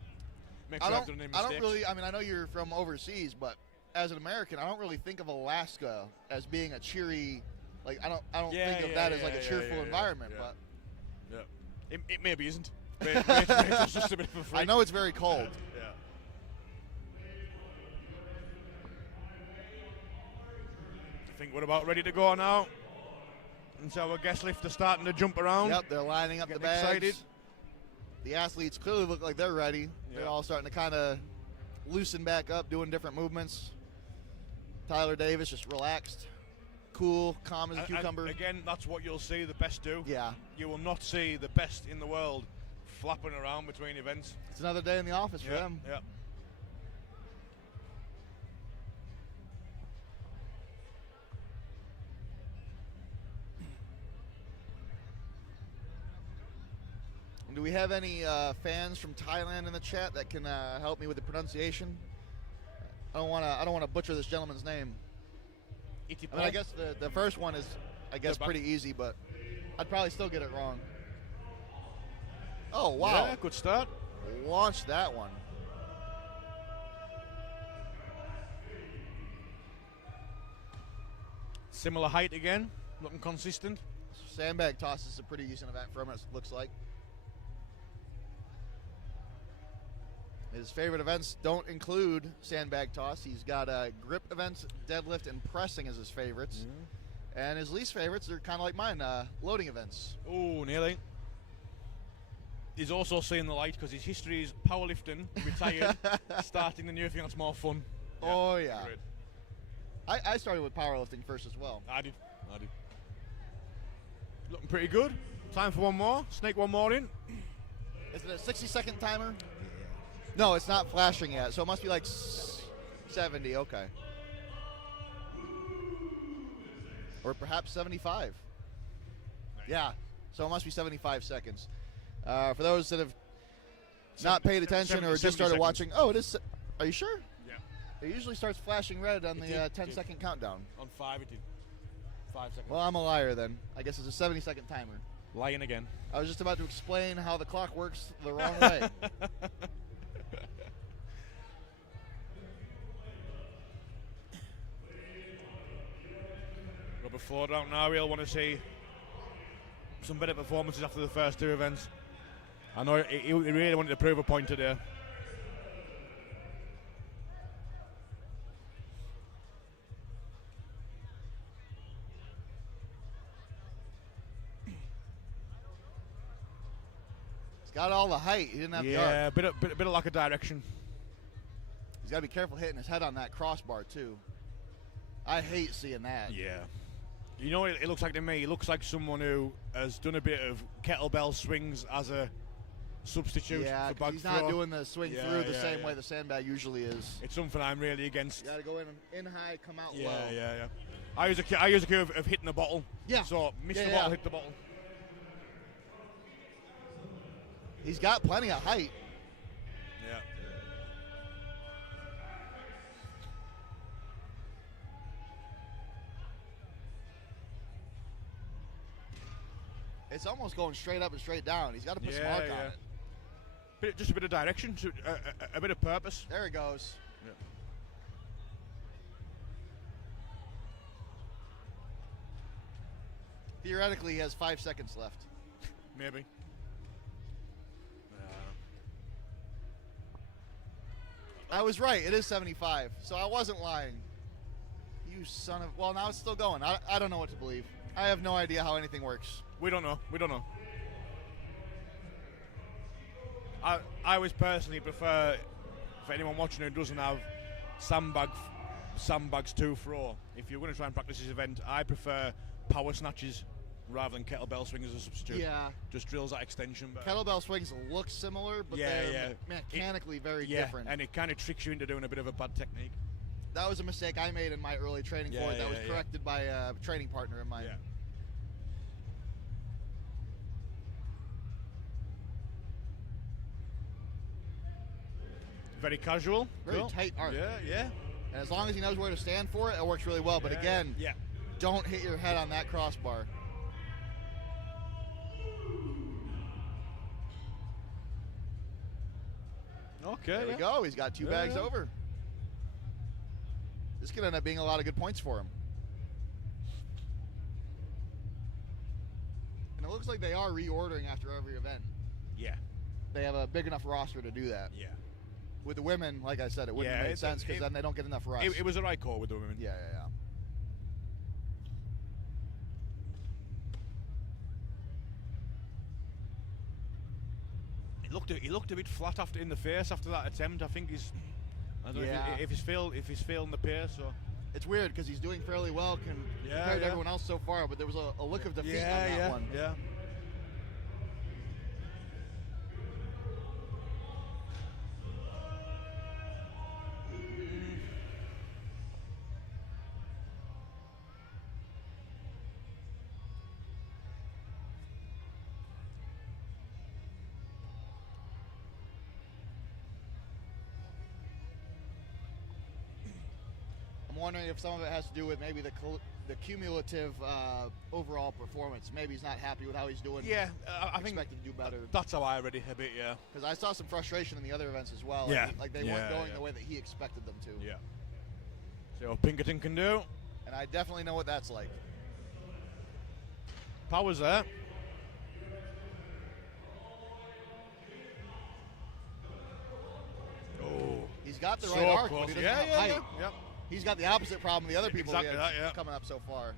Make sure I haven't done any mistakes. I know you're from overseas, but as an American, I don't really think of Alaska as being a cheery. Like I don't think of that as like a cheerful environment. But it maybe isn't. Maybe it's just a bit of a freak. I know it's very cold. Yeah. I think we're about ready to go now. And so our guest lift are starting to jump around. Yep, they're lining up the bags. Excited. The athletes clearly look like they're ready. They're all starting to kind of loosen back up, doing different movements. Tyler Davis just relaxed, cool, calm as a cucumber. And again, that's what you'll see the best do. Yeah. You will not see the best in the world flapping around between events. It's another day in the office for them. Yeah. Do we have any fans from Thailand in the chat that can help me with the pronunciation? I don't want to butcher this gentleman's name. I mean, I guess the first one is pretty easy, but I'd probably still get it wrong. Oh wow! Yeah, good start. Launched that one. Similar height again, looking consistent. Sandbag toss is a pretty decent event for him, it looks like. His favorite events don't include sandbag toss. He's got grip events, deadlift, and pressing as his favorites. Mm-hmm. And his least favorites are kind of like mine, loading events. Oh, nearly. He's also seeing the light because his history is powerlifting, retired, starting the new thing that's more fun. Oh, yeah. I started with powerlifting first as well. I did. Looking pretty good. Time for one more. Sneak one more in. Is it a 60-second timer? No, it's not flashing yet, so it must be like 70, okay. Or perhaps 75. Yeah, so it must be 75 seconds. For those that have not paid attention or just started watching, it is. Are you sure? Yeah. It usually starts flashing red on the 10-second countdown. On 5 it did. 5 seconds. Well, I'm a liar then. I guess it's a 70-second timer. Lying again. I was just about to explain how the clock works the wrong way. Rubber floor out now. We'll want to see some better performances after the first two events. I know he really wanted to prove a point today. He's got all the height. He didn't have the arc. Yeah, a bit of lack of direction. He's got to be careful hitting his head on that crossbar too. I hate seeing that. Yeah. You know what it looks like to me? It looks like someone who has done a bit of kettlebell swings as a substitute for back he's throw. Not doing the swing through the same way the sandbag usually is. It's something I'm really against. You got to go in high, come out low. Yeah. I use a cue of hitting the bottle. Yeah. So miss the bottle, hit the bottle. He's got plenty of height. Yeah. It's almost going straight up and straight down. He's got to put some arc on it. Just a bit of direction, a bit of purpose. There he goes. Yeah. Theoretically, he has 5 seconds left. Maybe. I was right. It is 75, so I wasn't lying. You son of... Well, now it's still going. I don't know what to believe. I have no idea how anything works. We don't know. I always personally prefer, for anyone watching who doesn't have sandbags to throw, if you're going to try and practice this event, I prefer power snatches rather than kettlebell swings as a substitute. Yeah. Just drills that extension. But kettlebell swings look similar, but they're mechanically very different. And it kind of tricks you into doing a bit of a bad technique. That was a mistake I made in my early training for it. That was corrected by a training partner of mine. Yeah. Very casual. Very tight arc. Yeah. And as long as he knows where to stand for it, it works really well. But again, don't hit your head on that crossbar. Okay. There we go. He's got two bags over. This could end up being a lot of good points for him. And it looks like they are reordering after every event. Yeah. They have a big enough roster to do that. Yeah. With the women, like I said, it wouldn't make sense because then they don't get enough rust. It was a right call with the women. Yeah. He looked a bit flat in the face after that attempt. I think he's. I don't know if he's feeling the pace. So it's weird because he's doing fairly well compared to everyone else so far. But there was a look of defeat on that one. Yeah. I'm wondering if some of it has to do with maybe the cumulative overall performance. Maybe he's not happy with how he's doing. Yeah, I think expected to do better. That's how I read it a bit. Yeah, because I saw some frustration in the other events as well. Yeah, like they weren't going the way that he expected them to. Yeah. See what Pinkerton can do. And I definitely know what that's like. Power's there. Oh, he's got the right arc, but he doesn't have height. Yeah. He's got the opposite problem the other people coming up so far.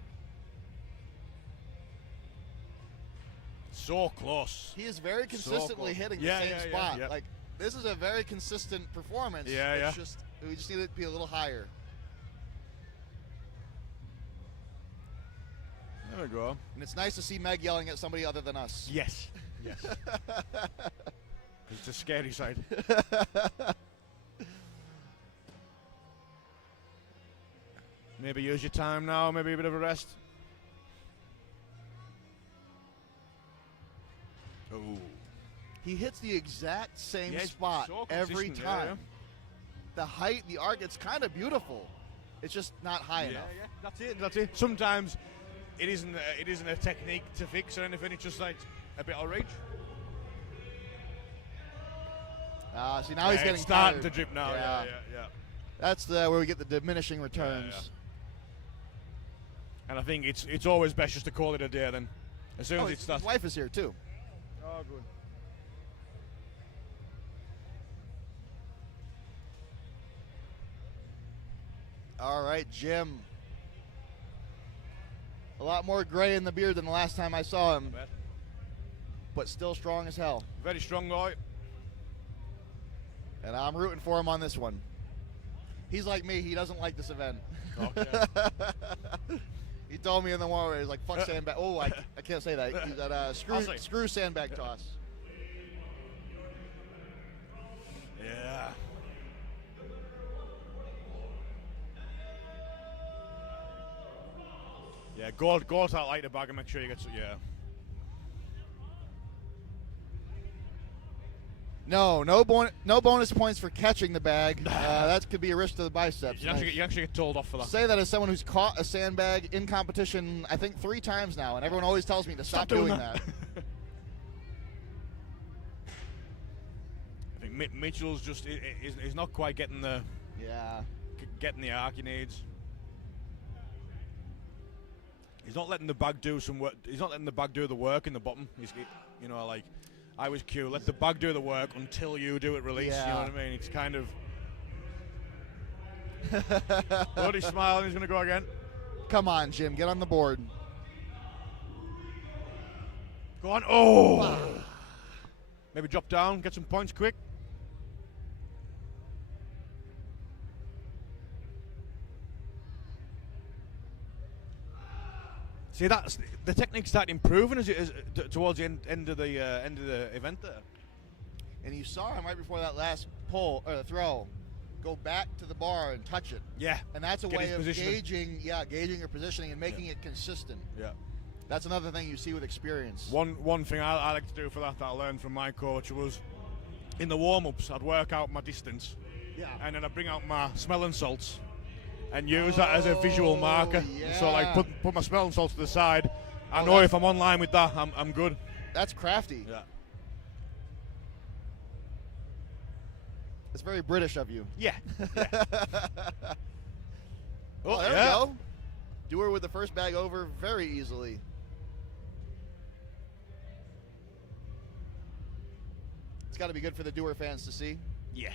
So close. He is very consistently hitting the same spot. Like, this is a very consistent performance. It's just, we just need it to be a little higher. There we go. And it's nice to see Meg yelling at somebody other than us. Yes. It's a scary side. Maybe use your time now, maybe a bit of a rest. Oh. He hits the exact same spot every time. The height, the arc, it's kind of beautiful. It's just not high enough. That's it. Sometimes it isn't a technique to fix or anything. It's just like a bit of rage. See, now he's getting starting tired. to drip now. Yeah. That's where we get the diminishing returns. Yeah. And I think it's always best just to call it a day then. As soon as it starts. His wife is here too. Oh, good. All right, Jim. A lot more gray in the beard than the last time I saw him, but still strong as hell. Very strong guy. And I'm rooting for him on this one. He's like me. He doesn't like this event. Okay. He told me in the war, he's like, fuck sandbag. Oh, I can't say that. He's at screw sandbag toss. Yeah. Yeah, go out like the bag and make sure you get No bonus points for catching the bag. That could be a risk to the biceps. You actually get told off for that. Say that as someone who's caught a sandbag in competition, I think 3 times now, and everyone always tells me to stop doing that. I think Mitchell's just is not quite getting the arc he needs. He's not letting the bag do some work. He's not letting the bag do the work in the bottom. Like I was cute. Let the bag do the work until you do it. Release. Yeah. You know what I mean? It's kind of. But he's smiling. He's going to go again. Come on, Jim. Get on the board. Go on. Oh. Maybe drop down. Get some points quick. See, that's the technique started improving towards the end of the event there. And you saw him right before that last pull or throw, go back to the bar and touch it. Yeah, and that's a way of gauging your positioning and making it consistent. Yeah, that's another thing you see with experience. One thing I like to do for that I learned from my coach was, in the warm-ups I'd work out my distance. Yeah, and then I'd bring out my smelling salts. And use that as a visual marker. Yeah. So like put my smelling salts to the side. I know if I'm on line with that, I'm good. That's crafty. Yeah. It's very British of you. Yeah. Oh, there we go. Dewar with the first bag over very easily. It's got to be good for the Dewar fans to see. Yeah.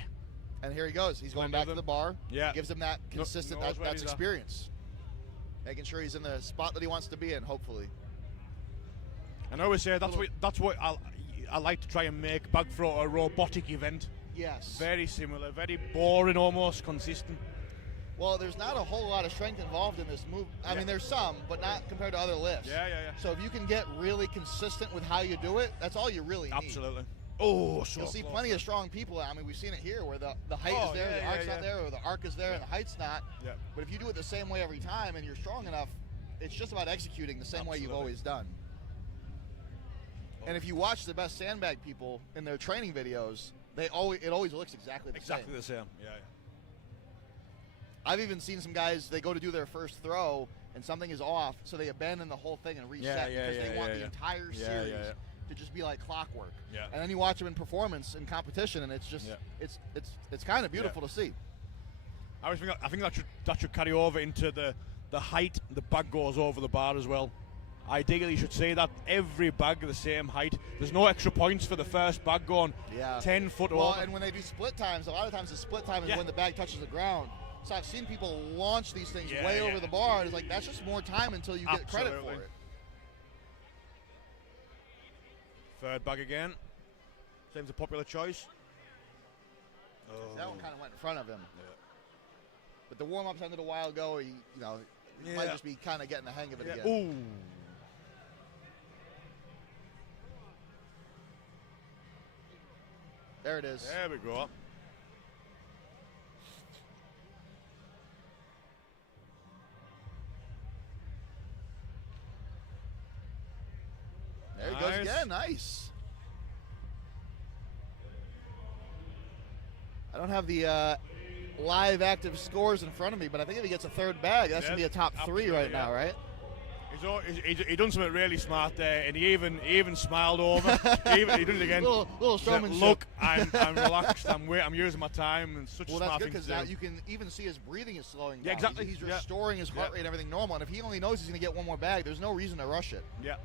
And here he goes. He's going back to the bar. Yeah. Gives him that consistent, that's experience. Making sure he's in the spot that he wants to be in, hopefully. And I always say that's what I like to try and make bag throw a robotic event. Yes. Very similar, very boring, almost consistent. Well, there's not a whole lot of strength involved in this move. I mean, there's some, but not compared to other lifts. Yeah. So if you can get really consistent with how you do it, that's all you really need. Absolutely. Oh, so you'll see plenty of strong people. I mean, we've seen it here where the height is there, the arc's not there, or the arc is there and the height's not. Yeah. But if you do it the same way every time and you're strong enough, it's just about executing the same way you've always done. And if you watch the best sandbag people in their training videos, it always looks exactly the same. Exactly the same. Yeah. I've even seen some guys, they go to do their first throw and something is off, so they abandon the whole thing and reset because they want the entire series to just be like clockwork. Yeah. And then you watch them in performance in competition, and it's just it's kind of beautiful to see. I think that should carry over into the height. The bag goes over the bar as well. Ideally, you should say that every bag the same height. There's no extra points for the first bag going 10 foot over. And when they do split times, a lot of times the split time is when the bag touches the ground. So I've seen people launch these things way over the bar, and it's like, that's just more time until you get credit for it. Third bag again. Seems a popular choice. That one kind of went in front of him. Yeah. But the warm-ups ended a while ago. He might just be kind of getting the hang of it again. Ooh. There it is. There we go. There he goes again. Nice. I don't have the live active scores in front of me, but I think if he gets a third bag, that's going to be a top 3 right now, right? He done something really smart there, and he even smiled over. he done it again. little showmanship. Look, I'm relaxed. I'm using my time, and such a smart thing to do. Well, that's good because now you can even see his breathing is slowing down. Yeah, exactly. He's restoring his heart rate and everything normal. And if he only knows he's going to get one more bag, there's no reason to rush it. Yeah.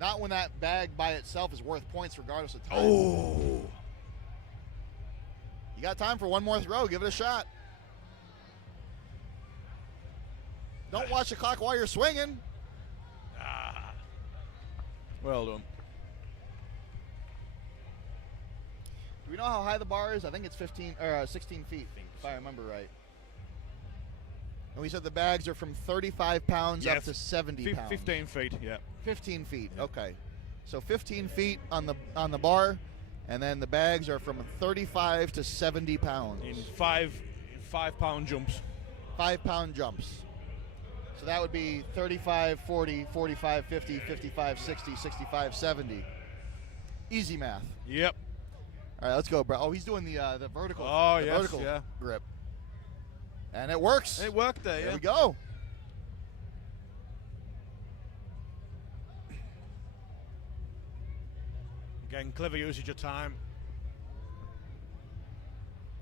Not when that bag by itself is worth points regardless of time. Oh. You got time for one more throw. Give it a shot. Don't watch the clock while you're swinging. Well done. Do we know how high the bar is? I think it's 16 feet, if I remember right. And we said the bags are from 35 pounds up to 70 pounds. 15 feet, yeah. 15 feet, okay. So 15 feet on the bar, and then the bags are from 35 to 70 pounds. In 5-pound jumps. 5-pound jumps. So that would be 35, 40, 45, 50, 55, 60, 65, 70. Easy math. Yep. All right, let's go, bro. Oh, he's doing the vertical. Oh, the yes, vertical grip. And it works. It worked there, There we go. Again, clever usage of time.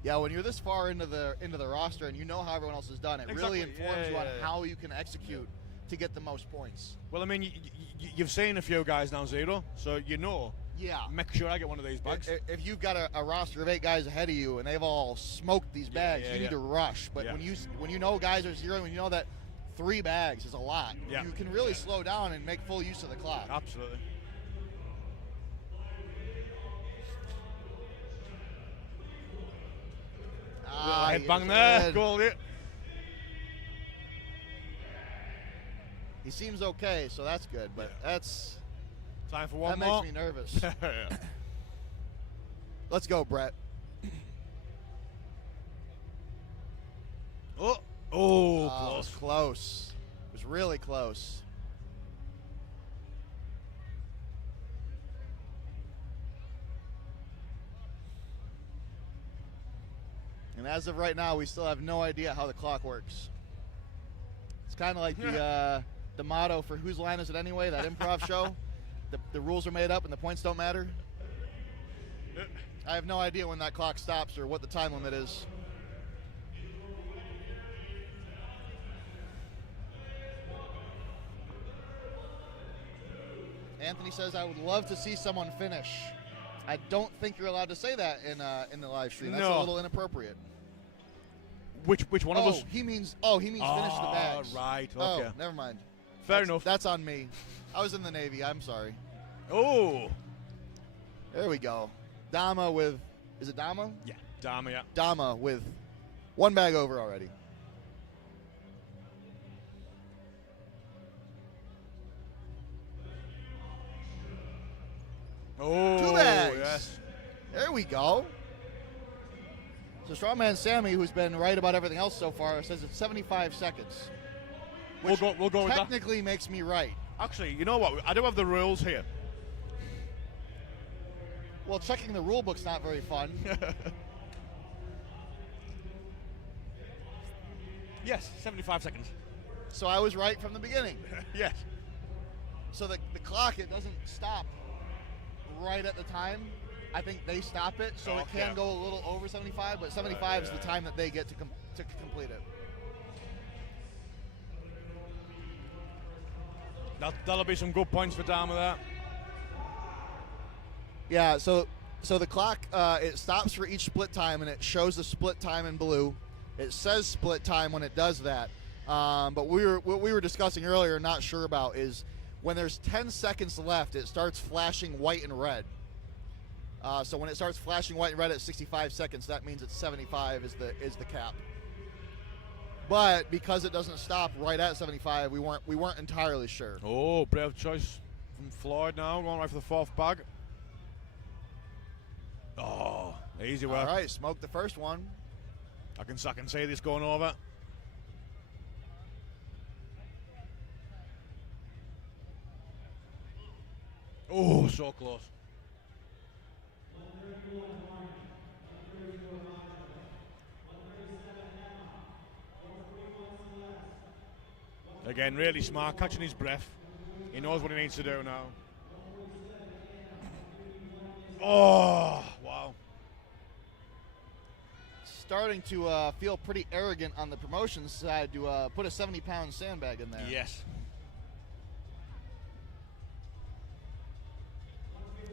Yeah, when you're this far into the roster and you know how everyone else has done, it really informs you on how you can execute to get the most points. Well, I mean, you've seen a few guys down zero, so you know. Yeah. Make sure I get one of these bags. If you've got a roster of 8 guys ahead of you and they've all smoked these bags, you need to rush. But when you know guys are zero, when you know that 3 bags is a lot, you can really slow down and make full use of the clock. Absolutely. Headbang there, goal it. He seems okay, so that's good, but that's time for one that more. That makes me nervous. Let's go, Brett. Close. It was close. It was really close. And as of right now, we still have no idea how the clock works. It's kind of like the motto for Whose Line Is It Anyway, that improv show. The rules are made up and the points don't matter. I have no idea when that clock stops or what the time limit is. Anthony says, I would love to see someone finish. I don't think you're allowed to say that in the live stream. That's a little inappropriate. Which one of us? He means finish the bags. Right, okay. Oh, never mind. Fair enough. That's on me. I was in the Navy. I'm sorry. Oh. There we go. Dama with, is it Dama? Yeah, Dama, yeah. Dama with 1 bag over already. Oh, 2 bags. Yes. There we go. So Strongman Sammy, who's been right about everything else so far, says it's 75 seconds. Which we'll go with that. Technically makes me right. Actually, you know what? I do have the rules here. Well, checking the rule book's not very fun. Yes, 75 seconds. So I was right from the beginning. Yes. So the clock, it doesn't stop right at the time. I think they stop it, so it can go a little over 75, but 75 is the time that they get to complete it. That'll be some good points for Dama there. Yeah, so the clock, it stops for each split time, and it shows the split time in blue. It says split time when it does that. But what we were discussing earlier, not sure about, is when there's 10 seconds left, it starts flashing white and red. So when it starts flashing white and red at 65 seconds, that means it's 75 is the cap. But because it doesn't stop right at 75, we weren't entirely sure. Oh, brave choice from Floyd now, going right for the 4th bag. Oh, easy work. All right, smoked the first one. I can see this going over. Oh, so close. Again, really smart, catching his breath. He knows what he needs to do now. Oh, wow. Starting to feel pretty arrogant on the promotions side to put a 70-pound sandbag in there. Yes.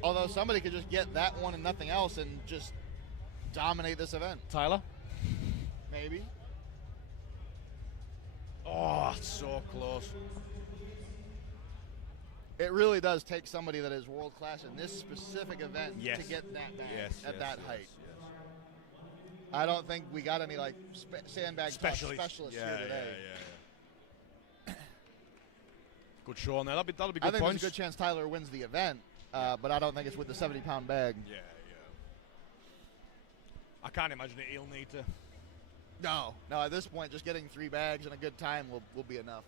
Although somebody could just get that one and nothing else and just dominate this event. Tyler? Maybe. Oh, it's so close. It really does take somebody that is world class in this specific event yes. to get that bag at that height. Yes. I don't think we got any like sandbag specialists here today. Yeah. Good show on there. That'll be good I think points. there's a good chance Tyler wins the event, but I don't think it's with the 70-pound bag. Yeah. I can't imagine it. He'll need to. No. At this point, just getting 3 bags and a good time will be enough.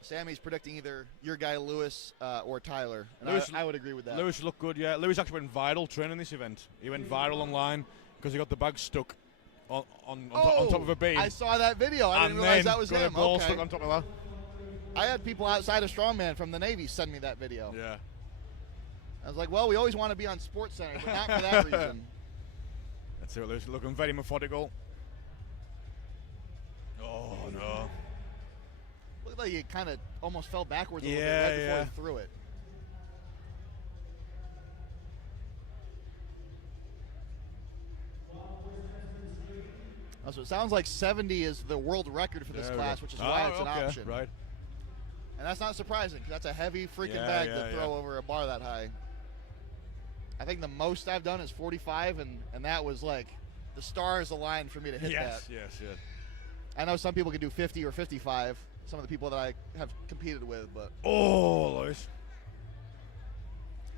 Sammy's predicting either your guy Lewis or Tyler, and I would agree with that. Lewis looked good, yeah. Lewis actually went viral training this event. He went viral online because he got the bag stuck on top of a beam. I saw that video. I didn't realize that was him. Ball stuck on top of that. I had people outside of Strongman from the Navy send me that video. Yeah. I was like, well, we always want to be on SportsCenter, but not for that reason. That's it. Lewis looking very methodical. Oh, no. Looked like he kind of almost fell backwards a little bit right before he threw it. Oh, so it sounds like 70 is the world record for this class, which is why it's an option. Right. And that's not surprising, because that's a heavy freaking bag to throw over a bar that high. I think the most I've done is 45, and that was like the stars aligned for me to hit that. Yes. I know some people can do 50 or 55, some of the people that I have competed with, but... Oh, Lewis.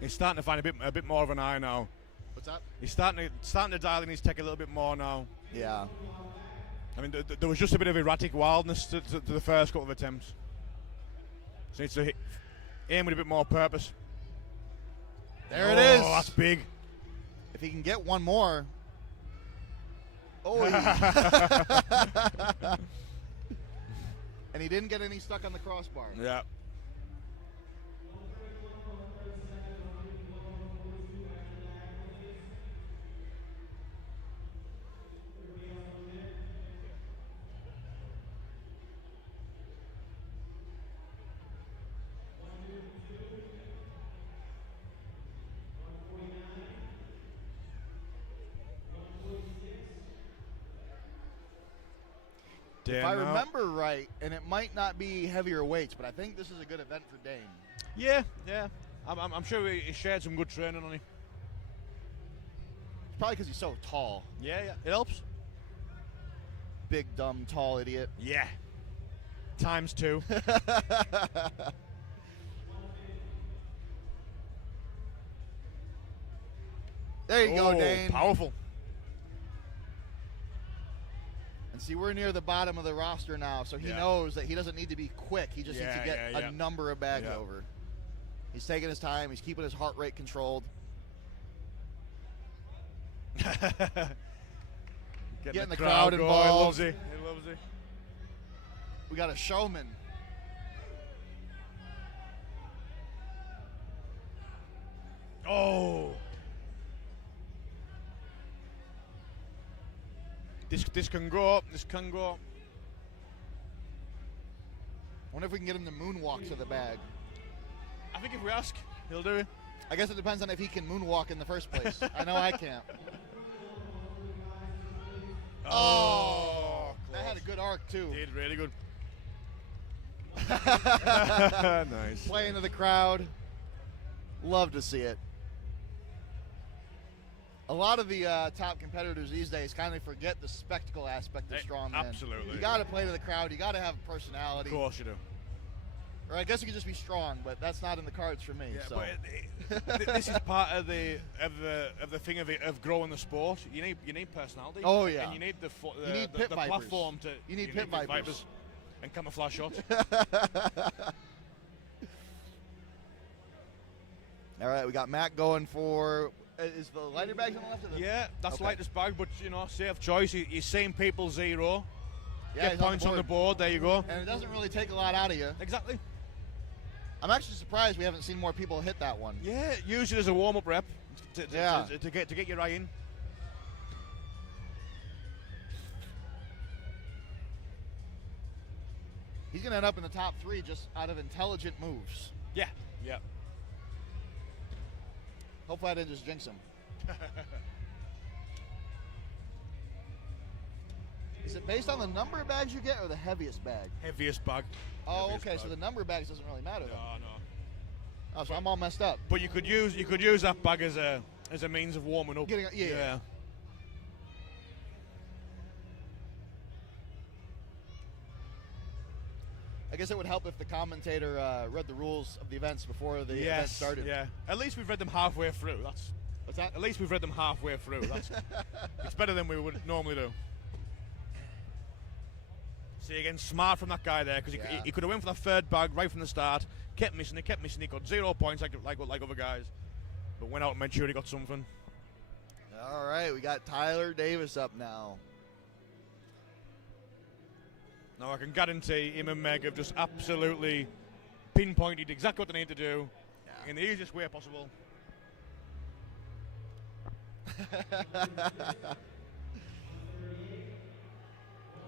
He's starting to find a bit more of an eye now. What's up? He's starting to dial in his tech a little bit more now. Yeah. I mean, there was just a bit of erratic wildness to the first couple of attempts. So he needs to aim with a bit more purpose. There it is. Oh, that's big. If he can get one more. Oh, and he didn't get any stuck on the crossbar. Yeah. If I remember right, and it might not be heavier weights, but I think this is a good event for Dane. Yeah. I'm sure he shared some good training on him. It's probably because he's so tall. Yeah. It helps. Big, dumb, tall idiot. Yeah. Times 2. There you go, Dane. Powerful. See, we're near the bottom of the roster now, so he knows that he doesn't need to be quick. He just needs to get a number of bags over. He's taking his time. He's keeping his heart rate controlled. Getting the crowd involved. He loves it. We got a showman. Oh. This can go up. This can go up. I wonder if we can get him to moonwalk to the bag. I think if we ask, he'll do it. I guess it depends on if he can moonwalk in the first place. I know I can't. Oh, that had a good arc too. Did really good. Nice. Play into the crowd. Love to see it. A lot of the top competitors these days kind of forget the spectacle aspect of strongman. Absolutely. You got to play to the crowd. You got to have personality. Of course you do. Or I guess you could just be strong, but that's not in the cards for me. Yeah, so. but this is part of the thing of growing the sport. You need personality. Oh yeah. And you need the platform to. You need pit vipers and camouflage shots. All right, we got Matt going for Is the lighter bags on the left? Or the yeah, that's the lightest bag, but you know, safe choice. He's saying people 0. Yeah, get points on the board. There you go. And it doesn't really take a lot out of you. Exactly. I'm actually surprised we haven't seen more people hit that one. Yeah, use it as a warm-up rep to get your eye in. He's going to end up in the top 3 just out of intelligent moves. Yeah, yeah. Hopefully I didn't just jinx him. Is it based on the number of bags you get or the heaviest bag? Heaviest bag. Oh, heaviest okay. bag. So the number of bags doesn't really matter. No, then. no. Oh, so I'm all messed up. But you could use that bag as a means of warming up. Yeah. I guess it would help if the commentator read the rules of the events before the event started. Yeah. At least we've read them halfway through. What's that? At least we've read them halfway through. It's better than we would normally do. See, again, smart from that guy there, because he could have went for that 3rd bag right from the start. Kept missing it. He got 0 points like other guys, but went out and made sure he got something. All right, we got Tyler Davis up now. Now I can guarantee him and Meg have just absolutely pinpointed exactly what they need to do in the easiest way possible. There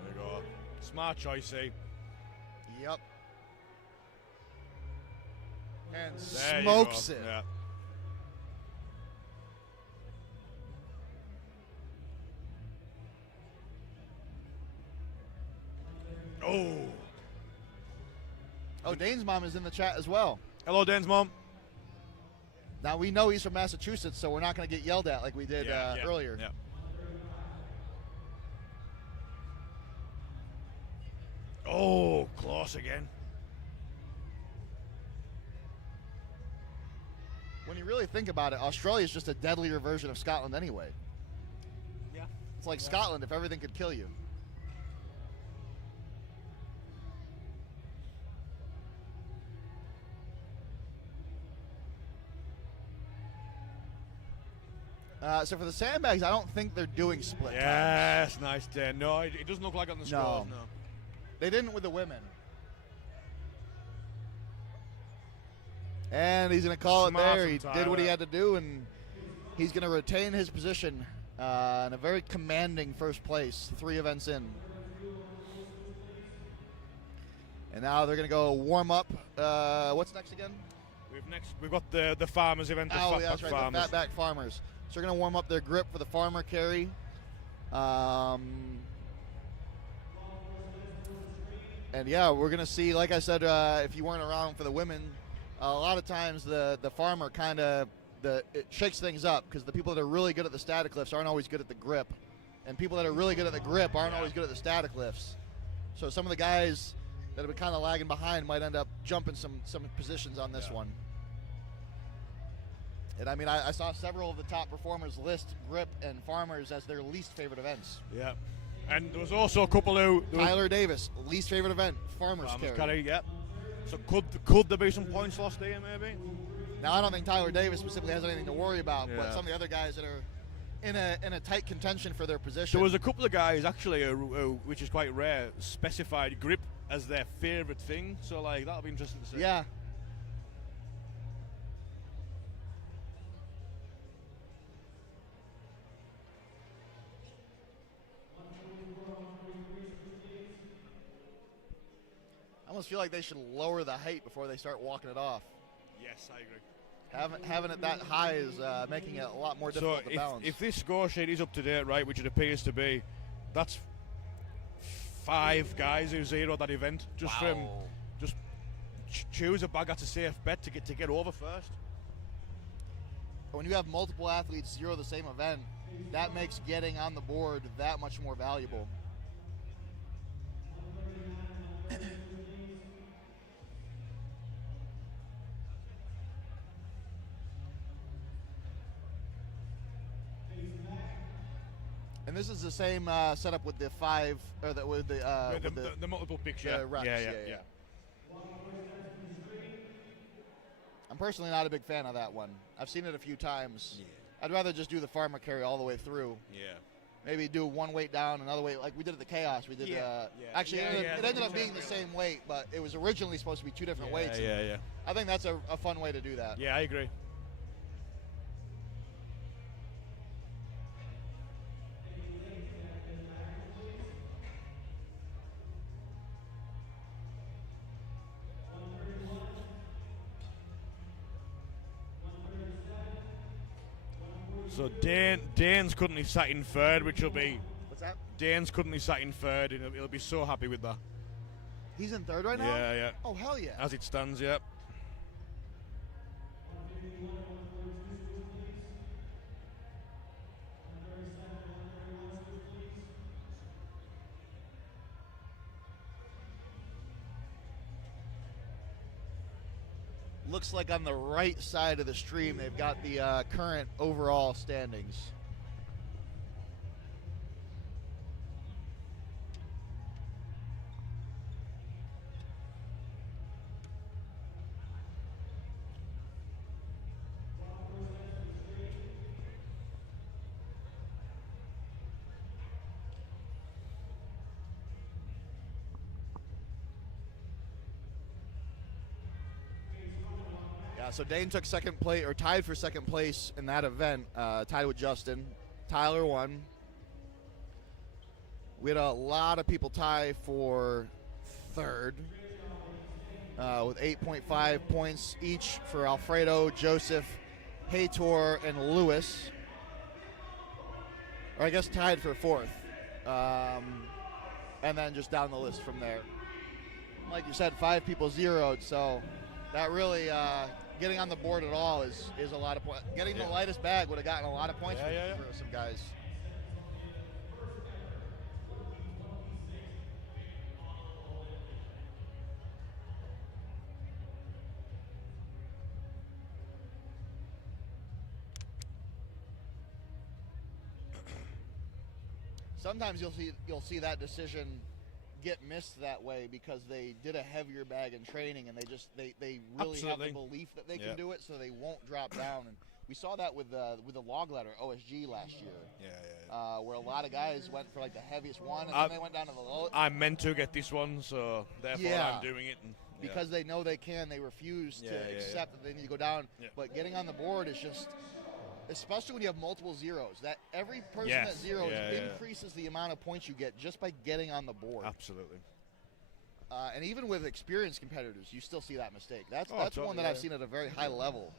you go. Smart choice, eh? Yep. And there smokes it. Yeah. Oh, Dane's mom is in the chat as well. Hello, Dane's mom. Now, we know he's from Massachusetts, so we're not going to get yelled at like we did earlier. Yeah. Oh, close again. When you really think about it, Australia is just a deadlier version of Scotland anyway. Yeah. It's like Scotland if everything could kill you. So for the sandbags, I don't think they're doing split times. Yes, nice, Dan. No, it doesn't look like on the scores, no. They didn't with the women. And he's going to call Smart it there. He from did what he Tyler. had to do, and he's going to retain his position in a very commanding first place, 3 events in. And now they're going to go warm up. What's next again? We've got the farmers event. The oh, fat that's right, farmers. the fatback farmers. So they're going to warm up their grip for the farmer carry. And yeah, we're going to see, like I said, if you weren't around for the women, a lot of times the farmer kind of it shakes things up because the people that are really good at the static lifts aren't always good at the grip, and people that are really good at the grip aren't always good at the static lifts. So some of the guys that have been kind of lagging behind might end up jumping some positions on this one. And I mean, I saw several of the top performers list grip and farmers as their least favorite events. Yeah. And there was also a couple who... Tyler Davis, least favorite event, farmers carry. Yeah. So could there be some points lost here, maybe? Now, I don't think Tyler Davis specifically has anything to worry about, but some of the other guys that are in a tight contention for their position. There was a couple of guys, actually, who, which is quite rare, specified grip as their favorite thing. So, like, that'll be interesting to see. Yeah. I almost feel like they should lower the height before they start walking it off. Yes, I agree. Having it that high is making it a lot more difficult to balance. If this score sheet is up to date, right, which it appears to be, that's 5 guys who zeroed that event. Just choose a bag that's a safe bet to get over first. When you have multiple athletes zero the same event, that makes getting on the board that much more valuable. And this is the same setup with the 5, or with the multiple picks. Yeah. Reps, yeah. I'm personally not a big fan of that one. I've seen it a few times. I'd rather just do the farmer carry all the way through. Yeah. Maybe do one weight down, another weight, like we did at the Chaos. We did. Actually, it ended up being the same weight, but it was originally supposed to be 2 different weights. Yeah. I think that's a fun way to do that. Yeah, I agree. So Dane's currently sat in third, which will be... What's that? Dane's currently sat in third, and he'll be so happy with that. He's in third right now? Yeah. Oh, hell yeah. As it stands, yeah. Looks like on the right side of the stream, they've got the current overall standings. So Dane took second place, or tied for second place in that event, tied with Justin. Tyler won. We had a lot of people tie for third, with 8.5 points each for Alfredo, Joseph, Haytor, and Lewis. Or I guess tied for fourth. And then just down the list from there. Like you said, 5 people zeroed, so that really... getting on the board at all is a lot of points. Getting the lightest bag would have gotten a lot of points for some guys. Sometimes you'll see that decision get missed that way because they did a heavier bag in training, and they really have the belief that they can do it, so they won't drop down. And we saw that with the log ladder OSG last year. Where a lot of guys went for like the heaviest one, and then they went down to the lowest. I meant to get this one, so therefore I'm doing it. And, because they know they can, they refuse to accept that they need to go down. But getting on the board is just, especially when you have multiple zeros, that every person that zeros increases the amount of points you get just by getting on the board. Absolutely. And even with experienced competitors, you still see that mistake. That's totally, one that I've seen at a very high level,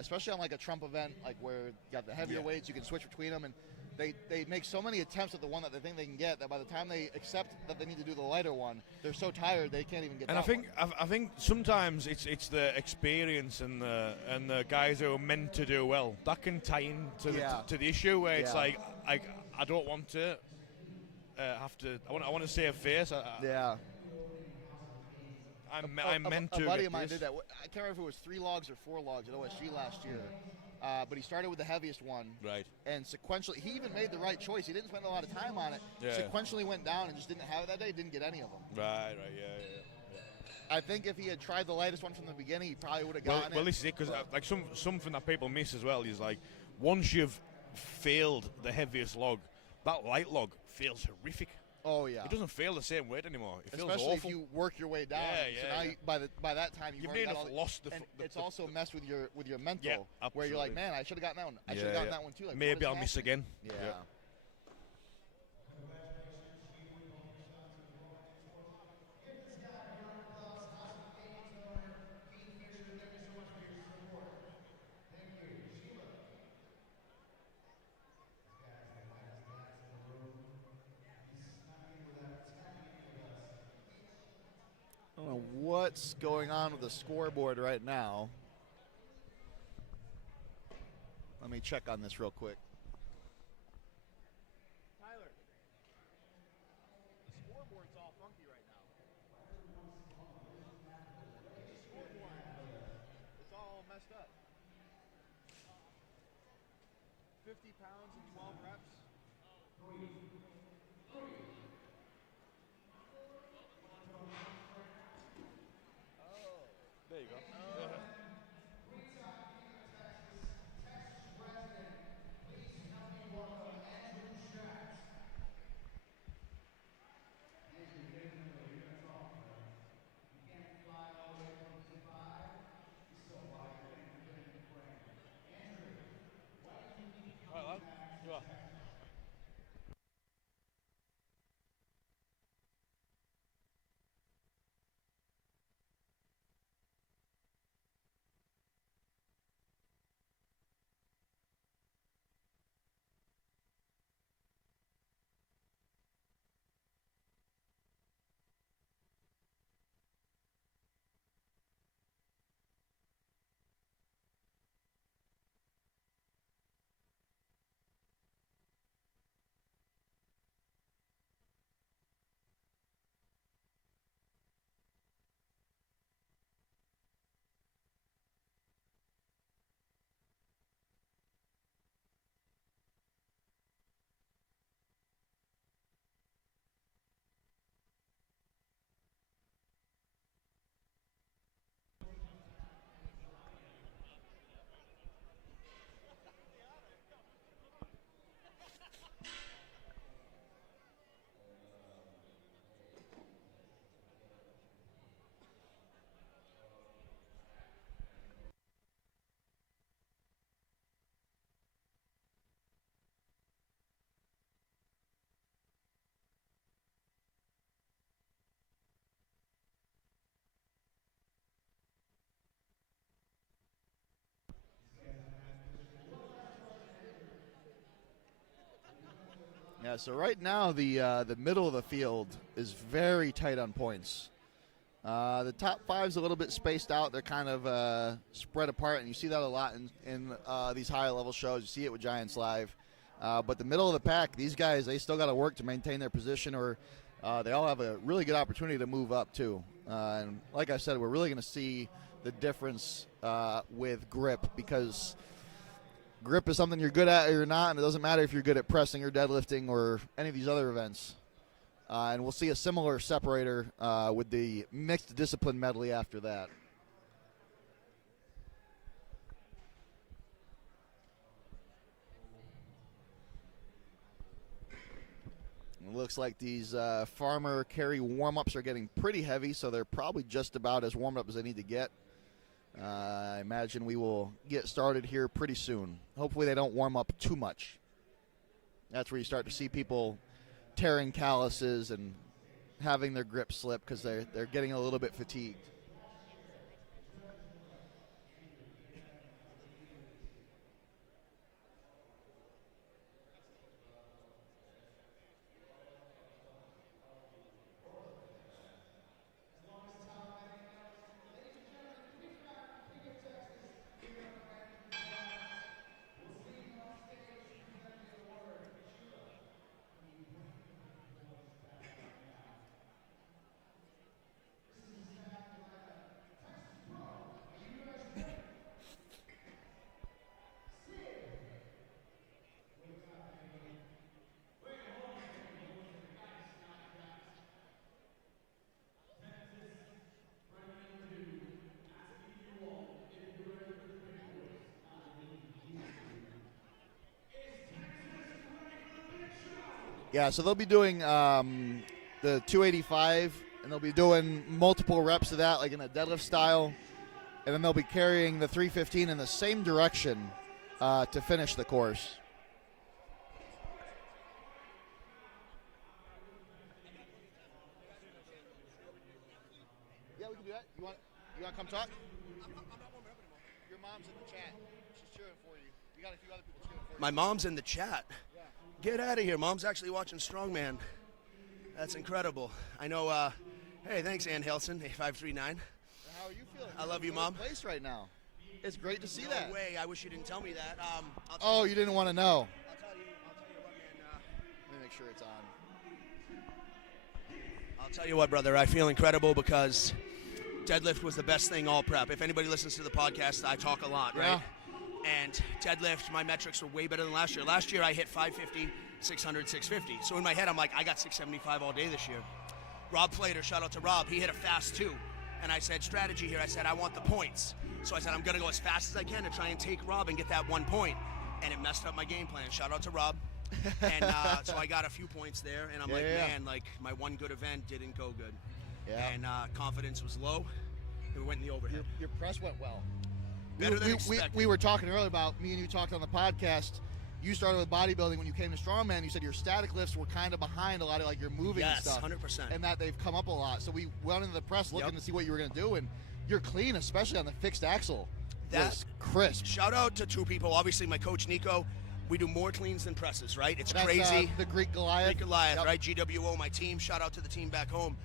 especially on like a Trump event, like where you got the heavier weights, you can switch between them, and they make so many attempts at the one that they think they can get that by the time they accept that they need to do the lighter one, they're so tired they can't even get. And I think sometimes it's the experience and the guys who are meant to do well that can tie into the issue where it's like I don't want to have to. I want to save face. I'm meant to. A buddy of mine did that. I can't remember if it was 3 logs or 4 logs at OSG last year. But he started with the heaviest one. Right. And sequentially, he even made the right choice. He didn't spend a lot of time on it. Sequentially went down and just didn't have it that day. Didn't get any of them. Right, I think if he had tried the lightest one from the beginning, he probably would have gotten it. Well, this is it, because like something that people miss as well is like once you've failed the heaviest log, that light log feels horrific. Oh yeah. It doesn't feel the same weight anymore. It feels especially awful. if you work your way down. So now by that time you've already got lost the. And it's also messed with your mental, where you're like, man, I should have gotten that one. I should have gotten that one too. Like, maybe I'll miss again. Yeah. I don't know what's going on with the scoreboard right now. Let me check on this real quick. Tyler, the scoreboard's all funky right now. The scoreboard, it's all messed up. 50 pounds and 12 reps. There you go. brother. Yeah, so right now the middle of the field is very tight on points. The top five's a little bit spaced out. They're kind of spread apart, and you see that a lot in these high-level shows. You see it with Giants Live. But the middle of the pack, these guys, they still got to work to maintain their position, or they all have a really good opportunity to move up, too. And like I said, we're really going to see the difference with grip, because grip is something you're good at or you're not, and it doesn't matter if you're good at pressing or deadlifting or any of these other events. And we'll see a similar separator with the mixed discipline medley after that. It looks like these farmer carry warm-ups are getting pretty heavy, so they're probably just about as warmed up as they need to get. I imagine we will get started here pretty soon. Hopefully they don't warm up too much. That's where you start to see people tearing calluses and having their grip slip because they're getting a little bit fatigued. Yeah, so they'll be doing the 285, and they'll be doing multiple reps of that, like in a deadlift style, and then they'll be carrying the 315 in the same direction to finish the course. Yeah, we can do that. You want to come talk? I'm not warming up anymore. Your mom's in the chat. She's cheering for you. You got a few other people cheering for you. My mom's in the chat. Get out of here. Mom's actually watching Strongman. That's incredible. I know, hey, thanks, Ann Hilson, 8539. How are you feeling? I love you, Mom. Place right now. It's great to see that. No way. I wish you didn't tell me that. You didn't want to know. I'll tell you what, man. Let me make sure it's on. I'll tell you what, brother. I feel incredible because deadlift was the best thing all prep. If anybody listens to the podcast, I talk a lot, right? And deadlift, my metrics were way better than last year. Last year, I hit 550, 600, 650. So in my head, I'm like, I got 675 all day this year. Rob Flater, shout out to Rob. He hit a fast 2. And I said, strategy here. I said, I want the points. So I said, I'm going to go as fast as I can to try and take Rob and get that 1 point. And it messed up my game plan. Shout out to Rob. And so I got a few points there. And I'm man, like, my one good event didn't go good. Yeah. And confidence was low. And we went in the overhead. Your press went well. Better than expected. We were talking earlier about, me and you talked on the podcast, you started with bodybuilding when you came to strongman. You said your static lifts were kind of behind a lot of like your moving and stuff. 100%. And that they've come up a lot. So we went into the press looking to see what you were going to do, and you're clean, especially on the fixed axle. That's crisp. Shout out to two people. Obviously, my coach Nico. We do more cleans than presses, right? It's That's, crazy. The Greek Goliath. Right? GWO, my team. Shout out to the team back home.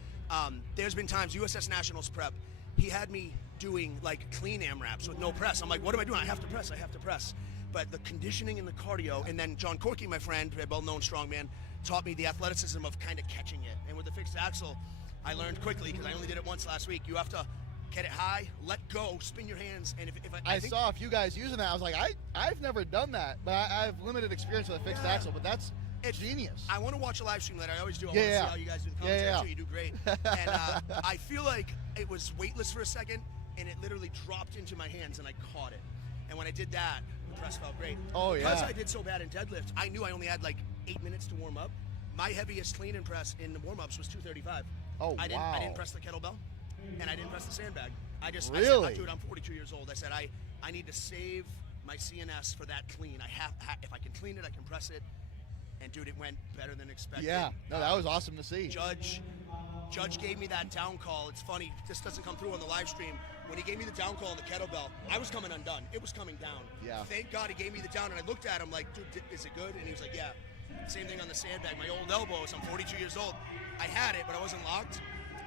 There's been times, USS Nationals prep, he had me doing like clean AMRAPs with no press. I'm like, what am I doing? I have to press. But the conditioning and the cardio, and then John Corky, my friend, a well-known strongman, taught me the athleticism of kind of catching it. And with the fixed axle, I learned quickly, because I only did it once last week, you have to get it high, let go, spin your hands, and if I saw a few guys using that. I was like, I've never done that, but I have limited experience with a fixed axle, but that's genius. I want to watch a live stream later. I always do. I want to see how you guys do the commentary. You do great. And I feel like it was weightless for a second, and it literally dropped into my hands, and I caught it. And when I did that, the press felt great. Oh, yeah. Because I did so bad in deadlift, I knew I only had like 8 minutes to warm up. My heaviest clean and press in the warm-ups was 235. Oh, I didn't press the kettlebell, and I didn't press the sandbag. Really? I said, dude, I'm 42 years old. I said, I need to save my CNS for that clean. If I can clean it, I can press it. And dude, it went better than expected. Yeah, no, that was awesome to see. Judge gave me that down call. It's funny, this doesn't come through on the live stream. When he gave me the down call on the kettlebell, I was coming undone. It was coming down. Yeah. Thank God he gave me the down, and I looked at him like, dude, is it good? And he was like, yeah. Same thing on the sandbag. My old elbows, I'm 42 years old. I had it, but I wasn't locked.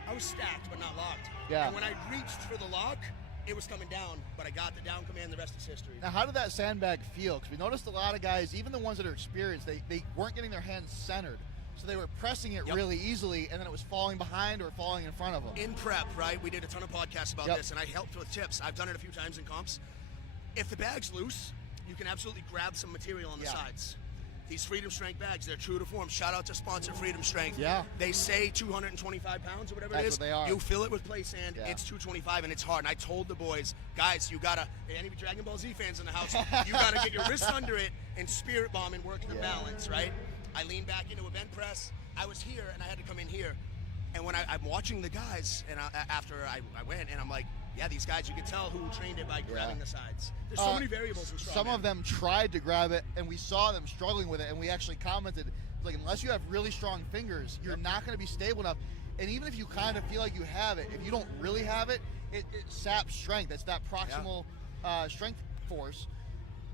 I was stacked, but not locked. Yeah. And when I reached for the lock, it was coming down, but I got the down command. The rest is history. Now, how did that sandbag feel? Because we noticed a lot of guys, even the ones that are experienced, they weren't getting their hands centered. So they were pressing it really easily, and then it was falling behind or falling in front of them. In prep, right, we did a ton of podcasts about this, and I helped with tips. I've done it a few times in comps. If the bag's loose, you can absolutely grab some material on the sides. These Freedom Strength bags, they're true to form. Shout out to sponsor Freedom Strength. Yeah. They say 225 pounds or whatever That's it is. what they are. You fill it with play sand, it's 225, and it's hard. And I told the boys, guys, you gotta, any Dragon Ball Z fans in the house, you gotta get your wrists under it and spirit bomb and work the balance, right? I leaned back into a bent press. I was here, and I had to come in here. And when I'm watching the guys, and after I went, and I'm like, yeah, these guys, you could tell who trained it by grabbing the sides. There's so many variables in strongman. Some of them tried to grab it, and we saw them struggling with it, and we actually commented, like, unless you have really strong fingers, you're not going to be stable enough. And even if you kind of feel like you have it, if you don't really have it, it saps strength. It's that proximal strength force.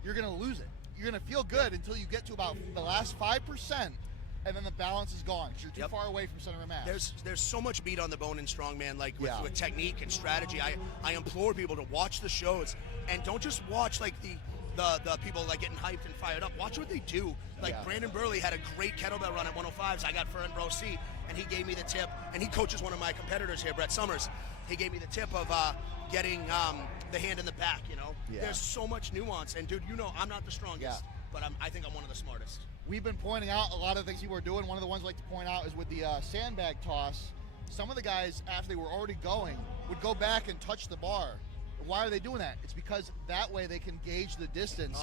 You're going to lose it. You're going to feel good until you get to about the last 5%. And then the balance is gone because you're too far away from center of mass. There's so much meat on the bone in strongman, like with technique and strategy. I implore people to watch the shows and don't just watch like the people like getting hyped and fired up. Watch what they do. Like Brandon Burley had a great kettlebell run at 105s. I got front row seat, and he gave me the tip. And he coaches one of my competitors here, Brett Summers. He gave me the tip of getting the hand in the back. You know, there's so much nuance. And dude, you know, I'm not the strongest, but I think I'm one of the smartest. We've been pointing out a lot of the things people are doing. One of the ones I like to point out is with the sandbag toss. Some of the guys, after they were already going, would go back and touch the bar. Why are they doing that? It's because that way they can gauge the distance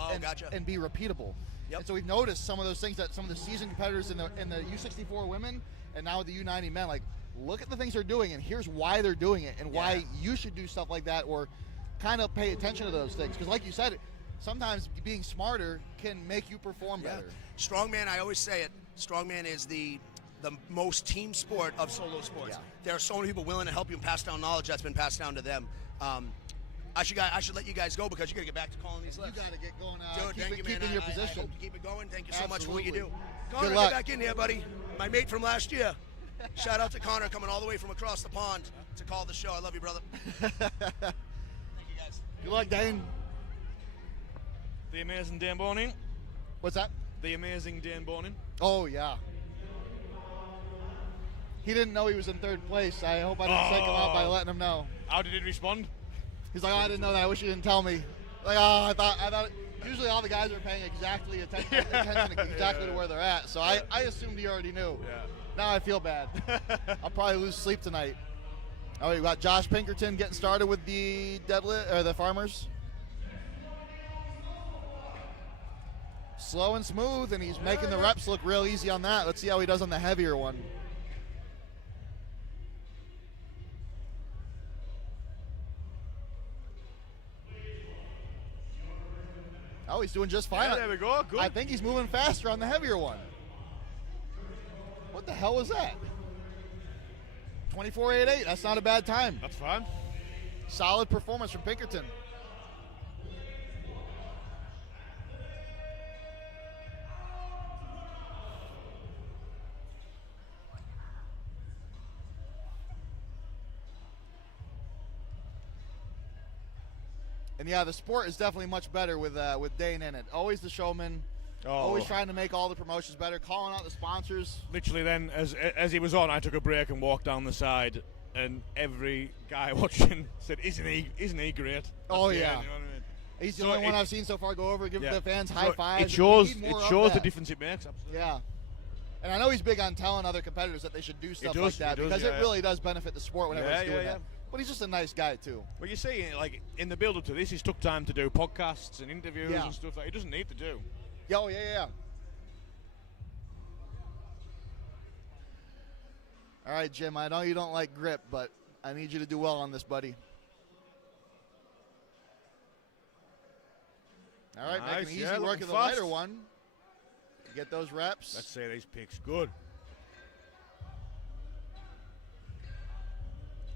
and be repeatable. Yep. And so we've noticed some of those things that some of the seasoned competitors in the U64 women and now with the U90 men, like, look at the things they're doing, and here's why they're doing it and why you should do stuff like that or kind of pay attention to those things. Because like you said, sometimes being smarter can make you perform better. Strongman, I always say it, strongman is the most team sport of solo sports. There are so many people willing to help you and pass down knowledge that's been passed down to them. I should let you guys go because you got to get back to calling these lifts. You got to get going. Keep in your position. I hope you keep it going. Thank you so much for what you do. Connor, get back in here, buddy. My mate from last year. Shout out to Connor coming all the way from across the pond to call the show. I love you, brother. Thank you, guys. Good luck, Dane. The amazing Dan Bonin. What's that? The amazing Dan Bonin. Oh, yeah. He didn't know he was in third place. I hope I didn't psych him out by letting him know. How did he respond? He's like, oh, I didn't know that. I wish you didn't tell me. Like, oh, I thought. Usually all the guys are paying attention exactly to where they're at. So I assumed he already knew. Yeah. Now I feel bad. I'll probably lose sleep tonight. All right, we got Josh Pinkerton getting started with the deadlift or the farmers. Slow and smooth, and he's making the reps look real easy on that. Let's see how he does on the heavier one. Oh, he's doing just fine. Yeah, there we go. Good. I think he's moving faster on the heavier one. What the hell was that? 24.88. That's not a bad time. That's fine. Solid performance from Pinkerton. And yeah, the sport is definitely much better with Dane in it. Always the showman. Always trying to make all the promotions better, calling out the sponsors. Literally then, as he was on, I took a break and walked down the side, and every guy watching said, isn't he great? Oh, yeah. yeah. You know what I mean? He's the only one I've seen so far go over, give the fans high fives. It shows the difference it makes, absolutely. Yeah. And I know he's big on telling other competitors that they should do stuff like that, because it really does benefit the sport whenever he's doing that. But he's just a nice guy, too. Well, you see, like, in the build-up to this, he's took time to do podcasts and interviews and stuff that he doesn't need to do. Oh, yeah. All right, Jim, I know you don't like grip, but I need you to do well on this, buddy. All right, nice. making easy work of the lighter one. Get those reps. Let's say these picks good.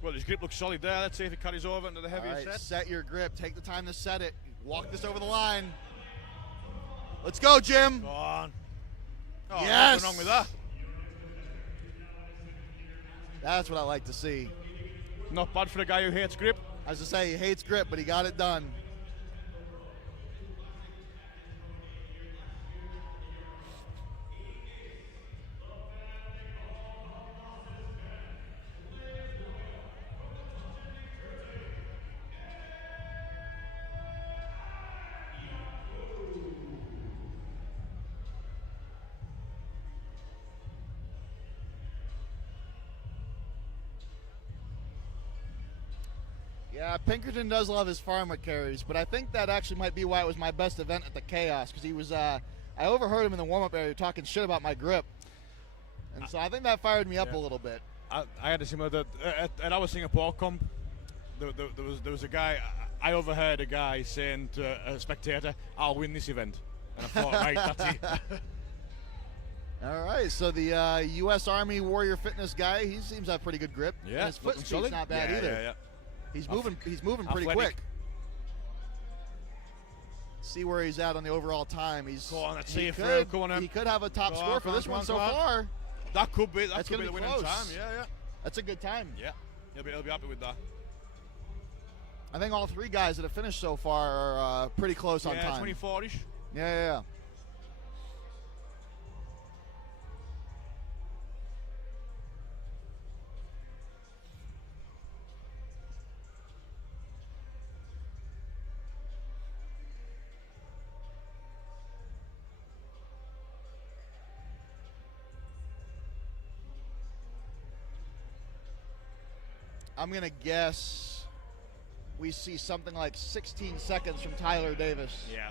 Well, his grip looks solid there. Let's see if it carries over into the heavier set. Set your grip. Take the time to set it. Walk this over the line. Let's go, Jim. Go on. Oh, yes. What's wrong with that? That's what I like to see. Not bad for a guy who hates grip. I was to say, he hates grip, but he got it done. Yeah, Pinkerton does love his farmer carries, but I think that actually might be why it was my best event at the Chaos, because he was, I overheard him in the warm-up area talking shit about my grip. And so I think that fired me up a little bit. I had a similar, at our Singapore comp, there was a guy, I overheard a guy saying to a spectator, I'll win this event. And I thought, right, that's it. All right, so the U.S. Army Warrior Fitness guy, he seems to have pretty good grip. Yeah, and his foot speed's not bad either. Yeah. He's moving pretty quick. See where he's at on the overall time. Go on, let's see if he could have a top score for this one so far. That could be the winning close. time. Yeah. That's a good time. Yeah, he'll be happy with that. I think all three guys that have finished so far are pretty close on time. 24-ish. Yeah. I'm going to guess we see something like 16 seconds from Tyler Davis. Yeah.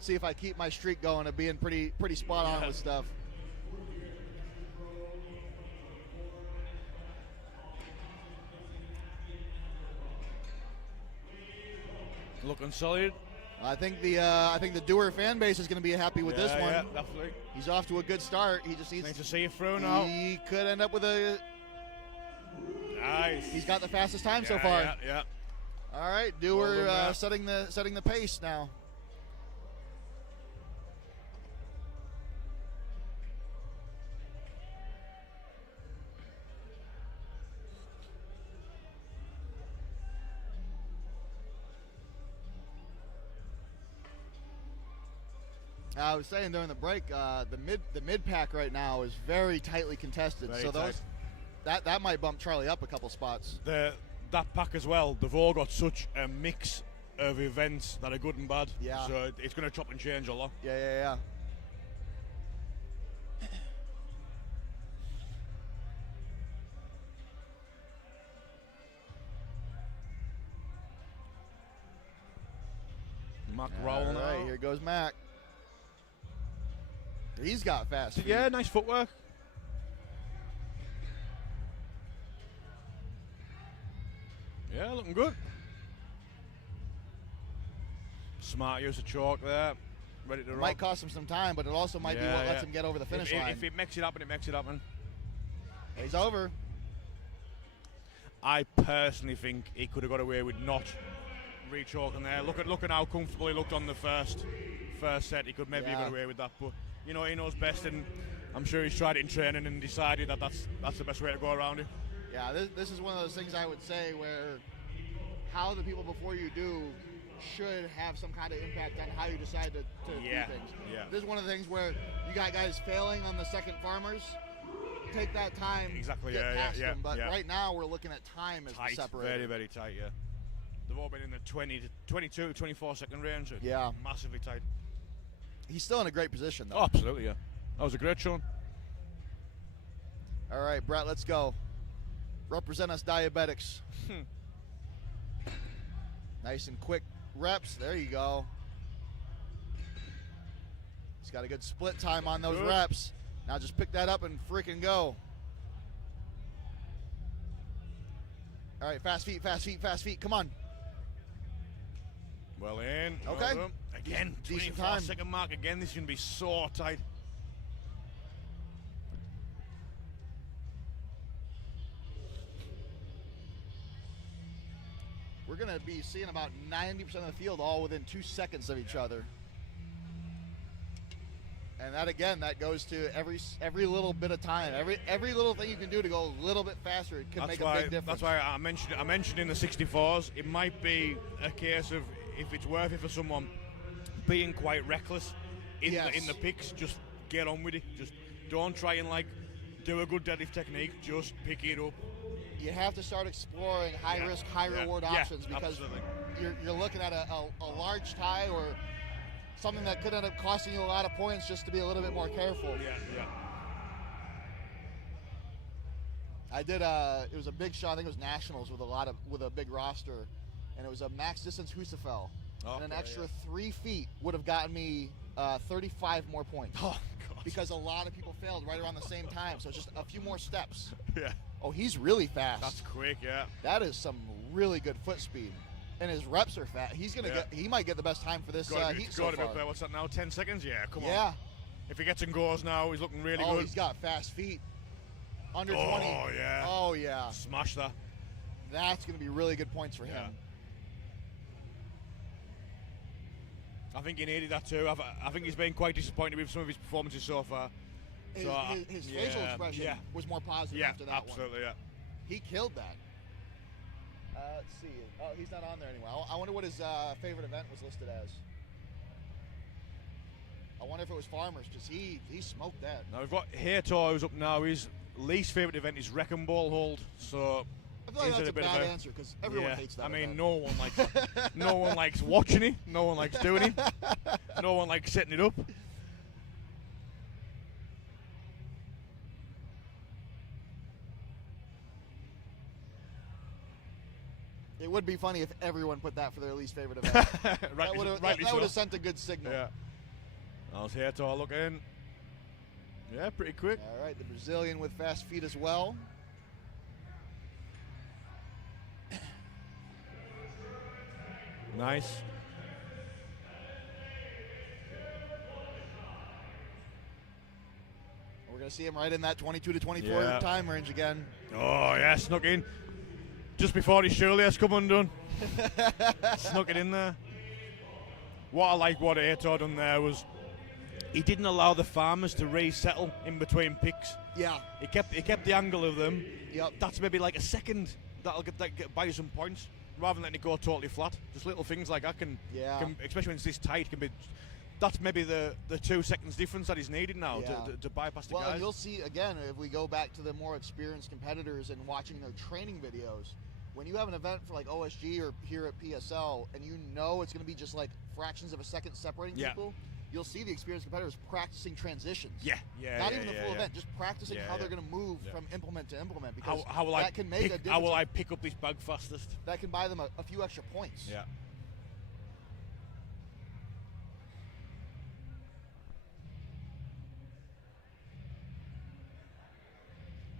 See if I keep my streak going of being pretty spot on with stuff. Looking solid. I think the Dewar fan base is going to be happy with this one. Yeah, definitely. He's off to a good start. He just needs to see it through now. He could end up with a. Nice. He's got the fastest time so far. Yeah. All right, Dewar setting the pace now. I was saying during the break, the mid pack right now is very tightly contested. That might bump Charlie up a couple spots. That pack as well, they've all got such a mix of events that are good and bad. Yeah. So it's going to chop and change a lot. Yeah. Mac rolling out. All right, here goes Mac. He's got fast feet. Yeah, nice footwork. Yeah, looking good. Smart use of chalk there. Ready to rock. Might cost him some time, but it also might be what lets him get over the finish line. If it makes it happen, it makes it happen. He's over. I personally think he could have got away with not re-chalking there. Look at how comfortable he looked on the first set. He could maybe have got away with that, but you know, he knows best, and I'm sure he's tried it in training and decided that that's the best way to go around it. Yeah, this is one of those things I would say where how the people before you do should have some kind of impact on how you decide to do things. Yeah. This is one of the things where you got guys failing on the second farmers. Take that time, get past them. But right now we're looking at time as tight, the separator. Very, very tight, yeah. They've all been in the 20 to 22, 24 second range. Yeah. Massively tight. He's still in a great position, though. Oh, absolutely, yeah. That was a great showing. All right, Brett, let's go. Represent us diabetics. Nice and quick reps. There you go. He's got a good split time on those reps. Now just pick that up and freaking go. All right, fast feet, fast feet, fast feet. Come on. Well in. Okay. Well again, decent 24-second mark. Again, this is going to be so tight. We're going to be seeing about 90% of the field all within 2 seconds of each other. And that, again, that goes to every little bit of time. Every little thing you can do to go a little bit faster, it could make a big difference. That's why I mentioned in the 64s, it might be a case of, if it's worth it for someone, being quite reckless in the picks. Just get on with it. Just don't try and do a good deadlift technique. Just pick it up. You have to start exploring high risk, high reward options, because you're looking at a large tie or something that could end up costing you a lot of points just to be a little bit more careful. Yeah. I did it was a big show. I think it was nationals with a big roster, and it was a max distance Husafel. And an extra 3 feet would have gotten me 35 more points. Oh, God. Because a lot of people failed right around the same time. So it's just a few more steps. Yeah. Oh, he's really fast. That's quick, yeah. That is some really good foot speed. And his reps are fat. He's gonna he might get the best time for this heat so far. What's that now? 10 seconds? Yeah, come on. Yeah. If he gets and goes now, he's looking really good. Oh, he's got fast feet. Under 20. Oh, yeah. Oh, yeah. Smash that. That's gonna be really good points for him. I think he needed that too. I think he's been quite disappointed with some of his performances so far. His facial expression was more positive after that one. Absolutely, yeah. He killed that. Let's see. Oh, he's not on there anymore. I wonder what his favorite event was listed as. I wonder if it was farmers, because he smoked that. Now we've got Hator who's up now. His least favorite event is Wreck and Ball Hold. So I feel like that's a bad answer, because everyone hates that. I mean, event. no one likes it. No one likes watching it. No one likes doing it. No one likes setting it up. It would be funny if everyone put that for their least favorite event. That would have sent a good signal. Yeah. I was here to look in. Yeah, pretty quick. All right, the Brazilian with fast feet as well. Nice. We're going to see him right in that 22 to 24 time range again. Oh, yeah, snuck in. Just before his shoelace come undone. Snuck it in there. What I like what Ator done there was he didn't allow the farmers to resettle in between picks. Yeah. He kept the angle of them. Yep. That's maybe like a second. That'll buy you some points rather than letting it go totally flat. Just little things like that can especially when it's this tight, can be. That's maybe the 2 seconds difference that is needed now to bypass the guys. Well, you'll see again if we go back to the more experienced competitors and watching their training videos. When you have an event for like OSG or here at PSL, and you know it's going to be just like fractions of a second separating people, you'll see the experienced competitors practicing transitions. Not even the full event, just practicing how they're going to move from implement to implement, because that can make a difference. How will I pick up this bag fastest? That can buy them a few extra points. Yeah.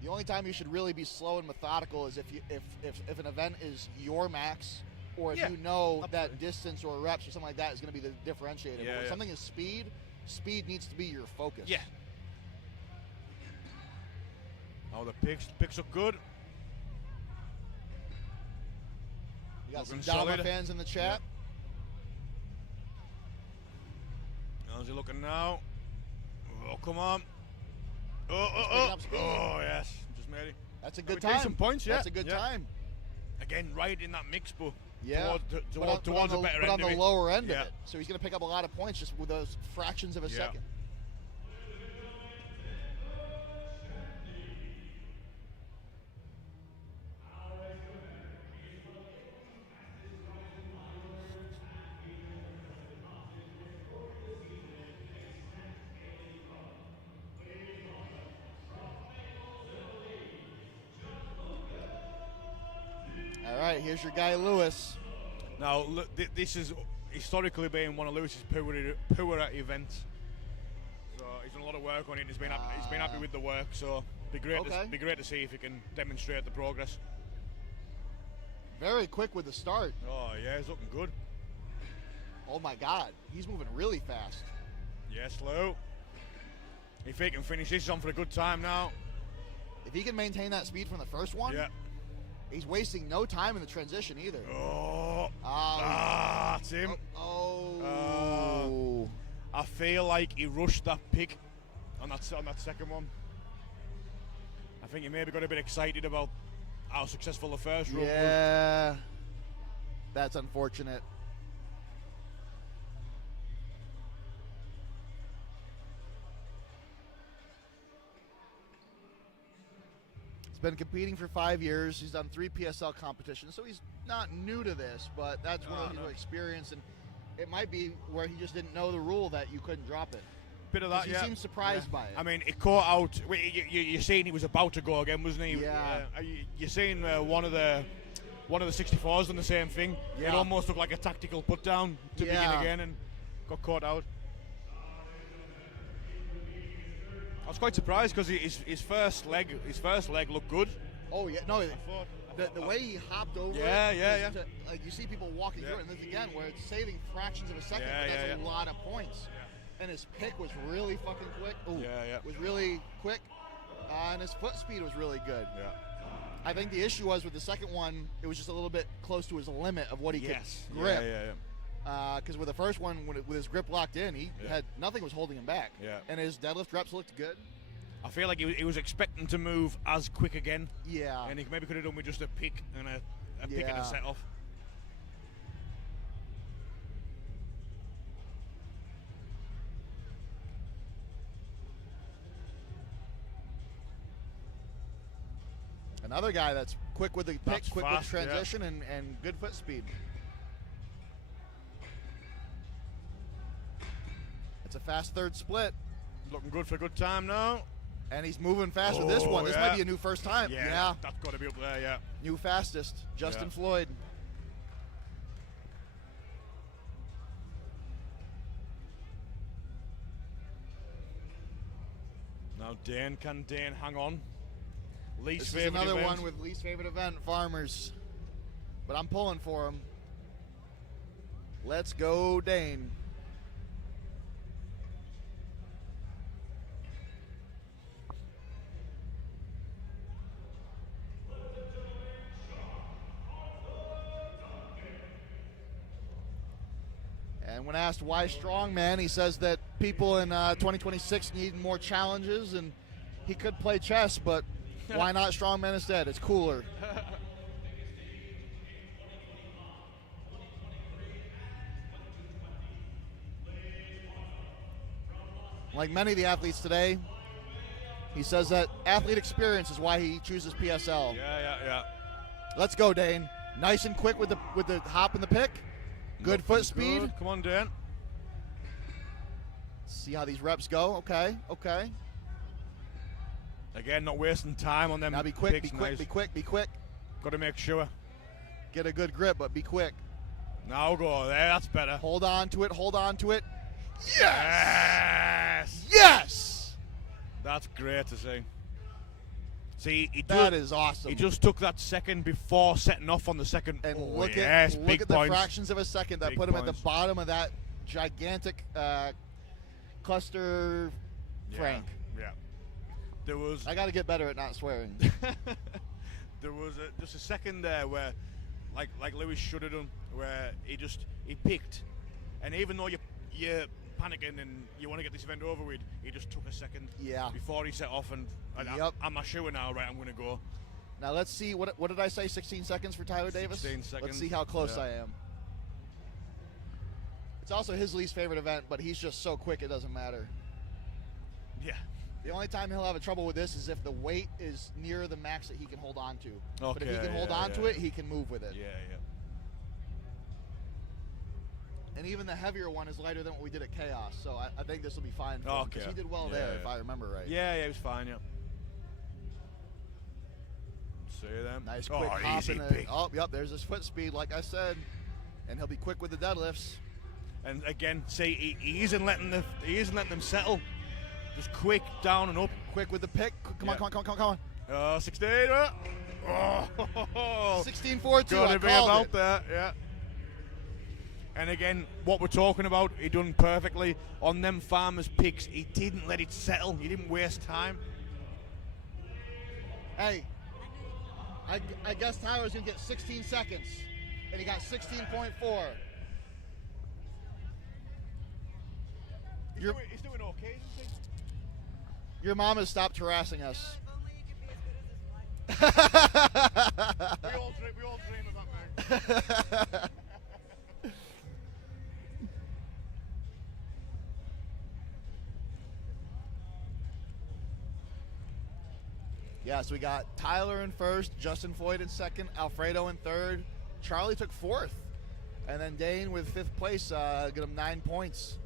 The only time you should really be slow and methodical is if an event is your max or if you know that distance or reps or something like that is going to be the differentiator. But when something is speed needs to be your focus. Yeah. Oh, the picks look good. We got some Dama fans in the chat. How's he looking now? Oh, come on. Oh, yes. Just made it. That's a good time. Some points, That's a good time. Again, right in that mix, but towards the better end on the lower end of it. So he's going to pick up a lot of points just with those fractions of a second. All right, here's your guy, Lewis. Now, this is historically been one of Lewis's poorer events. So he's done a lot of work on it. He's been happy with the work. So be great to see if he can demonstrate the progress. Very quick with the start. Oh yeah, he's looking good. Oh my God, he's moving really fast. Yeah, slow. If he can finish this, he's on for a good time now. If he can maintain that speed from the first one. Yeah. He's wasting no time in the transition either. That's him. I feel like he rushed that pick on that second one. I think he maybe got a bit excited about how successful the first run was. Yeah, that's unfortunate. Been competing for 5 years. He's done 3 PSL competitions, so he's not new to this, but that's one of his experience, and it might be where he just didn't know the rule that you couldn't drop it. Bit of that, He seems surprised by it. I mean, it caught out. You're saying he was about to go again, wasn't he? Yeah. You're saying one of the 64s done the same thing. Yeah. It almost looked like a tactical put down to begin again, and got caught out. I was quite surprised because his first leg looked good. Oh yeah, no, the way he hopped over. Yeah. Like you see people walking through it, and this again where it's saving fractions of a second, but that's a lot of points. Yeah. And his pick was really fucking quick. Ooh, was really quick, and his foot speed was really good. Yeah. I think the issue was with the second one, it was just a little bit close to his limit of what he could grip. Because with the first one, with his grip locked in, he had nothing was holding him back. Yeah. And his deadlift reps looked good. I feel like he was expecting to move as quick again. Yeah. And he maybe could have done with just a pick and a pick and a set off. Another guy that's quick with the pick, quick with transition, and good foot speed. It's a fast third split. Looking good for a good time now. And he's moving fast with this one. This might be a new first time. Yeah. That's got to be up there, New fastest, Justin Floyd. Now can Dane hang on? This is another one with least favorite event, Farmers. But I'm pulling for him. Let's go, Dane. And when asked why strongman, he says that people in 2026 need more challenges, and he could play chess, but why not strongman instead? It's cooler. Like many of the athletes today, he says that athlete experience is why he chooses PSL. Yeah. Let's go, Dane. Nice and quick with the hop and the pick. Good foot speed. Good. Come on, Dan. See how these reps go. Okay. Again, not wasting time on them. Now be quick, picks. be quick. Got to make sure. Get a good grip, but be quick. Now go there. That's better. Hold on to it. Yes! Yes! That's great to see. See, that is awesome. He just took that second before setting off on the second. And look big at the points. fractions of a second that Big put him points. at the bottom of that gigantic cluster, Frank. Yeah. There was. I got to get better at not swearing. There was just a second there where, like Lewis should have done, where he picked, and even though you're panicking and you want to get this event over with, he just took a second before he set off, and I'm not sure now, right, I'm going to go. Now let's see, what did I say, 16 seconds for Tyler Davis? 16 seconds. Let's see how close I am. It's also his least favorite event, but he's just so quick it doesn't matter. Yeah. The only time he'll have a trouble with this is if the weight is near the max that he can hold on to. Okay, but if he can hold on to it, he can move with it. Yeah. And even the heavier one is lighter than what we did at Chaos, so I think this will be fine for him, because he did well there, if I remember right. Yeah, he was fine, See them. Nice quick hop. There's his foot speed, like I said. And he'll be quick with the deadlifts. And again, see, he isn't letting them settle. Just quick, down and up. Quick with the pick. Come on. 16. 16-4-2. Gotta be about that, yeah. And again, what we're talking about, he done perfectly. On them farmers' picks, he didn't let it settle. He didn't waste time. Hey, I guess Tyler's going to get 16 seconds. And he got 16.4. He's doing okay, isn't he? Your mom has stopped harassing us. If only you could be as good as his wife. we all dream of that, man. Yeah, so we got Tyler in first, Justin Floyd in second, Alfredo in third, Charlie took fourth, and then Dane with fifth place, get him 9 points.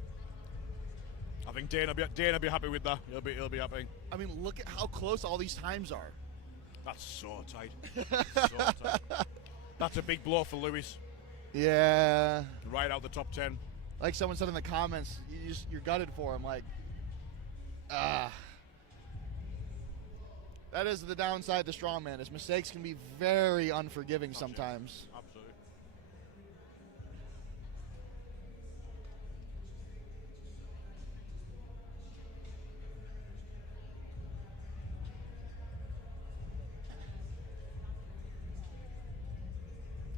I think Dane will be happy with that. He'll be happy. I mean, look at how close all these times are. That's so tight. That's a big blow for Lewis. Yeah. Right out the top 10. Like someone said in the comments, you're gutted for him. Like, that is the downside to strongman. His mistakes can be very unforgiving sometimes. Absolutely.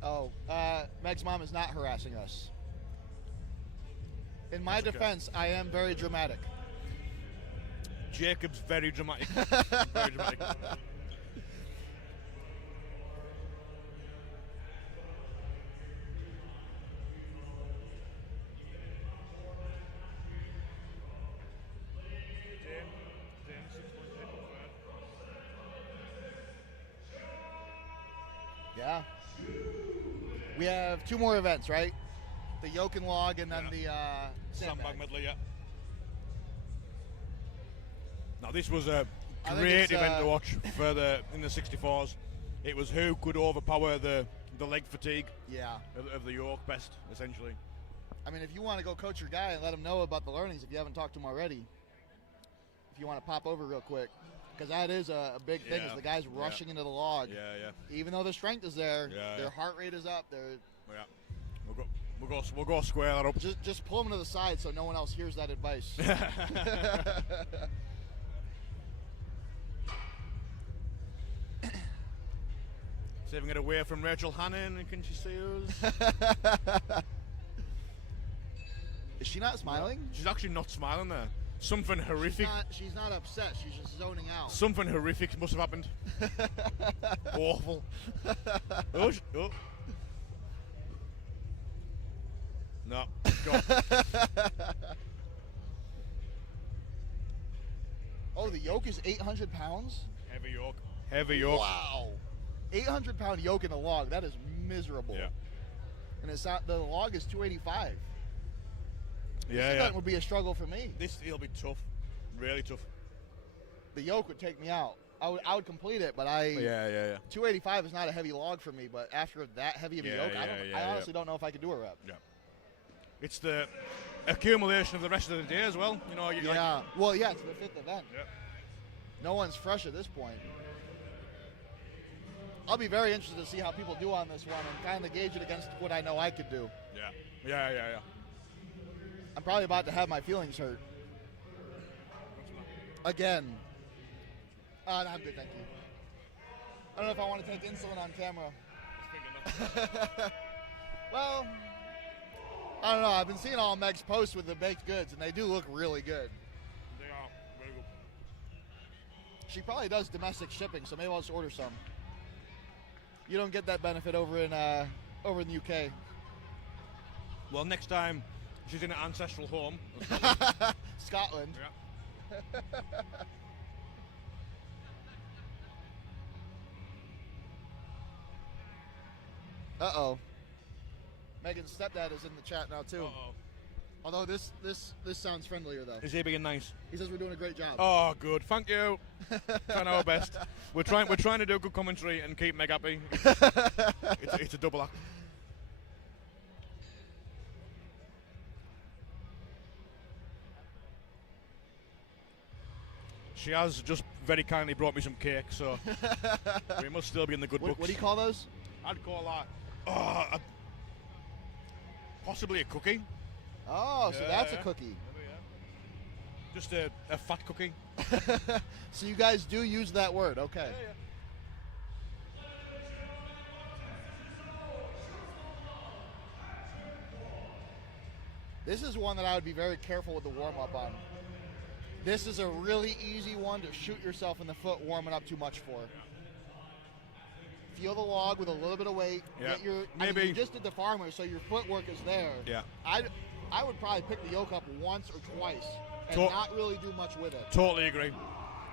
Oh, Meg's mom is not harassing us. In my defense, I am very dramatic. Jacob's very dramatic. Very dramatic. Yeah. We have 2 more events, right? The yoke and log, and then the sandbag medley, yeah. Now this was a great event to watch in the 64s. It was who could overpower the leg fatigue of the yoke best, essentially. I mean, if you want to go coach your guy and let him know about the learnings, if you haven't talked to him already, if you want to pop over real quick, because that is a big thing, is the guys rushing into the log. Even though the strength is there, their heart rate is up. We'll go square that up. Just pull them to the side so no one else hears that advice. See if we can get away from Rachel Hannon, and can she see us? Is she not smiling? She's actually not smiling there. Something horrific. She's not upset. She's just zoning out. Something horrific must have happened. Awful. Oh. No. Go. Oh, the yoke is 800 pounds? Heavy yoke. Heavy yoke. Wow. 800-pound yoke in a log. That is miserable. Yeah. And it's not, the log is 285. Yeah, That would be a struggle for me. It'll be tough. Really tough. The yoke would take me out. I would complete it, but 285 is not a heavy log for me, but after that heavy of a yoke, I honestly don't know if I could do a rep. Yeah. It's the accumulation of the rest of the day as well. You know, well, it's the 5th event. Yeah. No one's fresh at this point. I'll be very interested to see how people do on this one and kind of gauge it against what I know I could do. Yeah. I'm probably about to have my feelings hurt. Again. No, I'm good, thank you. I don't know if I want to take insulin on camera. Well, I don't know. I've been seeing all Meg's posts with the baked goods, and they do look really good. They are very good. She probably does domestic shipping, so maybe I'll just order some. You don't get that benefit over in the UK. Well, next time she's in an ancestral home. Scotland. Yeah. Uh-oh. Megan's stepdad is in the chat now, too. Uh-oh. Although this sounds friendlier, though. Is he being nice? He says we're doing a great job. Oh, good. Thank you. Trying our best. We're trying to do good commentary and keep Meg happy. It's a double act. She has just very kindly brought me some cake, so we must still be in the good books. What do you call those? I'd call that possibly a cookie. Oh, so that's a cookie. Just a fat cookie. So you guys do use that word, okay. Yeah. This is one that I would be very careful with the warm-up on. This is a really easy one to shoot yourself in the foot warming up too much for. Feel the log with a little bit of weight. Yeah. Maybe you just did the farmer, so your footwork is there. Yeah. I would probably pick the yoke up once or twice and not really do much with it. Totally agree.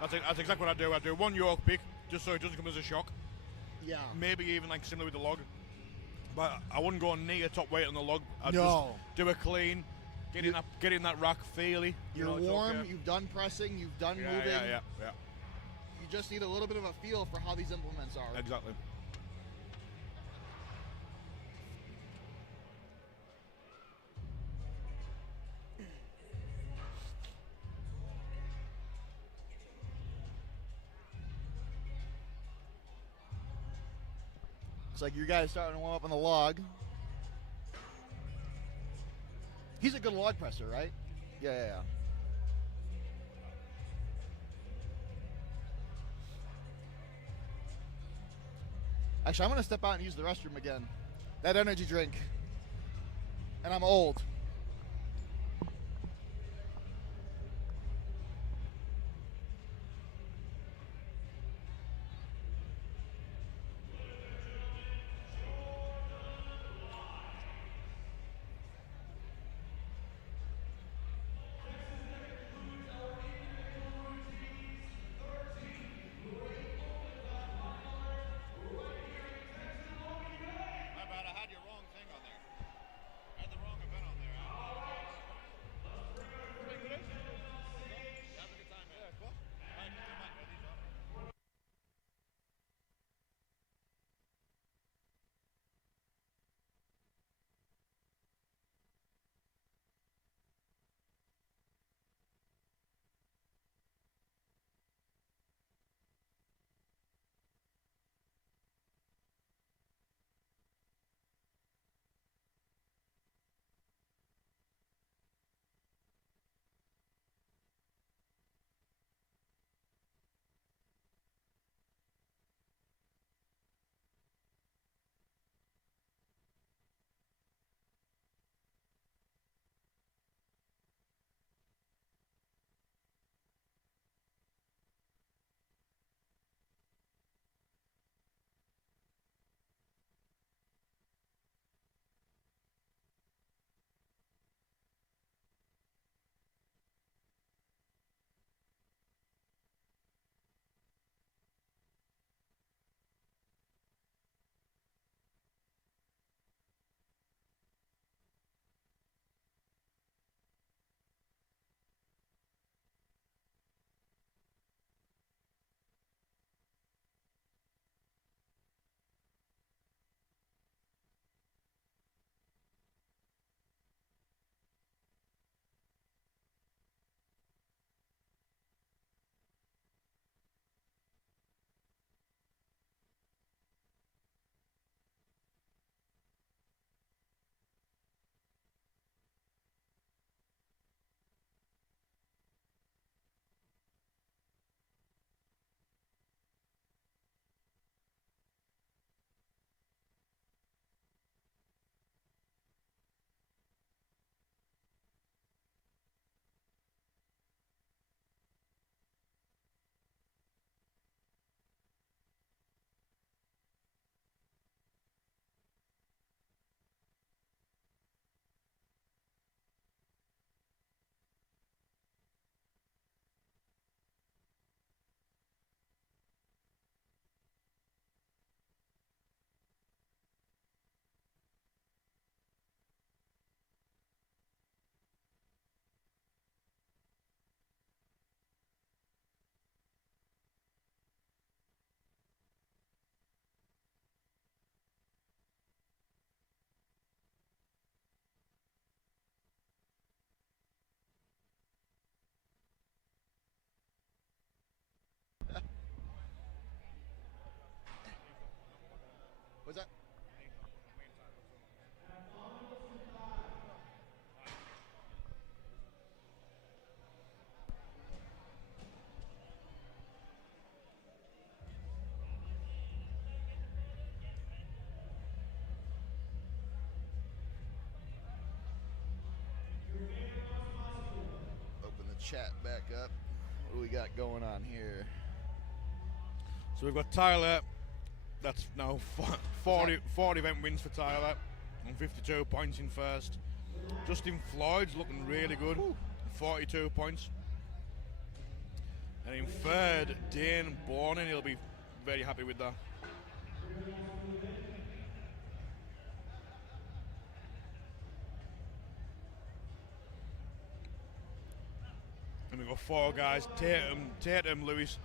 That's exactly what I do. I do one yoke pick just so it doesn't come as a shock. Yeah. Maybe even like similar with the log. But I wouldn't go near top weight on the log. I'd just do a clean, get in that rack fairly. You're warm, okay. You've done pressing, you've done moving. Yeah. You just need a little bit of a feel for how these implements are. Exactly. It's like you guys starting to warm up on the log. He's a good log presser, right? Yeah. Actually, I'm going to step out and use the restroom again. That energy drink. And I'm old. chat back up. What do we got going on here? So we've got Tyler. That's now 40 event wins for Tyler, and 52 points in first. Justin Floyd's looking really good, 42 points. And in third, Dane Bornin. He'll be very happy with that. And we've got 4 guys, Tatum, Lewis,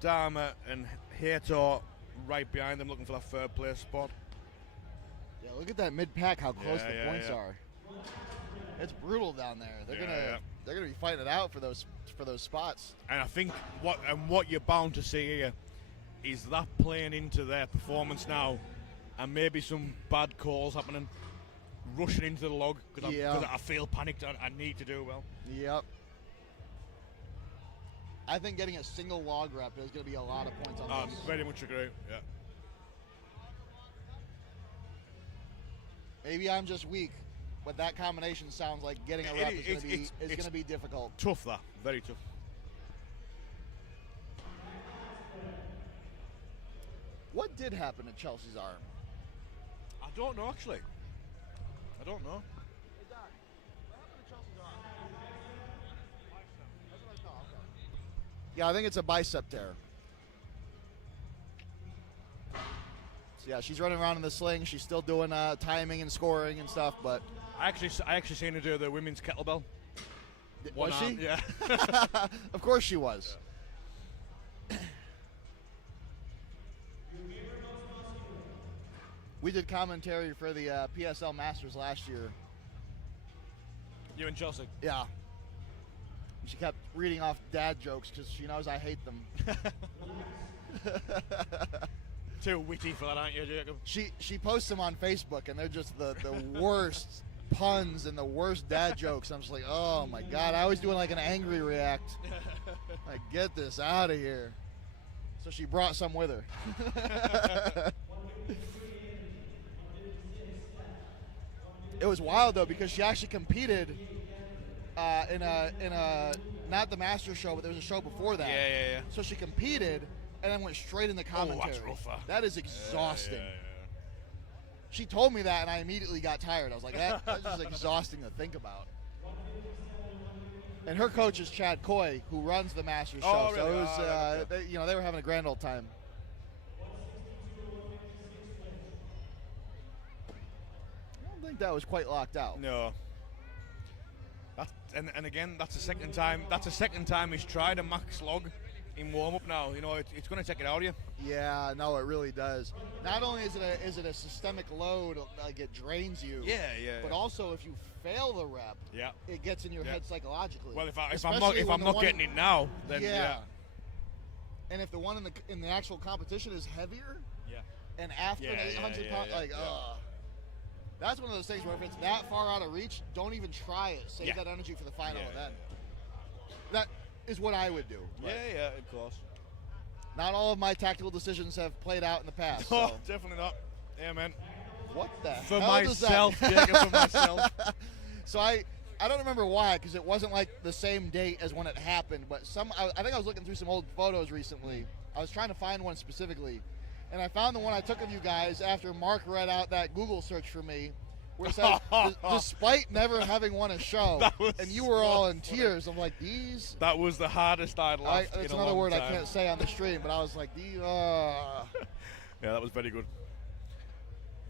Dharma and Hator right behind them, looking for that third place spot. Yeah, look at that mid-pack, how close the points are. It's brutal down there. They're gonna be fighting it out for those spots. And I think what you're bound to see here is that playing into their performance now, and maybe some bad calls happening, rushing into the log because I feel panicked. I need to do well. Yep. I think getting a single log rep is going to be a lot of points on this. Very much agree. Yeah. Maybe I'm just weak, but that combination sounds like getting a rep is going to be difficult. Tough, that. Very tough. What did happen to Chelsea's arm? I don't know, actually. I don't know. Hey, Doc, what happened to Chelsea's arm? That's what I thought. Okay. Yeah, I think it's a bicep tear. So yeah, she's running around in the sling. She's still doing timing and scoring and stuff, but I actually seen her do the women's kettlebell. Was she? Yeah. Of course she was. We did commentary for the PSL Masters last year. You and Chelsea? Yeah. She kept reading off dad jokes because she knows I hate them. Too witty for that, aren't you, Jacob? She posts them on Facebook, and they're just the worst puns and the worst dad jokes. I'm just like, oh my God. I was doing like an angry react. Like, get this out of here. So she brought some with her. It was wild though because she actually competed in a not the Masters show, but there was a show before that. Yeah. So she competed and then went straight into commentary. Oh, that's rough. That is exhausting. Yeah. She told me that and I immediately got tired. I was like, that's just exhausting to think about. And her coach is Chad Coy, who runs the Masters show. Really? So it was, they were having a grand old time. I don't think that was quite locked out. No. And again, that's the second time. That's the second time he's tried a max log in warm up. Now it's going to take it out of you. Yeah, no, it really does. Not only is it a systemic load, like it drains you. Yeah. But also, if you fail the rep, it gets in your head psychologically. Well, if I'm not getting it now, then yeah. And if the one in the actual competition is heavier, and after an 800 pound, that's one of those things where if it's that far out of reach, don't even try it. Save that energy for the final event. That is what I would do. Yeah, of course. Not all of my tactical decisions have played out in the past. No, so. definitely not. Yeah, man. What the for hell myself, does that... Jacob, for myself. So I don't remember why, because it wasn't like the same date as when it happened. But I think I was looking through some old photos recently. I was trying to find one specifically. And I found the one I took of you guys after Mark read out that Google search for me, where it said, despite never having won a show, and you were all in tears. I'm like, these... That was the hardest I'd laughed That's in a another long word time. I can't say on the stream, but I was like, these... Yeah, that was very good.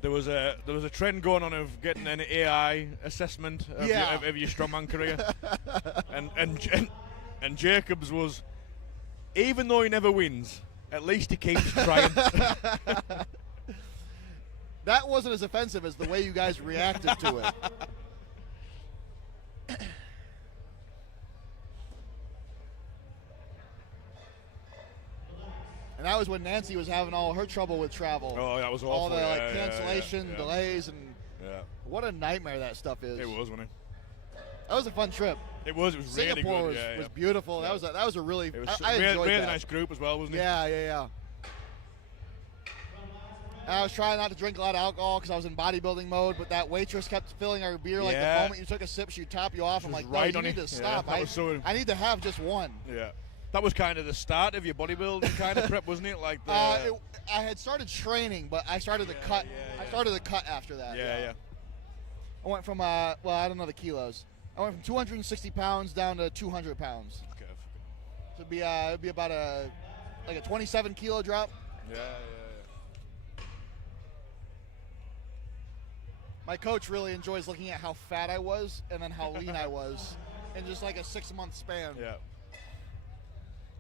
There was a trend going on of getting an AI assessment of your strongman career, and Jacob's was, even though he never wins, at least he keeps trying. That wasn't as offensive as the way you guys reacted to it. And that was when Nancy was having all her trouble with travel. Oh, that was awful. All the cancellation, delays, and what a nightmare that stuff is. It was, wasn't it? That was a fun trip. It was really Singapore good. was beautiful. Yeah. That was a really. It was I enjoyed really that. nice group as well, wasn't it? Yeah. And I was trying not to drink a lot of alcohol because I was in bodybuilding mode, but that waitress kept filling our beer. Like the moment you took a sip, she'd top you off. I'm like, no, you need to stop. I need to have just one. Yeah. That was kind of the start of your bodybuilding kind of prep, wasn't it? Like I had started training, but I started the cut. I started the cut after that. Yeah. I went from I don't know the kilos. I went from 260 pounds down to 200 pounds. Okay. So it'd be about a 27 kilo drop. Yeah. My coach really enjoys looking at how fat I was and then how lean I was in just like a 6-month span. Yeah.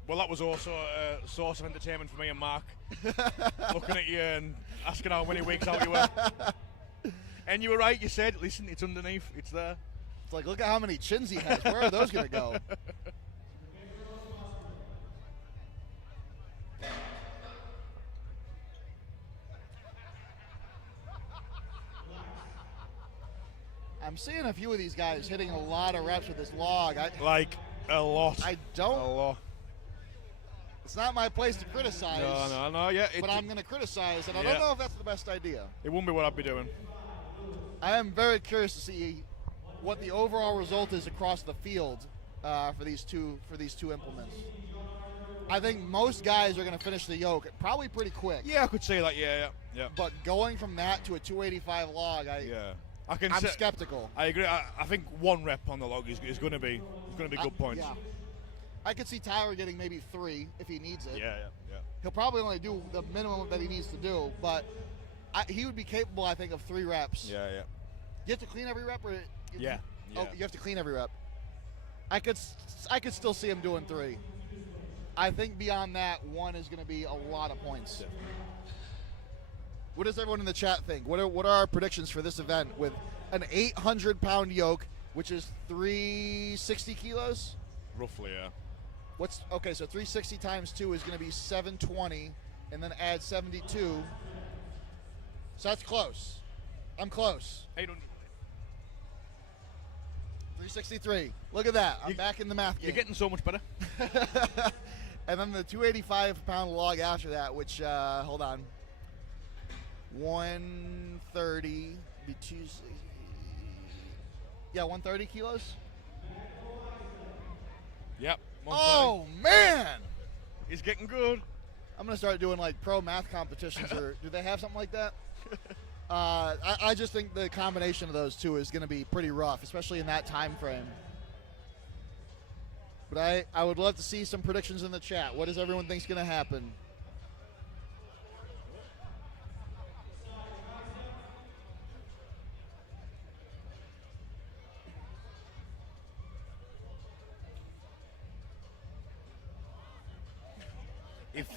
Well, that was also a source of entertainment for me and Mark. Looking at you and asking how many weeks out you were. And you were right, you said, listen, it's underneath, it's there. It's like, look at how many chins he has. Where are those going to go? I'm seeing a few of these guys hitting a lot of reps with this log. Like a lot. I don't. A lot. It's not my place to criticize. No, yeah. But I'm going to criticize, and I don't know if that's the best idea. It wouldn't be what I'd be doing. I am very curious to see what the overall result is across the field for these two implements. I think most guys are going to finish the yoke probably pretty quick. Yeah, I could say that. Yeah. But going from that to a 285 log, I'm skeptical. I agree. I think one rep on the log is going to be good points. Yeah. I could see Tyler getting maybe 3 if he needs it. Yeah. He'll probably only do the minimum that he needs to do, but he would be capable, I think, of 3 reps. Yeah. You have to clean every rep, or Yeah. Oh, you have to clean every rep. I could still see him doing 3. I think beyond that, 1 is going to be a lot of points. Yeah. What does everyone in the chat think? What are our predictions for this event with an 800-pound yoke, which is 360 kilos? Roughly, yeah. So 360 times 2 is going to be 720, and then add 72. So that's close. I'm close. 363. Look at that. I'm back in the math game. You're getting so much better. And then the 285-pound log after that, which, hold on. 130, be 260. Yeah, 130 kilos? Yep. Oh, man! He's getting good. I'm going to start doing, like, pro math competitions, or do they have something like that? I just think the combination of those two is going to be pretty rough, especially in that time frame. But I would love to see some predictions in the chat. What does everyone think's going to happen? If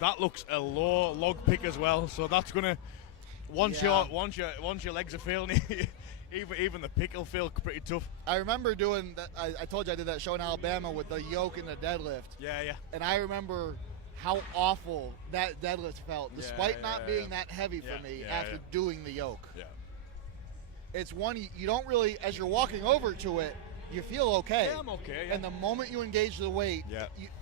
that looks a low log pick as well, so that's gonna once your legs are feeling even the pick will feel pretty tough. I remember doing that. I told you I did that show in Alabama with the yoke and the deadlift. Yeah. And I remember how awful that deadlift felt, despite not being that heavy for me after doing the yoke. Yeah. It's one you don't really, as you're walking over to it, you feel okay. Yeah, I'm okay. Yeah. And the moment you engage the weight,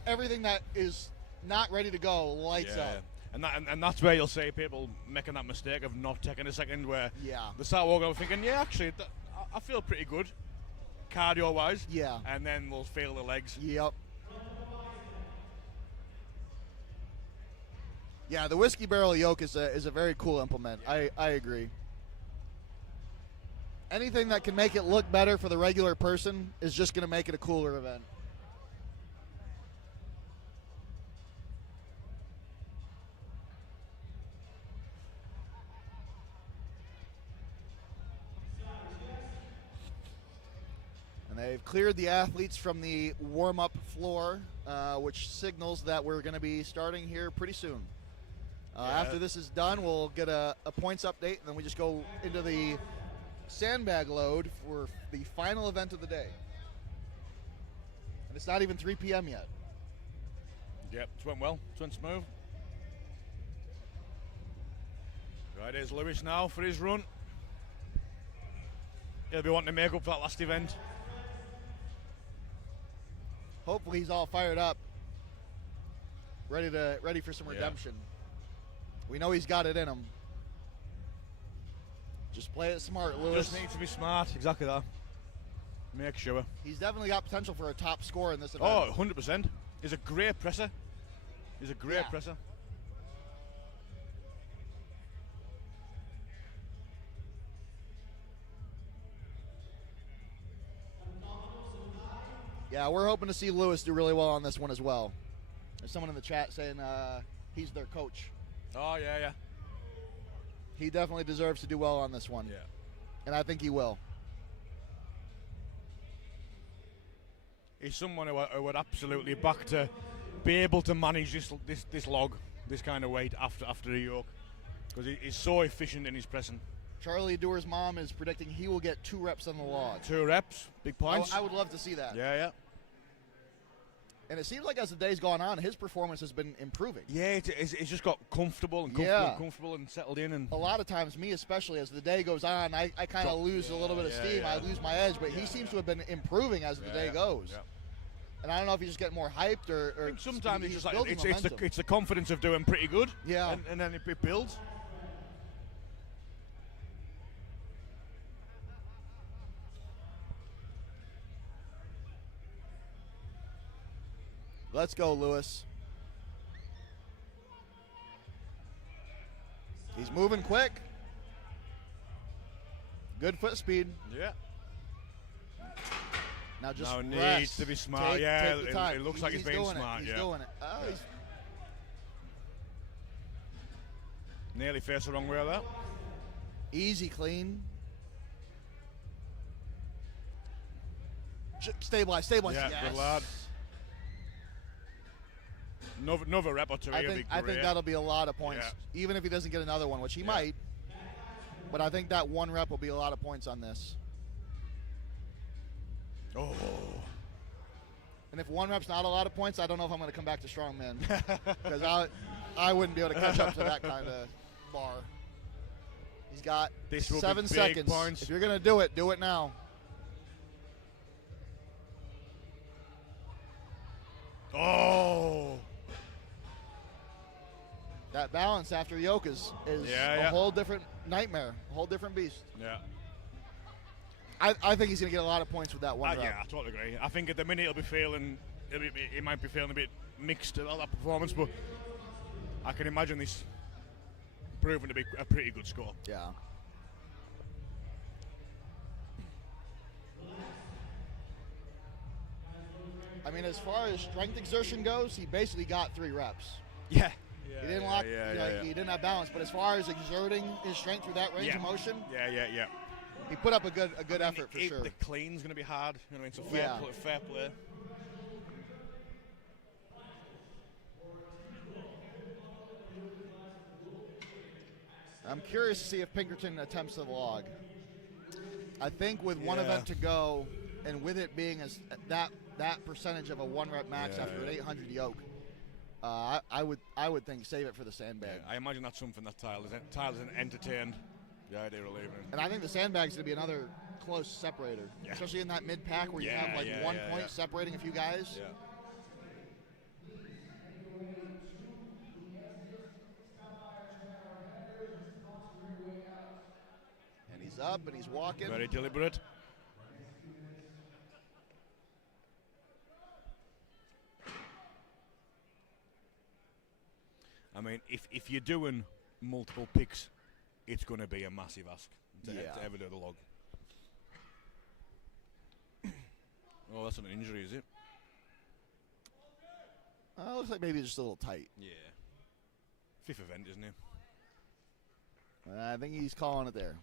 everything that is not ready to go lights up. And that's where you'll see people making that mistake of not taking a second, where they start walking over thinking, actually, I feel pretty good, cardio-wise. Yeah. And then they'll feel the legs. Yep. Yeah, the whiskey barrel yoke is a very cool implement. I agree. Anything that can make it look better for the regular person is just going to make it a cooler event. They've cleared the athletes from the warm-up floor, which signals that we're going to be starting here pretty soon. After this is done, we'll get a points update, and then we just go into the sandbag load for the final event of the day. And it's not even 3 p.m. yet. Yep, it went well. It went smooth. Right, here's Lewis now for his run. He'll be wanting to make up for that last event. Hopefully he's all fired up, ready for some redemption. We know he's got it in him. Just play it smart, Lewis. Just need to be smart. Exactly that. Make sure. He's definitely got potential for a top score in this event. Oh, 100%. He's a great presser. He's a great presser. Yeah, we're hoping to see Lewis do really well on this one as well. There's someone in the chat saying he's their coach. Oh, yeah. He definitely deserves to do well on this one. Yeah. And I think he will. He's someone who would absolutely back to be able to manage this log, this kind of weight after a yoke, because he's so efficient in his pressing. Charlie Doer's mom is predicting he will get 2 reps on the log. 2 reps, big points. I would love to see that. Yeah. And it seems like as the day's gone on, his performance has been improving. Yeah, it's just got comfortable and comfortable and settled in. And a lot of times, me especially, as the day goes on, I kind of lose a little bit of steam. I lose my edge, but he seems to have been improving as the day goes. Yeah. And I don't know if he's just getting more hyped or I think sometimes he's just like momentum. it's the confidence of doing pretty good. Yeah. And then it builds. Let's go, Lewis. He's moving quick. Good foot speed. Yeah. Now just needs to be smart. Take the time. It looks like he's being smart. He's doing it. Oh, he's nearly faced the wrong way of that. Easy, clean. Stabilize. Yeah, yes. Good lad. Another rep or two. I think that'll be a lot of points, even if he doesn't get another one, which he might. But I think that 1 rep will be a lot of points on this. Oh. And if 1 rep's not a lot of points, I don't know if I'm going to come back to strongman, because I wouldn't be able to catch up to that kind of bar. He's got 7 seconds. Points. If you're going to do it now. Oh. That balance after yoke is a whole different nightmare, a whole different beast. Yeah. I think he's going to get a lot of points with that 1 rep. Yeah, I totally agree. I think at the minute he might be feeling a bit mixed about that performance, but I can imagine this proving to be a pretty good score. Yeah. I mean, as far as strength exertion goes, he basically got 3 reps. Yeah. He didn't he didn't have balance, but as far as exerting his strength through that range of motion, he put up a good effort for sure. The clean's going to be hard. You know, it's a fair play. I'm curious to see if Pinkerton attempts the log. I think with one event to go, and with it being that percentage of a 1 rep max after an 800 yoke, I would think save it for the sandbag. Yeah, I imagine that's something that Tyler's entertained the idea of leaving. And I think the sandbag's going to be another close separator, especially in that mid pack where you have like 1 point separating a few guys. Yeah. And he's up and he's walking. Very deliberate. I mean, if you're doing multiple picks, it's going to be a massive ask to ever do the log. Oh, that's an injury, is it? Looks like maybe just a little tight. Yeah. 5th event, isn't it? I think he's calling it there.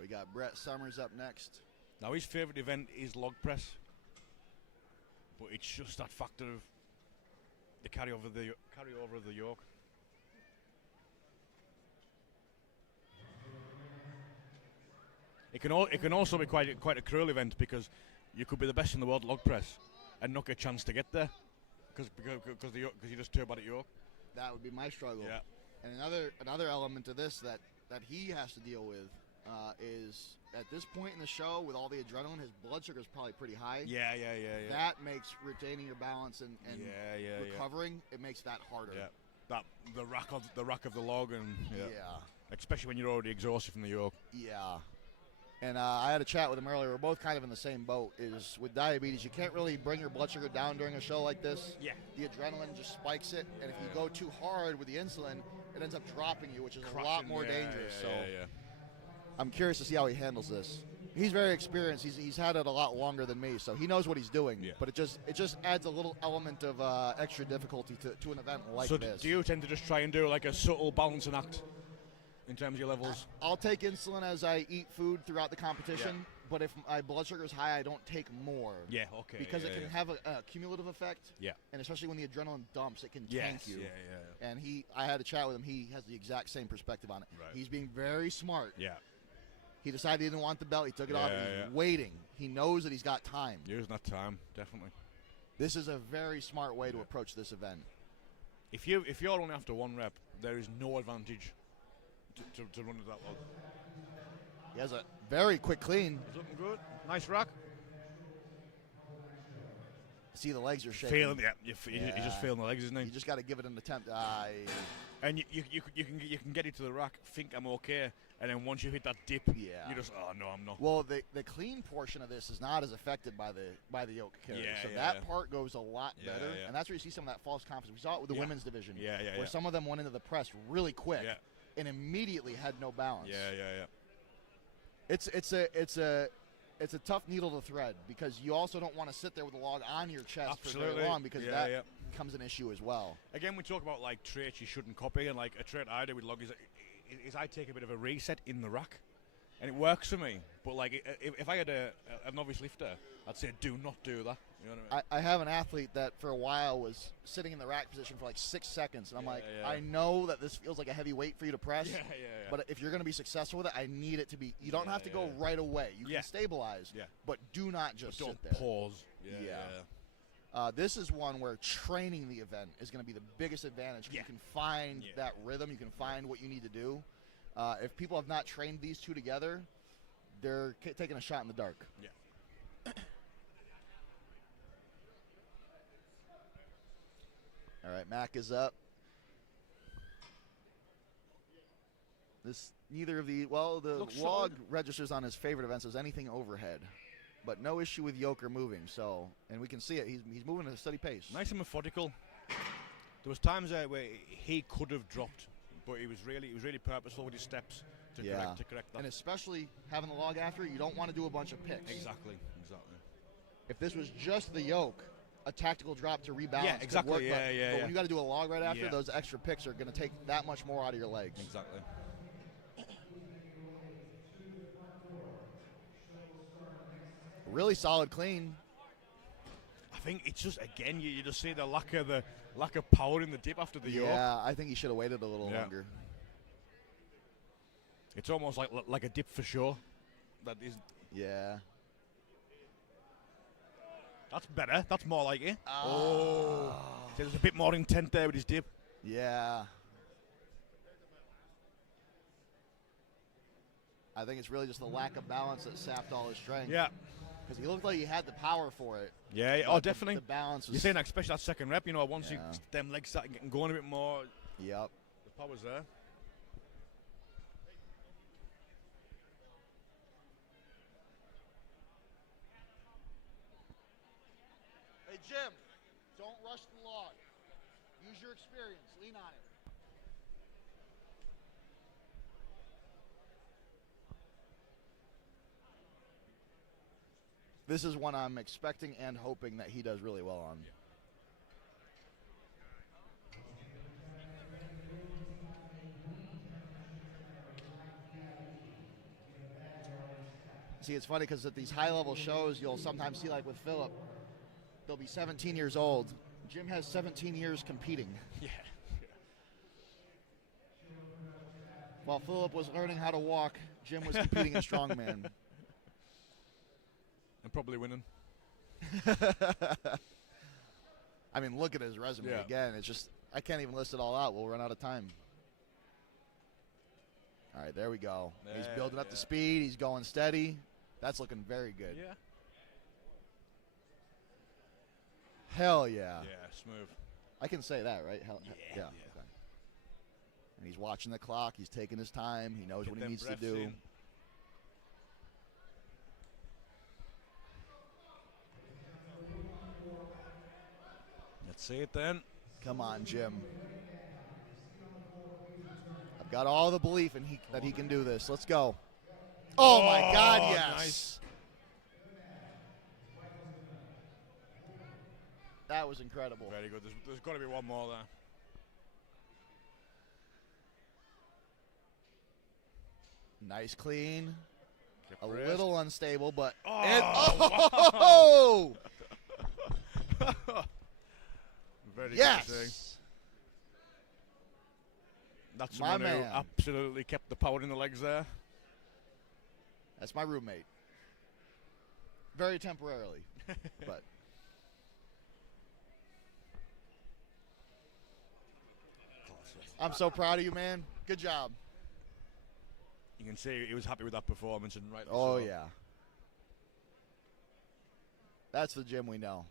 We got Brett Summers up next. Now his favourite event is log press, but it's just that factor of the carryover of the yoke. It can also be quite a cruel event, because you could be the best in the world log press and not get a chance to get there because you're just too bad at yoke. That would be my struggle. Yeah. And another element to this that that he has to deal with is at this point in the show, with all the adrenaline, his blood sugar is probably pretty high. Yeah. That makes retaining your balance and recovering. It makes that harder. Yeah. That the rack of the log, and especially when you're already exhausted from the yoke. Yeah. And I had a chat with him earlier. We're both kind of in the same boat. Is with diabetes, you can't really bring your blood sugar down during a show like this. Yeah. The adrenaline just spikes it, and if you go too hard with the insulin, it ends up dropping you, which is a lot more dangerous. So I'm curious to see how he handles this. He's very experienced. He's had it a lot longer than me, so he knows what he's doing. Yeah. But it just adds a little element of extra difficulty to an event like this. So do you tend to just try and do like a subtle balancing act in terms of your levels? I'll take insulin as I eat food throughout the competition, but if my blood sugar is high, I don't take more. Yeah, okay. Because it can have a cumulative effect. Yeah. And especially when the adrenaline dumps, it can tank you. Yeah. And I had a chat with him. He has the exact same perspective on it. Right. He's being very smart. Yeah. He decided he didn't want the belt. He took it off. He's waiting. He knows that he's got time. Using that time, definitely. This is a very smart way to approach this event. If you're only after one rep, there is no advantage to run to that log. He has a very quick clean. It's looking good. Nice rack. See, the legs are shaking. You're just feeling the legs, isn't he? You just got to give it an attempt. And you can get it to the rack, think I'm okay, and then once you hit that dip, you just, oh no, I'm not. Well, the clean portion of this is not as affected by the yoke carry. That part goes a lot better, and that's where you see some of that false confidence. We saw it with the women's division, where some of them went into the press really quick and immediately had no balance. It's a tough needle to thread because you also don't want to sit there with a log on your chest for very long because that becomes an issue as well. Again, we talk about like traits you shouldn't copy, and like a trait I do with log is I take a bit of a reset in the rack, and it works for me. But like if I had a novice lifter, I'd say do not do that. You know what I mean? I have an athlete that for a while was sitting in the rack position for like 6 seconds, and I'm like, I know that this feels like a heavy weight for you to press, but if you're going to be successful with it, I need it to be. You don't have to go right away. You can stabilize, but do not just sit there. Pause. This is one where training the event is going to be the biggest advantage. You can find that rhythm. You can find what you need to do. If people have not trained these two together, they're taking a shot in the dark. All right, Mac is up. Neither of the log registers on his favorite events as anything overhead, but no issue with yoke or moving. So, and we can see it. He's moving at a steady pace. Nice and methodical. There was times there where he could have dropped, but he was really purposeful with his steps to correct that. And especially having the log after, you don't want to do a bunch of picks. Exactly. If this was just the yoke, a tactical drop to rebalance. Yeah, exactly. Could work, but when you got to do a log right after, those extra picks are going to take that much more out of your legs. Exactly. Really solid clean. I think it's just again you just see the lack of power in the dip after the yoke. Yeah, I think he should have waited a little longer. It's almost like a dip for sure. That is. Yeah. That's better. That's more like it. So there's a bit more intent there with his dip. Yeah. I think it's really just the lack of balance that sapped all his strength. Yeah. Because he looked like he had the power for it. Yeah. Oh, definitely. The balance was... You're saying that especially that second rep, once them legs start getting going a bit more. Yep. The power's there. Hey, Jim, don't rush the log. Use your experience. Lean on it. This is one I'm expecting and hoping that he does really well on. See, it's funny because at these high-level shows, you'll sometimes see, like with Philip, they'll be 17 years old. Jim has 17 years competing. Yeah. While Philip was learning how to walk, Jim was competing in strongman. And probably winning. I mean, look at his resume again. It's just, I can't even list it all out. We'll run out of time. All right, there we go. He's building up the speed. He's going steady. That's looking very good. Yeah. Hell yeah. Yeah, smooth. I can say that, right? Yeah. Okay. And he's watching the clock. He's taking his time. He knows what he needs to do. In. Let's see it then. Come on, Jim. I've got all the belief in that he can do this. Let's go. Oh my God, yes. Nice. That was incredible. Very good. There's got to be one more there. Nice clean. Keep A raised. little unstable, but oh! Very yes. good to see. That's my someone man. who absolutely kept the power in the legs there. That's my roommate. Very temporarily, but. I'm so proud of you, man. Good job. You can see he was happy with that performance, and right. Oh yeah. That's the Jim we know.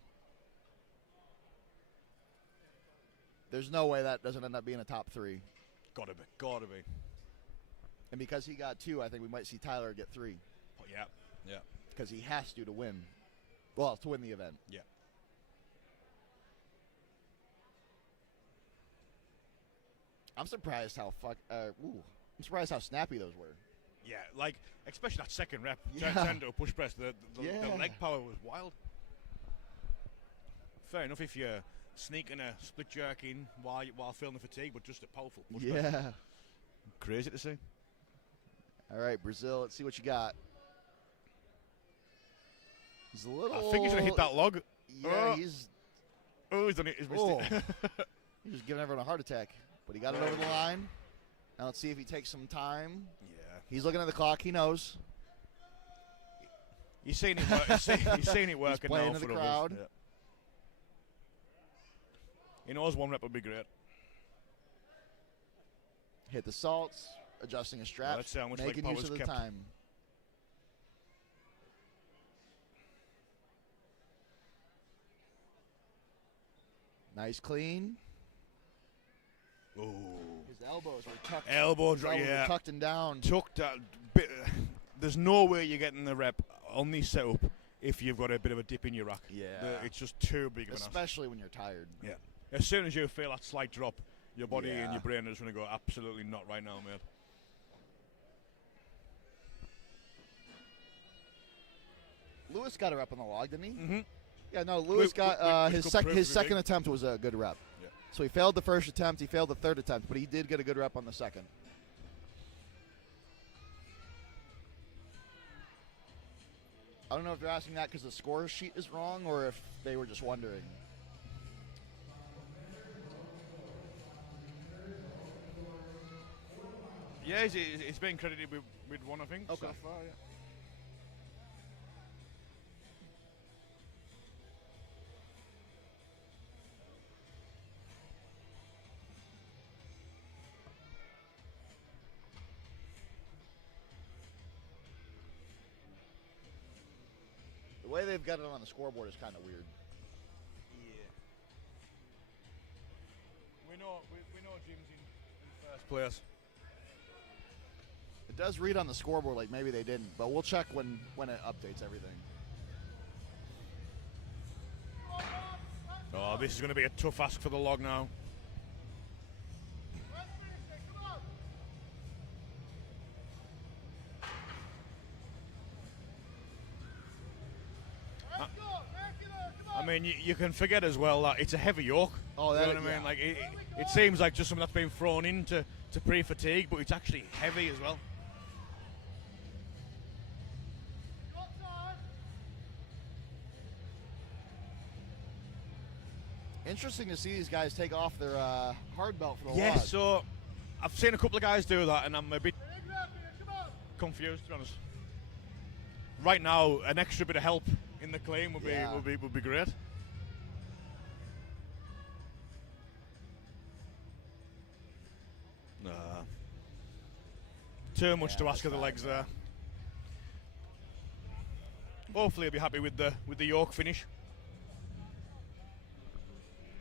There's no way that doesn't end up being a top 3. Gotta be. And because he got 2, I think we might see Tyler get 3. Oh, yeah. Because he has to win. Well, to win the event. Yeah. I'm surprised how I'm surprised how snappy those were. Yeah, like especially that second rep. Yeah. Tendo push press. The leg power was wild. Fair enough if you're sneaking a split jerk in while feeling the fatigue, but just a powerful push press. Yeah. Crazy to see. All right, Brazil, let's see what you got. He's a little. I think he's going to hit that log. Yeah, he's done it. He's missed it. He's just giving everyone a heart attack. But he got it over the line. Now let's see if he takes some time. Yeah. He's looking at the clock. He knows. He's seen it work. He's seen it working He's playing now to for the others. crowd. Yeah. He knows one rep would be great. Hit the salts, adjusting his straps, let's see how much making leg use of power's the kept. time. Nice clean. Ooh. His elbows were tucked. Yeah. Tucked and down. Tucked that bit. There's no way you're getting the rep on this setup if you've got a bit of a dip in your rack. Yeah. It's just too big of an ask. Especially when you're tired. Yeah. As soon as you feel that slight drop, your body Yeah. and your brain are just going to go, absolutely not right now, mate. Lewis got a rep on the log, didn't he? Mm-hmm. Yeah, no, Lewis got his second attempt was a good rep. Yeah. So he failed the first attempt, he failed the third attempt, but he did get a good rep on the second. I don't know if they're asking that because the score sheet is wrong or if they were just wondering. Yeah, it's been credited with one, I think, Okay. so far, yeah. The way they've got it on the scoreboard is kind of weird. Yeah. We know Jim's in first place. It does read on the scoreboard like maybe they didn't, but we'll check when it updates everything. Oh, this is going to be a tough ask for the log now. I mean, you can forget as well that it's a heavy yoke. Oh, you know what I mean? Like it seems like just something that's been thrown in to pre-fatigue, but it's actually heavy as well. Interesting to see these guys take off their hard belt for the Yeah, log. so I've seen a couple of guys do that, and I'm a bit confused, to be honest. Right now, an extra bit of help in the clean would be great. too much to ask of the legs there. Hopefully he'll be happy with the yoke finish.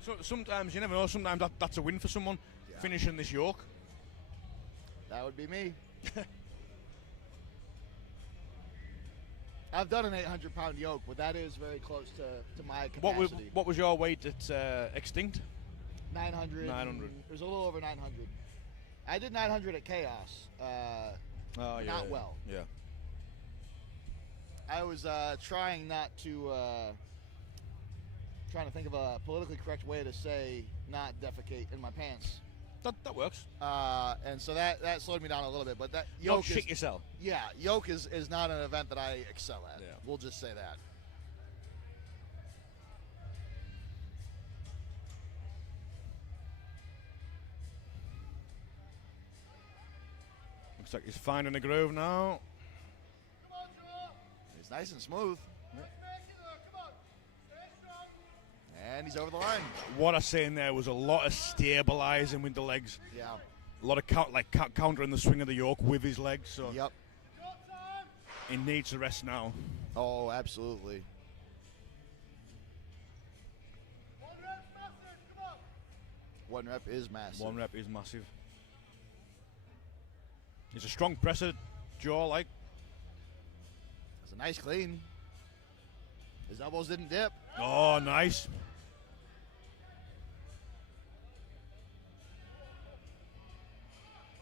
So sometimes, you never know, sometimes that's a win for someone, finishing this yoke. That would be me. I've done an 800-pound yoke, but that is very close to my capacity. What was your weight at Extinct? 900. 900. It was a little over 900. I did 900 at Chaos. Not well. Yeah. I was trying to think of a politically correct way to say not defecate in my pants. That works. And so that slowed me down a little bit. But that yoke Don't shit yourself. Yeah, yoke is not an event that I excel at. Yeah. We'll just say that. Looks like he's finding a groove now. He's nice and smooth. And he's over the line. What I seen there was a lot of stabilizing with the legs. Yeah. A lot of countering the swing of the yoke with his legs. So yep. He needs to rest now. Oh, absolutely. One rep is massive. One rep is massive. He's a strong presser, jaw like. That's a nice clean. His elbows didn't dip. Oh, nice.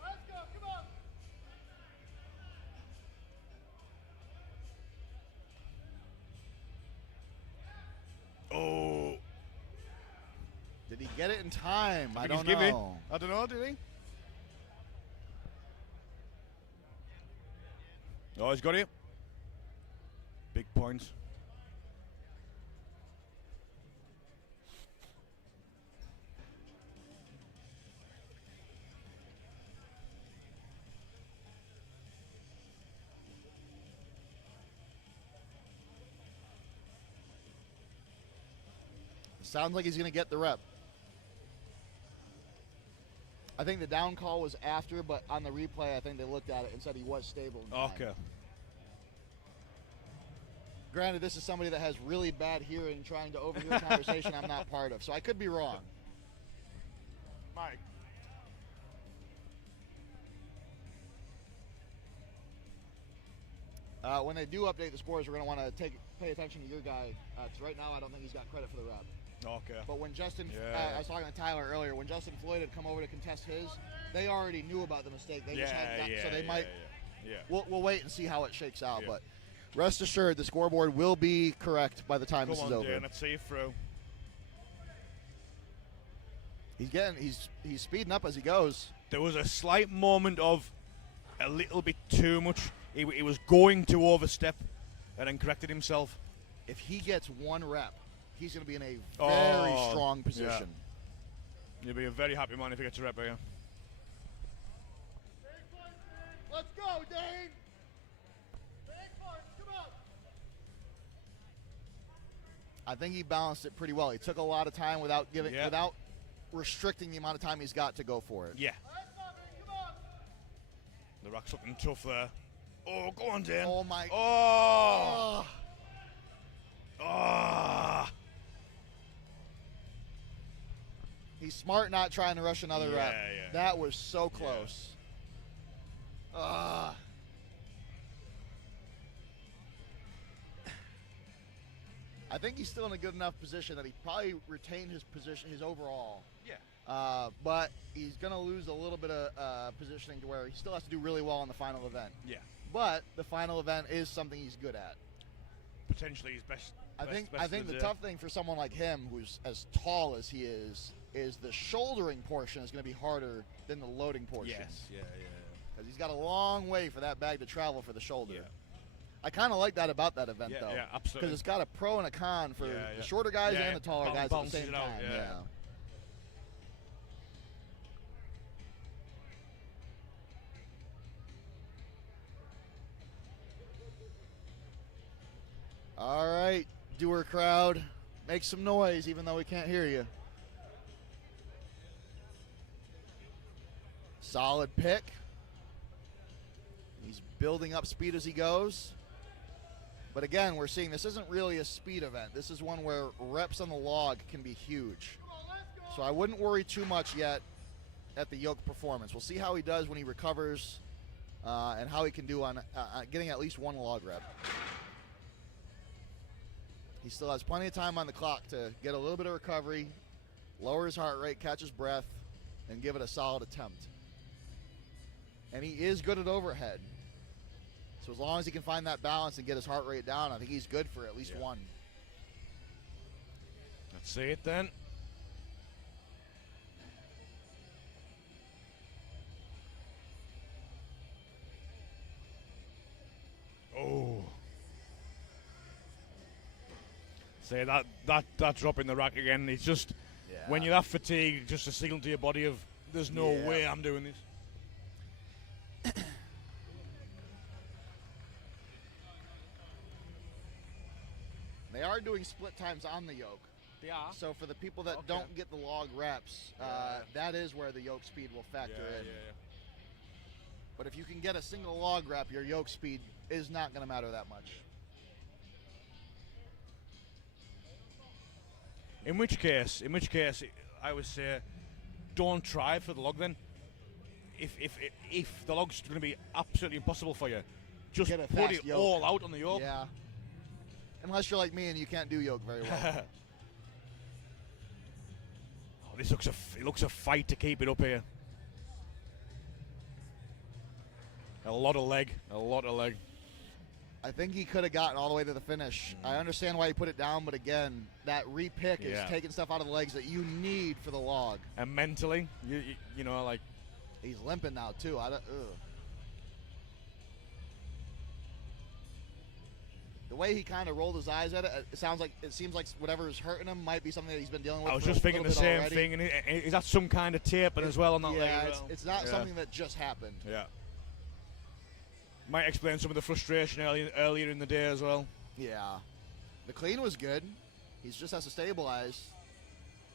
Let's go, come on. Oh. Did he get it in time? I don't know. I don't know, did he? Oh, he's got it. Big points. Sounds like he's going to get the rep. I think the down call was after, but on the replay, I think they looked at it and said he was stable. Okay. Granted, this is somebody that has really bad hearing trying to overhear a conversation I'm not part of, so I could be wrong. Mike. When they do update the scores, we're going to want to pay attention to your guy, because right now I don't think he's got credit for the rep. Okay. But when Justin, I was talking to Tyler earlier, when Justin Floyd had come over to contest his, they already knew about the mistake. They just hadn't so they might. Yeah. We'll wait and see how it shakes out. But rest assured, the scoreboard will be correct by the time this is over. Dan, let's see you through. He's speeding up as he goes. There was a slight moment of a little bit too much. He was going to overstep, and then corrected himself. If he gets one rep, he's going to be in a very strong position. Yeah. You'll be a very happy man if he gets a rep here. Let's go, Dane! Come on! I think he balanced it pretty well. He took a lot of time without restricting the amount of time he's got to go for it. Yeah. The rack's looking tough there. Oh, go on, Dan. Oh, my. Oh. Oh. He's smart not trying to rush another rep. Yeah. That was so close. I think he's still in a good enough position that he probably retained his position, his overall. Yeah. But he's going to lose a little bit of positioning to where he still has to do really well in the final event. Yeah. But the final event is something he's good at. Potentially his best. I think the tough thing for someone like him, who's as tall as he is the shouldering portion is going to be harder than the loading portion. Yes. Yeah. Because he's got a long way for that bag to travel for the shoulder. Yeah. I kind of like that about that event, though. Yeah, absolutely. Because it's got a pro and a con for the shorter guys and the taller guys at the same time. Yeah. All right, doer crowd, make some noise even though we can't hear you. Solid pick. He's building up speed as he goes. But again, we're seeing this isn't really a speed event. This is one where reps on the log can be huge. So I wouldn't worry too much yet at the yoke performance. We'll see how he does when he recovers and how he can do on getting at least one log rep. He still has plenty of time on the clock to get a little bit of recovery, lower his heart rate, catch his breath, and give it a solid attempt. And he is good at overhead. So as long as he can find that balance and get his heart rate down, I think he's good for at least one. Let's see it then. Oh. Say that drop in the rack again. It's just when you're that fatigued, just a signal to your body of there's no way I'm doing this. They are doing split times on the yoke. They are. So for the people that don't get the log reps, that is where the yoke speed will factor in. But if you can get a single log rep, your yoke speed is not going to matter that much. In which case, I would say, don't try for the log then. If the log's going to be absolutely impossible for you, just put it all out on the yoke. Yeah. Unless you're like me and you can't do yoke very well. Oh, this looks a fight to keep it up here. A lot of leg. I think he could have gotten all the way to the finish. I understand why he put it down, but again, that repick is taking stuff out of the legs that you need for the log. And mentally, you know, like he's limping now too. The way he kind of rolled his eyes at it, it seems like whatever is hurting him might be something that he's been dealing with. I was just thinking the same thing. And is that some kind of taping as well on that leg? Yeah, it's not something that just happened. Yeah. Might explain some of the frustration earlier in the day as well. Yeah. The clean was good. He just has to stabilize.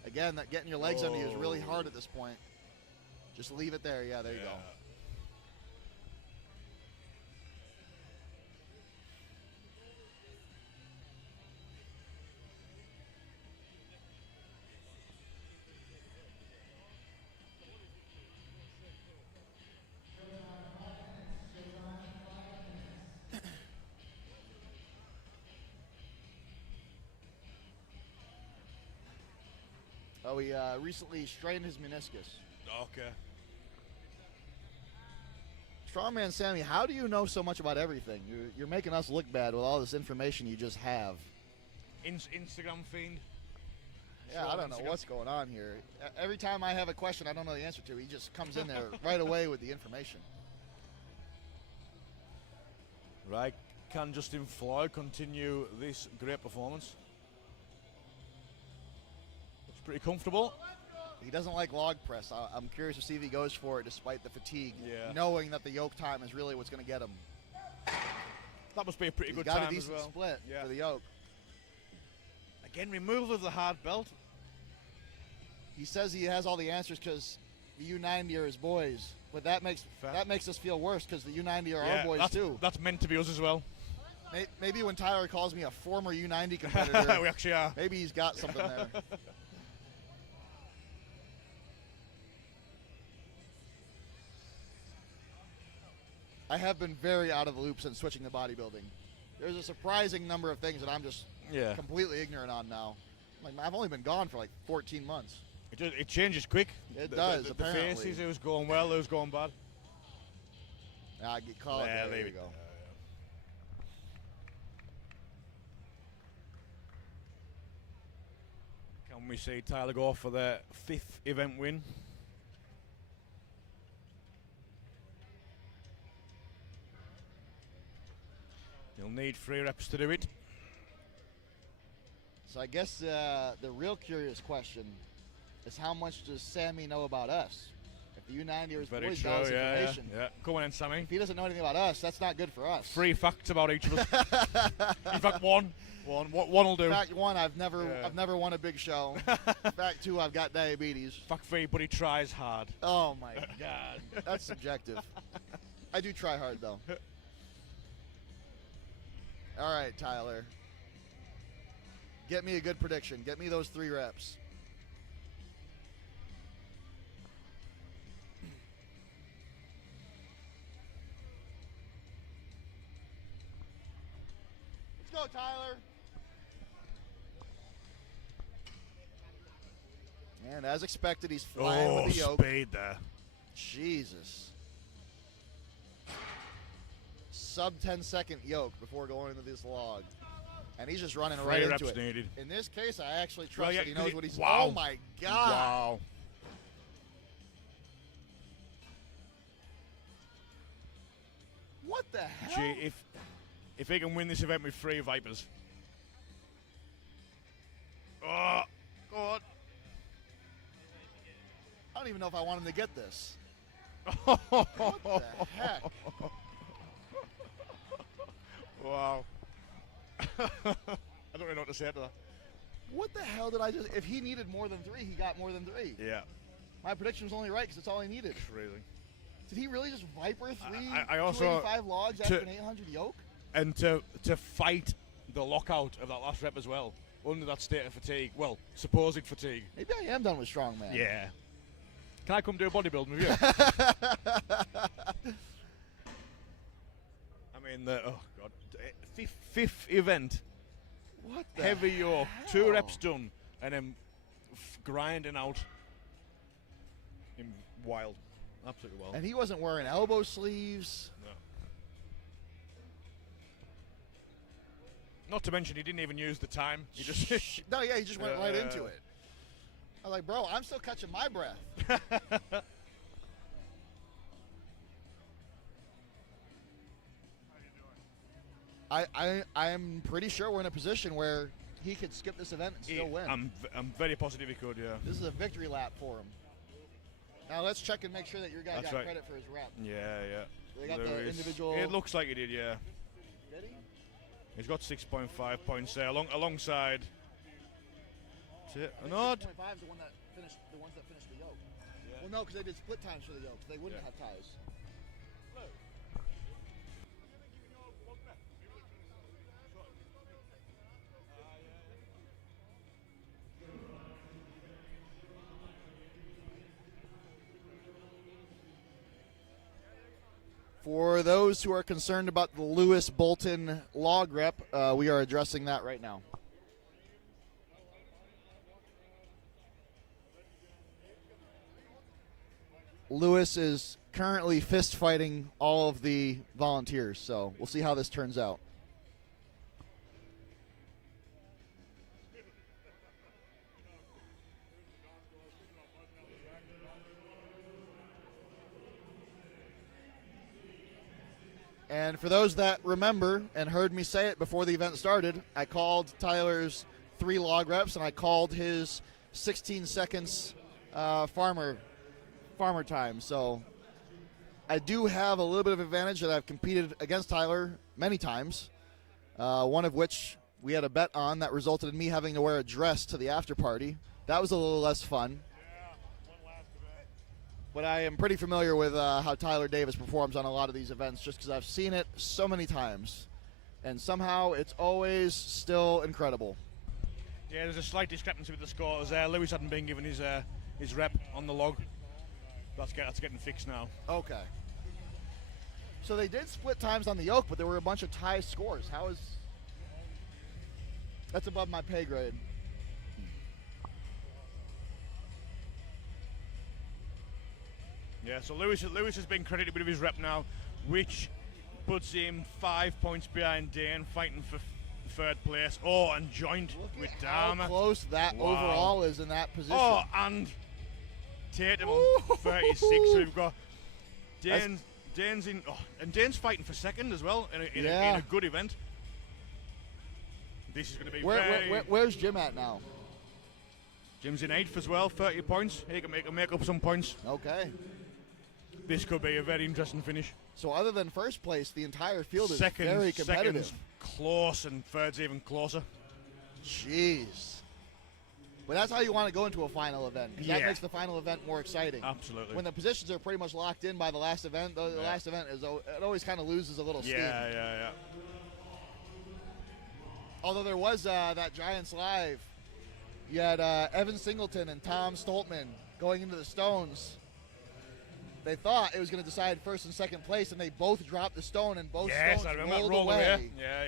Again, that getting your legs under you is really hard at this point. Just leave it there. Yeah, there you go. Oh, he recently strained his meniscus. Okay. Strongman Sammy, how do you know so much about everything? You're making us look bad with all this information you just have. Instagram fiend. Yeah, I don't know what's going on here. Every time I have a question I don't know the answer to, he just comes in there right away with the information. Right. Can Justin Floyd continue this great performance? Pretty comfortable. He doesn't like log press. I'm curious to see if he goes for it despite the fatigue, knowing that the yoke time is really what's going to get him. That must be a pretty good time as well. He's got a decent split for the yoke. Again, removal of the hard belt. He says he has all the answers because the U90 are his boys, but that makes us feel worse because the U90 are our boys too. That's meant to be us as well. Maybe when Tyler calls me a former U90 competitor, we actually are. Maybe he's got something there. I have been very out of the loop since switching to bodybuilding. There's a surprising number of things that I'm just completely ignorant on now. Like, I've only been gone for like 14 months. It changes quick. It does, apparently. The faces, who's going well, who's going bad. I get caught. There you go. Can we see Tyler go for their 5th event win? You'll need 3 reps to do it. So I guess the real curious question is how much does Sammy know about us? If the U90 or his boys got his information. Yeah. Come on in, Sammy. If he doesn't know anything about us, that's not good for us. 3 facts about each of us. In fact, one will do. Fact 1, I've never won a big show. Fact 2, I've got diabetes. Fact 3, but he tries hard. Oh my God, that's subjective. I do try hard, though. All right, Tyler. Get me a good prediction. Get me those 3 reps. Let's go, Tyler. And as expected, he's flying with the yoke. Speed there. Jesus. Sub 10-second yoke before going into this log. And he's just running right into it. Needed. In this case, I actually trust that he knows what he's... Wow. Oh, my God. Wow. What the hell? Gee, if he can win this event with 3 Vipers. Oh, God. I don't even know if I want him to get this. What the heck? Wow. I don't really know what to say to that. What the hell did I just... If he needed more than 3, he got more than 3. Yeah. My prediction was only right because it's all he needed. Crazy. Did he really just Viper 3 I also, 285 logs after an 800 yoke? And to fight the lockout of that last rep as well, under that state of fatigue. Well, supposed fatigue. Maybe I am done with strongman. Yeah. Can I come do a bodybuilding with you? I mean, oh God, fifth event. What the heavy yoke, hell? 2 reps done, and then grinding out. Wild, absolutely wild. And he wasn't wearing elbow sleeves. No. Not to mention, he didn't even use the time. He just no, yeah, he just went right into it. I was like, bro, I'm still catching my breath. I'm pretty sure we're in a position where he could skip this event and still win. I'm very positive he could, yeah. This is a victory lap for him. Now let's check and make sure that your guy got credit for his rep. Yeah, yeah. They got the individual. It looks like he did, yeah. Did he? He's got 6.5 points there, alongside. That's it. A nod. 6.5 is the ones that finished the yoke. Yeah. Well, no, because they did split times for the yoke. They wouldn't have ties. For those who are concerned about the Lewis Bolton log rep, we are addressing that right now. Lewis is currently fist fighting all of the volunteers, so we'll see how this turns out. And for those that remember and heard me say it before the event started, I called Tyler's 3 log reps and I called his 16 seconds farmer time. So I do have a little bit of advantage that I've competed against Tyler many times, one of which we had a bet on that resulted in me having to wear a dress to the after party. That was a little less fun. But I am pretty familiar with how Tyler Davis performs on a lot of these events just because I've seen it so many times. And somehow it's always still incredible. Yeah, there's a slight discrepancy with the scores there. Lewis hadn't been given his rep on the log. That's getting fixed now. Okay. So they did split times on the yoke, but there were a bunch of tie scores. How is... That's above my pay grade. Yeah, so Lewis has been credited with his rep now, which puts him 5 points behind Dane, fighting for 3rd place. Oh, and joined with Dharma. How close that overall is in that position. Oh, and Tatum on 36. So we've got Dane's in, and Dane's fighting for 2nd as well in a good event. This is going to be where's Jim at now? Jim's in 8th as well, 30 points. He can make up some points. Okay. This could be a very interesting finish. So other than 1st place, the entire field is very competitive. Second's close and 3rd's even closer. Jeez. But that's how you want to go into a final event, because that makes the final event more exciting. Absolutely. When the positions are pretty much locked in by the last event, the last event it always kind of loses a little steam. Yeah. Although there was that Giants Live, you had Evan Singleton and Tom Stoltman going into the stones. They thought it was going to decide first and second place, and they both dropped the stone, and both stones rolled away. Yeah.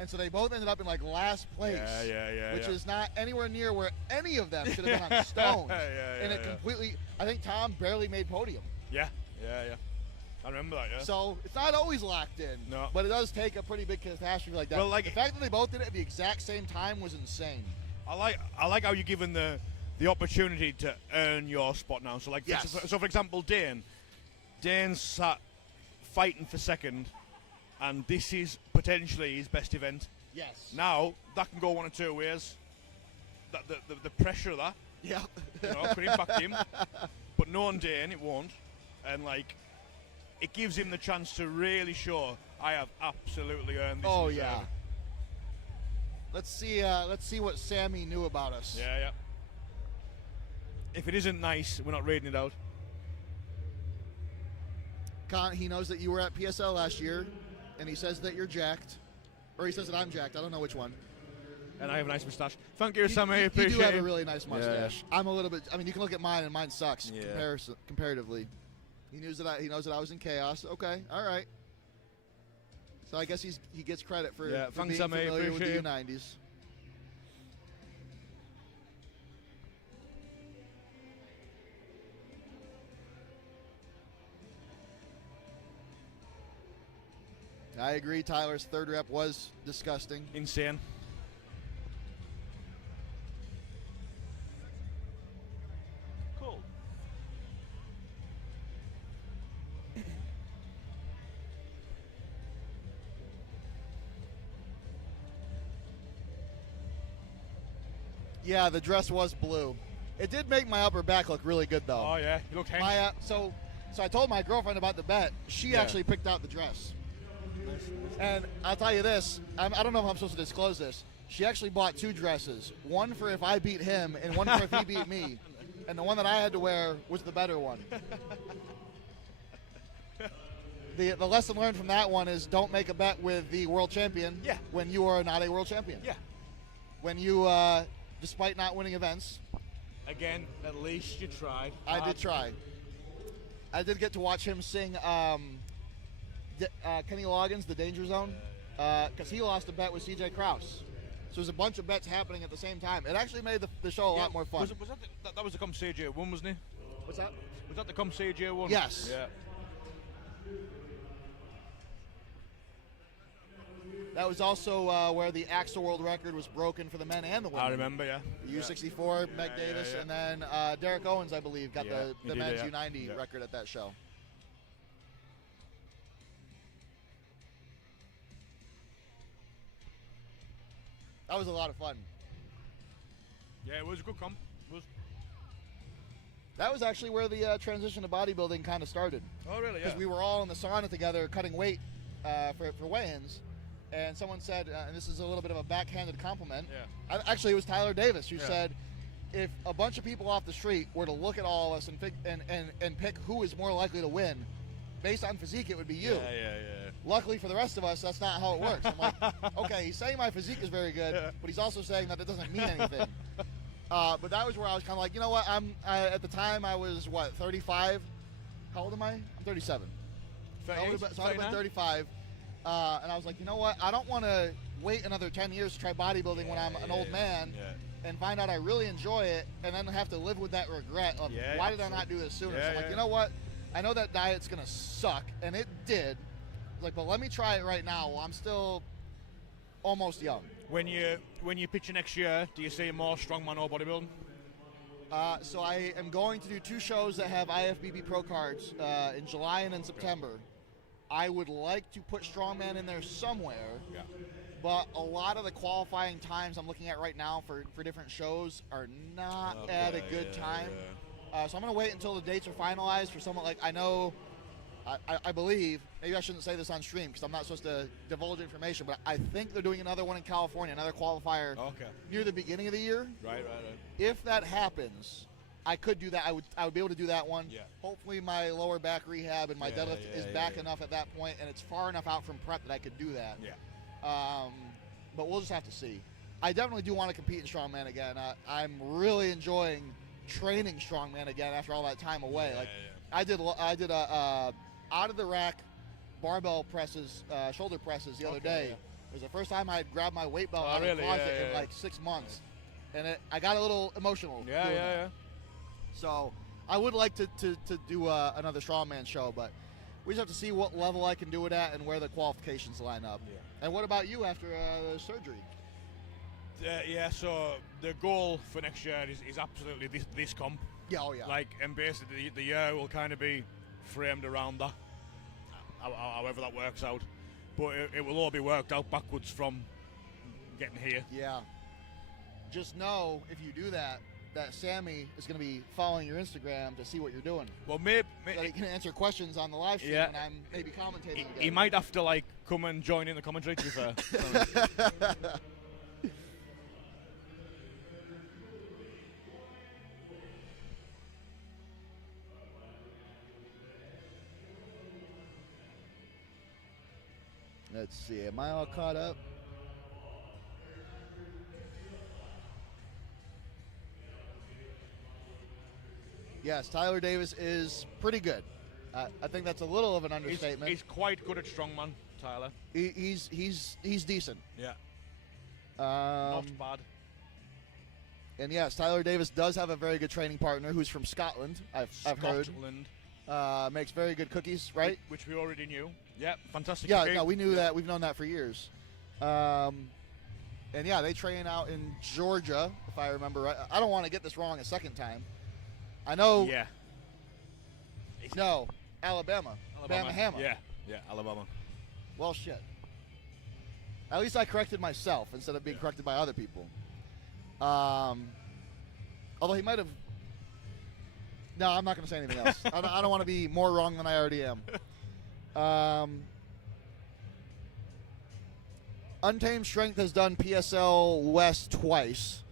And so they both ended up in like last place, which is not anywhere near where any of them should have been on stones. And it completely, I think Tom barely made podium. Yeah. I remember that, yeah. So it's not always locked in, but it does take a pretty big catastrophe like that. Well, like, the fact that they both did it at the exact same time was insane. I like how you're given the opportunity to earn your spot now. So, like, so for example, Dane's sat fighting for second, and this is potentially his best event. Yes. Now that can go one of two ways. That the pressure of that, could impact him. But knowing Dane, it won't, and like, it gives him the chance to really show I have absolutely earned this. Oh yeah. Let's see what Sammy knew about us. Yeah. If it isn't nice, we're not reading it out. He knows that you were at PSL last year, and he says that you're jacked. Or he says that I'm jacked. I don't know which one. And I have a nice moustache. Thank you, Sammy. Appreciate you do have a really nice mustache. Yeah. I'm a little bit. I mean, you can look at mine, and mine sucks comparatively. He knows that I was in chaos. Okay, all right. So I guess he gets credit for being familiar with the U90s. I agree. Tyler's third rep was disgusting. Insane. Cool. Yeah, the dress was blue. It did make my upper back look really good, though. Oh, yeah? You look hench. So I told my girlfriend about the bet. She actually picked out the dress. Nice. And I'll tell you this, I don't know if I'm supposed to disclose this. She actually bought two dresses, one for if I beat him and one for if he beat me. And the one that I had to wear was the better one. The lesson learned from that one is don't make a bet with the world champion when you are not a world champion. Yeah. When you, despite not winning events. Again, at least you tried. I did try. I did get to watch him sing Kenny Loggins, The Danger Zone, because he lost a bet with CJ Kraus. So there's a bunch of bets happening at the same time. It actually made the show a lot more fun. Was that was the comp CJ won, wasn't he? What's that? Was that the comp CJ won? Yes. Yeah. That was also where the Axel world record was broken for the men and the women. I remember, yeah. The U64, Meg Davis, and then Derek Owens, I believe, got the men's U90 record at that show. That was a lot of fun. Yeah, it was a good comp. That was actually where the transition to bodybuilding kind of started. Oh, really? Yeah. Because we were all in the sauna together cutting weight for weigh-ins. And someone said, and this is a little bit of a backhanded compliment. Yeah. Actually, it was Tyler Davis who said, if a bunch of people off the street were to look at all of us and pick who is more likely to win, based on physique, it would be you. Yeah. Luckily for the rest of us, that's not how it works. I'm like, okay, he's saying my physique is very good, but he's also saying that it doesn't mean anything. But that was where I was kind of like, you know what? At the time, I was, 35? How old am I? I'm 37. So I would have been 35. And I was like, you know what? I don't want to wait another 10 years to try bodybuilding when I'm an old man and find out I really enjoy it and then have to live with that regret of why did I not do this sooner? So I'm like, you know what? I know that diet's going to suck, and it did. Like, but let me try it right now while I'm still almost young. When you picture next year, do you see more strongman or bodybuilding? So I am going to do 2 shows that have IFBB Pro cards in July and in September. I would like to put strongman in there somewhere, but a lot of the qualifying times I'm looking at right now for different shows are not at a good time. So I'm going to wait until the dates are finalized for someone like, I know I believe, maybe I shouldn't say this on stream because I'm not supposed to divulge information, but I think they're doing another one in California, another qualifier near the beginning of the year. Right. If that happens, I could do that. I would be able to do that one. Yeah. Hopefully my lower back rehab and my deadlift is back enough at that point, and it's far enough out from prep that I could do that. Yeah. But we'll just have to see. I definitely do want to compete in strongman again. I'm really enjoying training strongman again after all that time away. I did a out of the rack barbell presses, shoulder presses the other day. It was the first time I had grabbed my weight belt out of the closet in like 6 months, and I got a little emotional. Yeah. So I would like to do another strongman show, but we just have to see what level I can do it at and where the qualifications line up. Yeah. And what about you after the surgery? So the goal for next year is absolutely this comp. Yeah, oh yeah. Like, and basically the year will kind of be framed around that, however that works out. But it will all be worked out backwards from getting here. Yeah. Just know, if you do that Sammy is going to be following your Instagram to see what you're doing. Well, maybe so he can answer questions on the live stream, and I'm maybe commentating again. He might have to, like, come and join in the commentary, to be fair. Let's see, am I all caught up? Yes, Tyler Davis is pretty good. I think that's a little of an understatement. He's quite good at strongman, Tyler. He's decent. Yeah. Not bad. And yes, Tyler Davis does have a very good training partner who's from Scotland. I've heard. Makes very good cookies, right? Which we already knew. Yeah, fantastic. Yeah, no, we knew that. We've known that for years. And yeah, they train out in Georgia, if I remember right. I don't want to get this wrong a second time. I know. Yeah. No, Alabama. Bama-Hammer. Yeah, Alabama. Well, shit. At least I corrected myself instead of being corrected by other people. Although he might have. No, I'm not going to say anything else. I don't want to be more wrong than I already am. Untamed Strength has done PSL West twice.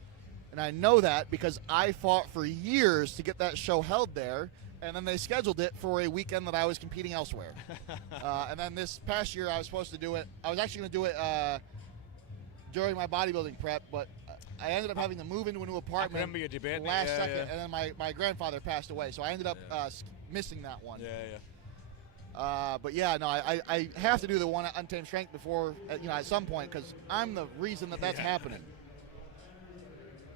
And I know that because I fought for years to get that show held there. And then they scheduled it for a weekend that I was competing elsewhere. And then this past year I was supposed to do it. I was actually going to do it during my bodybuilding prep, but I ended up having to move into a new apartment. I remember your debate last second, and then my grandfather passed away, so I ended up missing that one. But yeah, no, I have to do the one at Untamed Strength before, at some point, because I'm the reason that's happening.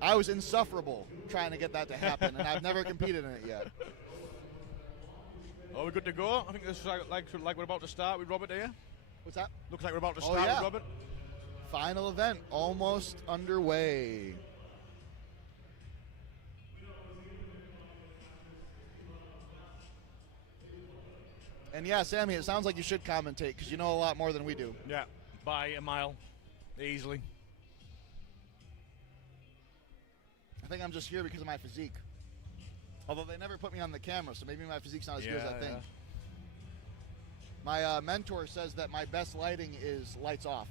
I was insufferable trying to get that to happen, and I've never competed in it yet. Are we good to go? I think this is like we're about to start with Robert here. What's that? Looks like we're about to start with Robert. Final event almost underway. And yeah, Sammy, it sounds like you should commentate because you know a lot more than we do. Yeah, by a mile, easily. I think I'm just here because of my physique. Although they never put me on the camera, so maybe my physique's not as good as I think. My mentor says that my best lighting is lights off.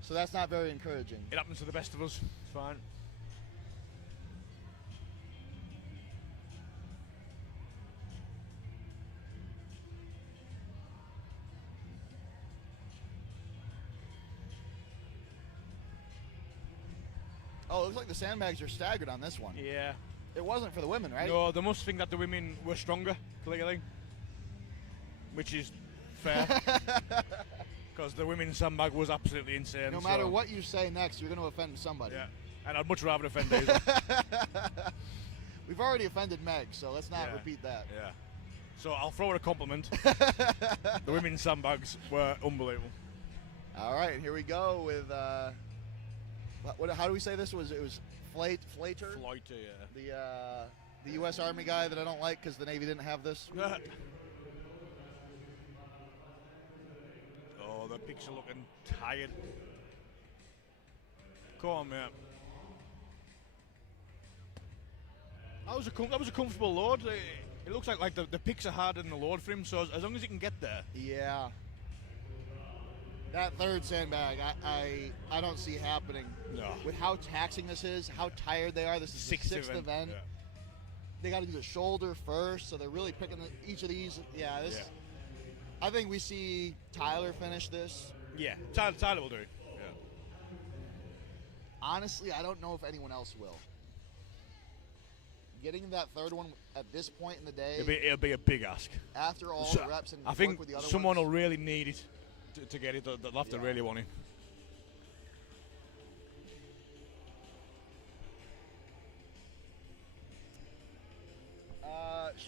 So that's not very encouraging. It happens to the best of us. It's fine. Oh, it looks like the sandbags are staggered on this one. Yeah. It wasn't for the women, right? No, they must think that the women were stronger, clearly. Which is fair. Because the women's sandbag was absolutely insane. No matter what you say next, you're going to offend somebody. Yeah, and I'd much rather offend Daisy. We've already offended Meg, so let's not repeat that. Yeah. So I'll throw her a compliment. The women's sandbags were unbelievable. All right, here we go with, how do we say this? It was Flater? Flater, yeah. The U.S. Army guy that I don't like because the Navy didn't have this. Oh, the pigs are looking tired. Come on, man. That was a comfortable load. It looks like the picks are harder than the load for him, so as long as he can get there. Yeah. That third sandbag, I don't see happening. No. With how taxing this is, how tired they are. This is the sixth event. Yeah. They got to do the shoulder first, so they're really picking each of these. Yeah, this. Yeah. I think we see Tyler finish this. Yeah, Tyler will do it. Yeah. Honestly, I don't know if anyone else will. Getting that third one at this point in the day, it'll be a big ask. After all the reps and I think with the other someone ones. will really need it to get it. They'll have to really want it.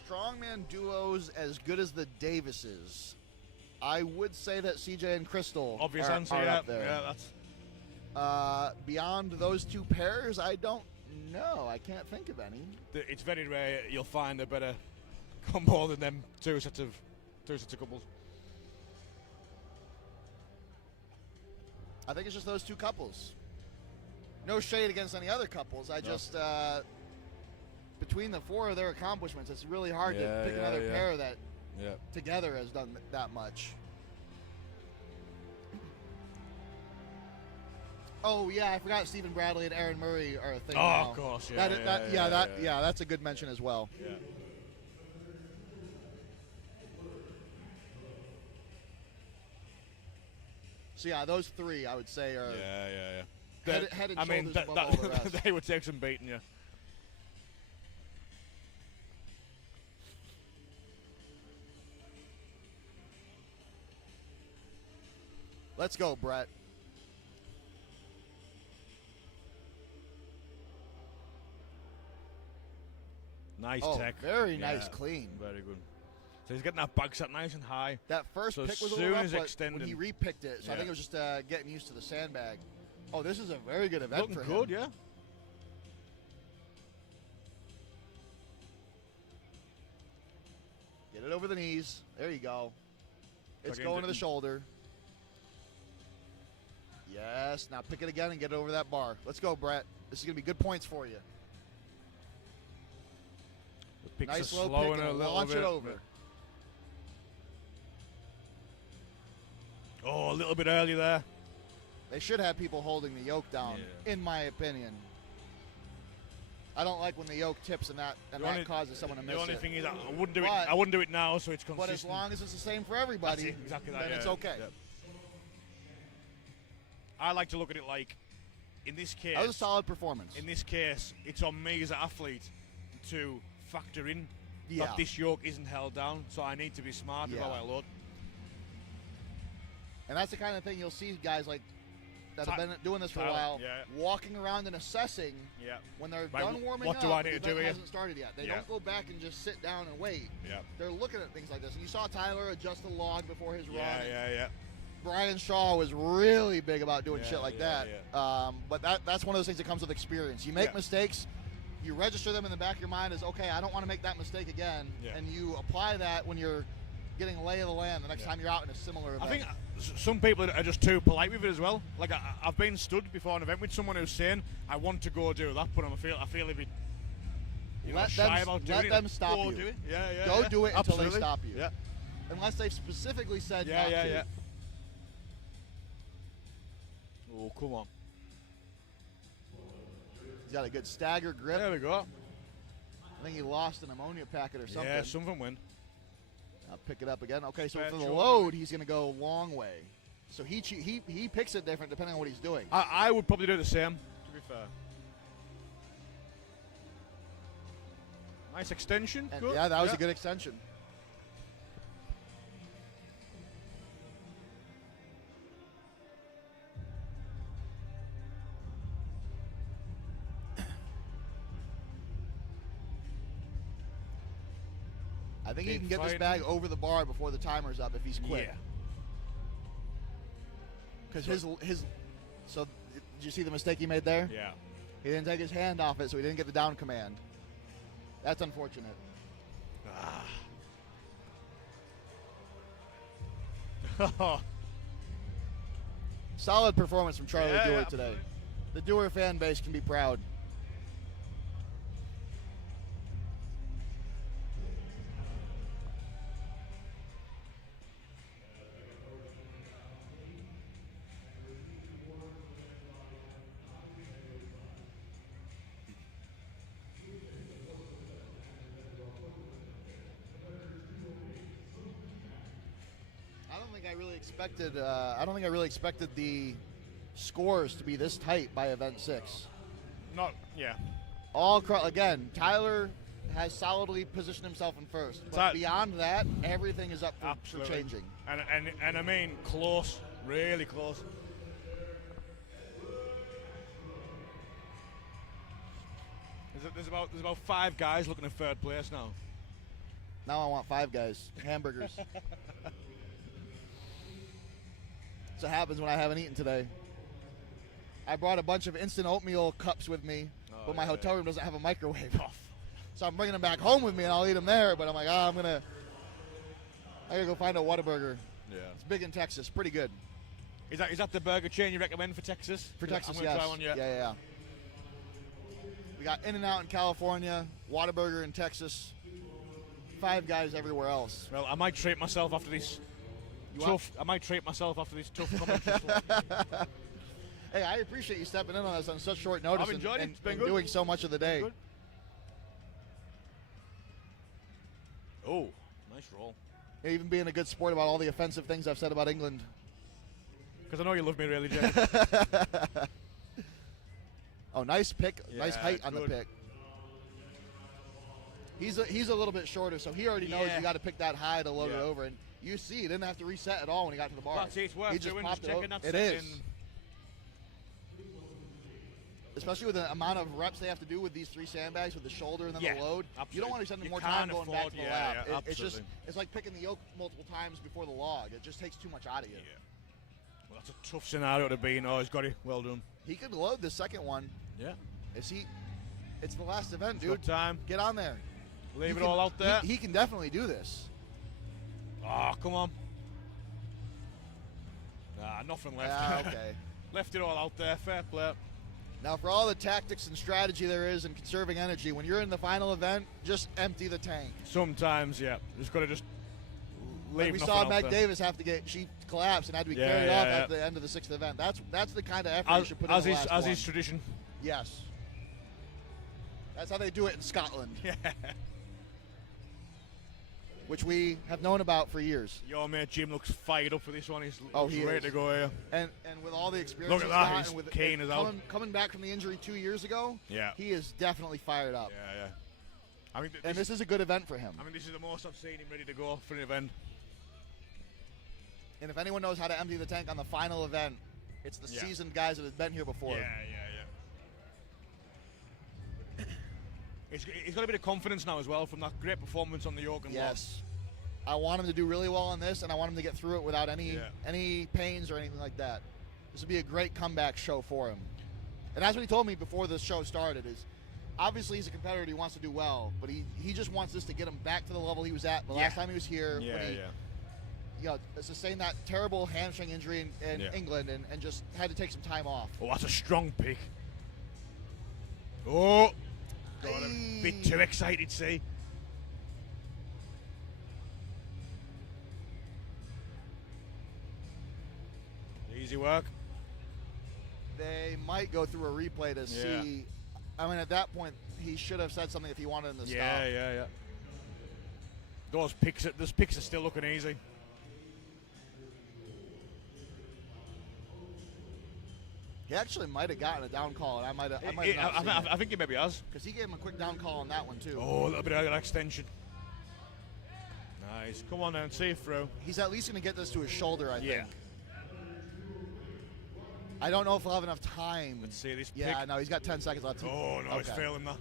Strongman duos as good as the Davises. I would say that CJ and Crystal obvious are, answer, are yeah. up there. Yeah, that's. Beyond those two pairs, I don't know. I can't think of any. It's very rare you'll find a better combo than them two sets of couples. I think it's just those two couples. No shade against any other couples. I just between the four of their accomplishments, it's really hard to pick another pair that together has done that much. Oh yeah, I forgot Stephen Bradley and Aaron Murray are a thing now. Of course, that's a good mention as well. Yeah. So yeah, those three I would say are head and shoulders above all the rest. They would take some beating, yeah. Let's go, Brett. Nice tech. Very nice clean. Very good. So he's getting that bag set nice and high. That first pick was a little rough, but when he repicked it, so I think it was just getting used to the sandbag. Oh, this is a very good event for him. Looking good, yeah. Get it over the knees. There you go. It's going to the shoulder. Yes. Now pick it again and get it over that bar. Let's go, Brett. This is going to be good points for you. Nice low pick and launch it over. Oh, a little bit early there. They should have people holding the yoke down, in my opinion. I don't like when the yoke tips and that causes someone to miss it. The only thing is I wouldn't do it now, so it's consistent. But as long as it's the same for everybody, exactly that, then it's okay. Yeah. I like to look at it like, in this case... That was a solid performance. In this case, it's on me as an athlete to factor in that this yoke isn't held down, so I need to be smart about how I load. And that's the kind of thing you'll see guys like that have been doing this for a while, walking around and assessing when they're done warming up. What do I need to do here? Hasn't started yet. They don't go back and just sit down and wait. They're looking at things like this. And you saw Tyler adjust the log before his run. Brian Shaw was really big about doing shit like that. But that's one of those things that comes with experience. You make mistakes, you register them in the back of your mind as, okay, I don't want to make that mistake again. And you apply that when you're getting a lay of the land the next time you're out in a similar event. I think some people are just too polite with it as well. Like I've been stood before an event with someone who's saying, I want to go do that, but I feel a bit shy about doing it. Let them stop you. Do it. Go do it until Absolutely. they stop you. Yeah. Unless they've specifically said not to. Oh, come on. He's got a good stagger grip. There we go. I think he lost an ammonia packet or something. Yeah, something went. I'll pick it up again. Okay, so for the load, he's going to go a long way. So he picks it different depending on what he's doing. I would probably do the same, to be fair. Nice extension. And good. Yeah, that was a good extension. I think he can get this bag over the bar before the timer's up if he's quick. Yeah. Because his so did you see the mistake he made there? Yeah. He didn't take his hand off it, so he didn't get the down command. That's unfortunate. Solid performance from Charlie Dewar today. The Dewar fan base can be proud. think I really expected. I don't think I really expected the scores to be this tight by event 6. Again, Tyler has solidly positioned himself in first, but beyond that, everything is up for changing. And I mean, close, really close. There's about 5 guys looking at third place now. Now I want 5 guys. Hamburgers. That's what happens when I haven't eaten today. I brought a bunch of instant oatmeal cups with me, but my hotel room doesn't have a microwave. So I'm bringing them back home with me, and I'll eat them there. But I'm like, I gotta go find a Whataburger. Yeah, it's big in Texas, pretty good. Is that the burger chain you recommend for Texas? For Texas, I'm gonna try one, yeah. We got In-N-Out in California, Whataburger in Texas, 5 Guys everywhere else. Well, I might treat myself after this tough commentary slot. Hey, I appreciate you stepping in on us on such short notice. I've enjoyed it. It's been good. Doing so much of the day. Good. Oh, nice roll. Yeah, even being a good sport about all the offensive things I've said about England. Because I know you love me, really, Jay. Oh, nice pick. Yeah, nice height on the pick. He's a little bit shorter, so he already knows you got to pick that high to load it over. And you see, he didn't have to reset at all when he got to the bar. It's worth he just doing, popped just checking that it is. Especially with the amount of reps they have to do with these 3 sandbags with the shoulder and then the load. Absolutely. You don't want to spend more time going back to the lap. Yeah, it's like picking the yoke multiple times before the log. It just takes too much out of you. Yeah. Well, that's a tough scenario to be in. Oh, he's got it. Well done. He could load the second one. Yeah. It's the last event, dude. Good time. Get on there. Leave it all out there. He can definitely do this. Oh, come on. Nah, nothing left. Yeah, okay. Left it all out there. Fair play. Now, for all the tactics and strategy there is in conserving energy, when you're in the final event, just empty the tank. Sometimes, yeah. Just got to just leave. Like we saw Meg Davis have to she collapsed and had to be carried off at the end of the 6th event. That's the kind of effort you should put in the last one. As is tradition. Yes. That's how they do it in Scotland. Yeah. Which we have known about for years. Your mate Jim looks fired up for this one. He's ready to go here. And with all the experience look at that, he's keen as out. Coming back from the injury 2 years ago, he is definitely fired up. Yeah. I mean, this is a good event for him. I mean, this is the most I've seen him ready to go for an event. And if anyone knows how to empty the tank on the final event, it's the seasoned guys that have been here before. Yeah. He's got a bit of confidence now as well from that great performance on the yoke and yes. I want him to do really well on this, and I want him to get through it without any pains or anything like that. This would be a great comeback show for him. And that's what he told me before the show started is, obviously he's a competitor, he wants to do well, but he just wants this to get him back to the level he was at the last time he was here. Sustained that terrible hamstring injury in England and just had to take some time off. Oh, that's a strong pick. Oh! Got a bit too excited, see. Easy work. They might go through a replay to see. I mean, at that point, he should have said something if he wanted him to stop. Yeah. Those picks are still looking easy. He actually might have gotten a down call, and I might have. I think he maybe has. Because he gave him a quick down call on that one too. Oh, a little bit of an extension. Nice. Come on then, see it through. He's at least going to get this to his shoulder, I think. I don't know if he'll have enough time. Let's see this pick. Yeah, no, he's got 10 seconds left. Oh, no, he's failing that.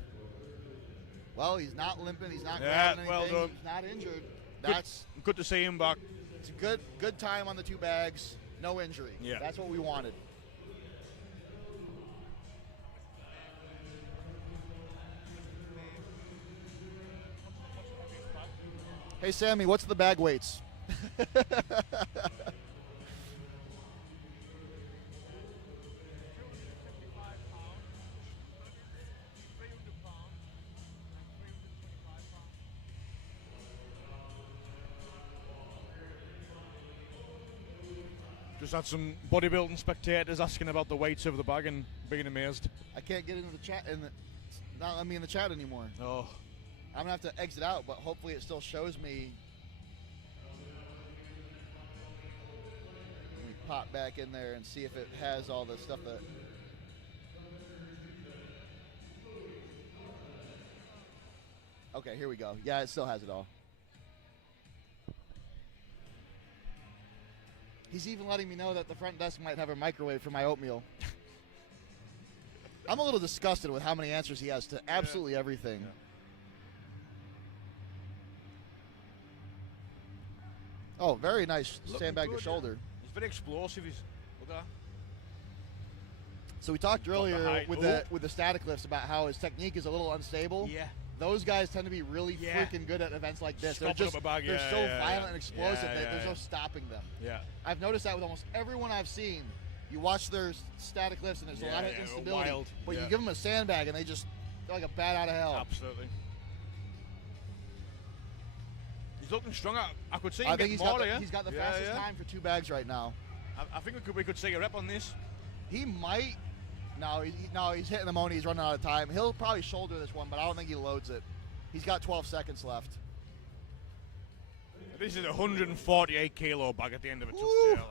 Well, he's not limping. He's not grabbing anything. Well done. He's not injured. That's good to see him back. It's a good time on the 2 bags. No injury. Yeah. That's what we wanted. Hey, Sammy, what's the bag weights? Just had some bodybuilding spectators asking about the weights of the bag and being amazed. I can't get into the chat, it's not letting me in the chat anymore. Oh. I'm going to have to exit out, but hopefully it still shows me. pop back in there and see if it has all the stuff that. Okay, here we go. Yeah, it still has it all. He's even letting me know that the front desk might have a microwave for my oatmeal. I'm a little disgusted with how many answers he has to absolutely everything. Yeah. Oh, very nice sandbag to shoulder. Yeah. He's very explosive. Look at that. So we talked earlier with the static lifts about how his technique is a little unstable. Yeah. Those guys tend to be really freaking good at events like this. They're so violent and explosive that there's no stopping them. Yeah. I've noticed that with almost everyone I've seen. You watch their static lifts and there's a lot of instability. Wild. But you give them a sandbag and they're like a bat out of hell. Absolutely. He's looking strong. I could see him getting more. He's got the fastest time for 2 bags right now. I think we could see a rep on this. He might. No, he's hitting the money. He's running out of time. He'll probably shoulder this one, but I don't think he loads it. He's got 12 seconds left. This is a 148 kilo bag at the end of a tough day.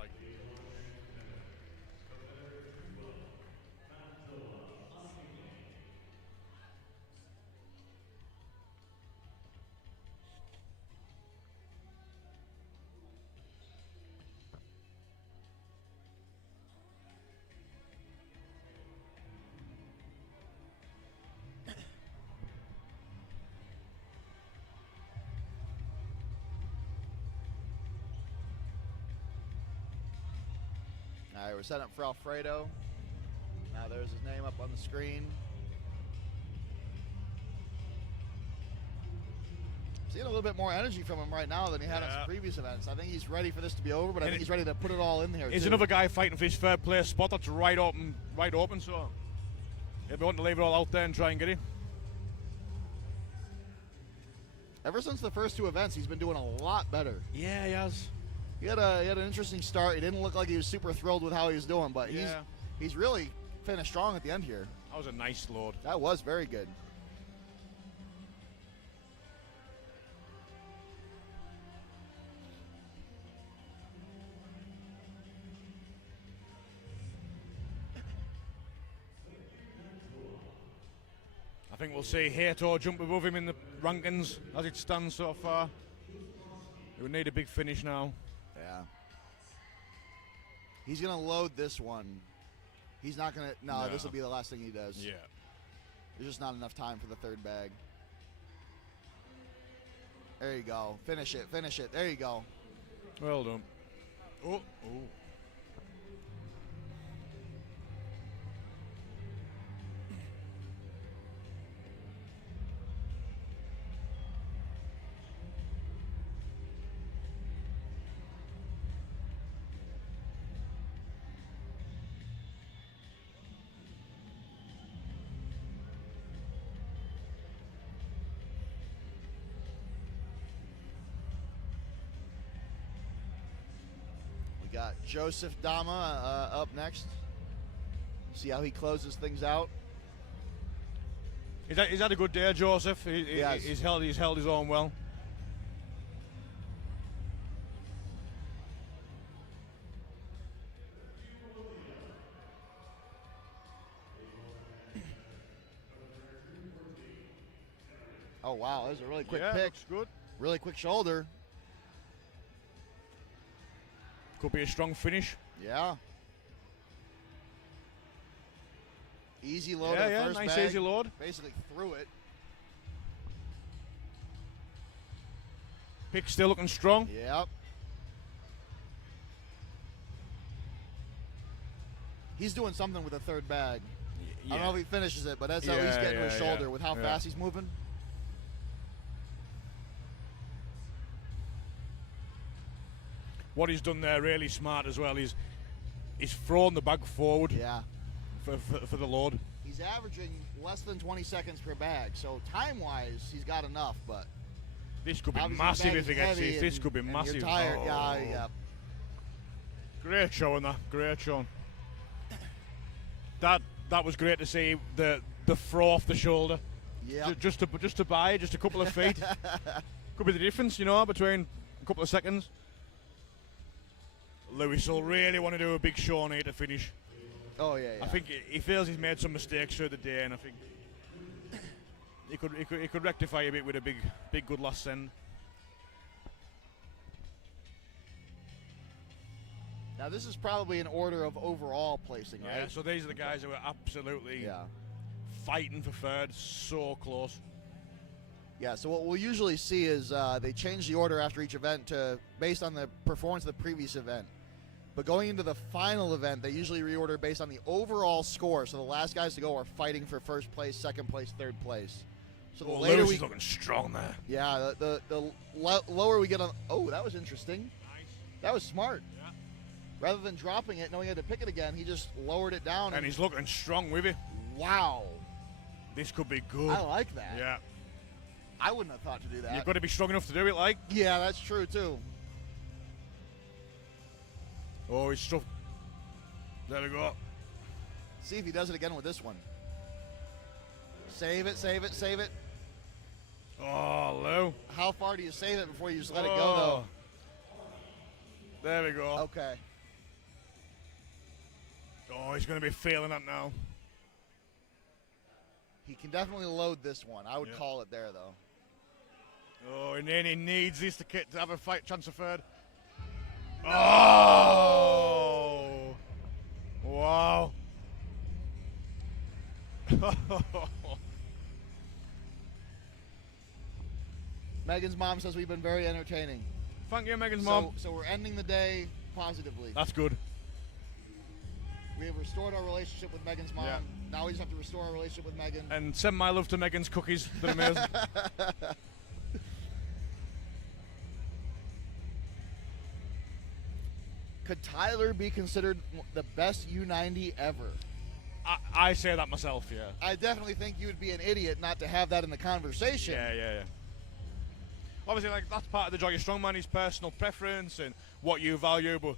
All right, we're setting up for Alfredo. Now there's his name up on the screen. Seeing a little bit more energy from him right now than he had on some previous events. I think he's ready for this to be over, but I think he's ready to put it all in there. He's another guy fighting for his third place spot. That's right open. So he'll be wanting to leave it all out there and try and get him. Ever since the first 2 events, he's been doing a lot better. Yeah, he has. He had an interesting start. He didn't look like he was super thrilled with how he was doing, but he's really finished strong at the end here. That was a nice load. That was very good. I think we'll see Hato jump above him in the rankings as it stands so far. He would need a big finish now. Yeah. He's going to load this one. He's not going to... No, this will be the last thing he does. Yeah. There's just not enough time for the third bag. There you go. Finish it. Finish it. There you go. Well done. Oh. Got Joseph Dama up next. See how he closes things out. He's had a good day, Joseph. He's held his own well. Oh wow, that was a really quick pick. Looks good. Really quick shoulder. Could be a strong finish. Yeah. Easy load on the first nice bag. Easy load. Basically threw it. Pick still looking strong. Yep. He's doing something with the third bag. I don't know if he finishes it, but that's how he's getting to his shoulder with how fast he's moving. What he's done there really smart as well. He's thrown the bag forward. Yeah. For the load. He's averaging less than 20 seconds per bag, so time-wise, he's got enough. But this could be massive if he gets this. This could be massive. You're tired. Yeah. Great showing that. Great showing. That was great to see the throw off the shoulder. Yeah. Just to buy just a couple of feet. Could be the difference, between a couple of seconds. Lewis will really want to do a big show here to finish. Oh yeah. I think he feels he's made some mistakes through the day, and I think he could rectify a bit with a big good last send. Now this is probably an order of overall placing, right? Yeah. So these are the guys who are absolutely fighting for third, so close. Yeah, so what we'll usually see is they change the order after each event based on the performance of the previous event. But going into the final event, they usually reorder based on the overall score. So the last guys to go are fighting for first place, second place, third place. So the later Lewis is looking strong there. Yeah, the lower we get on. Oh, that was interesting. Nice. That was smart. Yeah. Rather than dropping it, knowing he had to pick it again, he just lowered it down. And he's looking strong with it. Wow. This could be good. I like that. Yeah. I wouldn't have thought to do that. You've got to be strong enough to do it, like. Yeah, that's true, too. Oh, he's stuffed. There we go. See if he does it again with this one. Save it, save it, save it. Oh, Lou. How far do you save it before you just let it go, though? There we go. Okay. Oh, he's going to be feeling that now. He can definitely load this one. I would call it there, though. Oh, and then he needs this to have a fight chance of third. Oh! Wow. Megan's mom says we've been very entertaining. Thank you, Megan's mom. So we're ending the day positively. That's good. We have restored our relationship with Megan's mom. Yeah. Now we just have to restore our relationship with Megan. And send my love to Megan's cookies. They're amazing. Could Tyler be considered the best U90 ever? I say that myself, yeah. I definitely think you would be an idiot not to have that in the conversation. Yeah. Obviously, like, that's part of the joy of strongman, his personal preference and what you value, but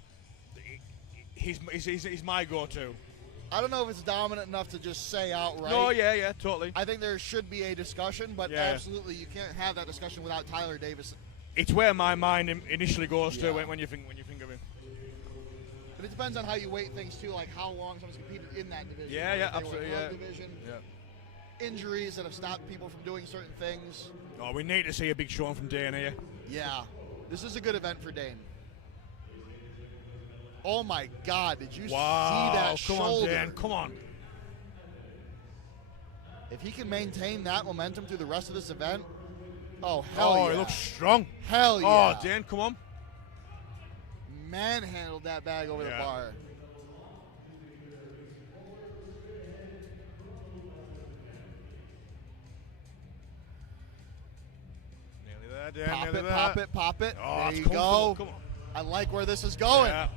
he's my go-to. I don't know if it's dominant enough to just say outright. No, yeah, totally. I think there should be a discussion, but absolutely you can't have that discussion without Tyler Davis. It's where my mind initially goes to when you think of him. But it depends on how you weight things too, like how long someone's competed in that division. Yeah, absolutely. Division, injuries that have stopped people from doing certain things. Oh, we need to see a big showing from Dane here. Yeah, this is a good event for Dane. Oh my God! Did you see that shoulder? Come on, Dan! Come on. If he can maintain that momentum through the rest of this event, oh hell yeah! Oh, he looks strong. Hell yeah! Oh, Dan, come on. Manhandled that bag over the bar. Nearly there, Dan. Pop nearly it, there. pop it, pop it. Oh, there you go. Come on. I like where this is going. Yeah.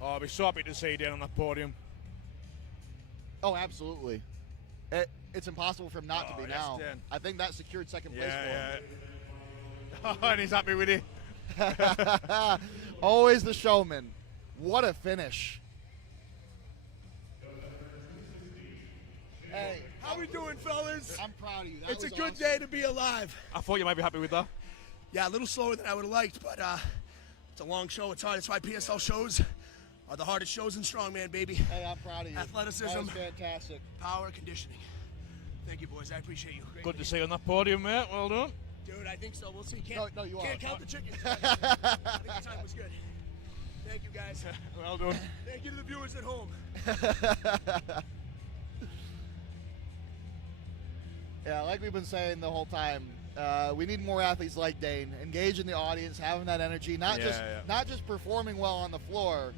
Oh, I'll be so happy to see Dan on that podium. Oh, absolutely. It's impossible for him not to be now. Dan. I think that secured second place for him. Oh, and he's happy with it. Always the showman. What a finish. Hey, how we doing, fellas? I'm proud of you. It's a good day to be alive. I thought you might be happy with that. Yeah, a little slower than I would have liked, but it's a long show. It's hard. That's why PSL shows are the hardest shows in strongman, baby. Hey, I'm proud of you. Athleticism. That was fantastic. Power, conditioning. Thank you, boys. I appreciate you. Good to see you on that podium, mate. Well done. Dude, I think so. We'll see. No, you can't are. Count the chickens. I think the time was good. Thank you, guys. Well done. Thank you to the viewers at home. Yeah, like we've been saying the whole time, we need more athletes like Dane, engage in the audience, having that energy, not just performing well on the floor,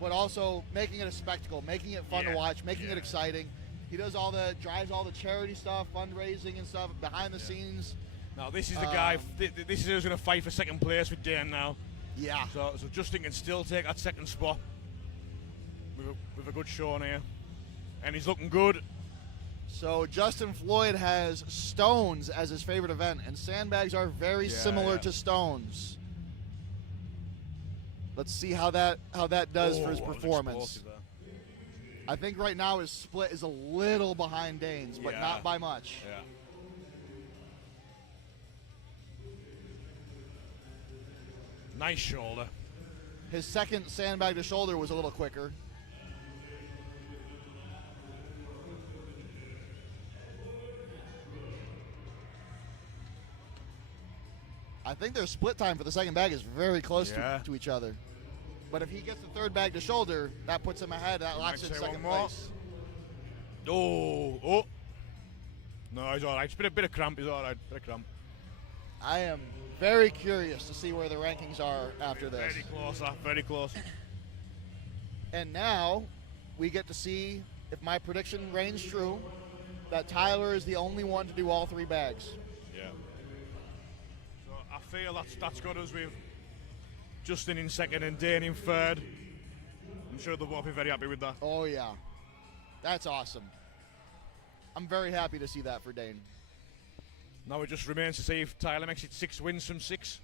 but also making it a spectacle, making it fun to watch, making it exciting. He drives all the charity stuff, fundraising and stuff behind the scenes. Now this is the guy. This is who's going to fight for second place with Dan now. Yeah. So Justin can still take that second spot with a good show on here, and he's looking good. So Justin Floyd has stones as his favorite event, and sandbags are very similar to stones. Let's see how that does for his performance. I think right now his split is a little behind Dane's, but not by much. Yeah. Nice shoulder. His second sandbag to shoulder was a little quicker. I think their split time for the second bag is very close to each other. But if he gets the third bag to shoulder, that puts him ahead. That locks in second place. Oh. No, he's all right. It's been a bit of cramp. He's all right. Bit of cramp. I am very curious to see where the rankings are after this. Very close, very close. And now we get to see if my prediction reigns true, that Tyler is the only one to do all 3 bags. Yeah. So I feel that's got us with Justin in second and Dane in third. I'm sure they'll both be very happy with that. Oh, yeah. That's awesome. I'm very happy to see that for Dane. Now it just remains to see if Tyler makes it 6 wins from 6.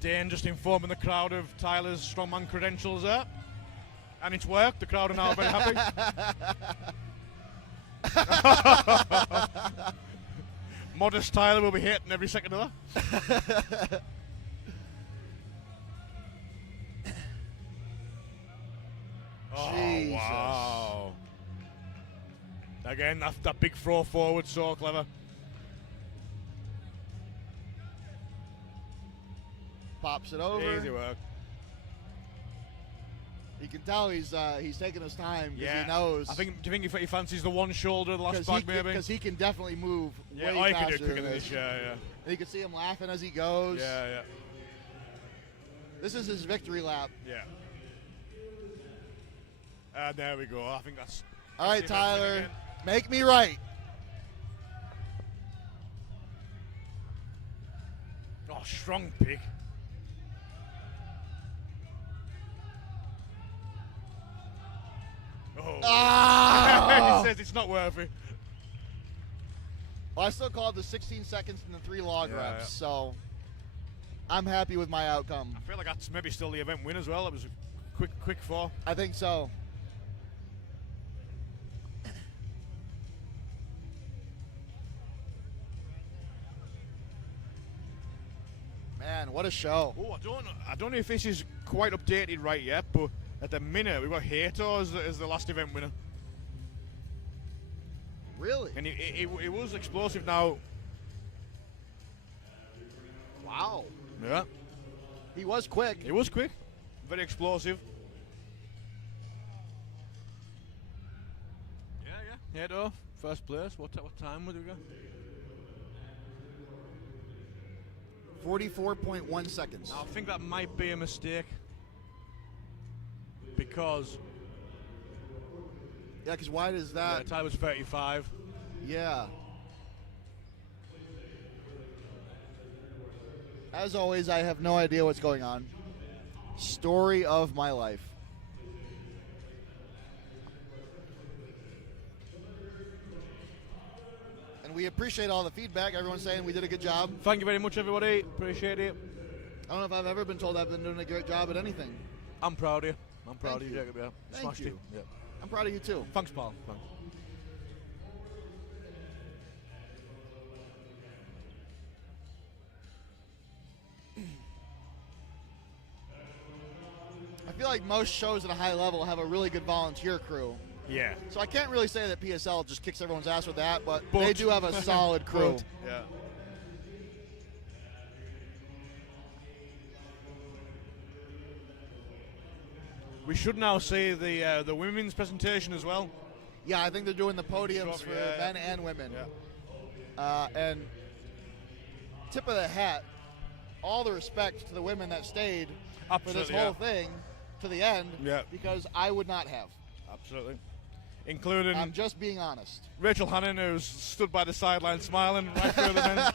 Dane just informing the crowd of Tyler's strongman credentials there. And it's worked. The crowd are now very happy. Modest Tyler will be hating every second of that. Oh, wow. Again, that big throw forward, so clever. Pops it over. Easy work. You can tell he's taking his time because he knows. Do you think he fancies the one shoulder, the last bag maybe? Because he can definitely move way he faster can do quicker than than this. this, yeah. And you can see him laughing as he goes. Yeah. This is his victory lap. Yeah. And there we go. I think that's... All right, Tyler, make me right. Oh, strong pick. Oh. He says it's not worth it. Well, I still called the 16 seconds and the 3 log reps, so I'm happy with my outcome. I feel like that's maybe still the event win as well. It was a quick 4. I think so. Man, what a show. Oh, I don't know if this is quite updated right yet, but at the minute we've got Hato as the last event winner. Really? And it was explosive now. Wow. Yeah. He was quick. He was quick. Very explosive. Yeah. Hato, first place. What time would we go? 44.1 seconds. I think that might be a mistake. Because... Yeah, because why does that... Yeah, Tyler's 35. Yeah. As always, I have no idea what's going on. Story of my life. And we appreciate all the feedback. Everyone's saying we did a good job. Thank you very much, everybody. Appreciate it. I don't know if I've ever been told I've been doing a great job at anything. I'm proud of you. I'm proud of you, Jacob. Yeah. Thank you. Yeah. I'm proud of you too. Thanks, pal. Thanks. I feel like most shows at a high level have a really good volunteer crew. Yeah. So I can't really say that PSL just kicks everyone's ass with that, but they do have a solid crew. Yeah. We should now see the women's presentation as well. Yeah, I think they're doing the podiums for men and women. Yeah. And tip of the hat, all the respect to the women that stayed for this whole thing to the end, because I would not have. Absolutely. Including... I'm just being honest. Rachel Hannon, who's stood by the sideline smiling right through the men.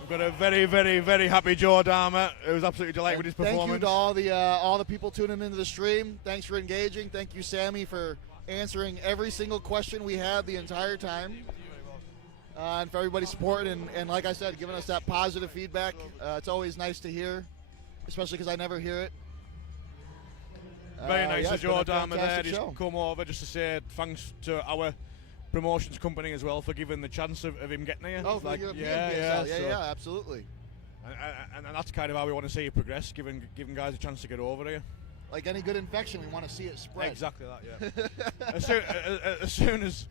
We've got a very, very, very happy Joe Dahmer, who's absolutely delighted with his performance. Thank you to all the people tuning into the stream. Thanks for engaging. Thank you, Sammy, for answering every single question we had the entire time. And for everybody supporting and like I said, giving us that positive feedback. It's always nice to hear, especially because I never hear it. Very nice of Joe Dahmer there. Just come over just to say thanks to our promotions company as well for giving the chance of him getting here. Oh, for the PSL. Yeah, absolutely. And that's kind of how we want to see you progress, giving guys a chance to get over here. Like any good infection, we want to see it spread. Exactly that, yeah. as soon as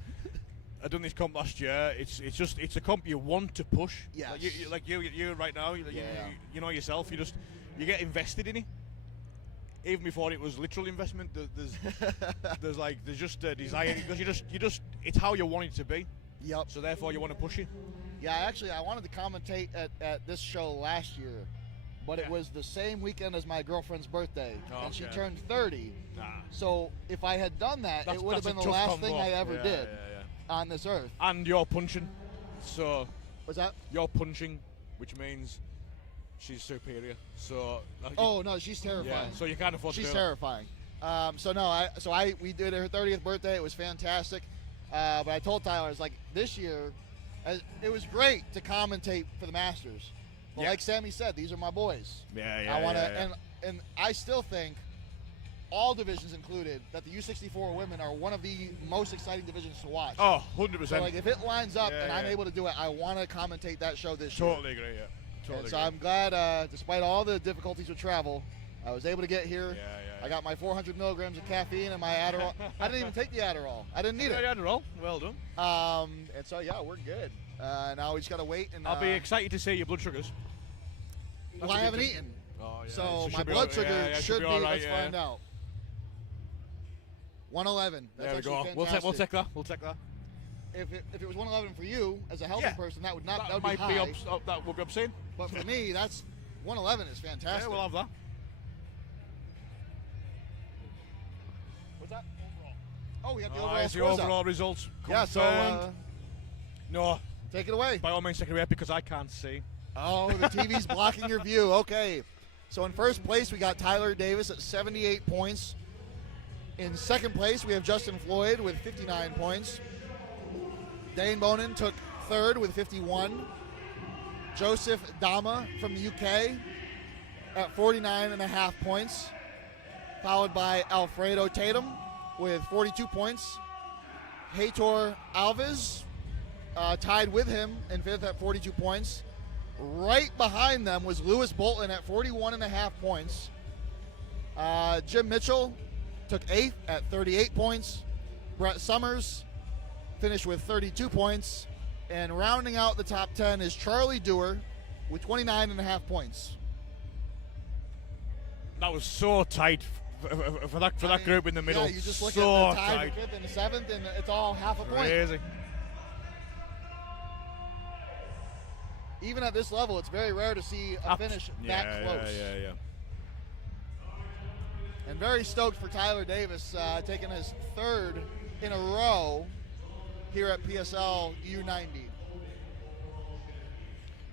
I done this comp last year, it's a comp you want to push. Yes. Like you right now, you know yourself, you get invested in it. Even before it was literal investment, there's just a desire because you just it's how you want it to be. Yep. So therefore you want to push it. Yeah, actually, I wanted to commentate at this show last year, but it was the same weekend as my girlfriend's birthday, and she turned 30. So if I had done that, it would have been the last thing I ever did on this earth. And you're punching, so what's that? You're punching, which means she's superior. So oh no, she's terrifying. Yeah, so you can't afford to do She's terrifying. We did her 30th birthday. It was fantastic. But I told Tyler, I was like, this year, it was great to commentate for the Masters. But like Sammy said, these are my boys. I want to, and I still think, all divisions included, that the U64 women are one of the most exciting divisions to watch. Oh, 100%. So like, if it lines up and I'm able to do it, I want to commentate that show this year. Totally agree. Yeah. Totally so I'm glad, despite all the difficulties with travel, I was able to get here. I got my 400 milligrams of caffeine and my Adderall. I didn't even take the Adderall. I didn't need it. Adderall. Well done. And so we're good. Now we just gotta wait. And I'll be excited to see your blood sugars. Well, I haven't eaten. Oh, yeah. So my blood sugar should be. Right, let's find out. 111. That's there we go. We'll take that. We'll take that. If it was 111 for you as a healthy person, that would not. That would might be high. That would be obscene. But for me, that's 111 is fantastic. Yeah, we'll have that. What's that? Overall. Oh, we got the overall scores. The overall results. Yeah. So. No. Take it away. By all means, take it away because I can't see. Oh, the TV's blocking your view. Okay. So in first place, we got Tyler Davis at 78 points. In second place, we have Justin Floyd with 59 points. Dane Bonin took third with 51. Joseph Dama from the UK at 49.5 points, followed by Alfredo Tatum with 42 points. Heitor Alves tied with him in fifth at 42 points. Right behind them was Lewis Bolton at 41.5 points. Jim Mitchell took eighth at 38 points. Brett Summers finished with 32 points. And rounding out the top 10 is Charlie Dewar with 29.5 points. That was so tight for that group in the middle. Yeah, you just look so at the tie for fifth and the seventh, and it's all half a point. Crazy. Even at this level, it's very rare to see a finish that close. Yeah. And very stoked for Tyler Davis, taking his third in a row here at PSL U90.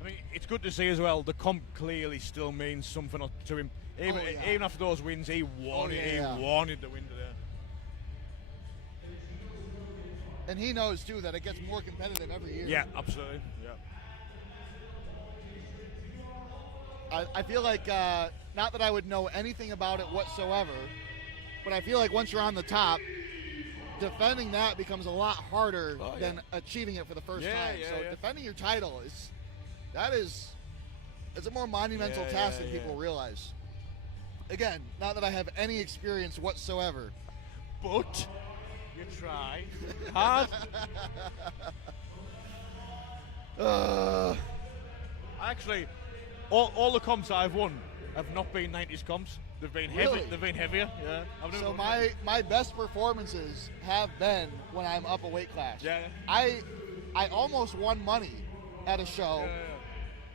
I mean, it's good to see as well. The comp clearly still means something to him. Even after those wins, he wanted the win today. And he knows too that it gets more competitive every year. Yeah, absolutely. Yeah. I feel like not that I would know anything about it whatsoever, but I feel like once you're on the top, defending that becomes a lot harder than achieving it for the first time. So defending your title it's a more monumental task than people realize. Again, not that I have any experience whatsoever, but you try hard. Actually, all the comps I've won have not been 90s comps. They've been heavy. Really? They've been heavier. Yeah. So my best performances have been when I'm up a weight class. Yeah. I almost won money at a show,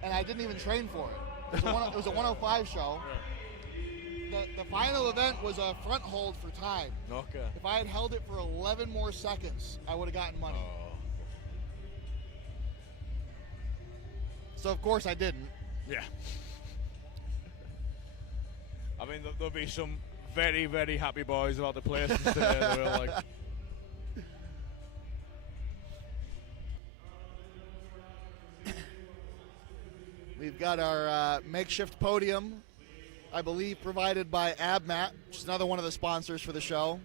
and I didn't even train for it. It was a 105 show. Yeah. The final event was a front hold for time. Okay. If I had held it for 11 more seconds, I would have gotten money. Oh. So of course I didn't. Yeah. I mean, there'll be some very, very happy boys about the place today. They were like, got our makeshift podium, I believe provided by AbMat, which is another one of the sponsors for the show.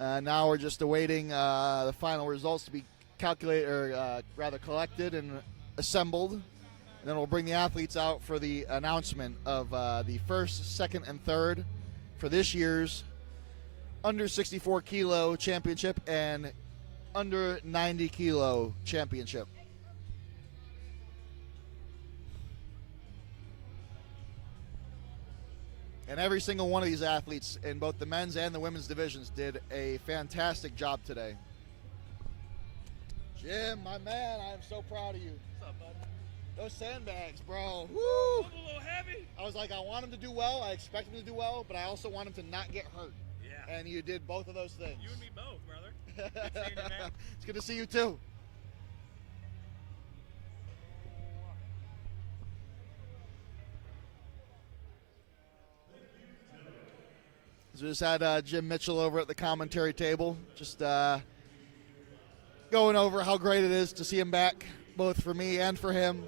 Now we're just awaiting the final results to be calculated, or rather collected and assembled. And then we'll bring the athletes out for the announcement of the first, second, and third for this year's under 64 kilo championship and under 90 kilo championship. And every single one of these athletes in both the men's and the women's divisions did a fantastic job today. Jim, my man, I am so proud of you. What's up, bud? Those sandbags, bro. Woo! A little heavy. I was like, I want him to do well. I expect him to do well, but I also want him to not get hurt. Yeah. And you did both of those things. You and me both, brother. Good seeing you, man. It's good to see you, too. So we just had Jim Mitchell over at the commentary table, just going over how great it is to see him back, both for me and for him.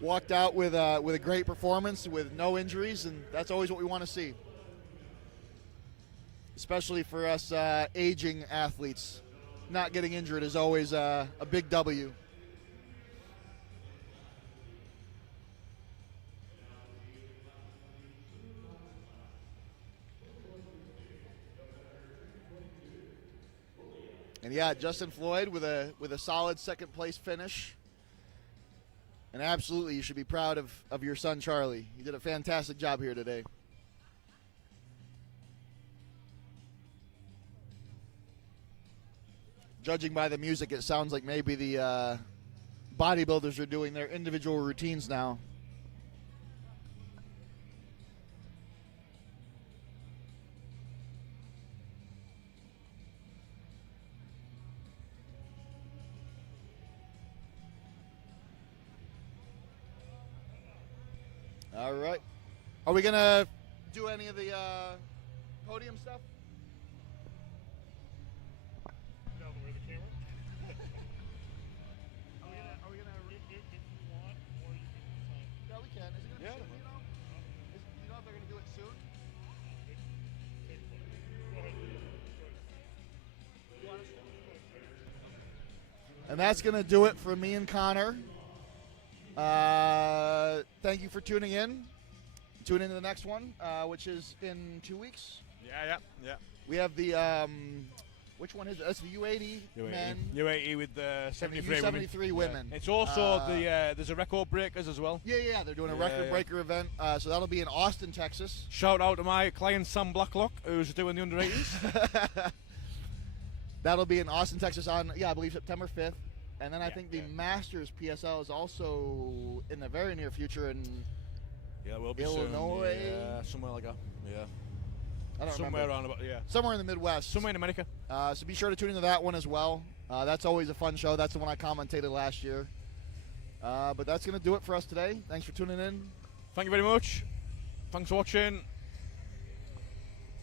Walked out with a great performance, with no injuries, and that's always what we want to see. Especially for us aging athletes. Not getting injured is always a big W. And yeah, Justin Floyd with a solid second place finish. And absolutely, you should be proud of your son, Charlie. He did a fantastic job here today. Judging by the music, it sounds like maybe the bodybuilders are doing their individual routines now. All right. Are we going to do any of the podium stuff? No, but where's the camera? Are we gonna if you want, or you can decide. No, we can. Is it going to be soon, Yeah. you know? You know if they're going to do it soon? Take a photo. Go ahead. And that's going to do it for me and Connor. Thank you for tuning in. Tune in to the next one, which is in 2 weeks. Yeah. We have the, which one is it? That's the U80 men. U80 with the 73 and the women. U73 women. Yeah. It's also there's a record breakers as well. Yeah, they're doing a record breaker event. So that'll be in Austin, Texas. Shout out to my client Sam Blacklock, who's doing the under 80s. That'll be in Austin, Texas on, I believe September 5th. And then I think the Masters PSL is also in the very near future in we'll be Illinois. Soon. Yeah, somewhere like that. Yeah. I don't somewhere remember. around about, Somewhere in the Midwest. Somewhere in America. So be sure to tune into that one as well. That's always a fun show. That's the one I commentated last year. But that's going to do it for us today. Thanks for tuning in. Thank you very much. Thanks for watching.